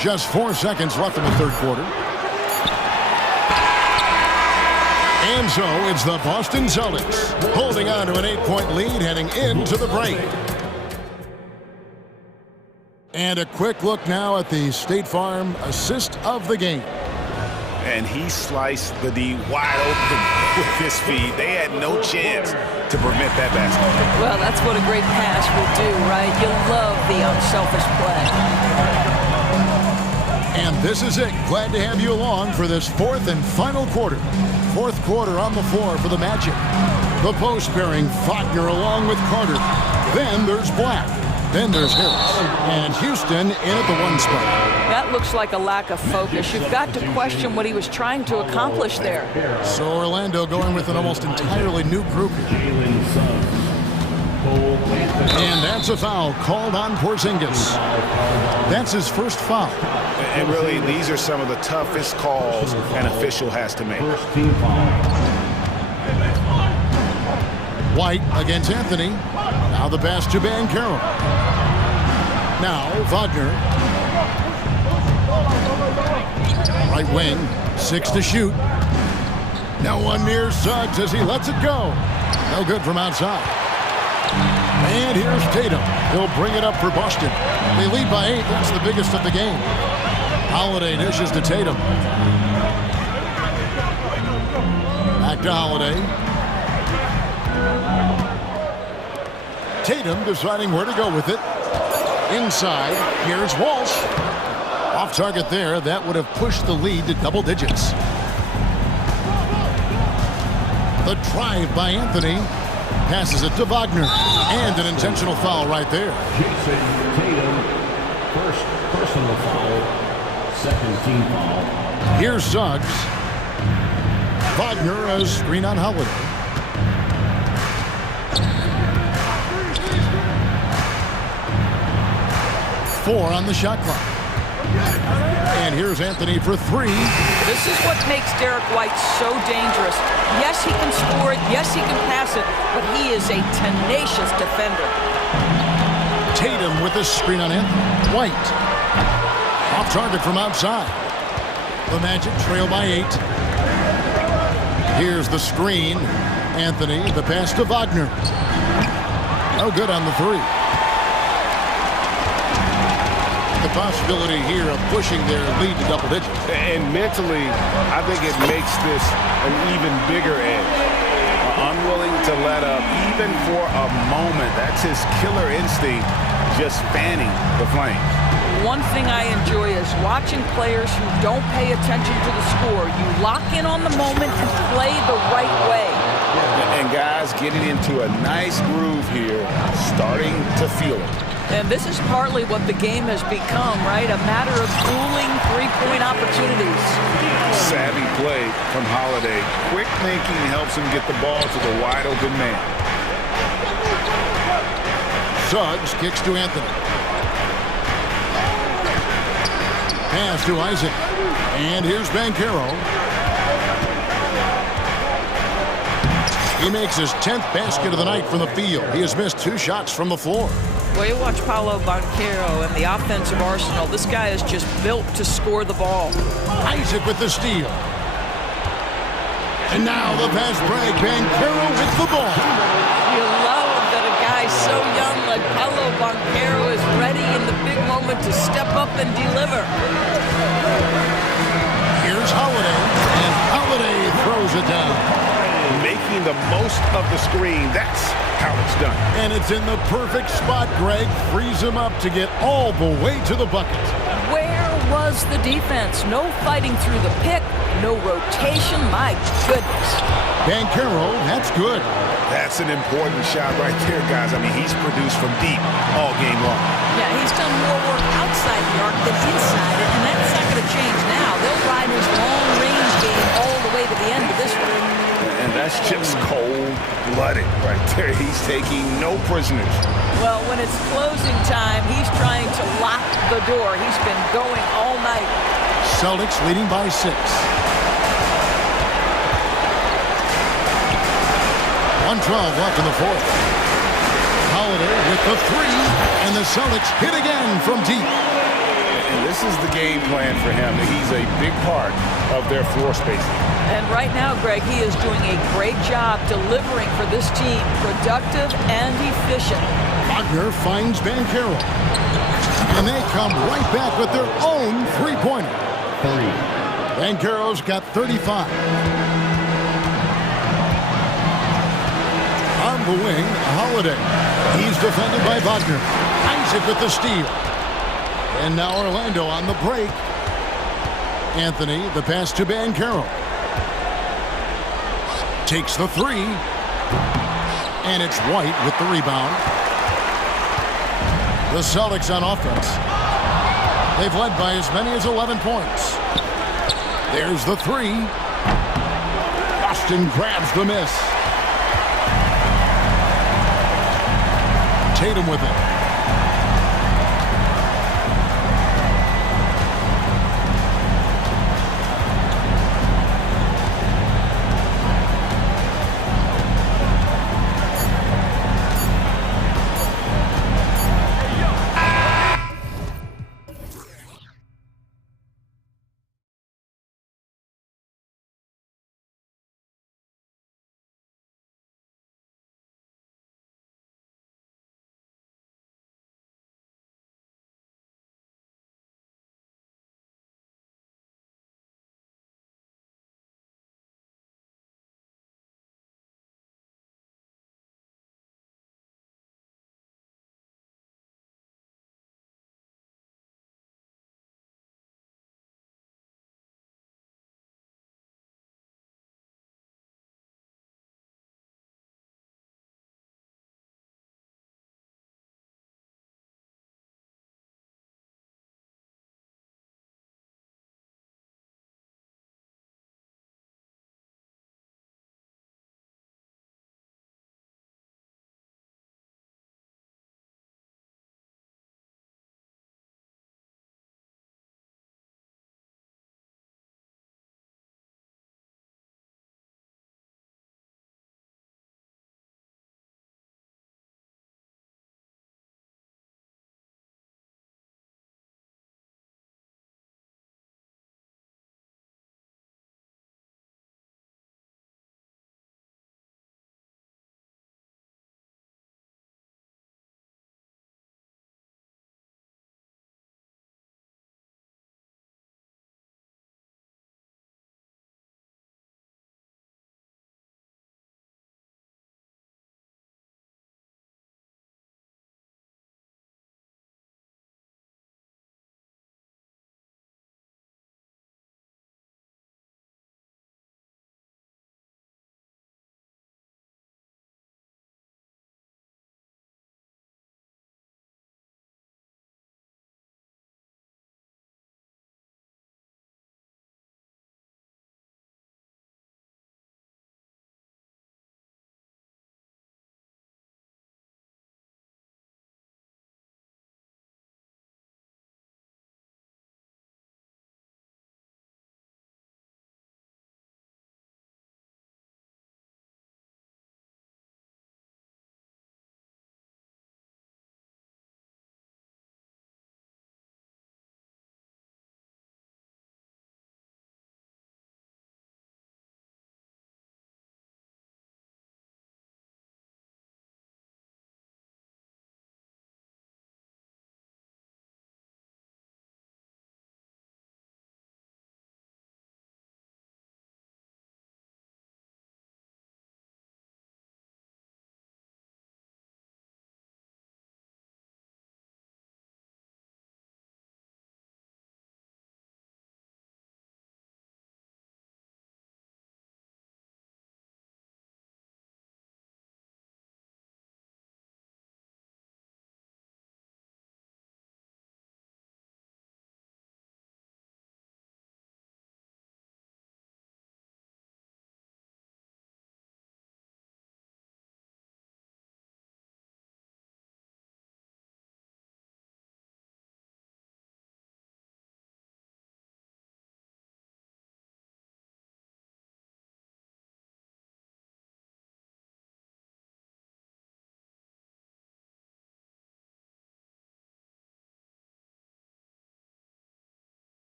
Just 4 seconds left in the third quarter. And so it's the Boston Celtics holding on to an 8-point lead heading into the break. And a quick look now at the State Farm assist of the game. And he sliced the D wide open with his feet. They had no chance to prevent that basket. Well, that's what a great pass will do, right? You'll love the unselfish play. And this is it. Glad to have you along for this fourth and final quarter. Fourth quarter on the floor for the Magic. The post pairing Wagner along with Carter. Then there's Black. Then there's Harris. And Houston in at the 1 spot. That looks like a lack of focus. You've got to question what he was trying to accomplish there. So Orlando going with an almost entirely new group here. And that's a foul called on Porzingis. That's his first foul. And really, these are some of the toughest calls an official has to make. White against Anthony. Now the pass to Banchero. Now Wagner. Right wing. 6 to shoot. Now one near Suggs as he lets it go. No good from outside. And here's Tatum. He'll bring it up for Boston. They lead by 8. That's the biggest of the game. Holiday dishes to Tatum. Back to Holiday. Tatum deciding where to go with it. Inside. Here's Walsh. Off target there. That would have pushed the lead to double digits. The drive by Anthony. Passes it to Wagner. And an intentional foul right there. Jason Tatum, first personal foul, second team foul. Here's Suggs. Wagner a screen on Holiday. Four on the shot clock. And here's Anthony for 3. This is what makes Derek White so dangerous. Yes, he can score it. Yes, he can pass it. But he is a tenacious defender. Tatum with a screen on Anthony. White. Off target from outside. The Magic trail by 8. Here's the screen. Anthony, the pass to Wagner. No good on the 3. The possibility here of pushing their lead to double digits. And mentally, I think it makes this an even bigger edge. Unwilling to let up even for a moment. That's his killer instinct, just fanning the flames. One thing I enjoy is watching players who don't pay attention to the score. You lock in on the moment and play the right way. And guys getting into a nice groove here, starting to feel it. And this is partly what the game has become, right? A matter of dueling three-point opportunities. Savvy play from Holiday. Quick thinking helps him get the ball to the wide open man. Suggs kicks to Anthony. Pass to Isaac. And here's Banchero. He makes his 10th basket of the night from the field. He has missed 2 shots from the floor. Well, you watch Paolo Banchero and the offensive arsenal. This guy is just built to score the ball. Isaac with the steal. And now the fast break. Banchero with the ball. You love that a guy so young like Paolo Banchero is ready in the big moment to step up and deliver. Here's Holiday, and Holiday throws it down. Making the most of the screen. That's how it's done. And it's in the perfect spot, Greg. Frees him up to get all the way to the bucket. Where was the defense? No fighting through the pick, no rotation. My goodness. Banchero, that's good. That's an important shot right there, guys. I mean, he's produced from deep all game long. Yeah, he's done more work outside the arc than inside it, and that's not going to change now. They'll ride his long-range game all the way to the end of this one. And that's just cold-blooded right there. He's taking no prisoners. Well, when it's closing time, he's trying to lock the door. He's been going all night. Celtics leading by 6. 1:12 left in the fourth. Holiday with the 3, and the Celtics hit again from deep. And this is the game plan for him. He's a big part of their floor spacing. And right now, Greg, he is doing a great job delivering for this team. Productive and efficient. Wagner finds Banchero. And they come right back with their own three-pointer. Banchero's got 35. On the wing, Holiday. He's defended by Wagner. Isaac with the steal. And now Orlando on the break. Anthony, the pass to Banchero. Takes the 3. And it's White with the rebound. The Celtics on offense. They've led by as many as 11 points. There's the 3. Boston grabs the miss. Tatum with it.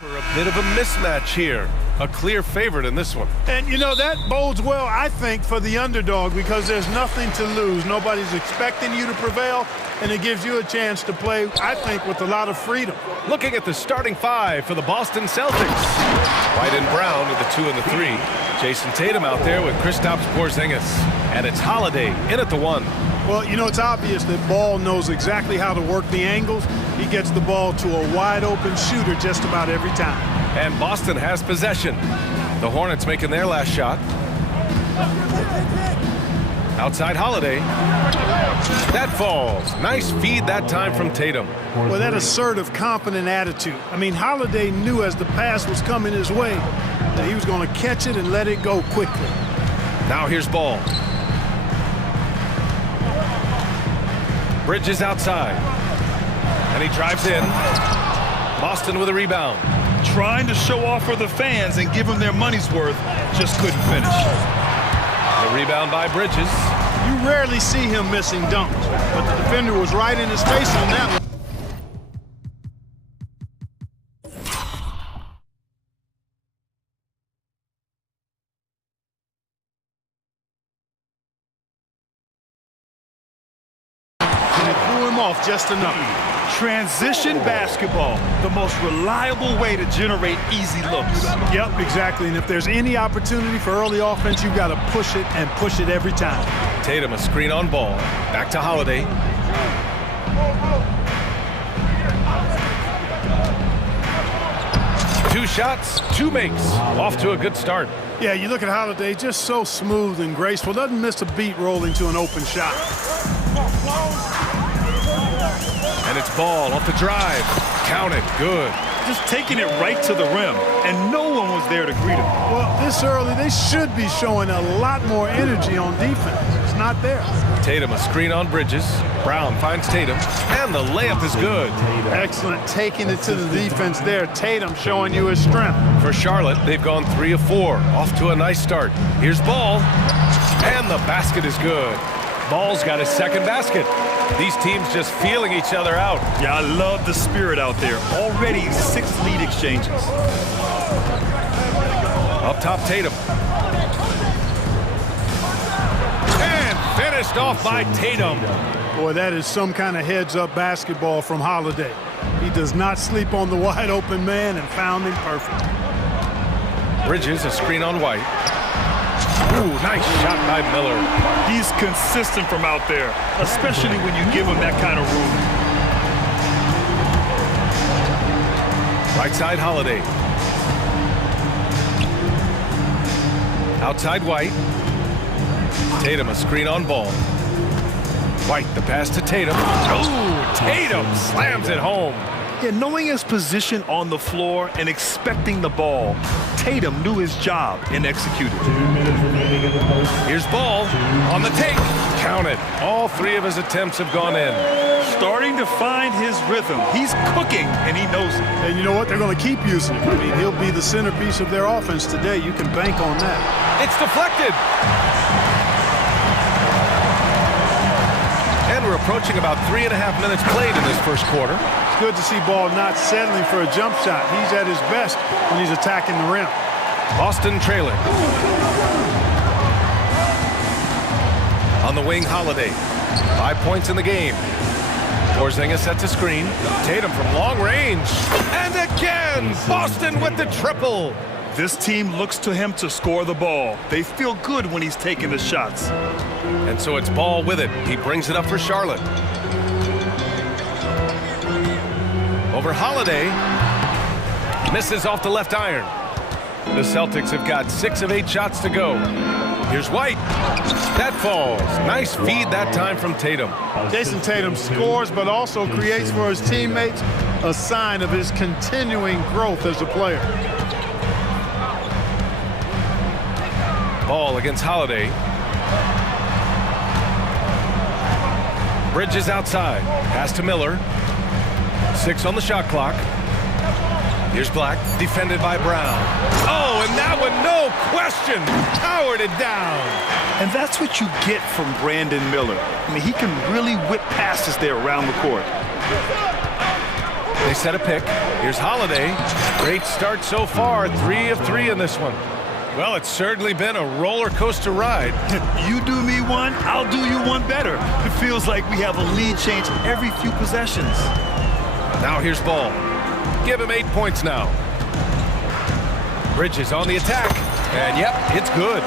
A bit of a mismatch here. A clear favorite in this one. And, you know, that bodes well, I think, for the underdog because there's nothing to lose. Nobody's expecting you to prevail, and it gives you a chance to play, I think, with a lot of freedom. Looking at the starting five for the Boston Celtics. White and Brown with the 2 and the 3. Jason Tatum out there with Kristaps Porzingis. And it's Holiday in at the 1. Well, you know, it's obvious that Ball knows exactly how to work the angles. He gets the ball to a wide-open shooter just about every time. And Boston has possession. The Hornets making their last shot. Outside Holiday. That falls. Nice feed that time from Tatum. Well, that assertive, confident attitude. I mean, Holiday knew as the pass was coming his way that he was going to catch it and let it go quickly. Now here's Ball. Bridges outside. And he drives in. Boston with a rebound. Trying to show off for the fans and give them their money's worth, just couldn't finish. The rebound by Bridges. You rarely see him missing dunks, but the defender was right in his face on that one. And it threw him off just enough. Transition basketball, the most reliable way to generate easy looks. Yep, exactly. And if there's any opportunity for early offense, you've got to push it and push it every time. Tatum a screen on Ball. Back to Holiday. Two shots, 2 makes. Off to a good start. Yeah, you look at Holiday, just so smooth and graceful. Doesn't miss a beat rolling to an open shot. And it's Ball off the drive. Count it. Good. Just taking it right to the rim, and no one was there to greet him. Well, this early, they should be showing a lot more energy on defense. It's not there. Tatum a screen on Bridges. Brown finds Tatum, and the layup is good. Excellent. Taking it to the defense there. Tatum showing you his strength. For Charlotte, they've gone 3 of 4. Off to a nice start. Here's Ball, and the basket is good. Ball's got his second basket. These teams just feeling each other out. Yeah, I love the spirit out there. Already 6 lead exchanges. Up top, Tatum. And finished off by Tatum. Boy, that is some kind of heads-up basketball from Holiday. He does not sleep on the wide-open man and found him perfect. Bridges a screen on White. Ooh, nice shot by Miller. He's consistent from out there, especially when you give him that kind of room. Right side, Holiday. Outside, White. Tatum a screen on Ball. White, the pass to Tatum. Ooh, Tatum slams it home. Yeah, knowing his position on the floor and expecting the ball, Tatum knew his job and executed. Here's Ball on the take. Count it. All 3 of his attempts have gone in. Starting to find his rhythm. He's cooking, and he knows it. And you know what? They're going to keep using him. I mean, he'll be the centerpiece of their offense today. You can bank on that. It's deflected. And we're approaching about 3.5 minutes played in this first quarter. It's good to see Ball not settling for a jump shot. He's at his best when he's attacking the rim. Boston trailing. On the wing, Holiday. 5 points in the game. Porzingis sets a screen. Tatum from long range. And again, Boston with the triple. This team looks to him to score the ball. They feel good when he's taking the shots. And so it's Ball with it. He brings it up for Charlotte. Over Holiday. Misses off the left iron. The Celtics have got 6 of 8 shots to go. Here's White. That falls. Nice feed that time from Tatum. Jason Tatum scores, but also creates for his teammates a sign of his continuing growth as a player. Ball against Holiday. Bridges outside. Pass to Miller. 6 on the shot clock. Here's Black, defended by Brown. Oh, and that one, no question, powered it down. And that's what you get from Brandon Miller. I mean, he can really whip passes there around the court. They set a pick. Here's Holiday. Great start so far. 3 of 3 in this one. Well, it's certainly been a roller coaster ride. You do me one, I'll do you one better. It feels like we have a lead change every few possessions. Now here's Ball. Give him 8 points now. Bridges on the attack. And yep, it's good.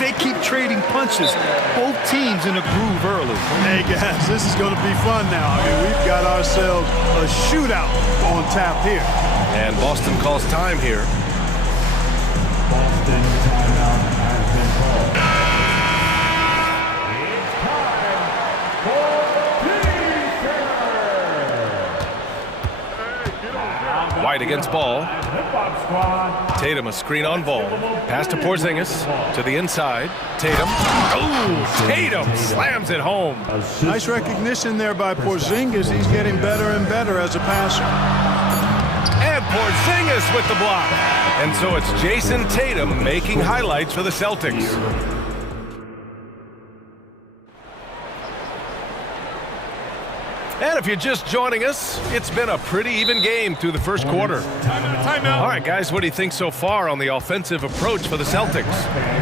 They keep trading punches. Both teams in a groove early. Hey guys, this is going to be fun now. I mean, we've got ourselves a shootout on tap here. And Boston calls time here. Boston timeout has been called. It's time for White against Ball. Tatum a screen on Ball. Pass to Porzingis to the inside. Tatum. Oh, Tatum slams it home. Nice recognition there by Porzingis. He's getting better and better as a passer. And Porzingis with the block. And so it's Jason Tatum making highlights for the Celtics. And if you're just joining us, it's been a pretty even game through the first quarter. Timeout. All right, guys, what do you think so far on the offensive approach for the Celtics?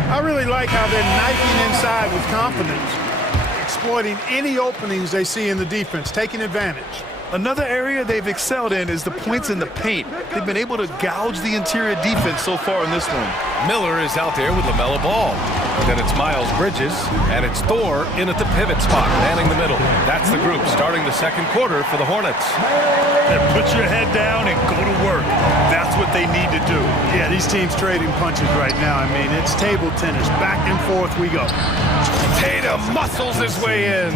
I really like how they're knifing inside with confidence, exploiting any openings they see in the defense, taking advantage. Another area they've excelled in is the points in the paint. They've been able to gouge the interior defense so far in this one. Miller is out there with LaMelo Ball. Then it's Miles Bridges, and it's Thor in at the pivot spot, manning the middle. That's the group starting the second quarter for the Hornets. And put your head down and go to work. That's what they need to do. Yeah, these teams trading punches right now. I mean, it's table tennis. Back and forth we go. Tatum muscles his way in.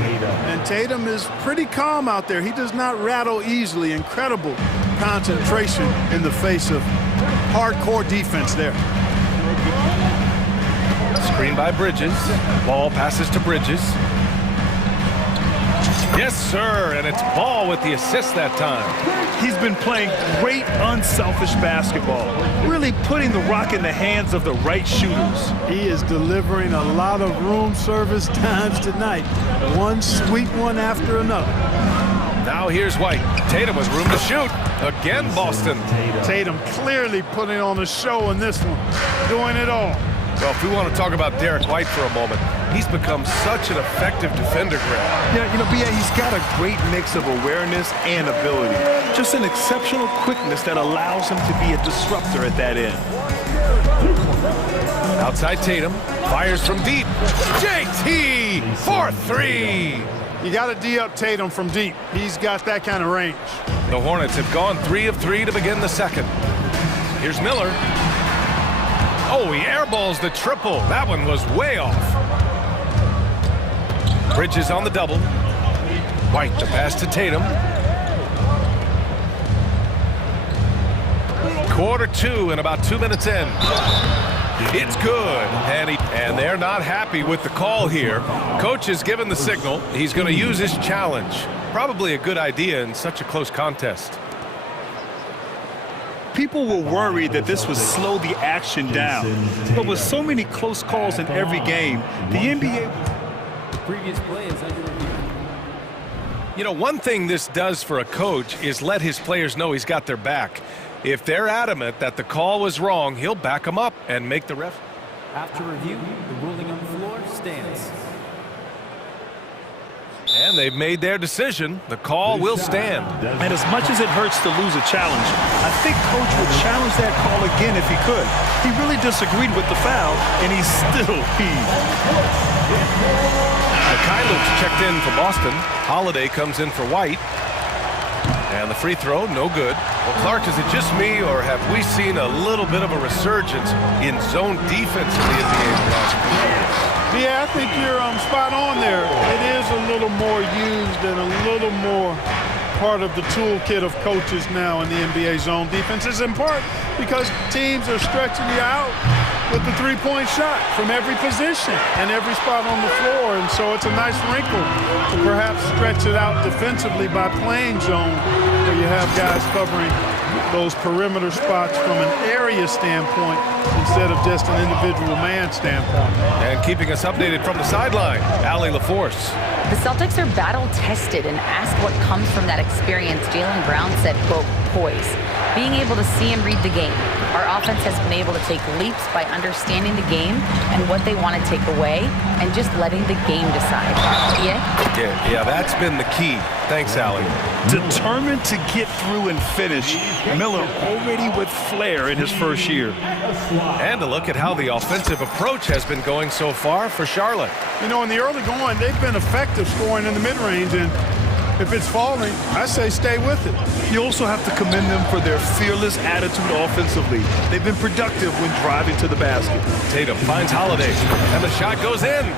And Tatum is pretty calm out there. He does not rattle easily. Incredible concentration in the face of hardcore defense there. Screen by Bridges. Ball passes to Bridges. Yes, sir, and it's Ball with the assist that time. He's been playing great, unselfish basketball, really putting the rock in the hands of the right shooters. He is delivering a lot of room service times tonight. One sweet one after another. Now here's White. Tatum with room to shoot. Again, Boston. Tatum clearly putting on a show in this one, doing it all. Well, if we want to talk about Derek White for a moment, he's become such an effective defender, Greg. Yeah, B.A., he's got a great mix of awareness and ability. Just an exceptional quickness that allows him to be a disruptor at that end. Outside Tatum, fires from deep. JT for 3. You got to D-up Tatum from deep. He's got that kind of range. The Hornets have gone 3 of 3 to begin the second. Here's Miller. Oh, he airballs the triple. That one was way off. Bridges on the double. White the pass to Tatum. Quarter 2 and about 2 minutes in. It's good. And they're not happy with the call here. Coach has given the signal. He's going to use his challenge. Probably a good idea in such a close contest. People were worried that this would slow the action down. But with so many close calls in every game, the NBA... The previous play is under review. You know, one thing this does for a coach is let his players know he's got their back. If they're adamant that the call was wrong, he'll back them up and make the ref... After review, the ruling on the floor stands. And they've made their decision. The call will stand. And as much as it hurts to lose a challenge, I think Coach would challenge that call again if he could. He really disagreed with the foul, and he still peeved. Kylo's checked in for Boston. Holiday comes in for White. And the free throw, no good. Well, Clark, is it just me, or have we seen a little bit of a resurgence in zone defense in the NBA? Yeah, I think you're spot on there. It is a little more used and a little more part of the toolkit of coaches now in the NBA zone defense. It's in part because teams are stretching you out with the three-point shot from every position and every spot on the floor. And so it's a nice wrinkle to perhaps stretch it out defensively by playing zone, where you have guys covering those perimeter spots from an area standpoint instead of just an individual man standpoint. And keeping us updated from the sideline, Allie LaForce. The Celtics are battle-tested, and asked what comes from that experience, Jaylen Brown said, quote, poise. Being able to see and read the game. Our offense has been able to take leaps by understanding the game and what they want to take away and just letting the game decide. Yeah, that's been the key. Thanks, Allie. Determined to get through and finish. Miller already with flair in his first year. And a look at how the offensive approach has been going so far for Charlotte. You know, in the early going, they've been effective scoring in the mid-range, and if it's falling, I say stay with it. You also have to commend them for their fearless attitude offensively. They've been productive when driving to the basket. Tatum finds Holiday, and the shot goes in.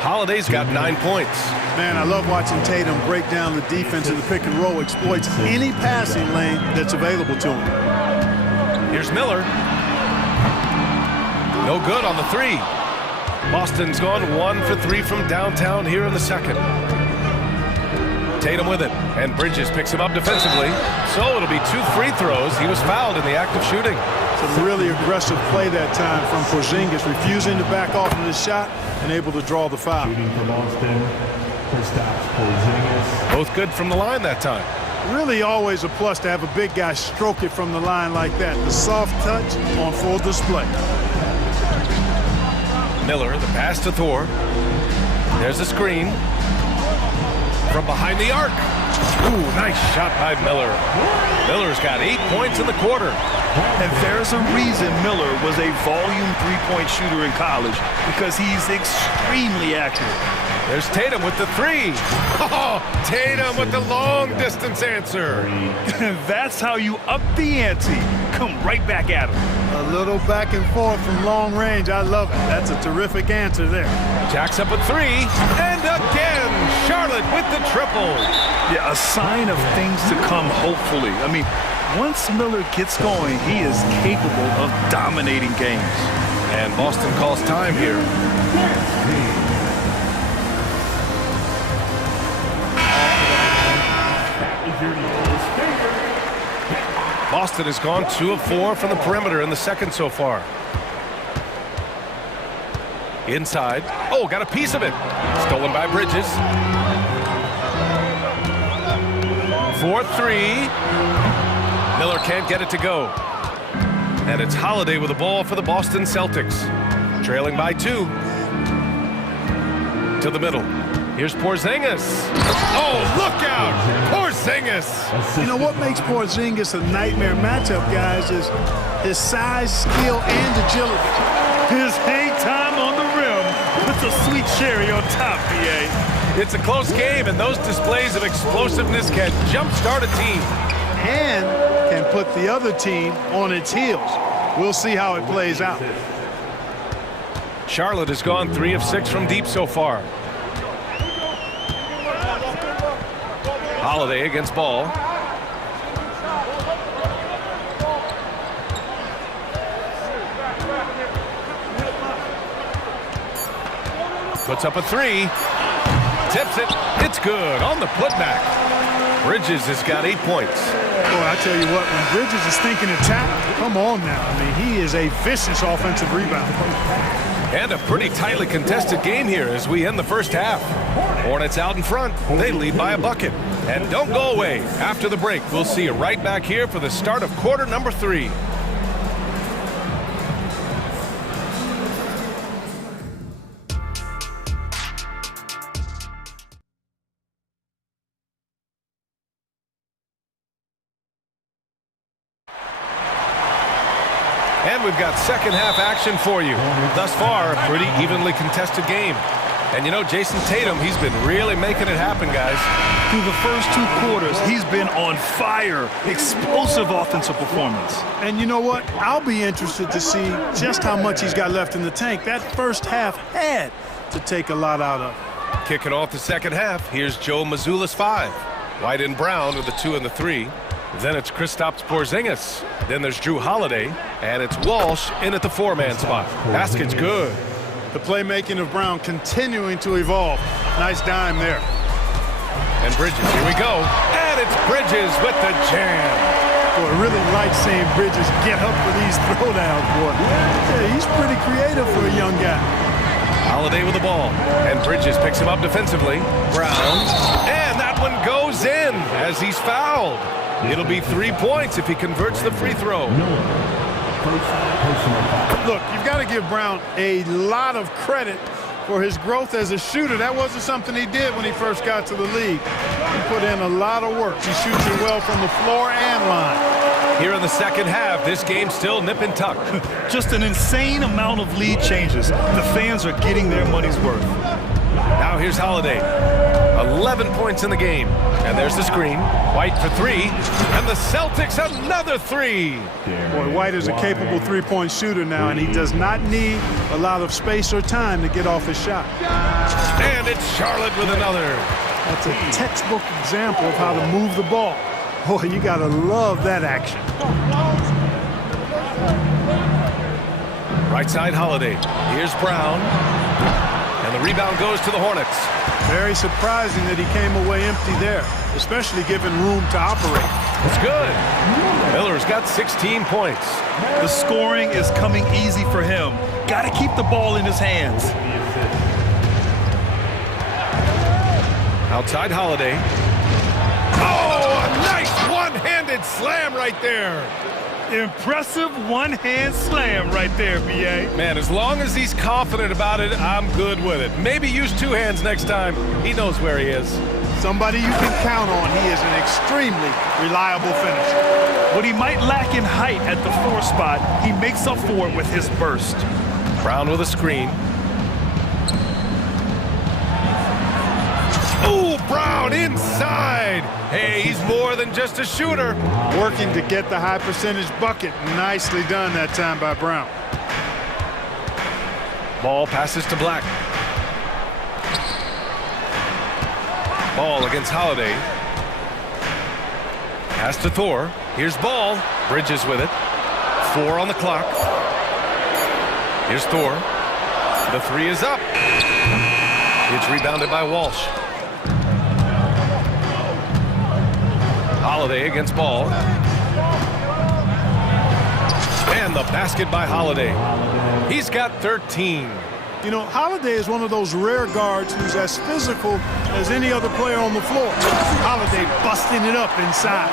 Holiday's got 9 points. Man, I love watching Tatum break down the defense in the pick and roll, exploits any passing lane that's available to him. Here's Miller. No good on the three. Boston's gone 1 for 3 from downtown here in the second. Tatum with it, and Bridges picks him up defensively. So it'll be 2 free throws. He was fouled in the act of shooting. It's a really aggressive play that time from Porzingis, refusing to back off of his shot and able to draw the foul. Both good from the line that time. Really always a plus to have a big guy stroke it from the line like that. The soft touch on full display. Miller, the pass to Thor. There's a screen. From behind the arc. Ooh, nice shot by Miller. Miller's got 8 points in the quarter. And there's a reason Miller was a volume three-point shooter in college, because he's extremely accurate. There's Tatum with the three. Oh, Tatum with the long-distance answer. That's how you up the ante. Come right back at him. A little back and forth from long range. I love it. That's a terrific answer there. Jacks up a three. And again, Charlotte with the triple. Yeah, a sign of things to come, hopefully. I mean, once Miller gets going, he is capable of dominating games. And Boston calls time here. Boston has gone 2 of 4 from the perimeter in the second so far. Inside. Oh, got a piece of it. Stolen by Bridges. 4-3. Miller can't get it to go. And it's Holiday with the ball for the Boston Celtics. Trailing by 2. To the middle. Here's Porzingis. Oh, look out! Porzingis! You know what makes Porzingis a nightmare matchup, guys, is his size, skill, and agility. His hang time on the rim puts a sweet cherry on top, BA. It's a close game, and those displays of explosiveness can jumpstart a team. And can put the other team on its heels. We'll see how it plays out. Charlotte has gone 3 of 6 from deep so far. Holiday against Ball. Puts up a 3. Tips it. It's good on the putback. Bridges has got 8 points. Boy, I tell you what, when Bridges is thinking attack, come on now. I mean, he is a vicious offensive rebounder. And a pretty tightly contested game here as we end the first half. Hornets out in front. They lead by a bucket. And don't go away. After the break, we'll see you right back here for the start of quarter number 3. And we've got second half action for you. Thus far, a pretty evenly contested game. And you know, Jason Tatum, he's been really making it happen, guys. Through the first 2 quarters, he's been on fire. Explosive offensive performance. And you know what? I'll be interested to see just how much he's got left in the tank. That first half had to take a lot out of. Kicking off the second half, here's Joe Mazzulla's 5. White and Brown with the 2 and the 3. Then it's Kristaps Porzingis. Then there's Drew Holiday. And it's Walsh in at the 4-man spot. Basket's good. The playmaking of Brown continuing to evolve. Nice dime there. And Bridges, here we go. And it's Bridges with the jam. Boy, I really like seeing Bridges get up for these throwdowns, boy. Yeah, he's pretty creative for a young guy. Holiday with the ball. And Bridges picks him up defensively. Brown. And that one goes in as he's fouled. It'll be 3 points if he converts the free throw. Look, you've got to give Brown a lot of credit for his growth as a shooter. That wasn't something he did when he first got to the league. He put in a lot of work. He shoots it well from the floor and line. Here in the second half, this game's still nip and tuck. Just an insane amount of lead changes. The fans are getting their money's worth. Now here's Holiday. 11 points in the game. And there's the screen. White for three. And the Celtics another three. Boy, White is a capable three-point shooter now, and he does not need a lot of space or time to get off his shot. And it's Charlotte with another. That's a textbook example of how to move the ball. Boy, you got to love that action. Right side Holiday. Here's Brown. And the rebound goes to the Hornets. Very surprising that he came away empty there, especially given room to operate. It's good. Miller's got 16 points. The scoring is coming easy for him. Got to keep the ball in his hands. Outside Holiday. Oh, a nice one-handed slam right there. Impressive one-hand slam right there, B.A. Man, as long as he's confident about it, I'm good with it. Maybe use two hands next time. He knows where he is. Somebody you can count on. He is an extremely reliable finisher. What he might lack in height at the 4 spot, he makes up for it with his burst. Brown with a screen. Oh, Brown inside. Hey, he's more than just a shooter. Working to get the high percentage bucket. Nicely done that time by Brown. Ball passes to Black. Ball against Holiday. Pass to Thor. Here's Ball. Bridges with it. 4 on the clock. Here's Thor. The 3 is up. It's rebounded by Walsh. Holiday against Ball. And the basket by Holiday. He's got 13. You know, Holiday is one of those rare guards who's as physical as any other player on the floor. Holiday busting it up inside.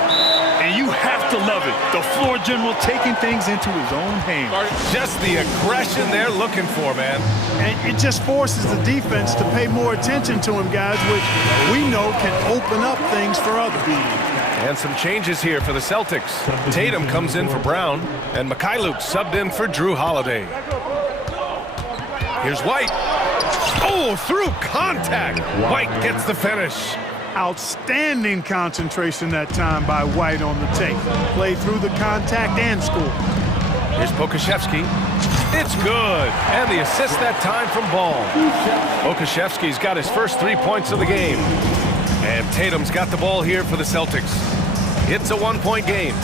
And you have to love it. The floor general taking things into his own hands. Just the aggression they're looking for, man. And it just forces the defense to pay more attention to him, guys, which we know can open up things for others. And some changes here for the Celtics. Tatum comes in for Brown, and Mikhailuk subbed in for Drew Holiday. Here's White. Oh, through contact. White gets the finish. Outstanding concentration that time by White on the tape. Played through the contact and scored. Here's Pokashevsky. It's good. And the assist that time from Ball. Pokashevsky's got his first 3 points of the game. And Tatum's got the ball here for the Celtics. It's a 1-point game.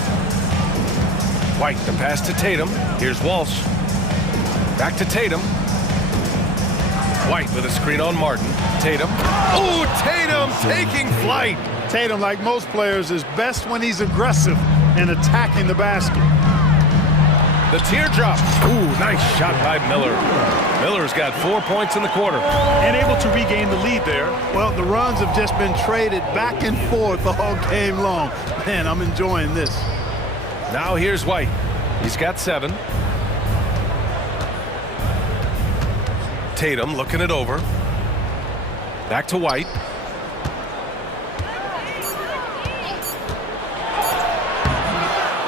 White, the pass to Tatum. Here's Walsh. Back to Tatum. White with a screen on Martin. Tatum. Oh, Tatum taking flight. Tatum, like most players, is best when he's aggressive and attacking the basket. The teardrop. Ooh, nice shot by Miller. Miller's got 4 points in the quarter. And able to regain the lead there. Well, the runs have just been traded back and forth all game long. Man, I'm enjoying this. Now here's White. He's got 7. Tatum looking it over. Back to White.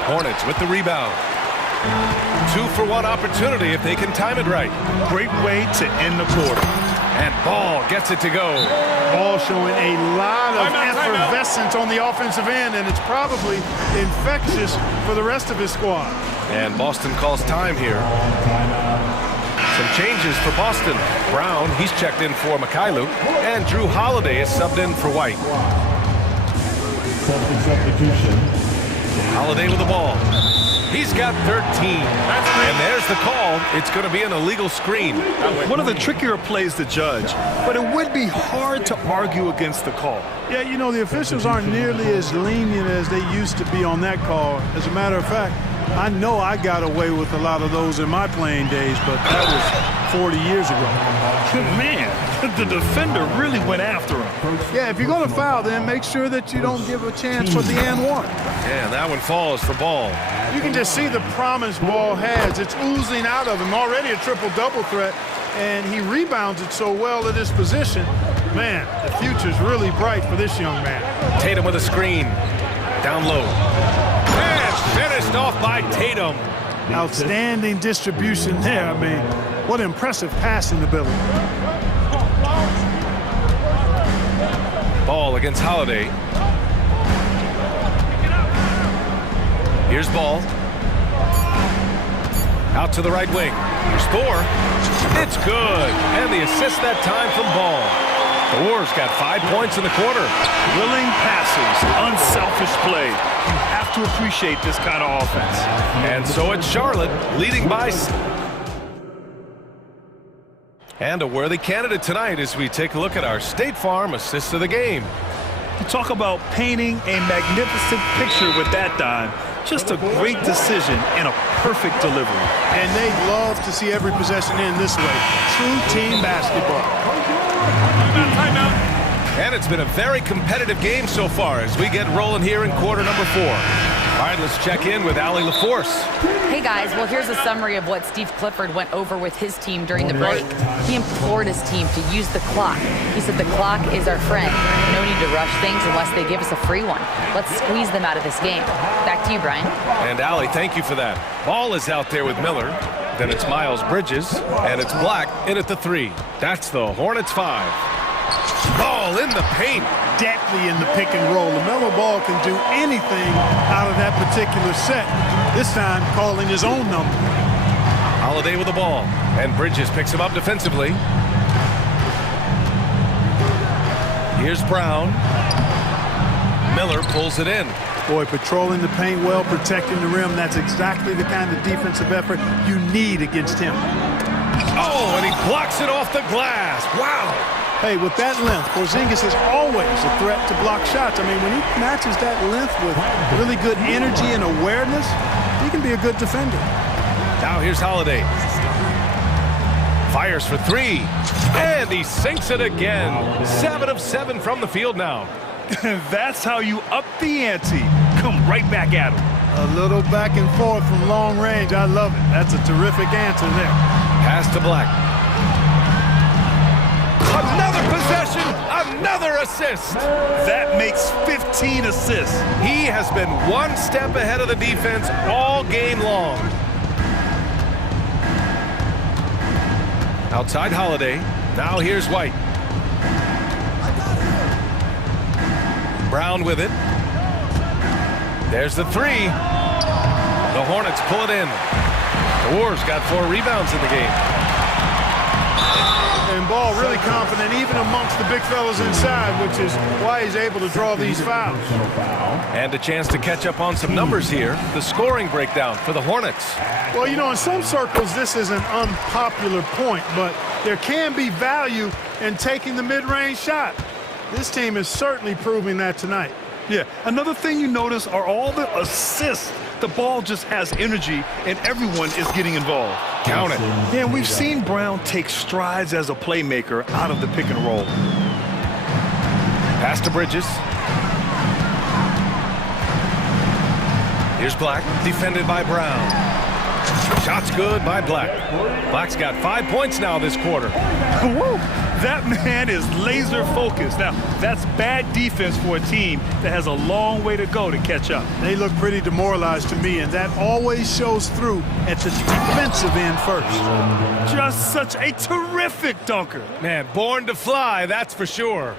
Hornets with the rebound. 2-for-1 opportunity if they can time it right. Great way to end the quarter. And Ball gets it to go. Ball showing a lot of effervescence on the offensive end, and it's probably infectious for the rest of his squad. And Boston calls time here. Some changes for Boston. Brown, he's checked in for Mikhailuk, and Drew Holiday is subbed in for White. Substitution. Holiday with the ball. He's got 13. And there's the call. It's going to be an illegal screen. One of the trickier plays to judge, but it would be hard to argue against the call. Yeah, you know, the officials aren't nearly as lenient as they used to be on that call. As a matter of fact, I know I got away with a lot of those in my playing days, but that was 40 years ago. Man, the defender really went after him. Yeah, if you're going to foul, then make sure that you don't give a chance for the and one. Yeah, that one falls for Ball. You can just see the promise Ball has. It's oozing out of him. Already a triple-double threat, and he rebounds it so well at his position. Man, the future's really bright for this young man. Tatum with a screen. Down low. And finished off by Tatum. Outstanding distribution there. I mean, what impressive passing ability. Ball against Holiday. Here's Ball. Out to the right wing. Here's Thor. It's good. And the assist that time from Ball. The Warriors got 5 points in the quarter. Willing passes, unselfish play. You have to appreciate this kind of offense. And so it's Charlotte leading by. And a worthy candidate tonight as we take a look at our State Farm assist of the game. You talk about painting a magnificent picture with that dime. Just a great decision and a perfect delivery. And they love to see every possession in this way. True team basketball. Timeout. And it's been a very competitive game so far as we get rolling here in quarter number 4. All right, let's check in with Allie LaForce. Hey guys, well here's a summary of what Steve Clifford went over with his team during the break. He implored his team to use the clock. He said the clock is our friend. No need to rush things unless they give us a free one. Let's squeeze them out of this game. Back to you, Brian. And Allie, thank you for that. Ball is out there with Miller. Then it's Miles Bridges, and it's Black in at the 3. That's the Hornets 5. Ball in the paint. Deadly in the pick and roll. LaMelo Ball can do anything out of that particular set. This time calling his own number. Holiday with the ball. And Bridges picks him up defensively. Here's Brown. Miller pulls it in. Boy, patrolling the paint well, protecting the rim. That's exactly the kind of defensive effort you need against him. Oh, and he blocks it off the glass. Wow. Hey, with that length, Porzingis is always a threat to block shots. I mean, when he matches that length with really good energy and awareness, he can be a good defender. Now here's Holiday. Fires for 3. And he sinks it again. 7 of 7 from the field now. That's how you up the ante. Come right back at him. A little back and forth from long range. I love it. That's a terrific answer there. Pass to Black. Another possession, another assist. That makes 15 assists. He has been one step ahead of the defense all game long. Outside Holiday. Now here's White. Brown with it. There's the 3. The Hornets pull it in. The Warriors got 4 rebounds in the game. And Ball really confident even amongst the big fellas inside, which is why he's able to draw these fouls. And a chance to catch up on some numbers here. The scoring breakdown for the Hornets. Well, you know, in some circles, this is an unpopular point, but there can be value in taking the mid-range shot. This team is certainly proving that tonight. Yeah, another thing you notice are all the assists. The Ball just has energy, and everyone is getting involved. Count it. Yeah, and we've seen Brown take strides as a playmaker out of the pick and roll. Pass to Bridges. Here's Black, defended by Brown. Shot's good by Black. Black's got 5 points now this quarter. Woo! That man is laser focused. Now, that's bad defense for a team that has a long way to go to catch up. They look pretty demoralized to me, and that always shows through at the defensive end first. Just such a terrific dunker. Man, born to fly, that's for sure.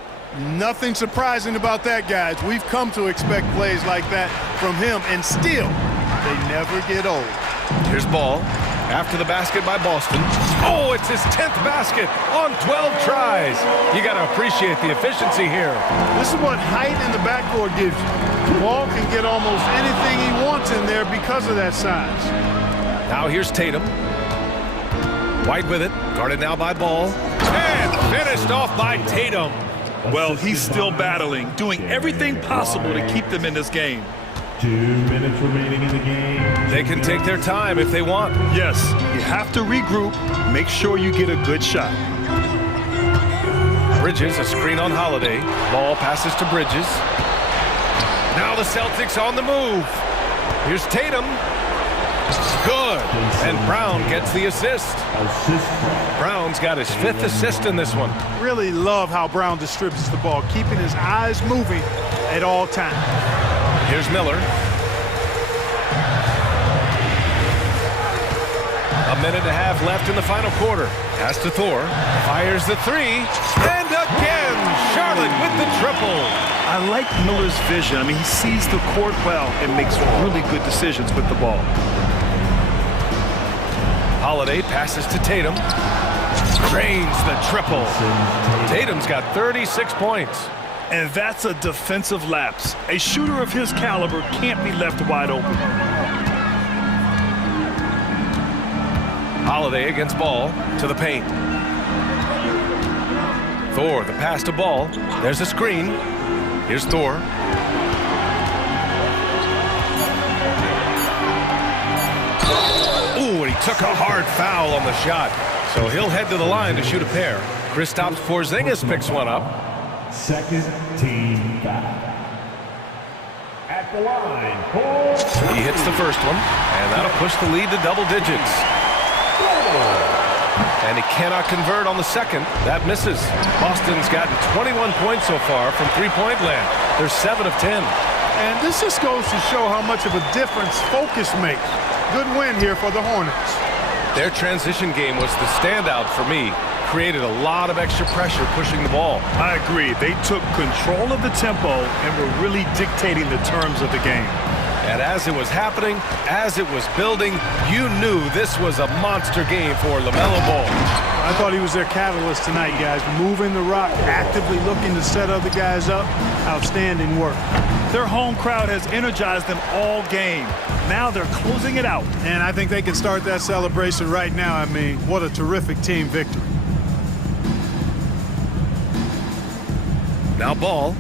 Nothing surprising about that, guys. We've come to expect plays like that from him, and still, they never get old. Here's Ball. After the basket by Boston. Oh, it's his 10th basket on 12 tries. You got to appreciate the efficiency here. This is what height in the backcourt gives you. Ball can get almost anything he wants in there because of that size. Now here's Tatum. White with it. Guarded now by Ball. And finished off by Tatum. Well, he's still battling, doing everything possible to keep them in this game. 2 minutes remaining in the game. They can take their time if they want. Yes, you have to regroup. Make sure you get a good shot. Bridges, a screen on Holiday. Ball passes to Bridges. Now the Celtics on the move. Here's Tatum. Good. And Brown gets the assist. Brown's got his 5th assist in this one. Really love how Brown distributes the ball, keeping his eyes moving at all times. Here's Miller. A minute and a half left in the final quarter. Pass to Thor. Fires the 3. And again, Charlotte with the triple. I like Miller's vision. I mean, he sees the court well and makes really good decisions with the ball. Holiday passes to Tatum. Drains the triple. Tatum's got 36 points. And that's a defensive lapse. A shooter of his caliber can't be left wide open. Holiday against Ball to the paint. Thor, the pass to Ball. There's a screen. Here's Thor. Ooh, and he took a hard foul on the shot. So he'll head to the line to shoot a pair. Kristaps Porzingis picks one up. Second team foul. At the line. He hits the first one, and that'll push the lead to double digits. And he cannot convert on the second. That misses. Boston's gotten 21 points so far from three-point land. They're 7 of 10. And this just goes to show how much of a difference focus makes. Good win here for the Hornets. Their transition game was the standout for me. Created a lot of extra pressure pushing the ball. I agree. They took control of the tempo and were really dictating the terms of the game. And as it was happening, as it was building, you knew this was a monster game for LaMelo Ball. I thought he was their catalyst tonight, guys. Moving the rock, actively looking to set other guys up. Outstanding work. Their home crowd has energized them all game. Now they're closing it out. And I think they can start that celebration right now. I mean, what a terrific team victory. Now Ball.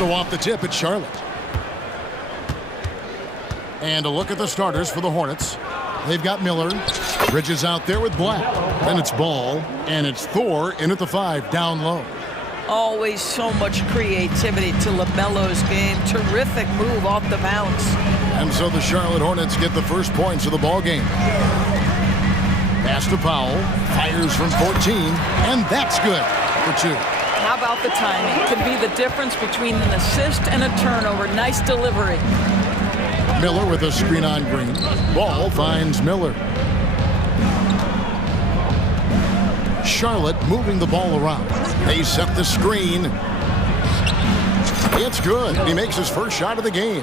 So off the tip, it's Charlotte. And a look at the starters for the Hornets. They've got Miller. Bridges out there with Black. Then it's Ball. And it's Thor in at the 5, down low. Always so much creativity to LaMelo's game. Terrific move off the bounce. And so the Charlotte Hornets get the first points of the ball game. Pass to Powell. Fires from 14. And that's good for 2. How about the timing? Can be the difference between an assist and a turnover. Nice delivery. Miller with a screen on Green. Ball finds Miller. Charlotte moving the ball around. They set the screen. It's good. He makes his first shot of the game.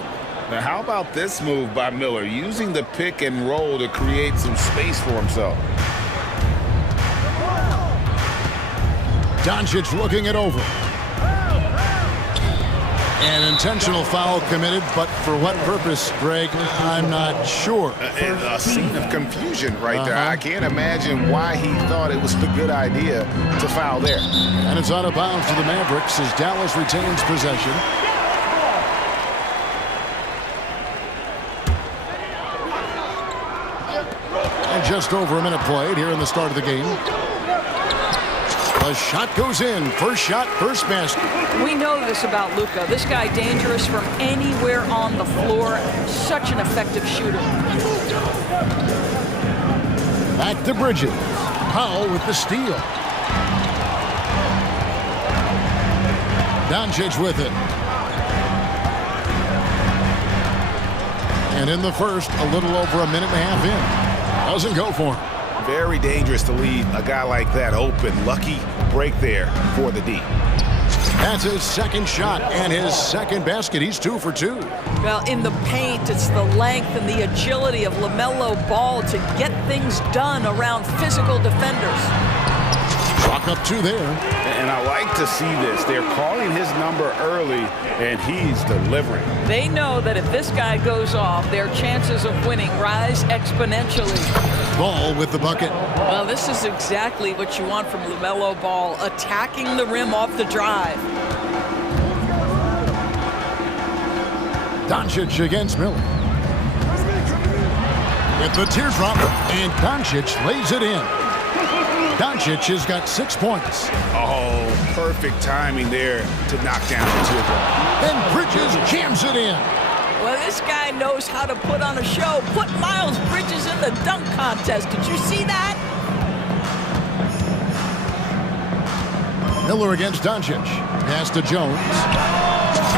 Now, how about this move by Miller, using the pick and roll to create some space for himself? Doncic looking it over. An intentional foul committed, but for what purpose, Greg, I'm not sure. A scene of confusion right there. I can't imagine why he thought it was a good idea to foul there. And it's out of bounds to the Mavericks as Dallas retains possession. And just over a minute played here in the start of the game. The shot goes in. First shot, first basket. We know this about Luka. This guy dangerous from anywhere on the floor. Such an effective shooter. Back to Bridges. Powell with the steal. Doncic with it. And in the first, a little over a minute and a half in. Doesn't go for him. Very dangerous to leave a guy like that open. Lucky break there for the D. That's his second shot and his second basket. He's 2 for 2. Well, in the paint, it's the length and the agility of LaMelo Ball to get things done around physical defenders. Chalk up 2 there. And I like to see this. They're calling his number early, and he's delivering. They know that if this guy goes off, their chances of winning rise exponentially. Ball with the bucket. Well, this is exactly what you want from LaMelo Ball, attacking the rim off the drive. Doncic against Miller. With the teardrop, and Doncic lays it in. Doncic has got 6 points. Oh, perfect timing there to knock down the teardrop. Then Bridges jams it in. Well, this guy knows how to put on a show. Put Miles Bridges in the dunk contest. Did you see that? Miller against Doncic. Pass to Jones.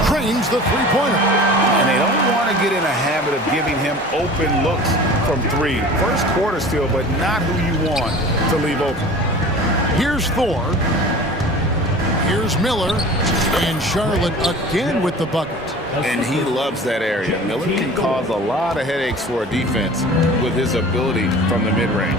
Cranes the three-pointer. And they don't want to get in a habit of giving him open looks from 3. First quarter still, but not who you want to leave open. Here's Thor. Here's Miller. And Charlotte again with the bucket. And he loves that area. Miller can cause a lot of headaches for a defense with his ability from the mid-range.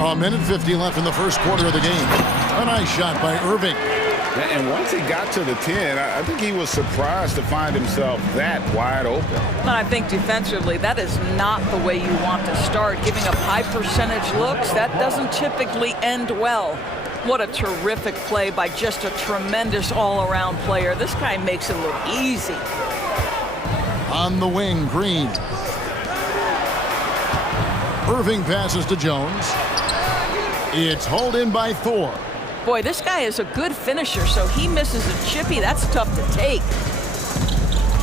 A minute 50 left in the first quarter of the game. A nice shot by Irving. And once he got to the 10, I think he was surprised to find himself that wide open. And I think defensively, that is not the way you want to start. Giving up high percentage looks, that doesn't typically end well. What a terrific play by just a tremendous all-around player. This guy makes it look easy. On the wing, Green. Irving passes to Jones. It's hauled in by Thor. Boy, this guy is a good finisher, so he misses a chippy. That's tough to take.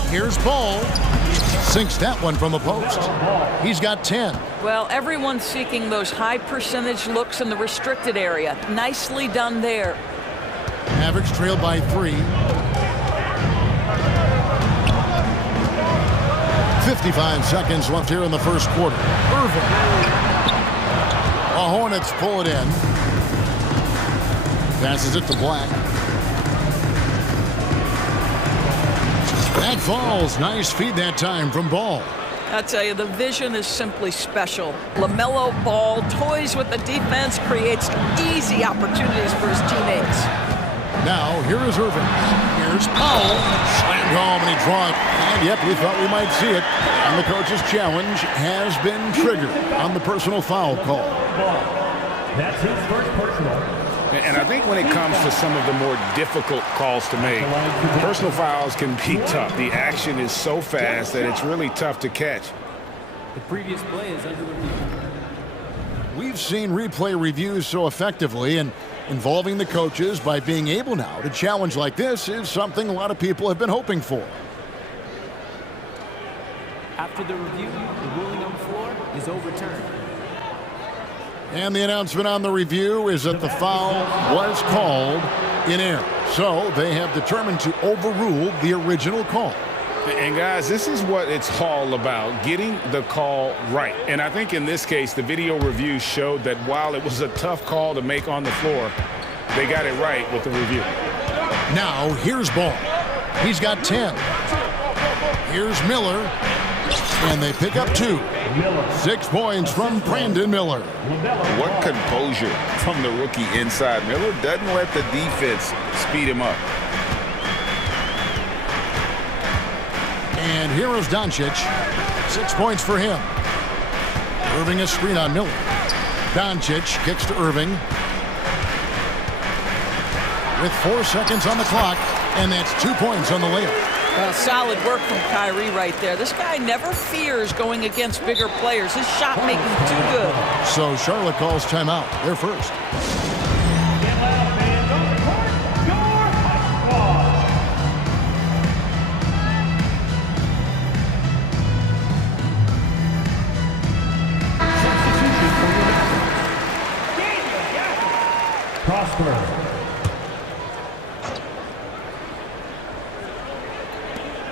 Here's Ball. Sinks that one from the post. He's got 10. Well, everyone's seeking those high percentage looks in the restricted area. Nicely done there. Mavericks trail by 3. 55 seconds left here in the first quarter. Irving. The Hornets pull it in. Passes it to Black. That falls. Nice feed that time from Ball. I tell you, the vision is simply special. LaMelo Ball toys with the defense, creates easy opportunities for his teammates. Now, here is Irving. Here's Powell. Slammed home, and he draws. And, yep, we thought we might see it. And the coach's challenge has been triggered on the personal foul call. That's his first personal. And I think when it comes to some of the more difficult calls to make, personal fouls can be tough. The action is so fast that it's really tough to catch. The previous play is under review. We've seen replay reviews so effectively, and involving the coaches by being able now to challenge like this is something a lot of people have been hoping for. After the review, the ruling on the floor is overturned. And the announcement on the review is that the foul was called in error. So they have determined to overrule the original call. And guys, this is what it's all about, getting the call right. And I think in this case, the video review showed that while it was a tough call to make on the floor, they got it right with the review. Now, here's Ball. He's got 10. Here's Miller. And they pick up 2. 6 points from Brandon Miller. What composure from the rookie inside. Miller doesn't let the defense speed him up. And here is Doncic. 6 points for him. Irving a screen on Miller. Doncic kicks to Irving. With 4 seconds on the clock, and that's 2 points on the layup. Well, solid work from Kyrie right there. This guy never fears going against bigger players. His shot making too good. So Charlotte calls timeout. They're first. Prosper.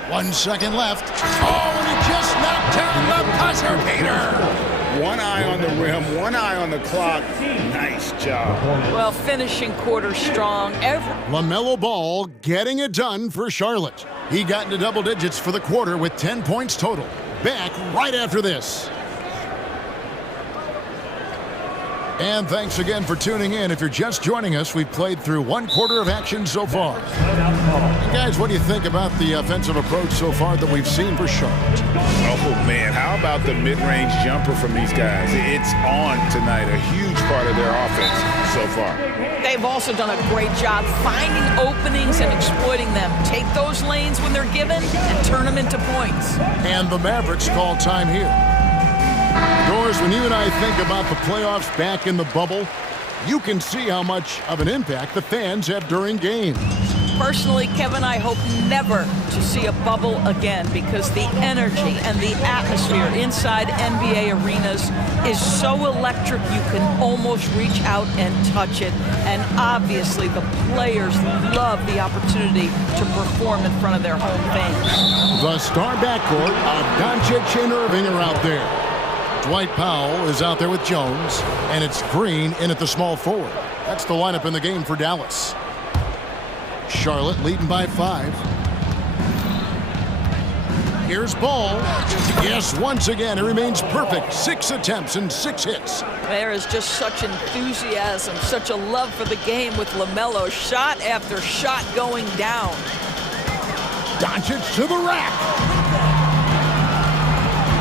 1 second left. Oh, and he just knocked down the buzzer beater. One eye on the rim, one eye on the clock. Nice job. Well, finishing quarter strong. LaMelo Ball getting it done for Charlotte. He got into double digits for the quarter with 10 points total. Back right after this. And thanks again for tuning in. If you're just joining us, we've played through 1 quarter of action so far. And guys, what do you think about the offensive approach so far that we've seen for Charlotte? Oh, man, how about the mid-range jumper from these guys? It's on tonight, a huge part of their offense so far. They've also done a great job finding openings and exploiting them. Take those lanes when they're given and turn them into points. And the Mavericks call time here. Doris, when you and I think about the playoffs back in the bubble, you can see how much of an impact the fans have during games. Personally, Kevin, I hope never to see a bubble again because the energy and the atmosphere inside NBA arenas is so electric you can almost reach out and touch it. And obviously the players love the opportunity to perform in front of their home fans. The star backcourt of Doncic and Irving are out there. Dwight Powell is out there with Jones, and it's Green in at the small forward. That's the lineup in the game for Dallas. Charlotte leading by 5. Here's Ball. Yes, once again, it remains perfect. 6 attempts and 6 hits. There is just such enthusiasm, such a love for the game with LaMelo. Shot after shot going down. Doncic to the rack.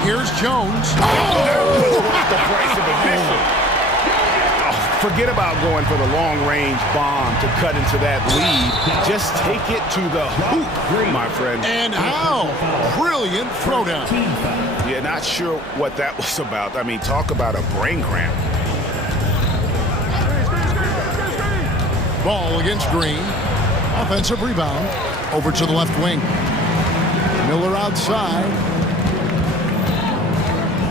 Here's Jones. The price of admission. Forget about going for the long-range bomb to cut into that lead. Just take it to the hoop, my friend. And how? Brilliant throwdown. Yeah, not sure what that was about. I mean, talk about a brain cramp. Ball against Green. Offensive rebound. Over to the left wing. Miller outside.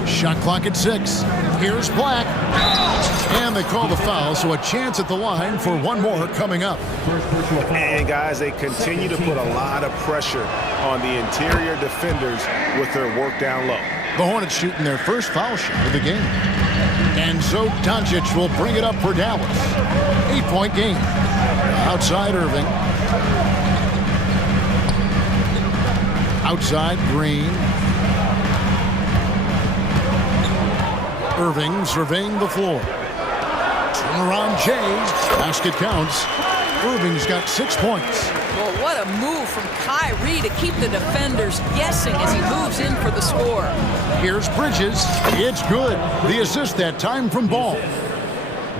Shot clock at 6. Here's Black. And they call the foul, so a chance at the line for one more coming up. And guys, they continue to put a lot of pressure on the interior defenders with their work down low. The Hornets shooting their first foul shot of the game. And so Doncic will bring it up for Dallas. 8-point game. Outside Irving. Outside Green. Irving surveying the floor. Turnaround Jay. Basket counts. Irving's got 6 points. Well, what a move from Kyrie to keep the defenders guessing as he moves in for the score. Here's Bridges. It's good. The assist that time from Ball.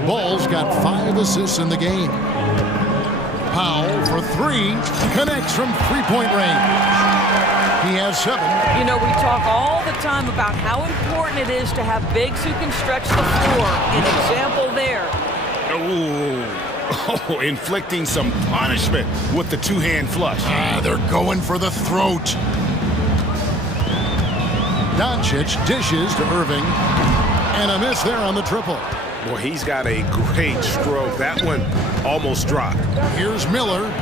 Ball's got 5 assists in the game. Powell for 3, connects from three-point range. He has 7. You know, we talk all the time about how important it is to have bigs who can stretch the floor. An example there. Oh, inflicting some punishment with the two-hand flush. They're going for the throat. Doncic dishes to Irving. And a miss there on the triple. Boy, he's got a great stroke. That one almost dropped. Here's Miller.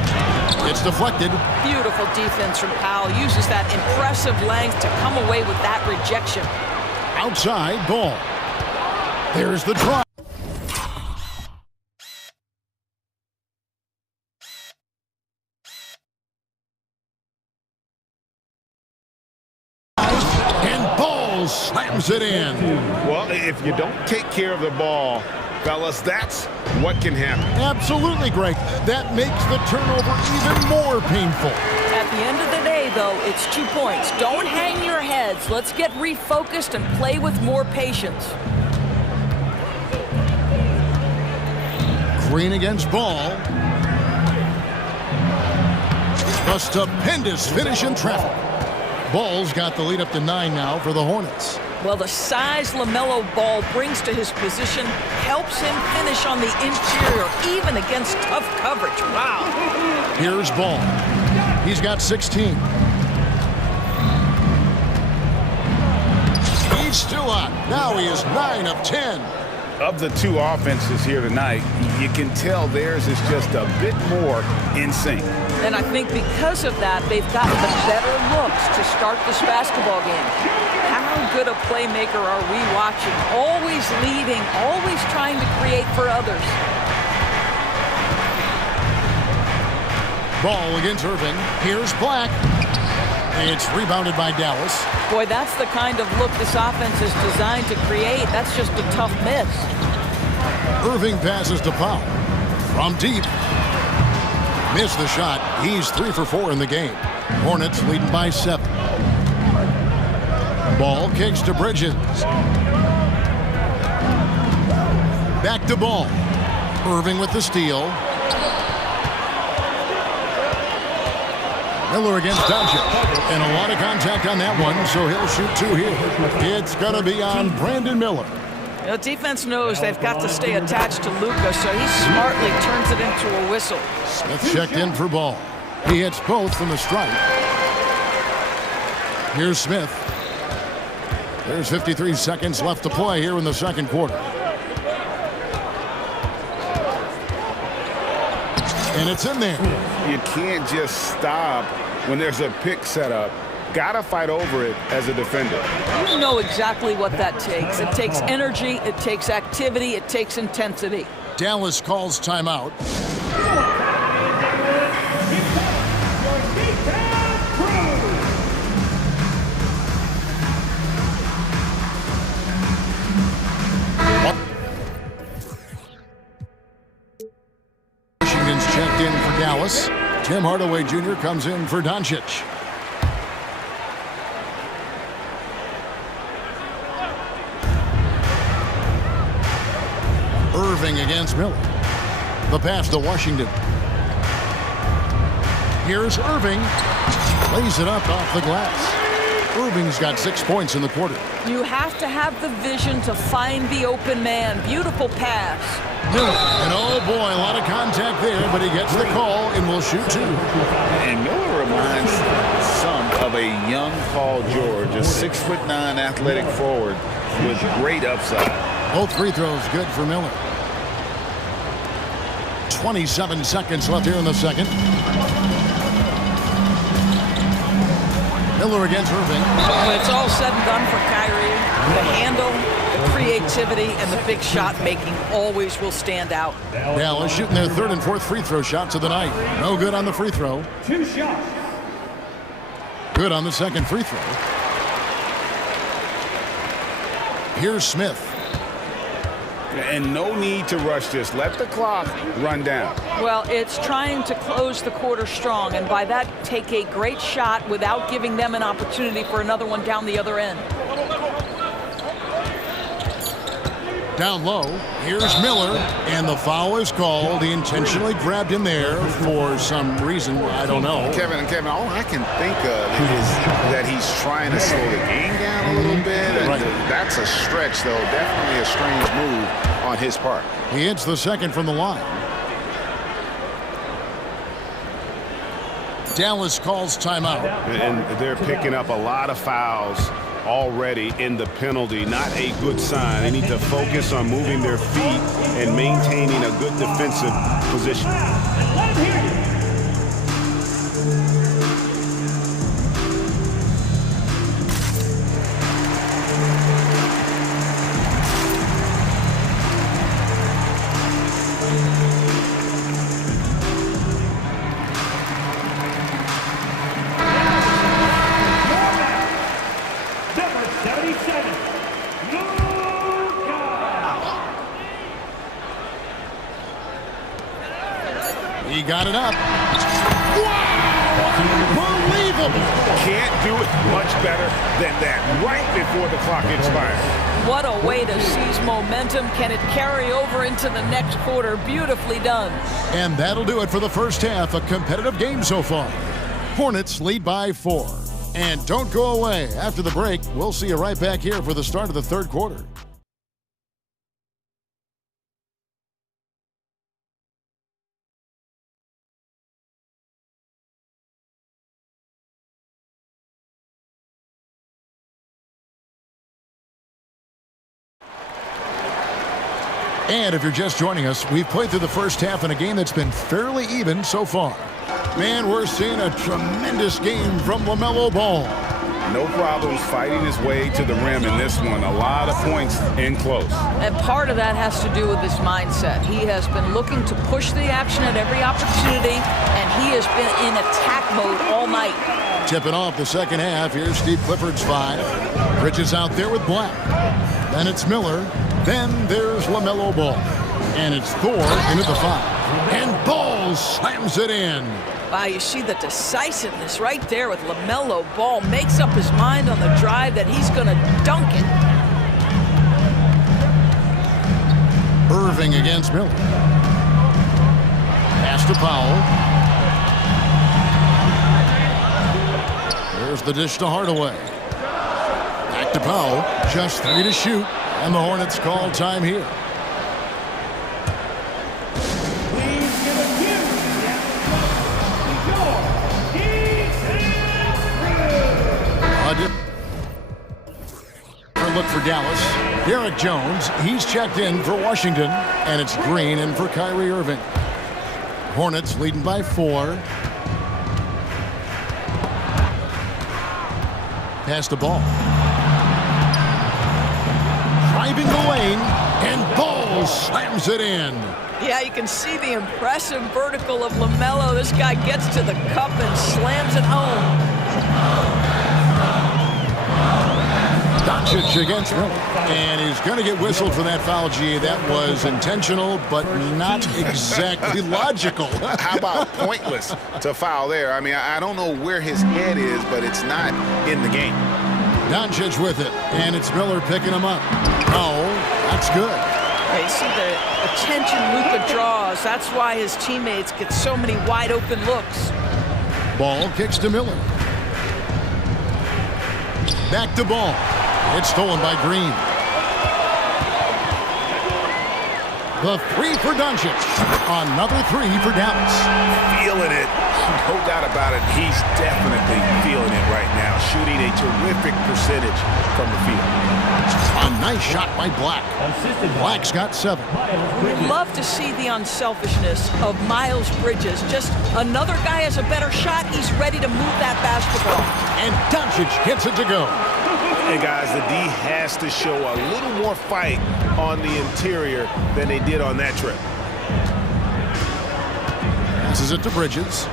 It's deflected. Beautiful defense from Powell. Uses that impressive length to come away with that rejection. Outside ball. There's the drive. And Ball slams it in. Well, if you don't take care of the ball, fellas, that's what can happen. Absolutely, Greg. That makes the turnover even more painful. At the end of the day, though, it's 2 points. Don't hang your heads. Let's get refocused and play with more patience. Green against Ball. A stupendous finish in traffic. Ball's got the lead up to 9 now for the Hornets. Well, the size LaMelo Ball brings to his position helps him finish on the interior, even against tough coverage. Wow. Here's Ball. He's got 16. He's still on. Now he is 9 of 10. Of the two offenses here tonight, you can tell theirs is just a bit more in sync. And I think because of that, they've gotten the better looks to start this basketball game. How good a playmaker are we watching? Always leading, always trying to create for others. Ball against Irving. Here's Black. It's rebounded by Dallas. Boy, that's the kind of look this offense is designed to create. That's just a tough miss. Irving passes to Powell. From deep. Missed the shot. He's 3 for 4 in the game. Hornets leading by 7. Ball kicks to Bridges. Back to Ball. Irving with the steal. Miller against Doncic. And a lot of contact on that one, so he'll shoot 2 here. It's going to be on Brandon Miller. The defense knows they've got to stay attached to Luka, so he smartly turns it into a whistle. Smith checked in for Ball. He hits both from the stripe. Here's Smith. There's 53 seconds left to play here in the second quarter. And it's in there. You can't just stop when there's a pick set up. Gotta fight over it as a defender. You know exactly what that takes. It takes energy, it takes activity, it takes intensity. Dallas calls timeout. Washington's checked in for Dallas. Tim Hardaway Jr. comes in for Doncic. Irving against Miller. The pass to Washington. Here's Irving. Lays it up off the glass. Irving's got 6 points in the quarter. You have to have the vision to find the open man. Beautiful pass. Miller. And oh boy, a lot of contact there, but he gets the call and will shoot 2. And Miller reminds some of a young Paul George, a 6'9" athletic forward with great upside. Both free throws good for Miller. 27 seconds left here in the second. Miller against Irving. When it's all said and done for Kyrie, the handle, the creativity, and the big shot making always will stand out. Dallas shooting their 3rd and 4th free throw shots of the night. No good on the free throw. 2 shots. Good on the second free throw. Here's Smith. And no need to rush this. Let the clock run down. Well, it's trying to close the quarter strong, and by that, take a great shot without giving them an opportunity for another one down the other end. Down low, here's Miller, and the foul is called. He intentionally grabbed him there for some reason, I don't know. Kevin, all I can think of is that he's trying to slow the game down a little bit. Right. That's a stretch, though. Definitely a strange move on his part. He hits the second from the line. Dallas calls timeout. And they're picking up a lot of fouls already in the penalty. Not a good sign. They need to focus on moving their feet and maintaining a good defensive position. He got it up. Wow! Unbelievable! Can't do it much better than that right before the clock expires. What a way to seize momentum. Can it carry over into the next quarter? Beautifully done. And that'll do it for the first half. A competitive game so far. Hornets lead by 4. And don't go away. After the break, we'll see you right back here for the start of the third quarter. And if you're just joining us, we've played through the first half in a game that's been fairly even so far. Man, we're seeing a tremendous game from LaMelo Ball. No problems fighting his way to the rim in this one. A lot of points in close. And part of that has to do with his mindset. He has been looking to push the action at every opportunity, and he has been in attack mode all night. Tipping off the second half. Here's Steve Clifford's 5. Bridges out there with Black. Then it's Miller. Then there's LaMelo Ball. And it's Thor into the 5. And Ball slams it in. Wow, you see the decisiveness right there with LaMelo Ball. Makes up his mind on the drive that he's going to dunk it. Irving against Miller. Pass to Powell. There's the dish to Hardaway. Back to Powell. Just 3 to shoot. And the Hornets call time here. Look for Dallas. Derek Jones, he's checked in for Washington, and it's Green in for Kyrie Irving. Hornets leading by 4. Pass the ball. Driving the lane, and Ball slams it in. Yeah, you can see the impressive vertical of LaMelo. This guy gets to the cup and slams it home. Doncic against Miller. And he's going to get whistled for that foul, G. That was intentional, but not exactly logical. How about pointless to foul there? I mean, I don't know where his head is, but it's not in the game. Doncic with it, and it's Miller picking him up. Oh, that's good. Yeah, you see the attention Luka draws. That's why his teammates get so many wide-open looks. Ball kicks to Miller. Back to Ball. It's stolen by Green. The 3 for Doncic. Another 3 for Dallas. Feeling it. No doubt about it. He's definitely feeling it right now. Shooting a terrific percentage from the field. A nice shot by Black. Black's got 7. We'd love to see the unselfishness of Miles Bridges. Just another guy has a better shot. He's ready to move that basketball. And Doncic gets it to go. And guys, the D has to show a little more fight on the interior than they did on that trip. Passes it to Bridges.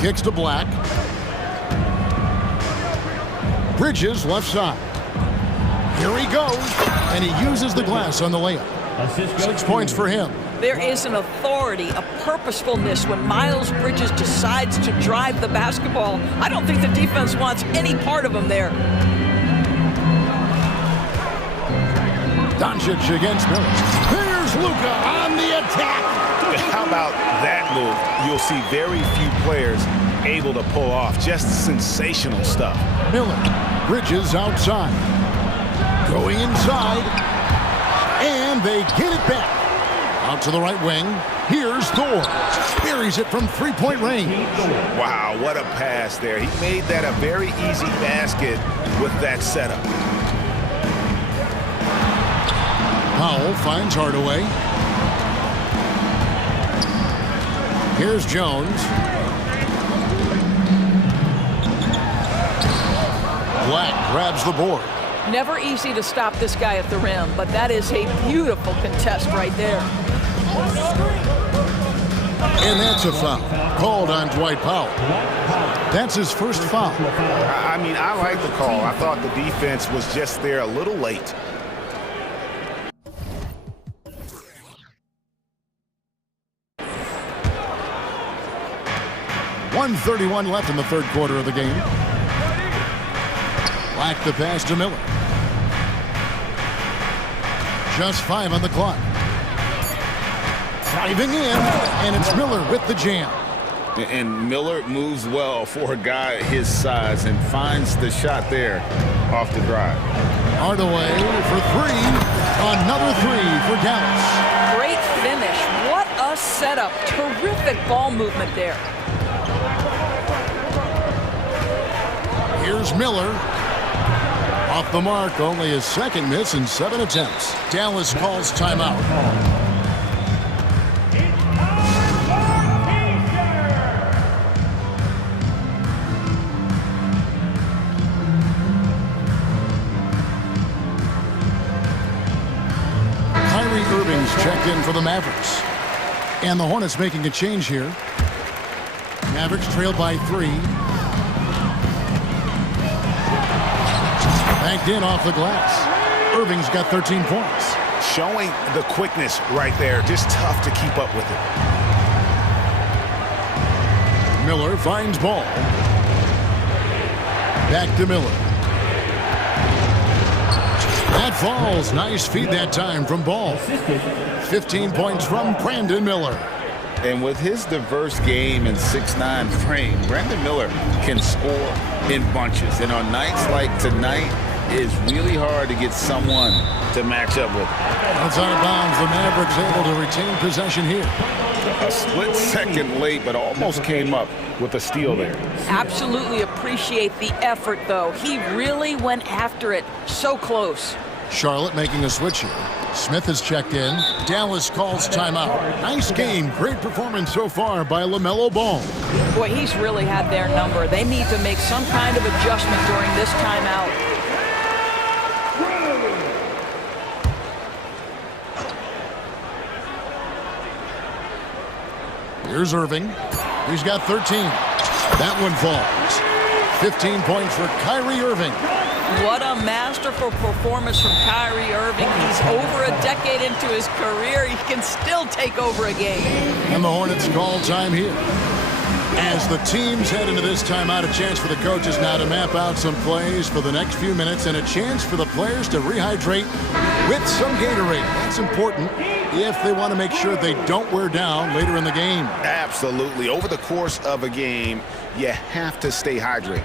Kicks to Black. Bridges left side. Here he goes. And he uses the glass on the layup. 6 points for him. There is an authority, a purposefulness when Miles Bridges decides to drive the basketball. I don't think the defense wants any part of him there. Doncic against Miller. Here's Luka on the attack. How about that move? You'll see very few players able to pull off. Just sensational stuff. Miller bridges outside. Going inside. And they get it back. Out to the right wing. Here's Thor. Buries it from three-point range. Wow, what a pass there. He made that a very easy basket with that setup. Powell finds Hardaway. Here's Jones. Black grabs the board. Never easy to stop this guy at the rim, but that is a beautiful contest right there. And that's a foul called on Dwight Powell. That's his first foul. I mean, I like the call. I thought the defense was just there a little late. .131 left in the third quarter of the game. Black the pass to Miller. Just 5 on the clock. Diving in, and it's Miller with the jam. And Miller moves well for a guy his size and finds the shot there off the drive. Hardaway for three. Another three for Dallas. Great finish. What a setup. Terrific ball movement there. Here's Miller. Off the mark, only his second miss in 7 attempts. Dallas calls timeout. Irving's checked in for the Mavericks. And the Hornets making a change here. Mavericks trailed by 3. Banked in off the glass. Irving's got 13 points. Showing the quickness right there. Just tough to keep up with it. Miller finds ball. Back to Miller. That falls. Nice feed that time from Ball. 15 points from Brandon Miller. And with his diverse game and 6'9" frame, Brandon Miller can score in bunches. And on nights like tonight, it's really hard to get someone to match up with. That's out of bounds. The Mavericks able to retain possession here. A split second late, but almost came up with a steal there. Absolutely appreciate the effort, though. He really went after it. So close. Charlotte making a switch here. Smith has checked in. Dallas calls timeout. Nice game. Great performance so far by LaMelo Ball. Boy, he's really had their number. They need to make some kind of adjustment during this timeout. Here's Irving. He's got 13. That one falls. 15 points for Kyrie Irving. What a masterful performance from Kyrie Irving. He's over a decade into his career. He can still take over a game. And the Hornets call time here. As the teams head into this timeout, a chance for the coaches now to map out some plays for the next few minutes and a chance for the players to rehydrate with some Gatorade. That's important if they want to make sure they don't wear down later in the game. Absolutely. Over the course of a game, you have to stay hydrated.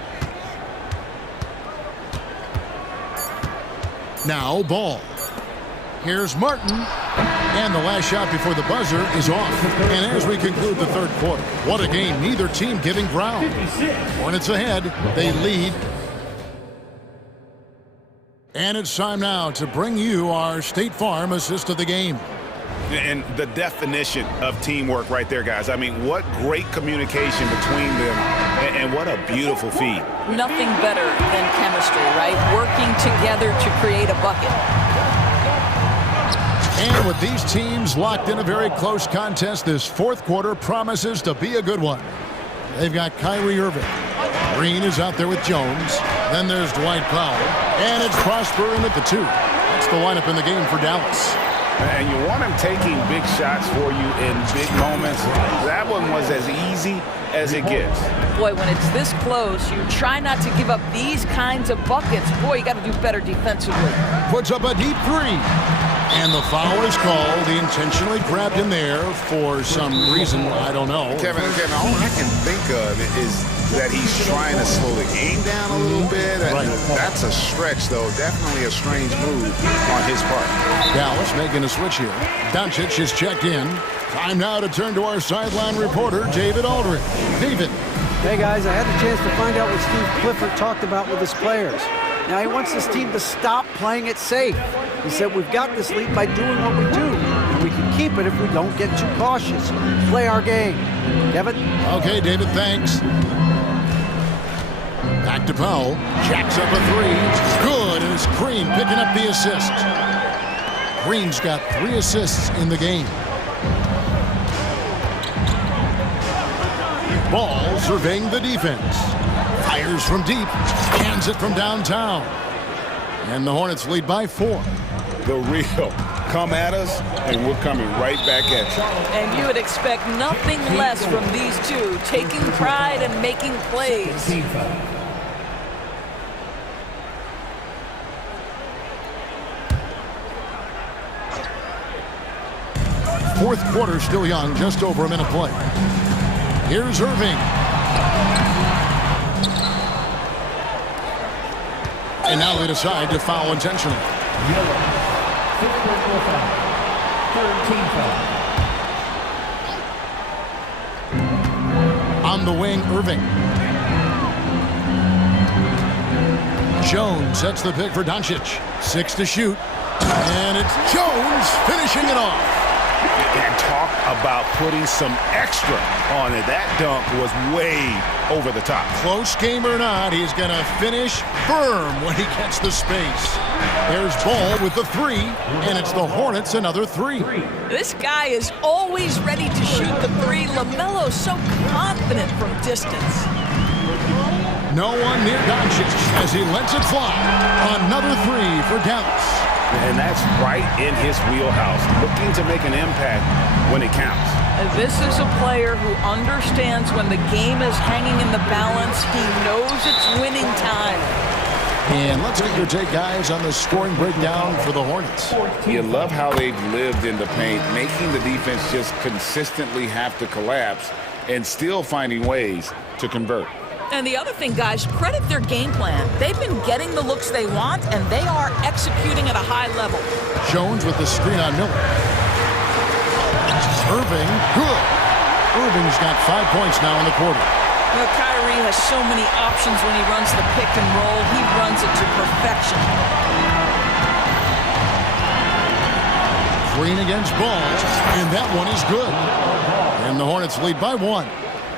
Now Ball. Here's Martin. And the last shot before the buzzer is off. And as we conclude the third quarter, what a game. Neither team giving ground. Hornets ahead. They lead. And it's time now to bring you our State Farm assist of the game. And the definition of teamwork right there, guys. I mean, what great communication between them, and what a beautiful feed. Nothing better than chemistry, right? Working together to create a bucket. And with these teams locked in a very close contest, this fourth quarter promises to be a good one. They've got Kyrie Irving. Green is out there with Jones. Then there's Dwight Powell. And it's Prosper in at the 2. That's the lineup in the game for Dallas. And you want him taking big shots for you in big moments. That one was as easy as it gets. Boy, when it's this close, you try not to give up these kinds of buckets. Boy, you got to do better defensively. Puts up a deep three. And the foul is called. He intentionally grabbed him there for some reason, I don't know. Kevin, all I can think of is that he's trying to slow the game down a little bit. Right. That's a stretch, though. Definitely a strange move on his part. Dallas making a switch here. Doncic is checked in. Time now to turn to our sideline reporter, David Aldridge. David. Hey, guys, I had the chance to find out what Steve Clifford talked about with his players. Now, he wants this team to stop playing it safe. He said, we've got this lead by doing what we do. And we can keep it if we don't get too cautious. Play our game. Kevin? Okay, David, thanks. Back to Powell. Jacks up a three. Good, and it's Green picking up the assist. Green's got 3 assists in the game. Ball surveying the defense. Fires from deep. Hands it from downtown. And the Hornets lead by 4. The real come at us, and we're coming right back at you. And you would expect nothing less from these two, taking pride and making plays. Fourth quarter still young, just over a minute play. Here's Irving. And now they decide to foul intentionally. On the wing, Irving. Jones sets the pick for Doncic. 6 to shoot. And it's Jones finishing it off. And talk about putting some extra on it. That dunk was way over the top. Close game or not, he's going to finish firm when he gets the space. There's Ball with the 3, and it's the Hornets another 3. This guy is always ready to shoot the 3. LaMelo's so confident from distance. No one near Doncic as he lets it fly. Another 3 for Dallas. And that's right in his wheelhouse, looking to make an impact when it counts. This is a player who understands when the game is hanging in the balance. He knows it's winning time. And let's get your take, guys, on the scoring breakdown for the Hornets. You love how they've lived in the paint, making the defense just consistently have to collapse and still finding ways to convert. And the other thing, guys, credit their game plan. They've been getting the looks they want, and they are executing at a high level. Jones with the screen on Miller. Irving, good. Irving's got 5 points now in the quarter. You know, Kyrie has so many options when he runs the pick and roll. He runs it to perfection. Green against Ball, and that one is good. And the Hornets lead by 1.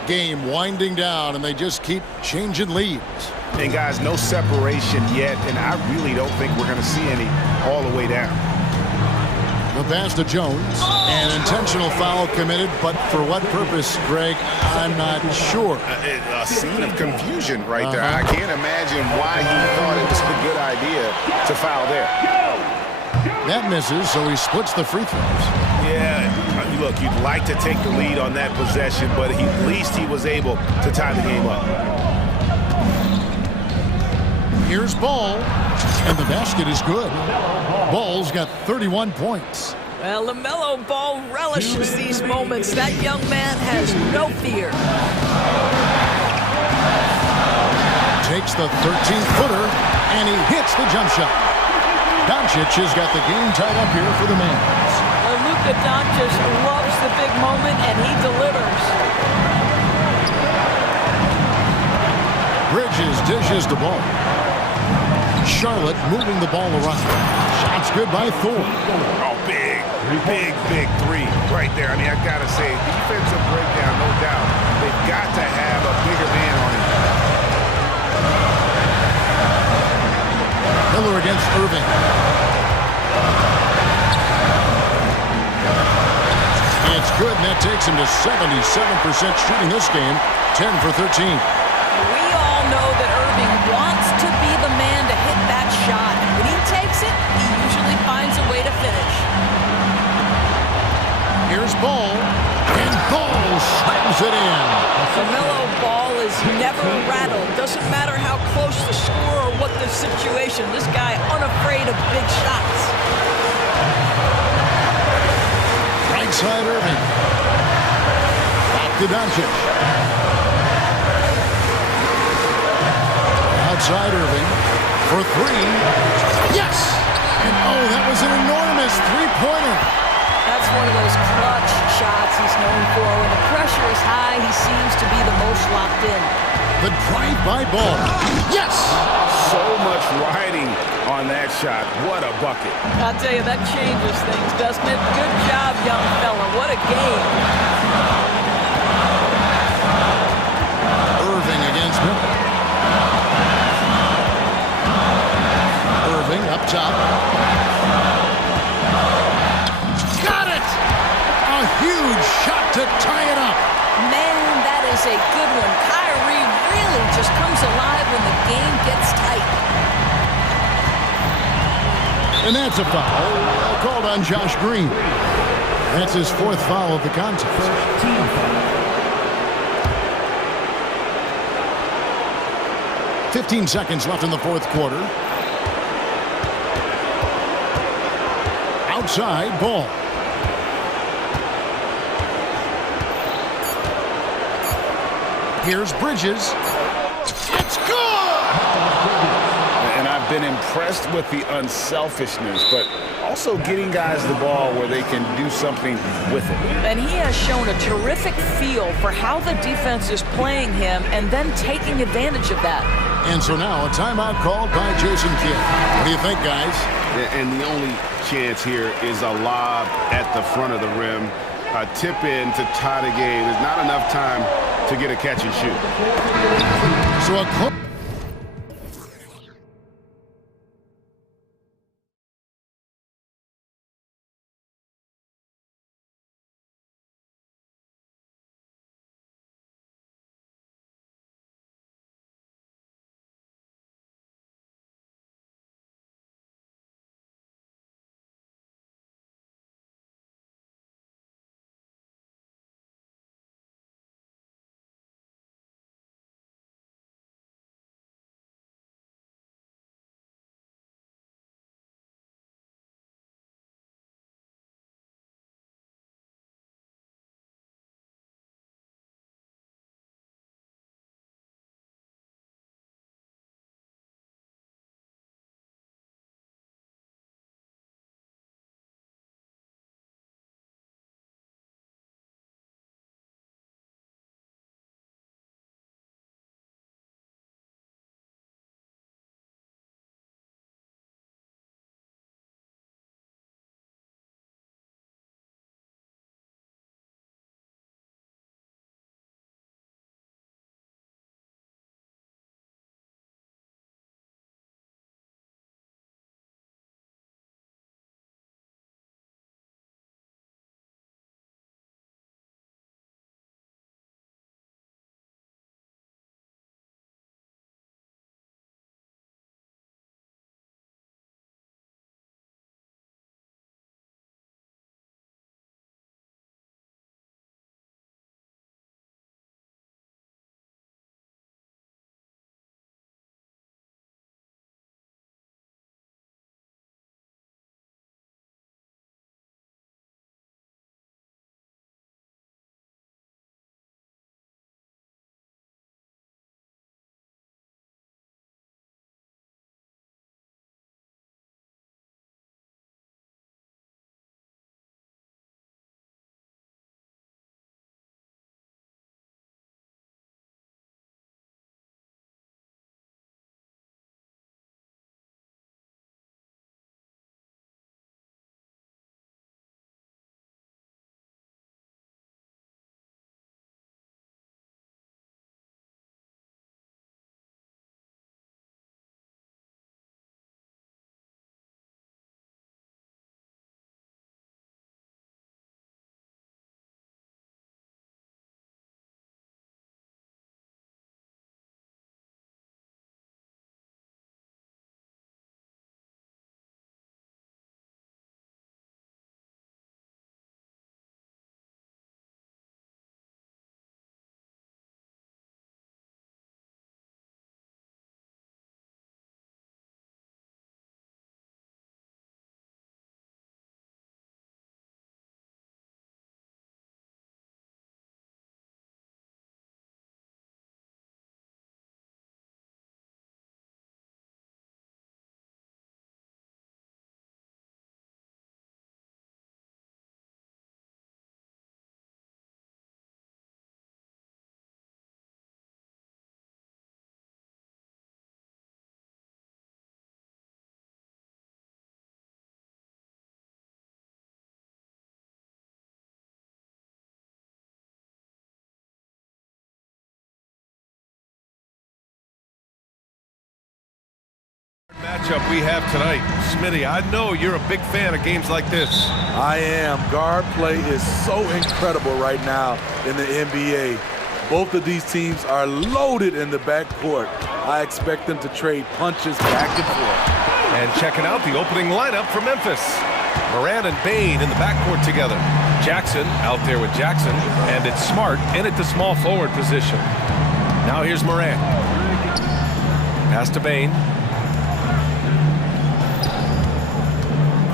Game winding down, and they just keep changing leads. And guys, no separation yet, and I really don't think we're going to see any all the way down. The pass to Jones. An intentional foul committed, but for what purpose, Greg? I'm not sure. A scene of confusion right there. I can't imagine why he thought it was a good idea to foul there. That misses, so he splits the free throws. Yeah, look, you'd like to take the lead on that possession, but at least he was able to tie the game up. Here's Ball, and the basket is good. Ball's got 31 points. Well, LaMelo Ball relishes these moments. That young man has no fear. Takes the 13-footer, and he hits the jump shot. Doncic has got the game tied up here for the Mavs. Well, Luka Doncic loves the big moment, and he delivers. Bridges dishes the ball. Charlotte moving the ball around. Shots good by Thor. Oh, big 3 right there. I mean, I got to say, defensive breakdown, no doubt. They've got to have a bigger man on him. Miller against Irving. It's good, and that takes him to 77% shooting this game, 10 for 13. We all know that Irving wants to be the man to hit that shot. When he takes it, he usually finds a way to finish. Here's Ball, and Ball slams it in. LaMelo Ball is never rattled. Doesn't matter how close the score or what the situation. This guy unafraid of big shots. Right side Irving. Back to Doncic. Outside Irving for three. Yes! And oh, that was an enormous three-pointer. That's one of those clutch shots he's known for. When the pressure is high, he seems to be the most locked in. The drive-by ball. Yes! So much riding on that shot. What a bucket. I'll tell you, that changes things, doesn't it? Good job, young fella. What a game. Irving against him. Irving up top. Got it! A huge shot to tie it up. Man, that is a good one. Kyrie really just comes alive when the game gets tight. And that's a foul called on Josh Green. That's his fourth foul of the contest. 15 seconds left in the fourth quarter. Outside ball. Here's Bridges. It's good! And I've been impressed with the unselfishness, but also getting guys the ball where they can do something with it. And he has shown a terrific feel for how the defense is playing him and then taking advantage of that. And so now a timeout called by Jason Kidd. What do you think, guys? And the only chance here is a lob at the front of the rim. A tip in to tie the game. There's not enough time to get a catch and shoot. So a close matchup we have tonight. Smitty, I know you're a big fan of games like this. I am. Guard play is so incredible right now in the NBA. Both of these teams are loaded in the backcourt. I expect them to trade punches back and forth. And checking out the opening lineup for Memphis. Morant and Bane in the backcourt together. Jackson out there with Jackson, and it's Smart in at the small forward position. Now here's Morant. Pass to Bane.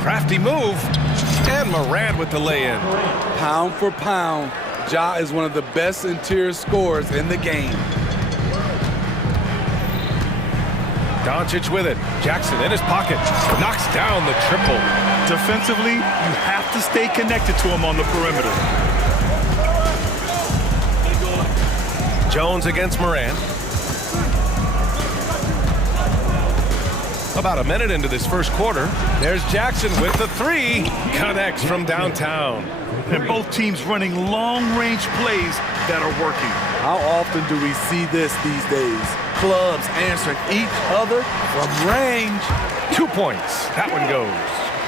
Crafty move, and Morant with the lay-in. Pound for pound, Ja is one of the best interior scorers in the game. Doncic with it. Jackson in his pocket. Knocks down the triple. Defensively, you have to stay connected to him on the perimeter. Jones against Morant. About a minute into this first quarter, there's Jackson with the three. Connects from downtown. And both teams running long-range plays that are working. How often do we see this these days? Clubs answering each other from range. 2 points. That one goes.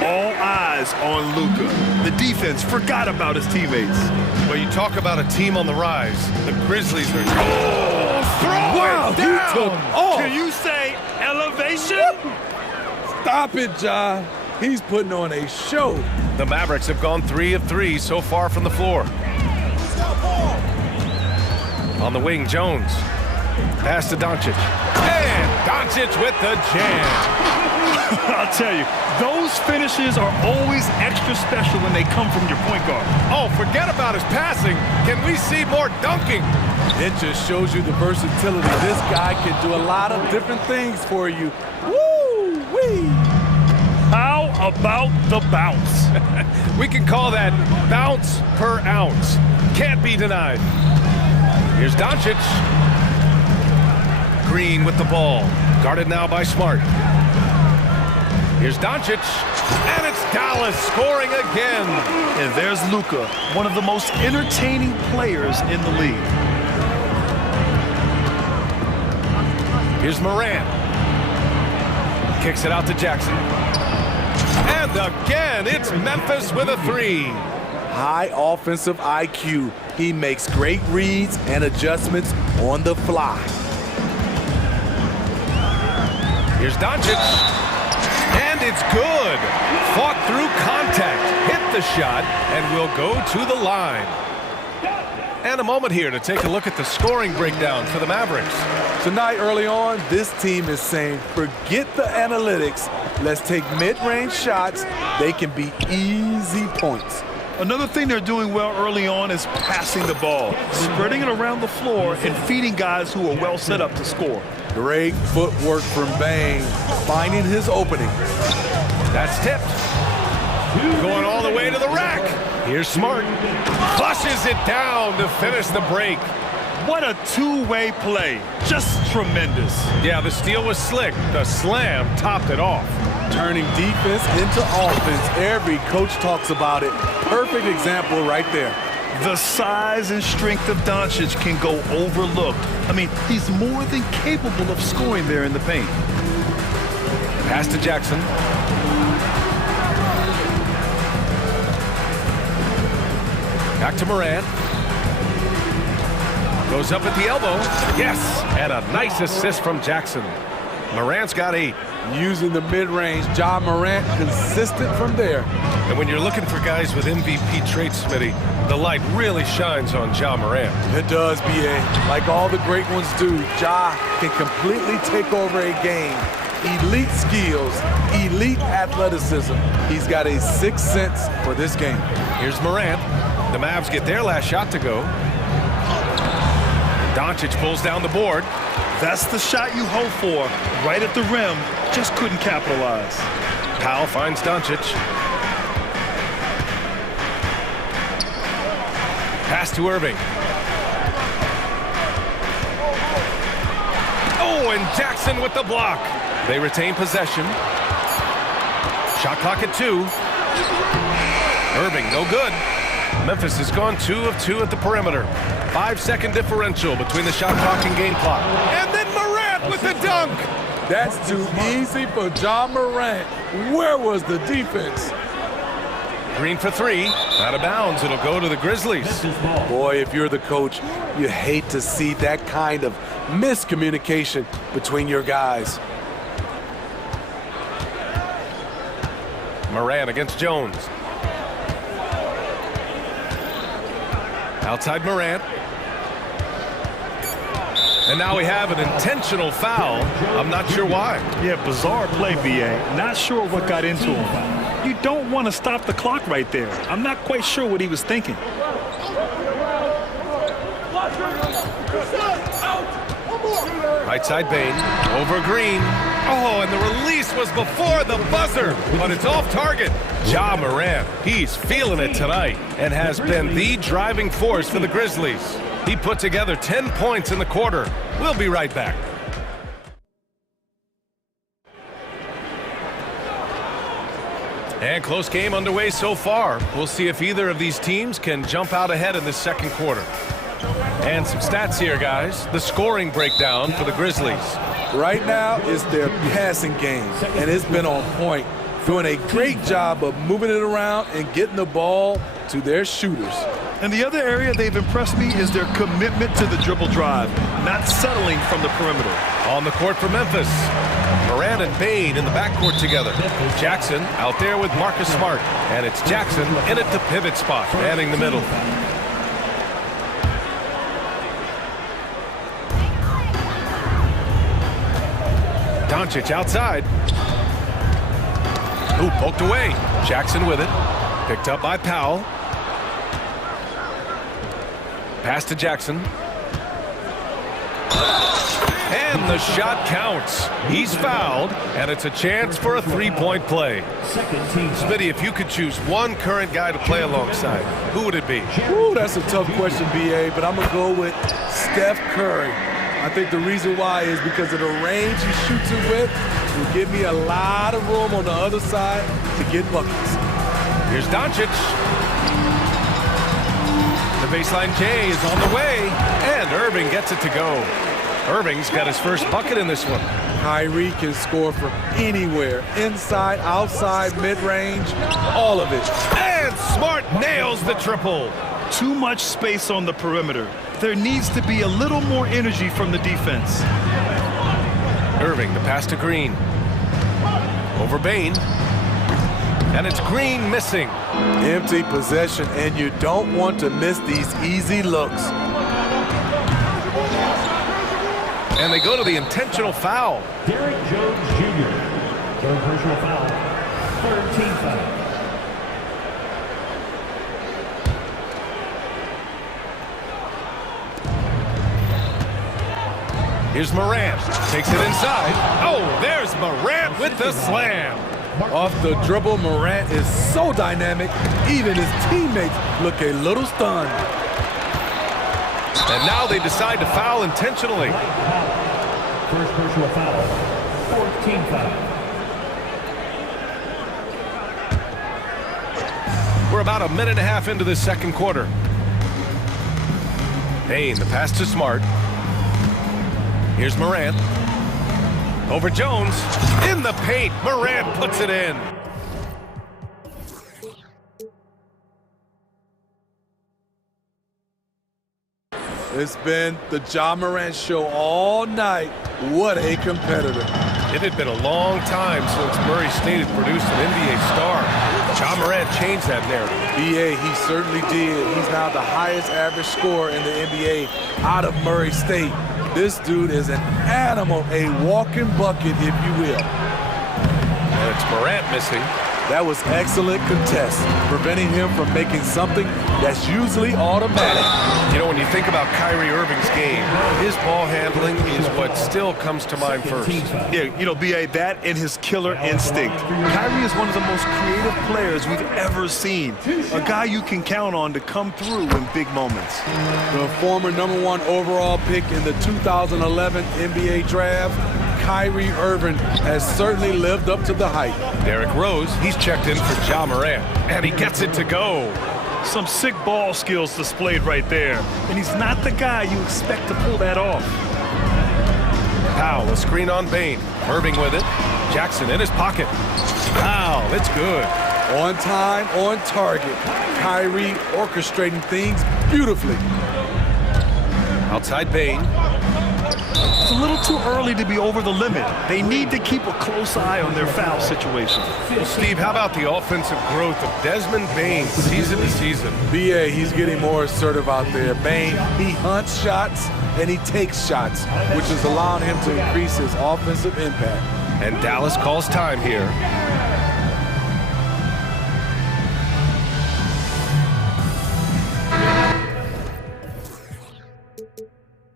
All eyes on Luka. The defense forgot about his teammates. Well, you talk about a team on the rise. The Grizzlies are... Oh, throw wow, it down. He took off. Can you say elevation? Stop it, Ja. He's putting on a show. The Mavericks have gone 3 of 3 so far from the floor. On the wing, Jones. Pass to Doncic. And Doncic with the jam. I'll tell you, those finishes are always extra special when they come from your point guard. Oh, forget about his passing. Can we see more dunking? It just shows you the versatility. This guy can do a lot of different things for you. Woo-wee! How about the bounce? We can call that bounce per ounce. Can't be denied. Here's Doncic. Green with the ball. Guarded now by Smart. Here's Doncic. And it's Dallas scoring again. And there's Luka, one of the most entertaining players in the league. Here's Morant. Kicks it out to Jackson. And again, it's Memphis with a three. High offensive IQ. He makes great reads and adjustments on the fly. Here's Doncic. And it's good. Fought through contact. Hit the shot and will go to the line. And a moment here to take a look at the scoring breakdown for the Mavericks. Tonight, early on, this team is saying, forget the analytics. Let's take mid-range shots. They can be easy points. Another thing they're doing well early on is passing the ball, spreading it around the floor and feeding guys who are well set up to score. Great footwork from Bane, finding his opening. That's tipped. Going all the way to the rack. Here's Smart. Flushes it down to finish the break. What a two-way play. Just tremendous. Yeah, the steal was slick. The slam topped it off. Turning defense into offense. Every coach talks about it. Perfect example right there. The size and strength of Doncic can go overlooked. I mean, he's more than capable of scoring there in the paint. Pass to Jackson. Back to Morant. Goes up at the elbow. Yes, and a nice assist from Jackson. Morant's got 8. Using the mid-range, Ja Morant consistent from there. And when you're looking for guys with MVP traits, Smitty, the light really shines on Ja Morant. It does, B.A. Like all the great ones do, Ja can completely take over a game. Elite skills, elite athleticism. He's got a sixth sense for this game. Here's Morant. The Mavs get their last shot to go. Doncic pulls down the board. That's the shot you hope for. Right at the rim, just couldn't capitalize. Powell finds Doncic. Pass to Irving. Oh, and Jackson with the block. They retain possession. Shot clock at 2. Irving, no good. Memphis has gone 2 of 2 at the perimeter. 5-second differential between the shot clock and game clock. And then Morant with the dunk. That's too easy for Ja Morant. Where was the defense? Green for three. Out of bounds. It'll go to the Grizzlies. Boy, if you're the coach, you hate to see that kind of miscommunication between your guys. Morant against Jones. Outside Morant. And now we have an intentional foul. I'm not sure why. Yeah, bizarre play, BA. Not sure what got into him. You don't want to stop the clock right there. I'm not quite sure what he was thinking. Right side Bain. Over Green. Oh, and the release was before the buzzer, but it's off target. Ja Morant, he's feeling it tonight and has been the driving force for the Grizzlies. He put together 10 points in the quarter. We'll be right back. And close game underway so far. We'll see if either of these teams can jump out ahead in the second quarter. And some stats here, guys. The scoring breakdown for the Grizzlies. Right now, it's their passing game, and it's been on point. Doing a great job of moving it around and getting the ball to their shooters. And the other area they've impressed me is their commitment to the dribble drive, not settling from the perimeter. On the court for Memphis, Morant and Bain in the backcourt together. Jackson out there with Marcus Smart, and it's Jackson in at the pivot spot, manning the middle. Doncic outside. Ooh, poked away. Jackson with it. Picked up by Powell. Pass to Jackson. And the shot counts. He's fouled, and it's a chance for a three-point play. Smitty, if you could choose one current guy to play alongside, who would it be? Ooh, that's a tough question, BA, but I'm going to go with Steph Curry. I think the reason why is because of the range he shoots it with will give me a lot of room on the other side to get buckets. Here's Doncic. The baseline J is on the way, and Irving gets it to go. Irving's got his first bucket in this one. Kyrie can score from anywhere, inside, outside, mid-range, all of it. And Smart nails the triple. Too much space on the perimeter. There needs to be a little more energy from the defense. Irving, the pass to Green. Over Bain. And it's Green missing. Empty possession, and you don't want to miss these easy looks. And they go to the intentional foul. Derek Jones Jr. Third personal foul. Third team foul. Here's Morant. Takes it inside. Oh, there's Morant with the slam. Off the dribble, Morant is so dynamic, even his teammates look a little stunned. And now they decide to foul intentionally. First personal foul. Fourth team foul. We're about a minute and a half into this second quarter. Bain, the pass to Smart. Here's Morant. Over Jones. In the paint. Morant puts it in. It's been the Ja Morant show all night. What a competitor. It had been a long time since Murray State had produced an NBA star. Ja Morant changed that narrative. BA, he certainly did. He's now the highest average scorer in the NBA out of Murray State. This dude is an animal, a walking bucket, if you will. And it's Morant missing. That was excellent contest, preventing him from making something that's usually automatic. You know, when you think about Kyrie Irving's game, his ball handling is what still comes to mind first. Yeah, you know, BA, that and his killer instinct. Kyrie is one of the most creative players we've ever seen. A guy you can count on to come through in big moments. The former #1 overall pick in the 2011 NBA draft, Kyrie Irving has certainly lived up to the hype. Derrick Rose, he's checked in for Ja Morant, and he gets it to go. Some sick ball skills displayed right there, and he's not the guy you expect to pull that off. Powell A screen on Bain. Irving with it. Jackson in his pocket. Wow, it's good. On time, on target. Kyrie orchestrating things beautifully. Outside Bain. It's a little too early to be over the limit. They need to keep a close eye on their foul situation. Well, Steve, how about the offensive growth of Desmond Bain season to season? BA, he's getting more assertive out there. Bain, he hunts shots and he takes shots, which is allowing him to increase his offensive impact. And Dallas calls time here.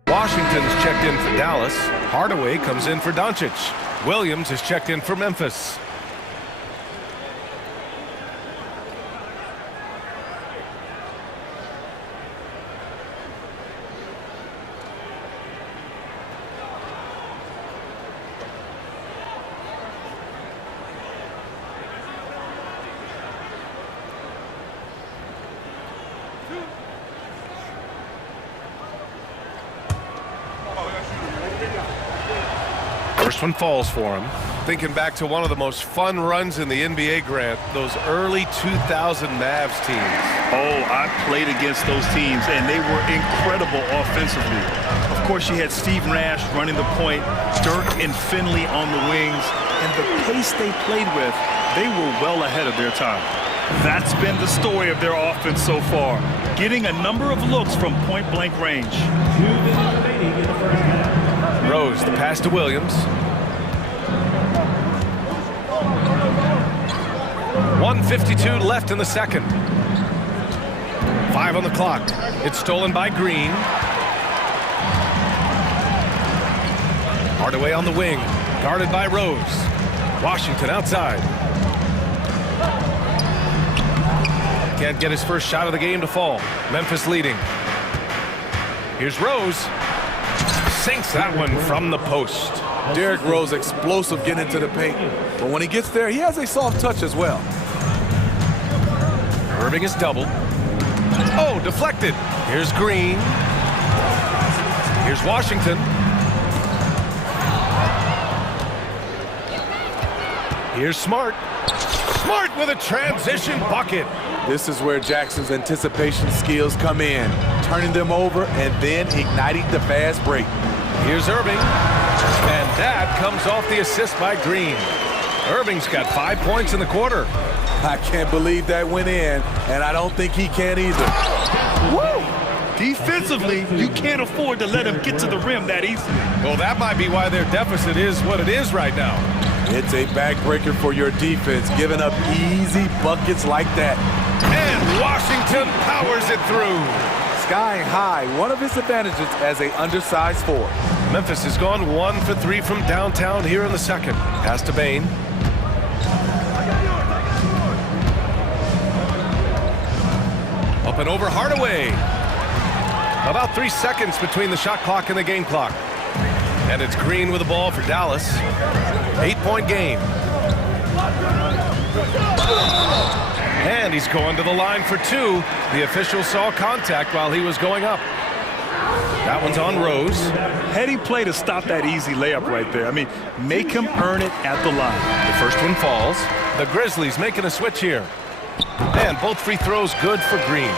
Washington's checked in for Dallas. Hardaway comes in for Doncic. Williams is checked in for Memphis. First one falls for him. Thinking back to one of the most fun runs in the NBA, Grant, those early 2000 Mavs teams. Oh, I played against those teams, and they were incredible offensively. Of course, you had Steve Nash running the point, Dirk and Finley on the wings, and the pace they played with, they were well ahead of their time. That's been the story of their offense so far, getting a number of looks from point-blank range. Rose, the pass to Williams. 1:52 left in the second. 5 on the clock. It's stolen by Green. Hardaway on the wing, guarded by Rose. Washington outside. Can't get his first shot of the game to fall. Memphis leading. Here's Rose. Sinks that one from the post. Derrick Rose explosive getting into the paint. But when he gets there, he has a soft touch as well. Irving is doubled. Oh, deflected. Here's Green. Here's Washington. Here's Smart. Smart with a transition bucket. This is where Jackson's anticipation skills come in, turning them over and then igniting the fast break. Here's Irving. And that comes off the assist by Green. Irving's got 5 points in the quarter. I can't believe that went in, and I don't think he can either. Woo! Defensively, you can't afford to let him get to the rim that easily. Well, that might be why their deficit is what it is right now. It's a backbreaker for your defense, giving up easy buckets like that. And Washington powers it through. Skying high, one of his advantages as an undersized forward. Memphis has gone 1 for 3 from downtown here in the second. Pass to Bain. Up and over Hardaway. About 3 seconds between the shot clock and the game clock. And it's Green with the ball for Dallas. 8-point game. And he's going to the line for 2. The official saw contact while he was going up. That one's on Rose. Heady play to stop that easy layup right there. I mean, make him earn it at the line. The first one falls. The Grizzlies making a switch here. And both free throws good for Green.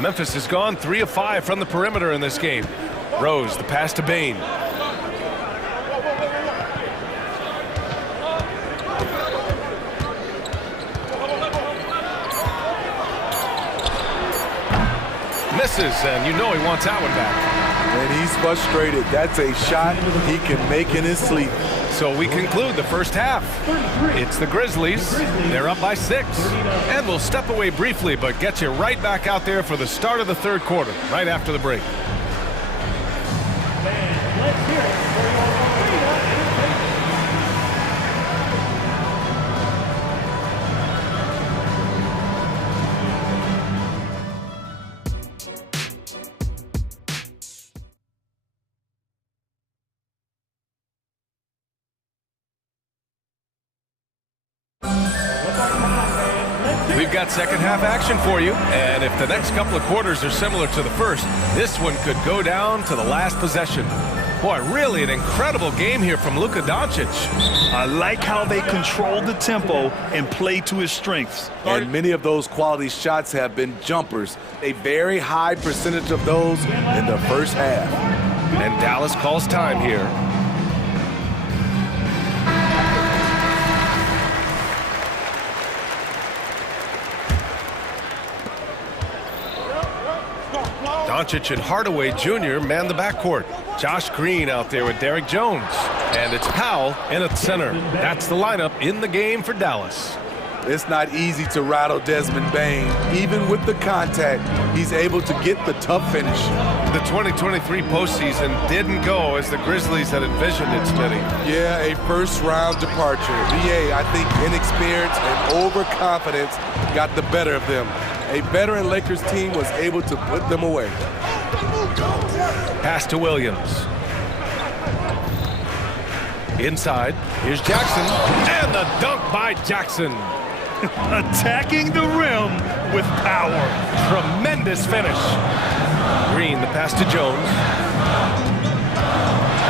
Memphis has gone 3 of 5 from the perimeter in this game. Rose, the pass to Bain. Misses, and you know he wants that one back. And he's frustrated. That's a shot he can make in his sleep. So we conclude the first half. It's the Grizzlies. They're up by 6. And we'll step away briefly, but get you right back out there for the start of the third quarter, right after the break. Let's hear it for your We've got second half action for you. And if the next couple of quarters are similar to the first, this one could go down to the last possession. Boy, really an incredible game here from Luka Doncic. I like how they control the tempo and play to his strengths. And many of those quality shots have been jumpers. A very high percentage of those in the first half. And Dallas calls time here. Doncic and Hardaway Jr. man the backcourt. Josh Green out there with Derrick Jones. And it's Powell in at center. That's the lineup in the game for Dallas. It's not easy to rattle Desmond Bane. Even with the contact, he's able to get the tough finish. The 2023 postseason didn't go as the Grizzlies had envisioned it, Smitty. Yeah, a first-round departure. VA, I think inexperience and overconfidence got the better of them. A veteran Lakers team was able to put them away. Pass to Williams. Inside, here's Jackson, and the dunk by Jackson. Attacking the rim with power. Tremendous finish. Green, the pass to Jones.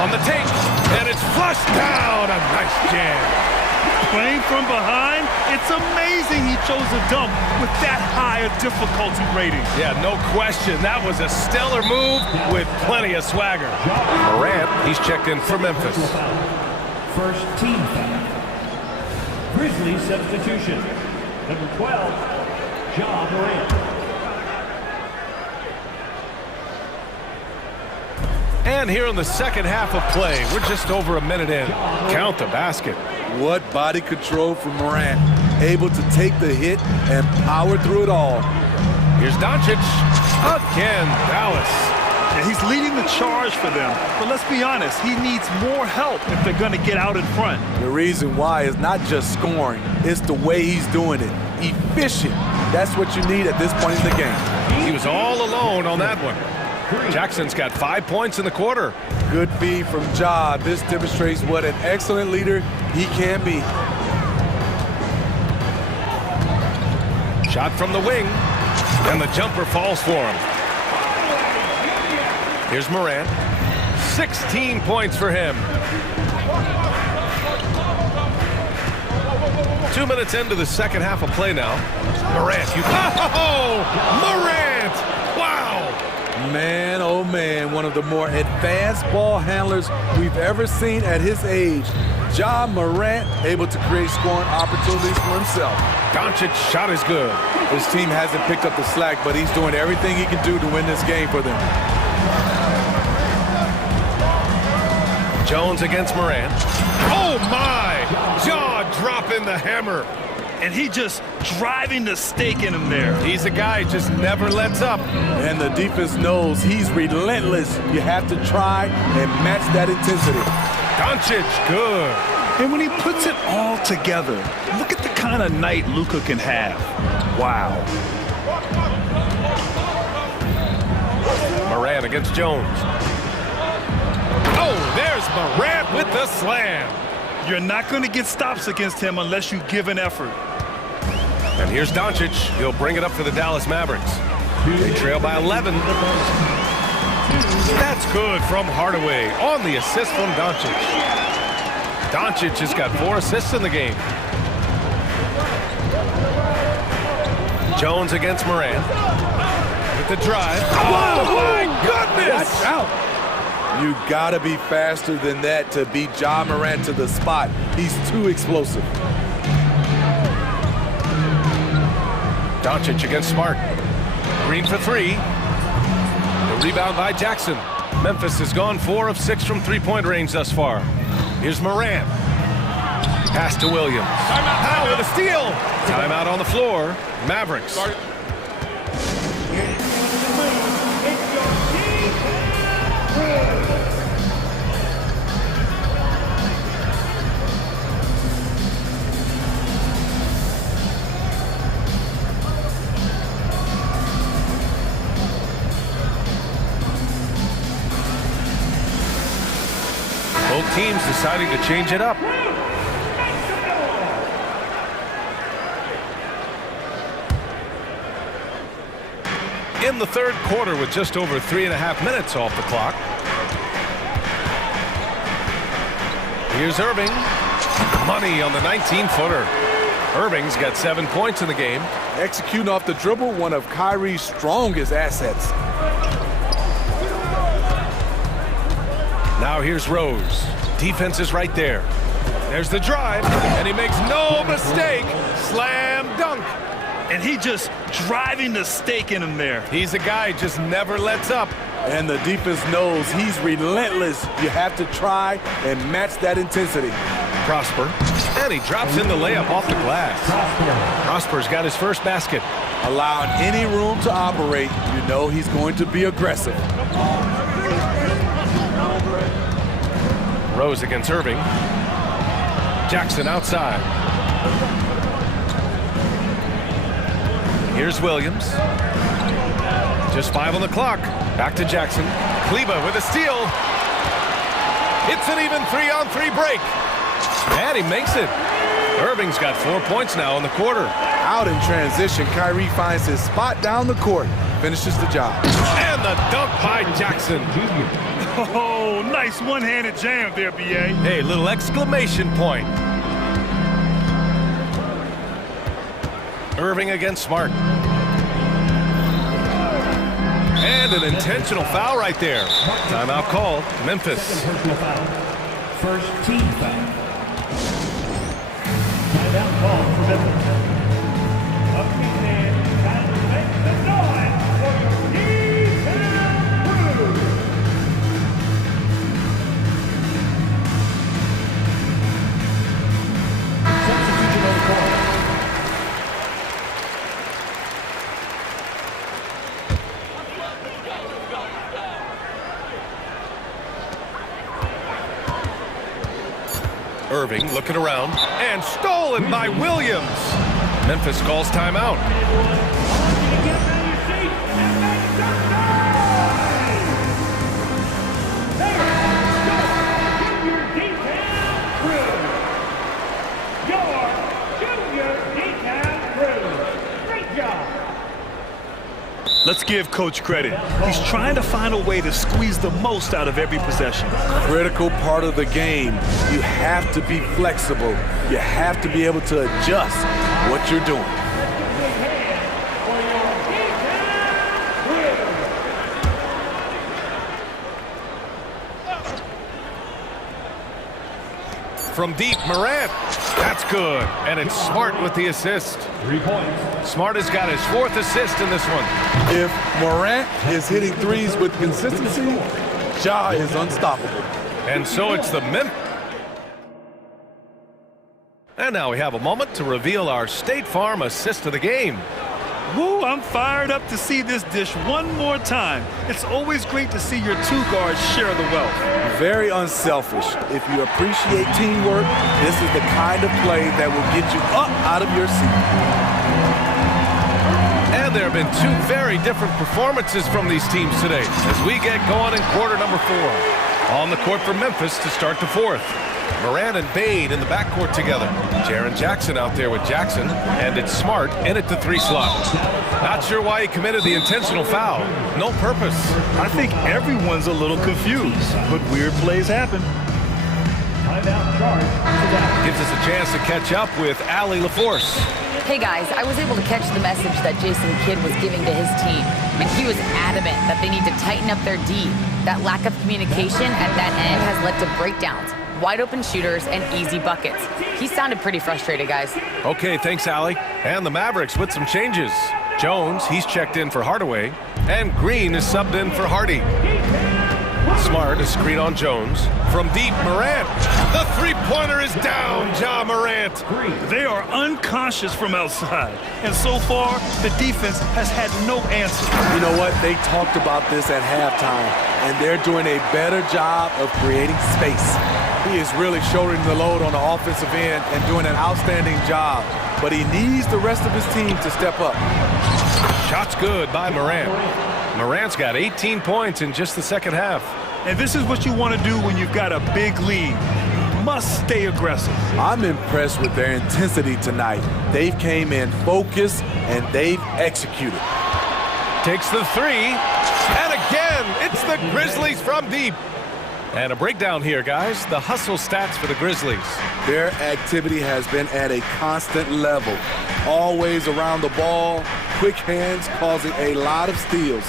On the take, and it's flushed down. A nice jam. Playing from behind, it's amazing he chose a dunk with that high a difficulty rating. Yeah, no question. That was a stellar move with plenty of swagger. Morant, he's checked in for Memphis. First team foul. Grizzlies substitution. Number 12, Ja Morant. And here in the second half of play, we're just over a minute in. Count the basket. What body control from Morant. Able to take the hit and power through it all. Here's Doncic. Again, Dallas. Yeah, he's leading the charge for them. But let's be honest, he needs more help if they're going to get out in front. The reason why is not just scoring. It's the way he's doing it. Efficient. That's what you need at this point in the game. He was all alone on that one. Jackson's got 5 points in the quarter. Good feed from Ja. This demonstrates what an excellent leader he can be. Shot from the wing, and the jumper falls for him. Here's Morant. 16 points for him. 2 minutes into the second half of play now. Morant, Morant! Wow! Man, oh man, one of the more advanced ball handlers we've ever seen at his age. Ja Morant able to create scoring opportunities for himself. Doncic shot is good. His team hasn't picked up the slack, but he's doing everything he can do to win this game for them. Jones against Morant. Oh my! Ja dropping the hammer. And he just driving the stake in him there. He's a guy who just never lets up. And the defense knows he's relentless. You have to try and match that intensity. Doncic, good. And when he puts it all together, look at the kind of night Luka can have. Wow. Morant against Jones. Oh, there's Morant with the slam. You're not going to get stops against him unless you give an effort. And here's Doncic. He'll bring it up for the Dallas Mavericks. They trail by 11. That's good from Hardaway on the assist from Doncic. Doncic has got 4 assists in the game. Jones against Morant. With the drive. Oh, my goodness! Watch out. You gotta be faster than that to beat Ja Morant to the spot. He's too explosive. Doncic against Smart. Green for 3. The rebound by Jackson. Memphis has gone 4 of 6 from three-point range thus far. Here's Morant. Pass to Williams. Powell with a steal. Timeout on the floor. Mavericks. Both teams deciding to change it up. the third quarter with just over 3.5 minutes off the clock. Here's Irving. Money on the 19-footer. Irving's got 7 points in the game. Executing off the dribble, one of Kyrie's strongest assets. Now here's Rose. Defense is right there. There's the drive, and he makes no mistake. Slam dunk. And he just driving the stake in him there. He's a guy who just never lets up. And the defense knows he's relentless. You have to try and match that intensity. Prosper, and he drops in the layup off the glass. Prosper's got his first basket. Allowing any room to operate, you know he's going to be aggressive. Rose against Irving. Jackson outside. Here's Williams. Just 5 on the clock. Back to Jackson. Kleba with a steal. It's an even 3-on-3 break. And he makes it. Irving's got 4 points now in the quarter. Out in transition, Kyrie finds his spot down the court. Finishes the job. And the dunk by Jackson. Oh, nice one-handed jam there, B.A. Hey, little exclamation point. Irving against Smart. And an intentional foul right there. Timeout called. Memphis. First team foul. Timeout call for Memphis. Up to stand. Time to make the noise for your D-Town crew. Substitution on the court. Irving looking around and stolen by Williams. Memphis calls timeout. Let's give Coach credit. He's trying to find a way to squeeze the most out of every possession. Critical part of the game. You have to be flexible. You have to be able to adjust what you're doing. From deep, Morant. That's good. And it's Smart with the assist. 3 points. Smart has got his 4th assist in this one. If Morant is hitting threes with consistency, Ja is unstoppable. And so it's the Memphis. And now we have a moment to reveal our State Farm assist of the game. Woo, I'm fired up to see this dish one more time. It's always great to see your 2 guards share the wealth. Very unselfish. If you appreciate teamwork, this is the kind of play that will get you up out of your seat. And there have been 2 very different performances from these teams today as we get going in quarter number 4. On the court for Memphis to start the 4th. Morant and Bade in the backcourt together. Jaren Jackson out there with Jackson, and it's Smart in at the 3 slot. Not sure why he committed the intentional foul. No purpose. I think everyone's a little confused, but weird plays happen. Gives us a chance to catch up with Allie LaForce. Hey guys, I was able to catch the message that Jason Kidd was giving to his team, and he was adamant that they need to tighten up their D. That lack of communication at that end has led to breakdowns, wide open shooters, and easy buckets. He sounded pretty frustrated, guys. Okay, thanks, Allie. And the Mavericks with some changes. Jones, he's checked in for Hardaway, and Green is subbed in for Hardy. Smart, a screen on Jones. From deep, Morant. The three-pointer is down, Ja Morant. They are unconscious from outside, and so far, the defense has had no answer. You know what? They talked about this at halftime, and they're doing a better job of creating space. He is really shouldering the load on the offensive end and doing an outstanding job, but he needs the rest of his team to step up. Shot's good by Morant. Morant's got 18 points in just the second half. And this is what you want to do when you've got a big lead. You must stay aggressive. I'm impressed with their intensity tonight. They've came in focused and they've executed. Takes the three. And again, it's the Grizzlies from deep. And a breakdown here, guys. The hustle stats for the Grizzlies. Their activity has been at a constant level. Always around the ball, quick hands causing a lot of steals.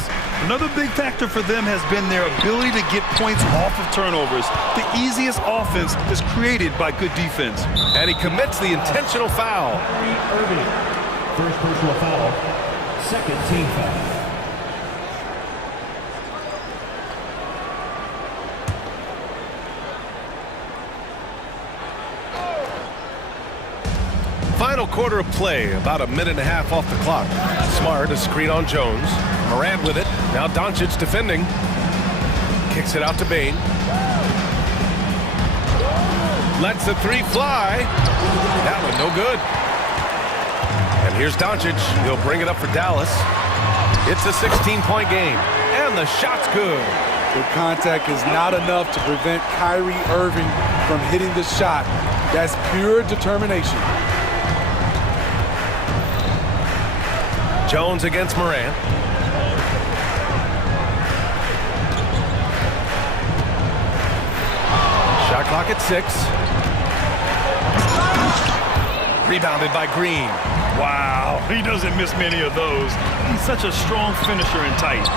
Another big factor for them has been their ability to get points off of turnovers. The easiest offense is created by good defense. And he commits the intentional foul. Irving. First personal foul. Second team foul. Final quarter of play, about a minute and a half off the clock. Smart, a screen on Jones. Morant with it. Now Doncic defending. Kicks it out to Bane. Lets the three fly. That one no good. And here's Doncic. He'll bring it up for Dallas. It's a 16-point game. And the shot's good. The contact is not enough to prevent Kyrie Irving from hitting the shot. That's pure determination. Jones against Morant. Shot clock at 6. Rebounded by Green. Wow, he doesn't miss many of those. He's such a strong finisher and tight.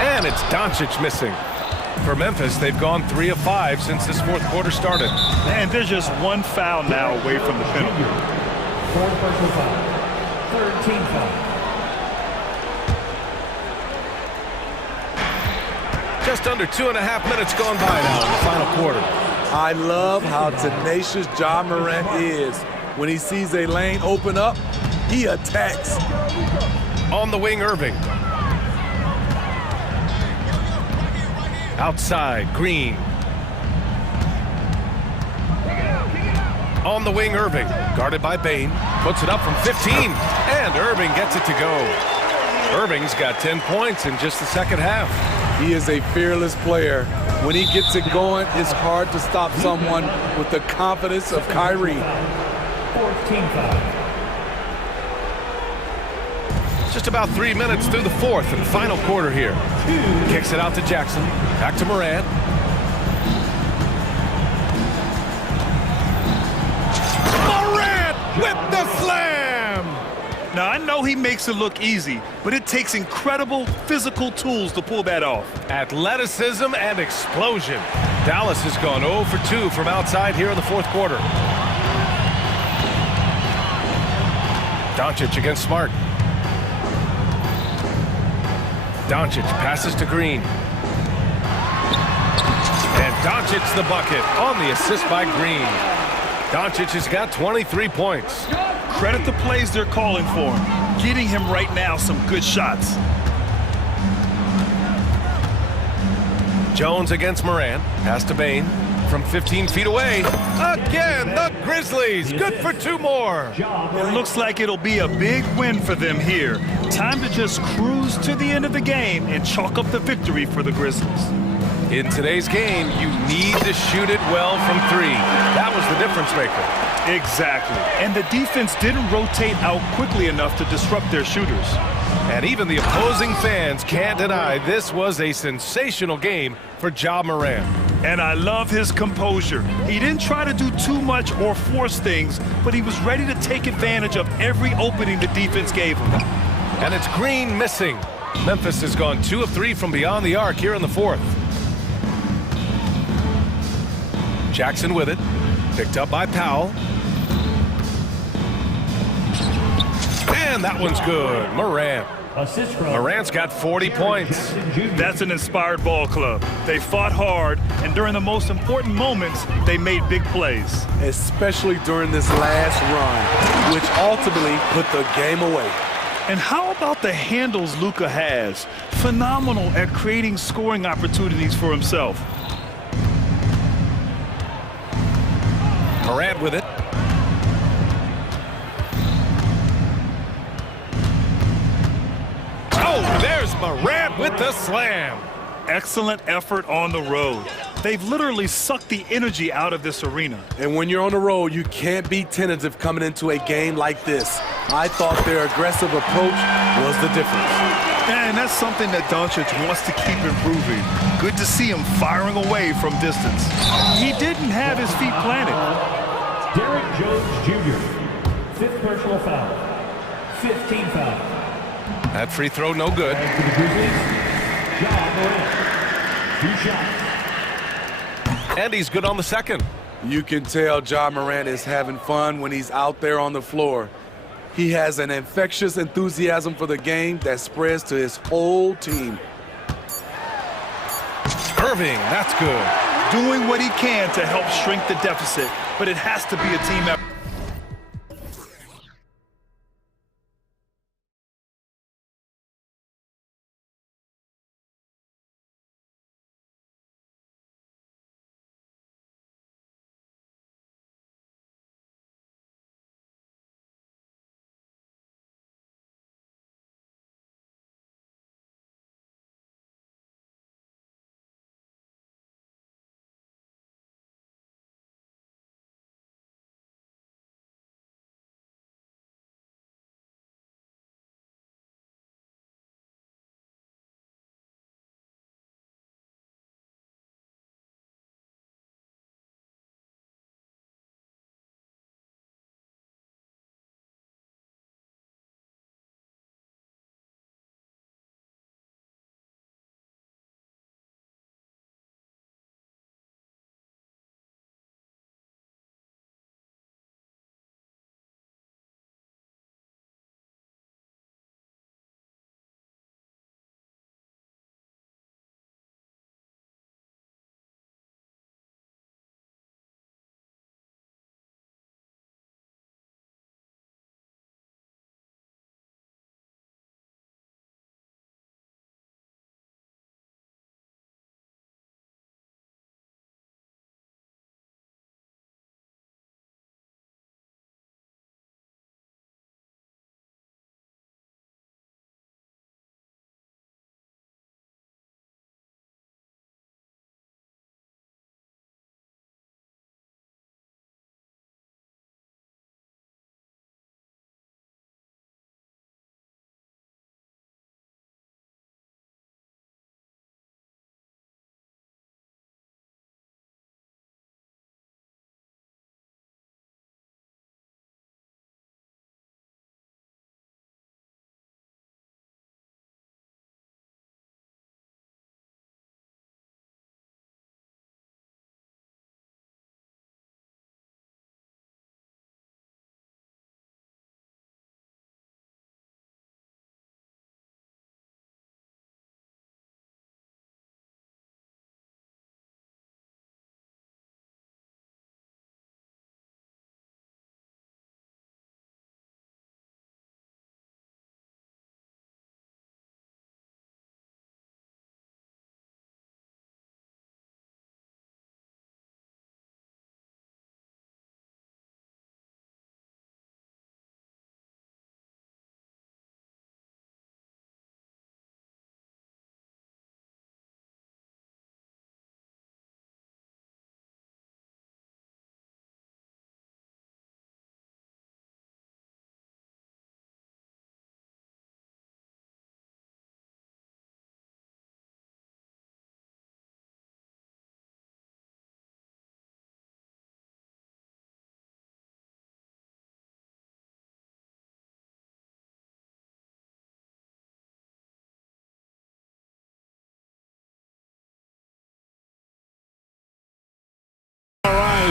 And it's Doncic missing. For Memphis, they've gone 3 of 5 since this fourth quarter started. And there's just one foul now away from the penalty. Fourth personal foul. Third team foul. Just under 2.5 minutes gone by now in the final quarter. I love how tenacious Ja Morant is. When he sees a lane open up, he attacks. On the wing, Irving. Outside, Green. On the wing, Irving. Guarded by Bane. Puts it up from 15. And Irving gets it to go. Irving's got 10 points in just the second half. He is a fearless player. When he gets it going, it's hard to stop someone with the confidence of Kyrie. 14 foul. Just about 3 minutes through the fourth and final quarter here. Kicks it out to Jackson. Back to Morant. Morant with the slam! Now, I know he makes it look easy, but it takes incredible physical tools to pull that off. Athleticism and explosion. Dallas has gone 0 for 2 from outside here in the fourth quarter. Doncic against Smart. Doncic passes to Green. And Doncic's the bucket on the assist by Green. Doncic has got 23 points. Credit the plays they're calling for him. Getting him right now some good shots. Jones against Morant. Pass to Bane from 15 feet away. Again, the Grizzlies. Good for 2 more. It looks like it'll be a big win for them here. Time to just cruise to the end of the game and chalk up the victory for the Grizzlies. In today's game, you need to shoot it well from 3. That was the difference maker. Exactly. And the defense didn't rotate out quickly enough to disrupt their shooters. And even the opposing fans can't deny this was a sensational game for Ja Morant. And I love his composure. He didn't try to do too much or force things, but he was ready to take advantage of every opening the defense gave him. And it's Green missing. Memphis has gone 2 of 3 from beyond the arc here in the fourth. Jackson with it. Picked up by Powell. And that one's good. Morant. Morant's got 40 points. That's an inspired ball club. They fought hard, and during the most important moments, they made big plays. Especially during this last run, which ultimately put the game away. And how about the handles Luka has? Phenomenal at creating scoring opportunities for himself. Morant with it. Oh, there's Morant with the slam. Excellent effort on the road. They've literally sucked the energy out of this arena. And when you're on the road, you can't be tentative coming into a game like this. I thought their aggressive approach was the difference. Yeah, and that's something that Doncic wants to keep improving. Good to see him firing away from distance. He didn't have his feet planted. Derrick Jones Jr., 5th personal foul. 15 foul. That free throw, no good. John Morant, 2 shots. And he's good on the second. You can tell John Morant is having fun when he's out there on the floor. He has an infectious enthusiasm for the game that spreads to his whole team. Irving, that's good. Doing what he can to help shrink the deficit, but it has to be a team effort.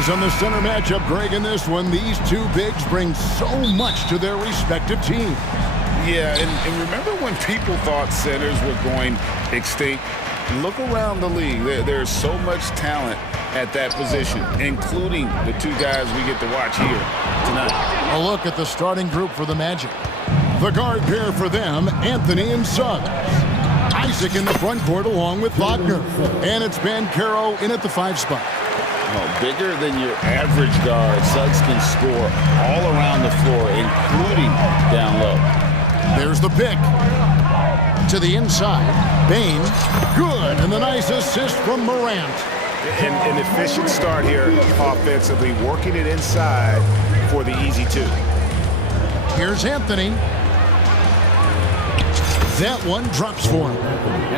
On the center matchup, Greg, in this one, these two bigs bring so much to their respective teams. Yeah, and remember when people thought centers were going extinct? Look around the league. There's so much talent at that position, including the two guys we get to watch here tonight. A look at the starting group for the Magic. The guard pair for them, Anthony and Suggs. Isaac in the front court along with Wagner. And it's Banchero in at the 5 spot. Bigger than your average guard, Suggs can score all around the floor, including down low. There's the pick. To the inside. Bain. Good. And the nice assist from Morant. An efficient start here offensively, working it inside for the easy 2. Here's Anthony. That one drops for him.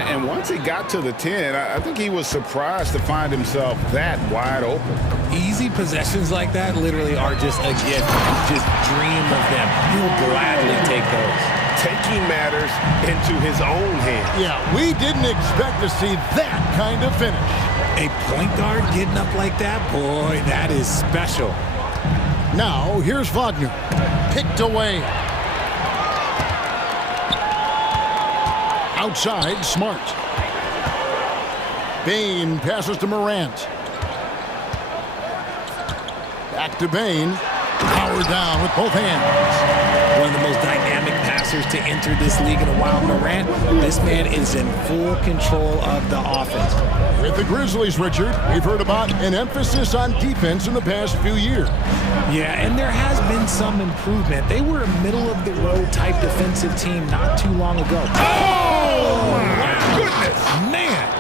And once he got to the 10, I think he was surprised to find himself that wide open. Easy possessions like that literally are just a gift. Just dream of them. He'll gladly take those. Taking matters into his own hands. Yeah, we didn't expect to see that kind of finish. A point guard getting up like that, boy, that is special. Now, here's Wagner. Picked away. Outside, Smart. Bain passes to Morant. Back to Bain. Power down with both hands. One of the most dynamic passers to enter this league in a while, Morant. This man is in full control of the offense. With the Grizzlies, Richard, we've heard about an emphasis on defense in the past few years. Yeah, and there has been some improvement. They were a middle-of-the-road type defensive team not too long ago. Oh, my goodness. Man.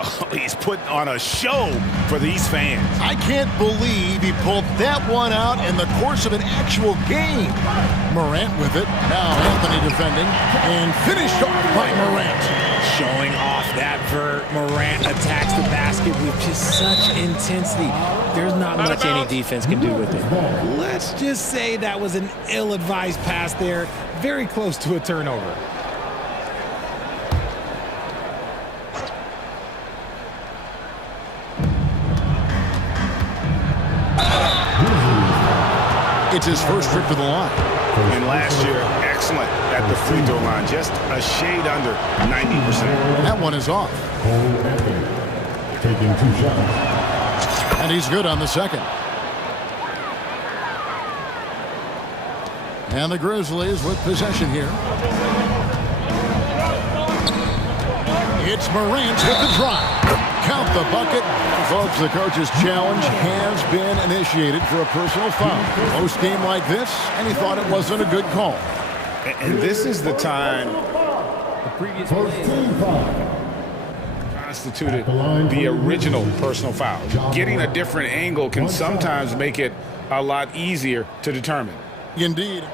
Oh, he's putting on a show for these fans. I can't believe he pulled that one out in the course of an actual game. Morant with it. Now Anthony defending. And finished off by Morant. Showing off that vert. Morant attacks the basket with just such intensity. There's not much any defense can do with it. Let's just say that was an ill-advised pass there. Very close to a turnover. It's his first trip to the line. And last year, excellent at the free throw line. Just a shade under 90%. That one is off. Taking 2 shots. And he's good on the second. And the Grizzlies with possession here. It's Morant with the drive. Count the bucket. Folks, the coach's challenge has been initiated for a personal foul. Most game like this, and he thought it wasn't a good call. And this is the time The previous constituted the original personal foul. Getting a different angle can sometimes make it a lot easier to determine. Indeed.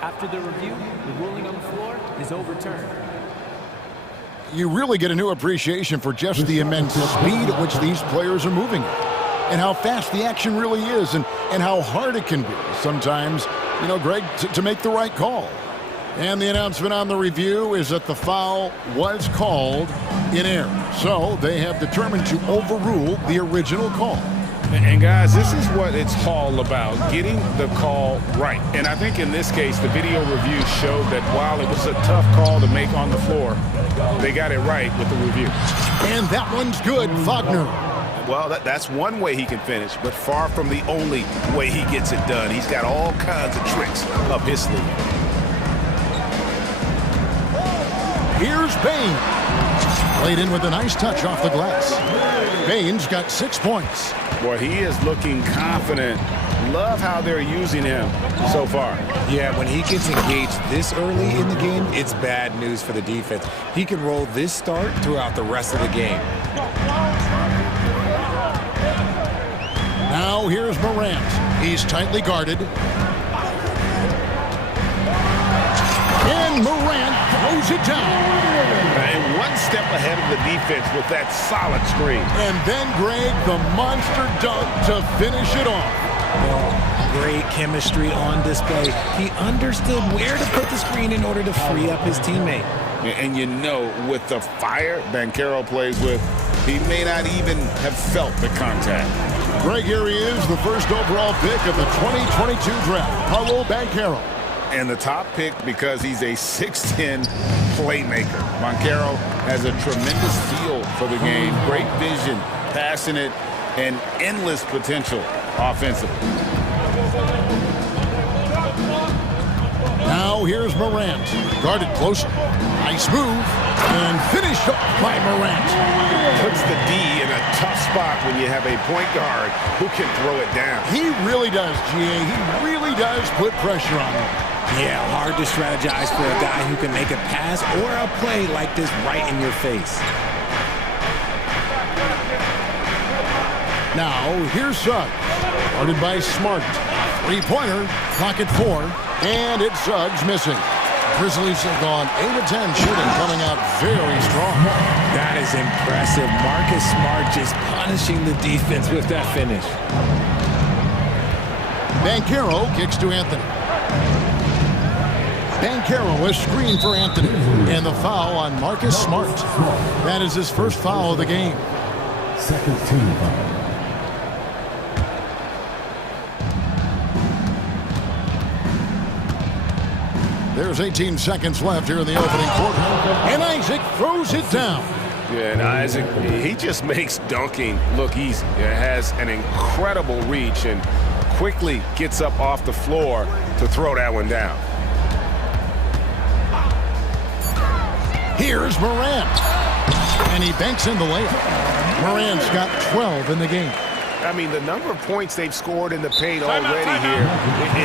After the review, the ruling on the floor is overturned. You really get a new appreciation for just the immense speed at which these players are moving and how fast the action really is and how hard it can be sometimes, you know, Greg, to make the right call. And the announcement on the review is that the foul was called in error. So they have determined to overrule the original call. And guys, this is what it's all about, getting the call right. And I think in this case, the video review showed that while it was a tough call to make on the floor, they got it right with the review. And that one's good, Wagner. Well, that's one way he can finish, but far from the only way he gets it done. He's got all kinds of tricks up his sleeve. Here's Bain. Played in with a nice touch off the glass. Bain's got 6 points. Boy, he is looking confident. Love how they're using him so far. Yeah, when he gets engaged this early in the game, it's bad news for the defense. He can roll this start throughout the rest of the game. Now here's Morant. He's tightly guarded. And Morant throws it down. And one step ahead of the defense with that solid screen. And then, Greg, the monster dunk to finish it off. Great chemistry on display. He understood where to put the screen in order to free up his teammate. And you know, with the fire Banchero plays with, he may not even have felt the contact. Greg, here he is, the first overall pick of the 2022 draft, Paolo Banchero. And the top pick because he's a 6'10 playmaker. Banchero has a tremendous feel for the game, great vision, passing it, and endless potential offensively. Now here's Morant, guarded closely. Nice move, and finished off by Morant. Puts the D in a tough spot when you have a point guard who can throw it down. He really does, GA. He really does put pressure on him. Yeah, hard to strategize for a guy who can make a pass or a play like this right in your face. Now, here's Suggs, guarded by Smart. Three-pointer, clock at 4, and it's Suggs missing. Grizzlies have gone 8 of 10 shooting, coming out very strong. That is impressive. Marcus Smart just punishing the defense with that finish. Banchero kicks to Anthony. Banchero is screen for Anthony. And the foul on Marcus Smart. That is his first foul of the game. Second team foul. There's 18 seconds left here in the opening quarter. And Isaac throws it down. Yeah, and Isaac, he just makes dunking look easy. It has an incredible reach and quickly gets up off the floor to throw that one down. Here's Morant. And he banks in the layup. Morant's got 12 in the game. I mean, the number of points they've scored in the paint already here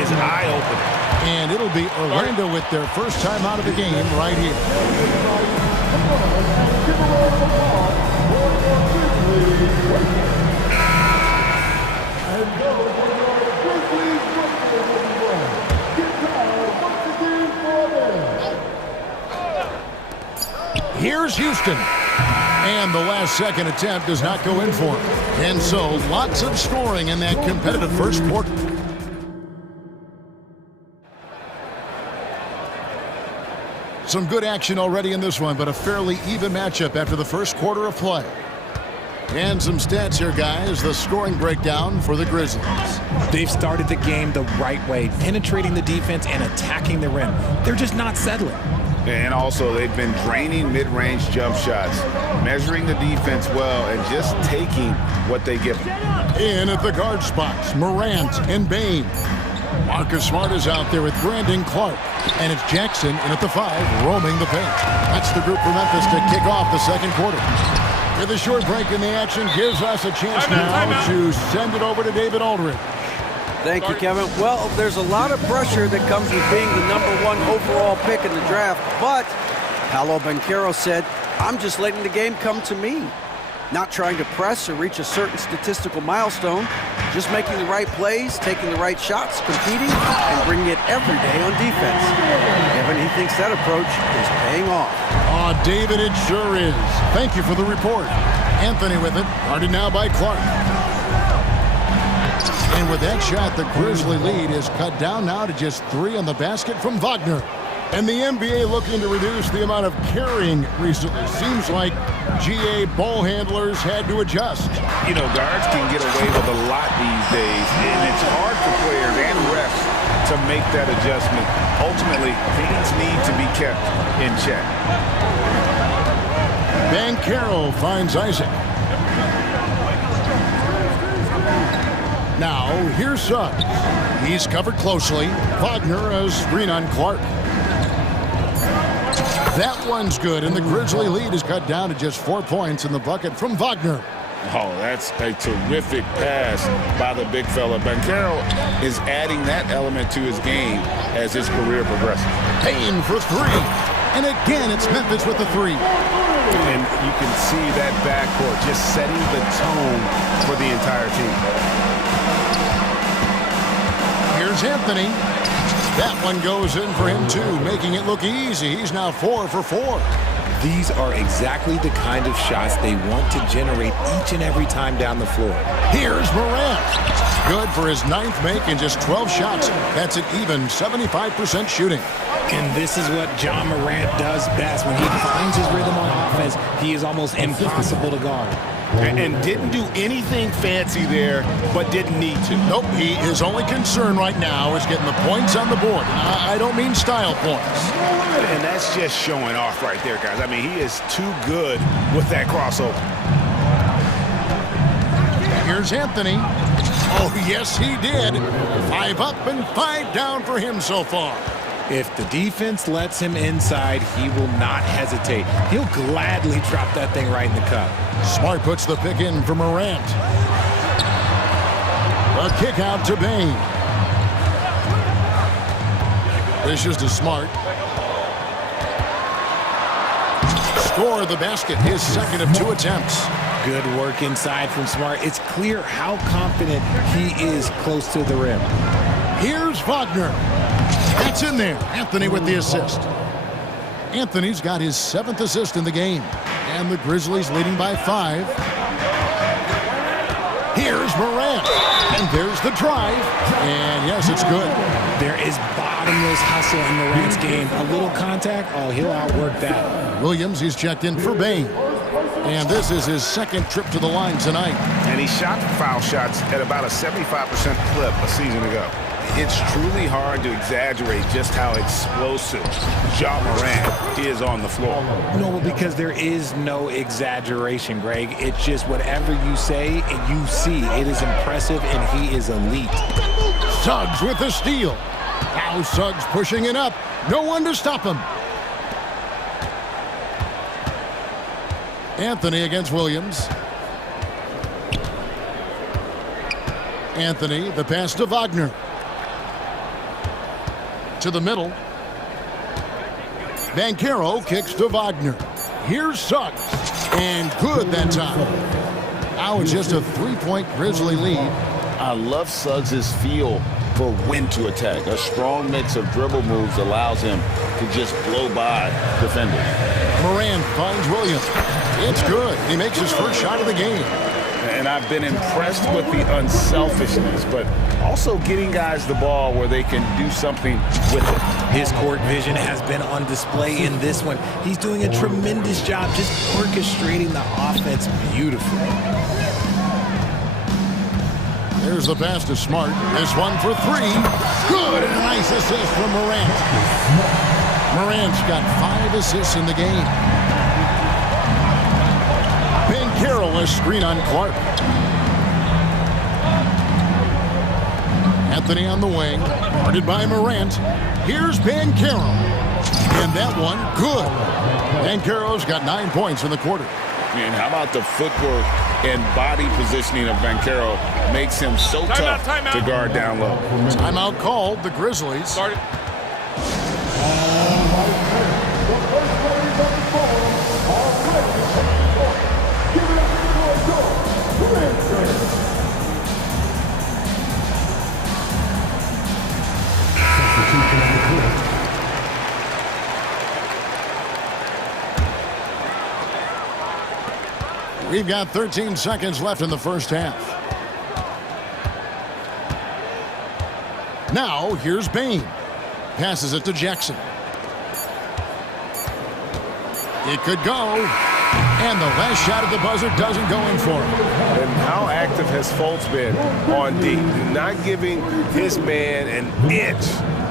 is eye-opening. And it'll be Orlando with their first time out of the game right here. Here's Houston. And the last second attempt does not go in for him. And so lots of scoring in that competitive first quarter. Some good action already in this one, but a fairly even matchup after the first quarter of play. And some stats here, guys. The scoring breakdown for the Grizzlies. They've started the game the right way, penetrating the defense and attacking the rim. They're just not settling. And also, they've been draining mid-range jump shots, measuring the defense well, and just taking what they give them. In at the guard spots, Morant and Bain. Marcus Smart is out there with Brandon Clark. And it's Jackson in at the 5, roaming the paint. That's the group for Memphis to kick off the second quarter. With a short break in the action, gives us a chance now to send it over to David Aldridge. Thank you, Kevin. Well, there's a lot of pressure that comes with being the #1 overall pick in the draft, but Paolo Banchero said, I'm just letting the game come to me. Not trying to press or reach a certain statistical milestone, just making the right plays, taking the right shots, competing, and bringing it every day on defense. Kevin, he thinks that approach is paying off. Oh, David, it sure is. Thank you for the report. Anthony with it, guarded now by Clark. And with that shot, the Grizzly lead is cut down now to just 3 on the basket from Wagner. And the NBA looking to reduce the amount of carrying recently. Seems like GA ball handlers had to adjust. You know, guards can get away with a lot these days, and it's hard for players and refs to make that adjustment. Ultimately, things need to be kept in check. Banchero finds Isaac. Now, here's Suggs. He's covered closely. Wagner a screen on Clark. That one's good, and the Grizzly lead is cut down to just 4 points in the bucket from Wagner. Oh, that's a terrific pass by the big fella. Banchero is adding that element to his game as his career progresses. Payne for 3. And again, it's Memphis with the 3. And you can see that backcourt just setting the tone for the entire team. Here's Anthony. That one goes in for him, too, making it look easy. He's now 4 for 4. These are exactly the kind of shots they want to generate each and every time down the floor. Here's Morant. Good for his 9th make in just 12 shots. That's an even 75% shooting. And this is what John Morant does best. When he finds his rhythm on offense, he is almost impossible to guard. And didn't do anything fancy there, but didn't need to. Nope, his only concern right now is getting the points on the board. I don't mean style points. And that's just showing off right there, guys. I mean, he is too good with that crossover. Here's Anthony. Oh, yes, he did. 5 up and 5 down for him so far. If the defense lets him inside, he will not hesitate. He'll gladly drop that thing right in the cup. Smart puts the pick in for Morant. A kick out to Bain. Dishes to Smart. Score the basket, his 2nd of 2 attempts. Good work inside from Smart. It's clear how confident he is close to the rim. Here's Wagner. That's in there. Anthony with the assist. Anthony's got his 7th assist in the game. And the Grizzlies leading by 5. Here's Morant. And there's the drive. And yes, it's good. There is bottomless hustle in Morant's game. A little contact, oh, he'll outwork that. Williams, he's checked in for Bain. And this is his 2nd trip to the line tonight. And he shot foul shots at about a 75% clip a season ago. It's truly hard to exaggerate just how explosive Ja Morant is on the floor. No, because there is no exaggeration, Greg. It's just whatever you say and you see. It is impressive, and he is elite. Suggs with the steal. Now Suggs pushing it up. No one to stop him. Anthony against Williams. Anthony, the pass to Wagner. To the middle. Banchero kicks to Wagner. Here's Suggs. And good that time. Now it's just a 3-point Grizzly lead. I love Suggs' feel for when to attack. A strong mix of dribble moves allows him to just blow by defenders. Morant finds Williams. It's good. He makes his first shot of the game. And I've been impressed with the unselfishness, but also getting guys the ball where they can do something with it. His court vision has been on display in this one. He's doing a tremendous job just orchestrating the offense beautifully. There's the pass to Smart. This one for 3. Good, and a nice assist from Morant. Morant's got 5 assists in the game. Banchero, a screen on Clark. Anthony on the wing, guarded by Morant. Here's Banchero. And that one, good. Banchero's got 9 points in the quarter. And how about the footwork and body positioning of Banchero makes him so tough to guard down low. Timeout called, the Grizzlies. Started. We've got 13 seconds left in the first half. Now, here's Bain. Passes it to Jackson. It could go. And the last shot at the buzzer doesn't go in for him. And how active has Fultz been on D? Not giving his man an inch.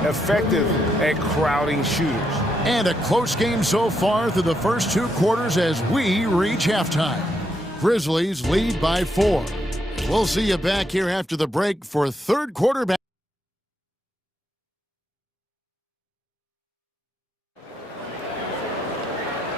Effective at crowding shooters. And a close game so far through the first 2 quarters as we reach halftime. Grizzlies lead by 4. We'll see you back here after the break for 3rd quarter.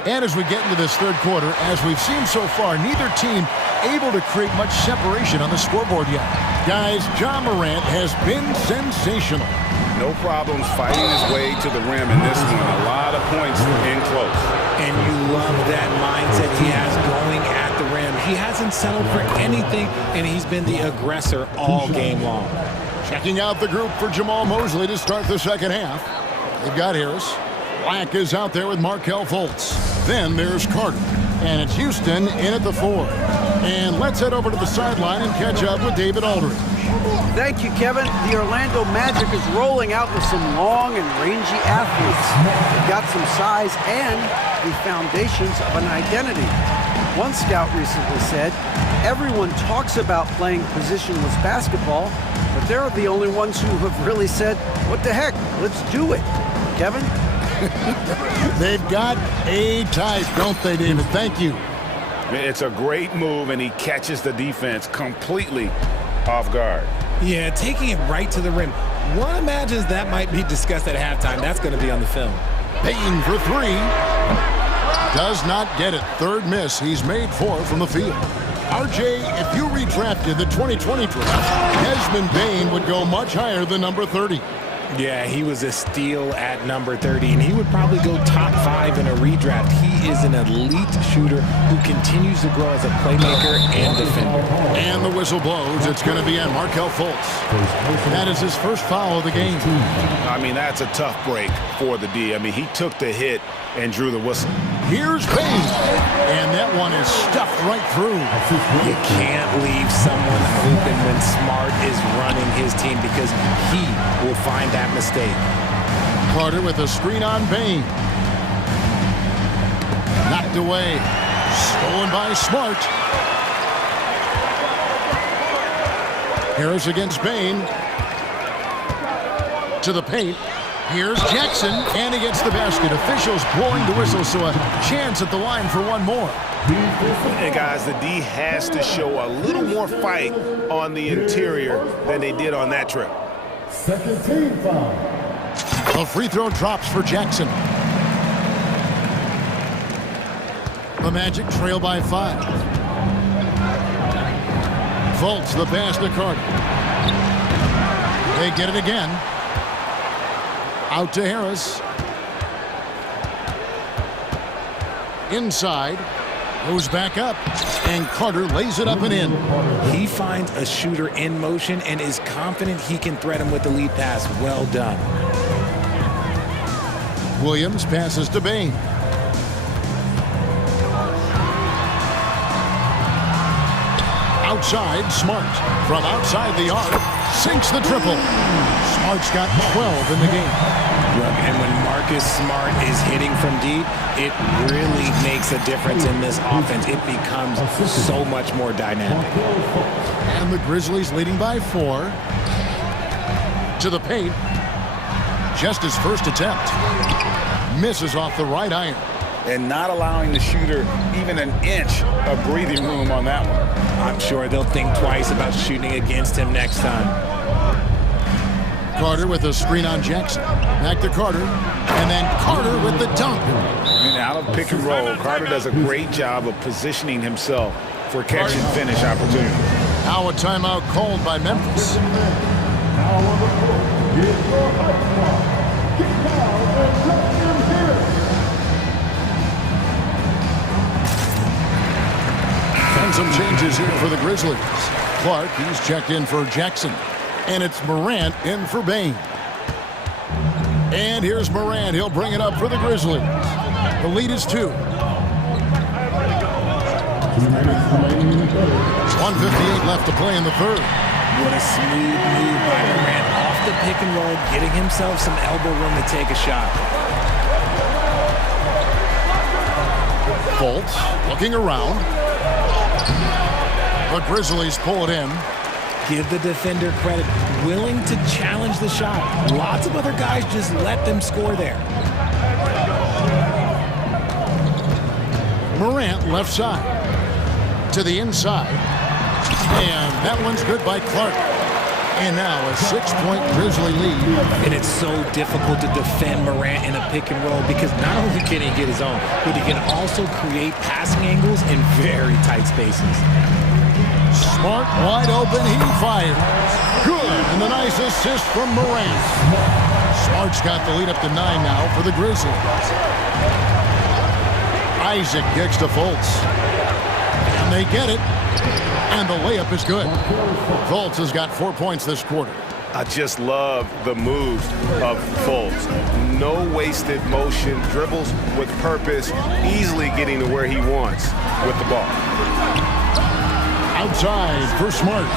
And as we get into this 3rd quarter, as we've seen so far, neither team able to create much separation on the scoreboard yet. Guys, Ja Morant has been sensational. No problems fighting his way to the rim in this one. A lot of points in close. And you love that mindset he has going at the rim. He hasn't settled for anything, and he's been the aggressor all game long. Checking out the group for Jamal Mosley to start the second half. They've got Harris. Black is out there with Markelle Fultz. Then there's Carter. And it's Houston in at the 4. And let's head over to the sideline and catch up with David Aldridge. Thank you, Kevin. The Orlando Magic is rolling out with some long and rangy athletes. They've got some size and the foundations of an identity. One scout recently said, everyone talks about playing positionless basketball, but they're the only ones who have really said, what the heck, let's do it. Kevin? They've got a type, don't they, David? Thank you. It's a great move, and he catches the defense completely off guard. Yeah, taking it right to the rim. One imagines that might be discussed at halftime. That's going to be on the film. Payton for 3. Does not get it. 3rd miss. He's made 4 from the field. RJ, if you redrafted the 2020 draft, Desmond Bain would go much higher than number 30. Yeah, he was a steal at number 30, and he would probably go top 5 in a redraft. He is an elite shooter who continues to grow as a playmaker and defender. And the whistle blows. It's going to be on Markelle Fultz. That is his first foul of the game. I mean, that's a tough break for the D. I mean, he took the hit and drew the whistle. Here's Bain, and that one is stuffed right through. You can't leave someone open when Smart is running his team because he will find that mistake. Carter with a screen on Bain. Knocked away. Stolen by Smart. Harris against Bain. To the paint. Here's Jackson, and he gets the basket. Officials blowing the whistle, so a chance at the line for one more. And guys, the D has to show a little more fight on the interior than they did on that trip. Second team foul. A free throw drops for Jackson. The Magic trail by 5. Fultz the pass to Carter. They get it again. Out to Harris. Inside. Goes back up. And Carter lays it up and in. He finds a shooter in motion and is confident he can thread him with the lead pass. Well done. Williams passes to Bain. Outside, Smart. From outside the arc, sinks the triple. Smart's got 12 in the game. Look, and when Marcus Smart is hitting from deep, it really makes a difference in this offense. It becomes so much more dynamic. And the Grizzlies leading by 4. To the paint. Just his first attempt. Misses off the right iron. And not allowing the shooter even an inch of breathing room on that one. I'm sure they'll think twice about shooting against him next time. Carter with a screen on Jackson. Back to Carter. And then Carter with the dunk. And out of pick and roll, Carter does a great job of positioning himself for catch and finish opportunity. Now a timeout called by Memphis. And some changes here for the Grizzlies. Clark, he's checked in for Jackson. And it's Morant in for Bain. And here's Morant. He'll bring it up for the Grizzlies. The lead is 2. 1:58 left to play in the third. What a smooth move by Morant off the pick and roll, getting himself some elbow room to take a shot. Fultz looking around. The Grizzlies pull it in. Give the defender credit, willing to challenge the shot. Lots of other guys just let them score there. Morant left side. To the inside. And that one's good by Clark. And now a 6-point Grizzly lead. And it's so difficult to defend Morant in a pick and roll because not only can he get his own, but he can also create passing angles in very tight spaces. Smart wide open, he fires. Good, and the nice assist from Morant. Smart's got the lead up to 9 now for the Grizzlies. Isaac kicks to Fultz. And they get it. And the layup is good. Fultz has got 4 points this quarter. I just love the moves of Fultz. No wasted motion, dribbles with purpose, easily getting to where he wants with the ball. Outside for Smart.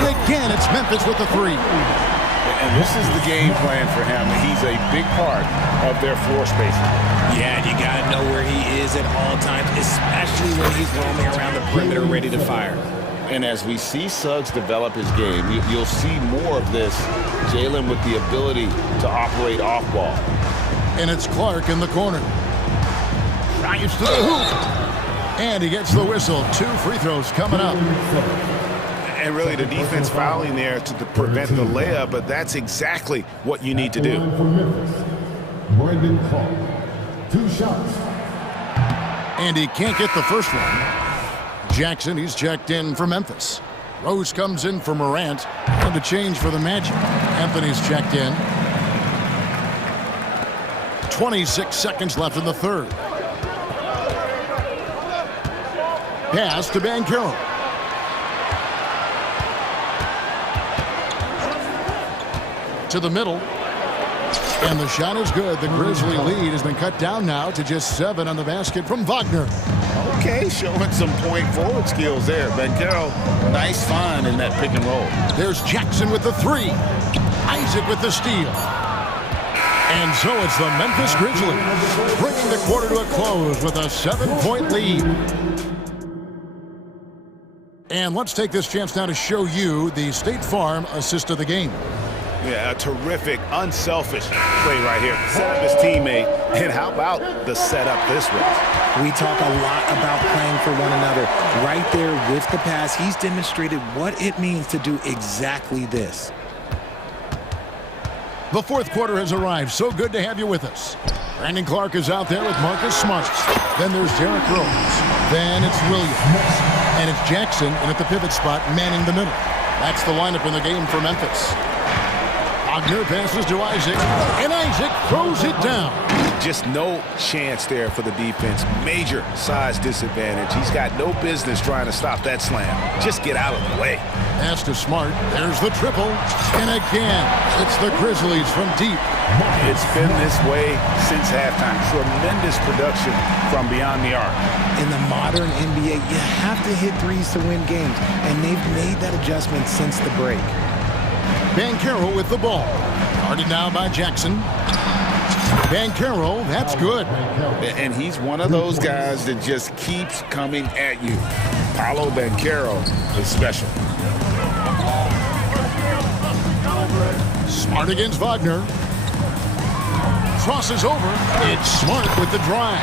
And again, it's Memphis with the 3. And this is the game plan for him. He's a big part of their floor spacing. Yeah, and you got to know where he is at all times, especially when he's roaming around the perimeter ready to fire. And as we see Suggs develop his game, you'll see more of this. Jalen with the ability to operate off ball. And it's Clark in the corner. Drives to the hoop. And he gets the whistle. 2 free throws coming up. And really the defense fouling there to prevent the layup, but that's exactly what you need to do. Brandon Clark, 2 shots. And he can't get the first one. Jackson, he's checked in for Memphis. Rose comes in for Morant. And the change for the Magic. Anthony's checked in. 26 seconds left in the third. Pass to Banchero. To the middle. And the shot is good. The Grizzly lead has been cut down now to just 7 on the basket from Wagner. Okay, showing some point forward skills there. Banchero, nice find in that pick and roll. There's Jackson with the 3. Isaac with the steal. And so it's the Memphis Grizzlies bringing the quarter to a close with a 7-point lead. And let's take this chance now to show you the State Farm assist of the game. Yeah, a terrific, unselfish play right here. Set up his teammate, and how about the setup this was? We talk a lot about playing for one another. Right there with the pass, he's demonstrated what it means to do exactly this. The fourth quarter has arrived. So good to have you with us. Brandon Clark is out there with Marcus Smart. Then there's Derrick Rose. Then it's Williams. And it's Jackson and at the pivot spot manning the middle. That's the lineup in the game for Memphis. Wagner passes to Isaac, and Isaac throws it down. Just no chance there for the defense. Major size disadvantage. He's got no business trying to stop that slam. Just get out of the way. Pass to Smart. There's the triple. And again, it's the Grizzlies from deep. It's been this way since halftime. Tremendous production from beyond the arc. In the modern NBA, you have to hit threes to win games, and they've made that adjustment since the break. Banchero with the ball. Guarded now by Jackson. Banchero, that's good. And he's one of those guys that just keeps coming at you. Paolo Banchero is special. Smart against Wagner. Crosses over. It's Smart with the drive.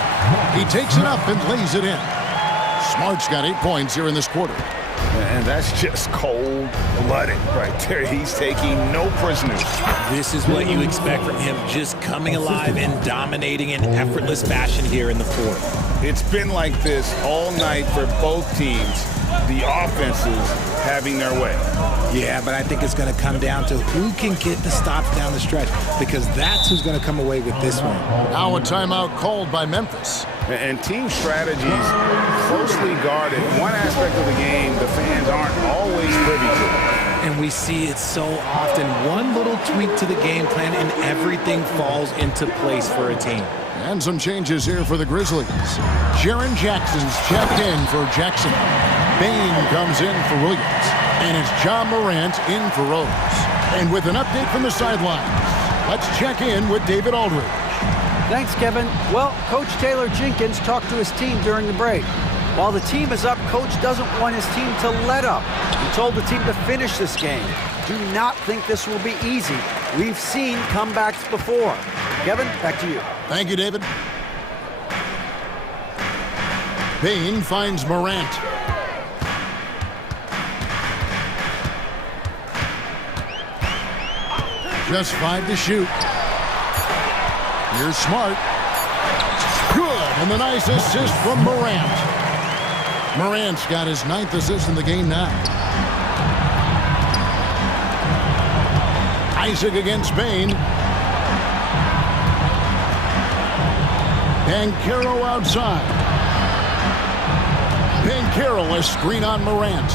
He takes it up and lays it in. Smart's got 8 points here in this quarter. And that's just cold-blooded right there. He's taking no prisoners. This is what you expect from him, just coming alive and dominating in effortless fashion here in the fourth. It's been like this all night for both teams. The offenses having their way. Yeah, but I think it's going to come down to who can get the stops down the stretch, because that's who's going to come away with this one. Now a timeout called by Memphis. And team strategies closely guarded. One aspect of the game the fans aren't always privy to. And we see it so often. One little tweak to the game plan and everything falls into place for a team. And some changes here for the Grizzlies. Jaren Jackson's checked in for Jackson. Bane comes in for Williams. And it's John Morant in for Rose. And with an update from the sidelines, let's check in with David Aldridge. Thanks, Kevin. Well, Coach Taylor Jenkins talked to his team during the break. While the team is up, Coach doesn't want his team to let up. He told the team to finish this game. Do not think this will be easy. We've seen comebacks before. Kevin, back to you. Thank you, David. Bane finds Morant. Just 5 to shoot. Here's Smart. Good, and the nice assist from Morant. Morant's got his 9th assist in the game now. Isaac against Bane. Banchero outside. Banchero, a screen on Morant.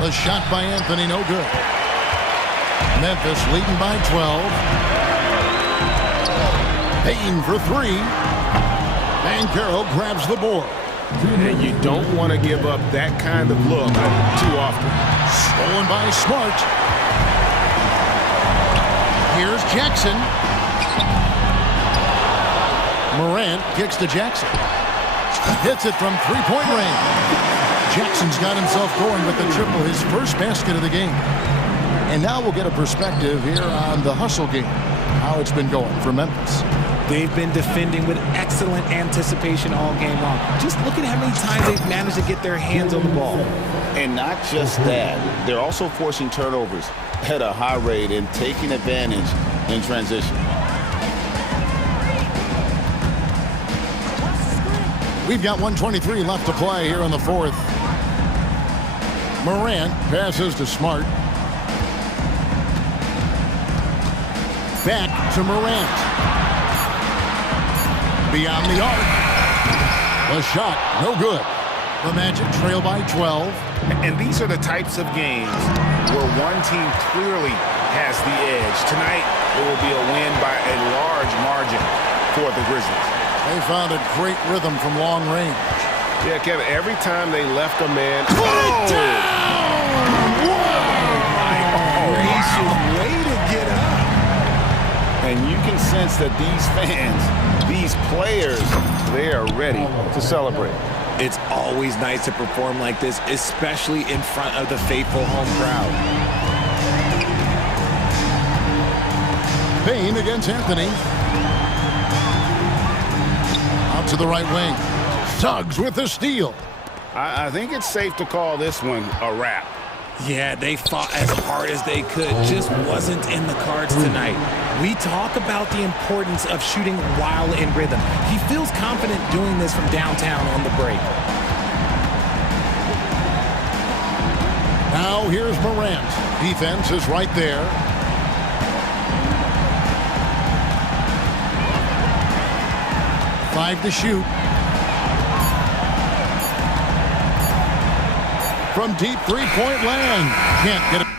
A shot by Anthony, no good. Memphis leading by 12. Bane for 3. Banchero grabs the board. And you don't want to give up that kind of look too often. Stolen by Smart. Here's Jackson. Morant kicks to Jackson. Hits it from 3-point range. Jackson's got himself going with the triple, his first basket of the game. And now we'll get a perspective here on the hustle game, how it's been going for Memphis. They've been defending with excellent anticipation all game long. Just look at how many times they've managed to get their hands on the ball. And not just that, they're also forcing turnovers at a high rate and taking advantage in transition. We've got 1:23 left to play here in the fourth. Morant passes to Smart. Back to Morant. Beyond the arc. The shot, no good. The Magic trail by 12. And these are the types of games where one team clearly has the edge. Tonight, it will be a win by a large margin for the Grizzlies. They found a great rhythm from long range. Yeah, Kevin, every time they left a man... Put it down! Oh, my gracious. Way to get up. And you can sense that these fans, these players, they are ready to celebrate. It's always nice to perform like this, especially in front of the faithful home crowd. Payne against Anthony. Out to the right wing. Suggs with the steal. I think it's safe to call this one a wrap. Yeah, they fought as hard as they could. Just wasn't in the cards tonight. We talk about the importance of shooting while in rhythm. He feels confident doing this from downtown on the break. Now here's Morant. Defense is right there. Five to shoot. From deep three-point land. Can't get it.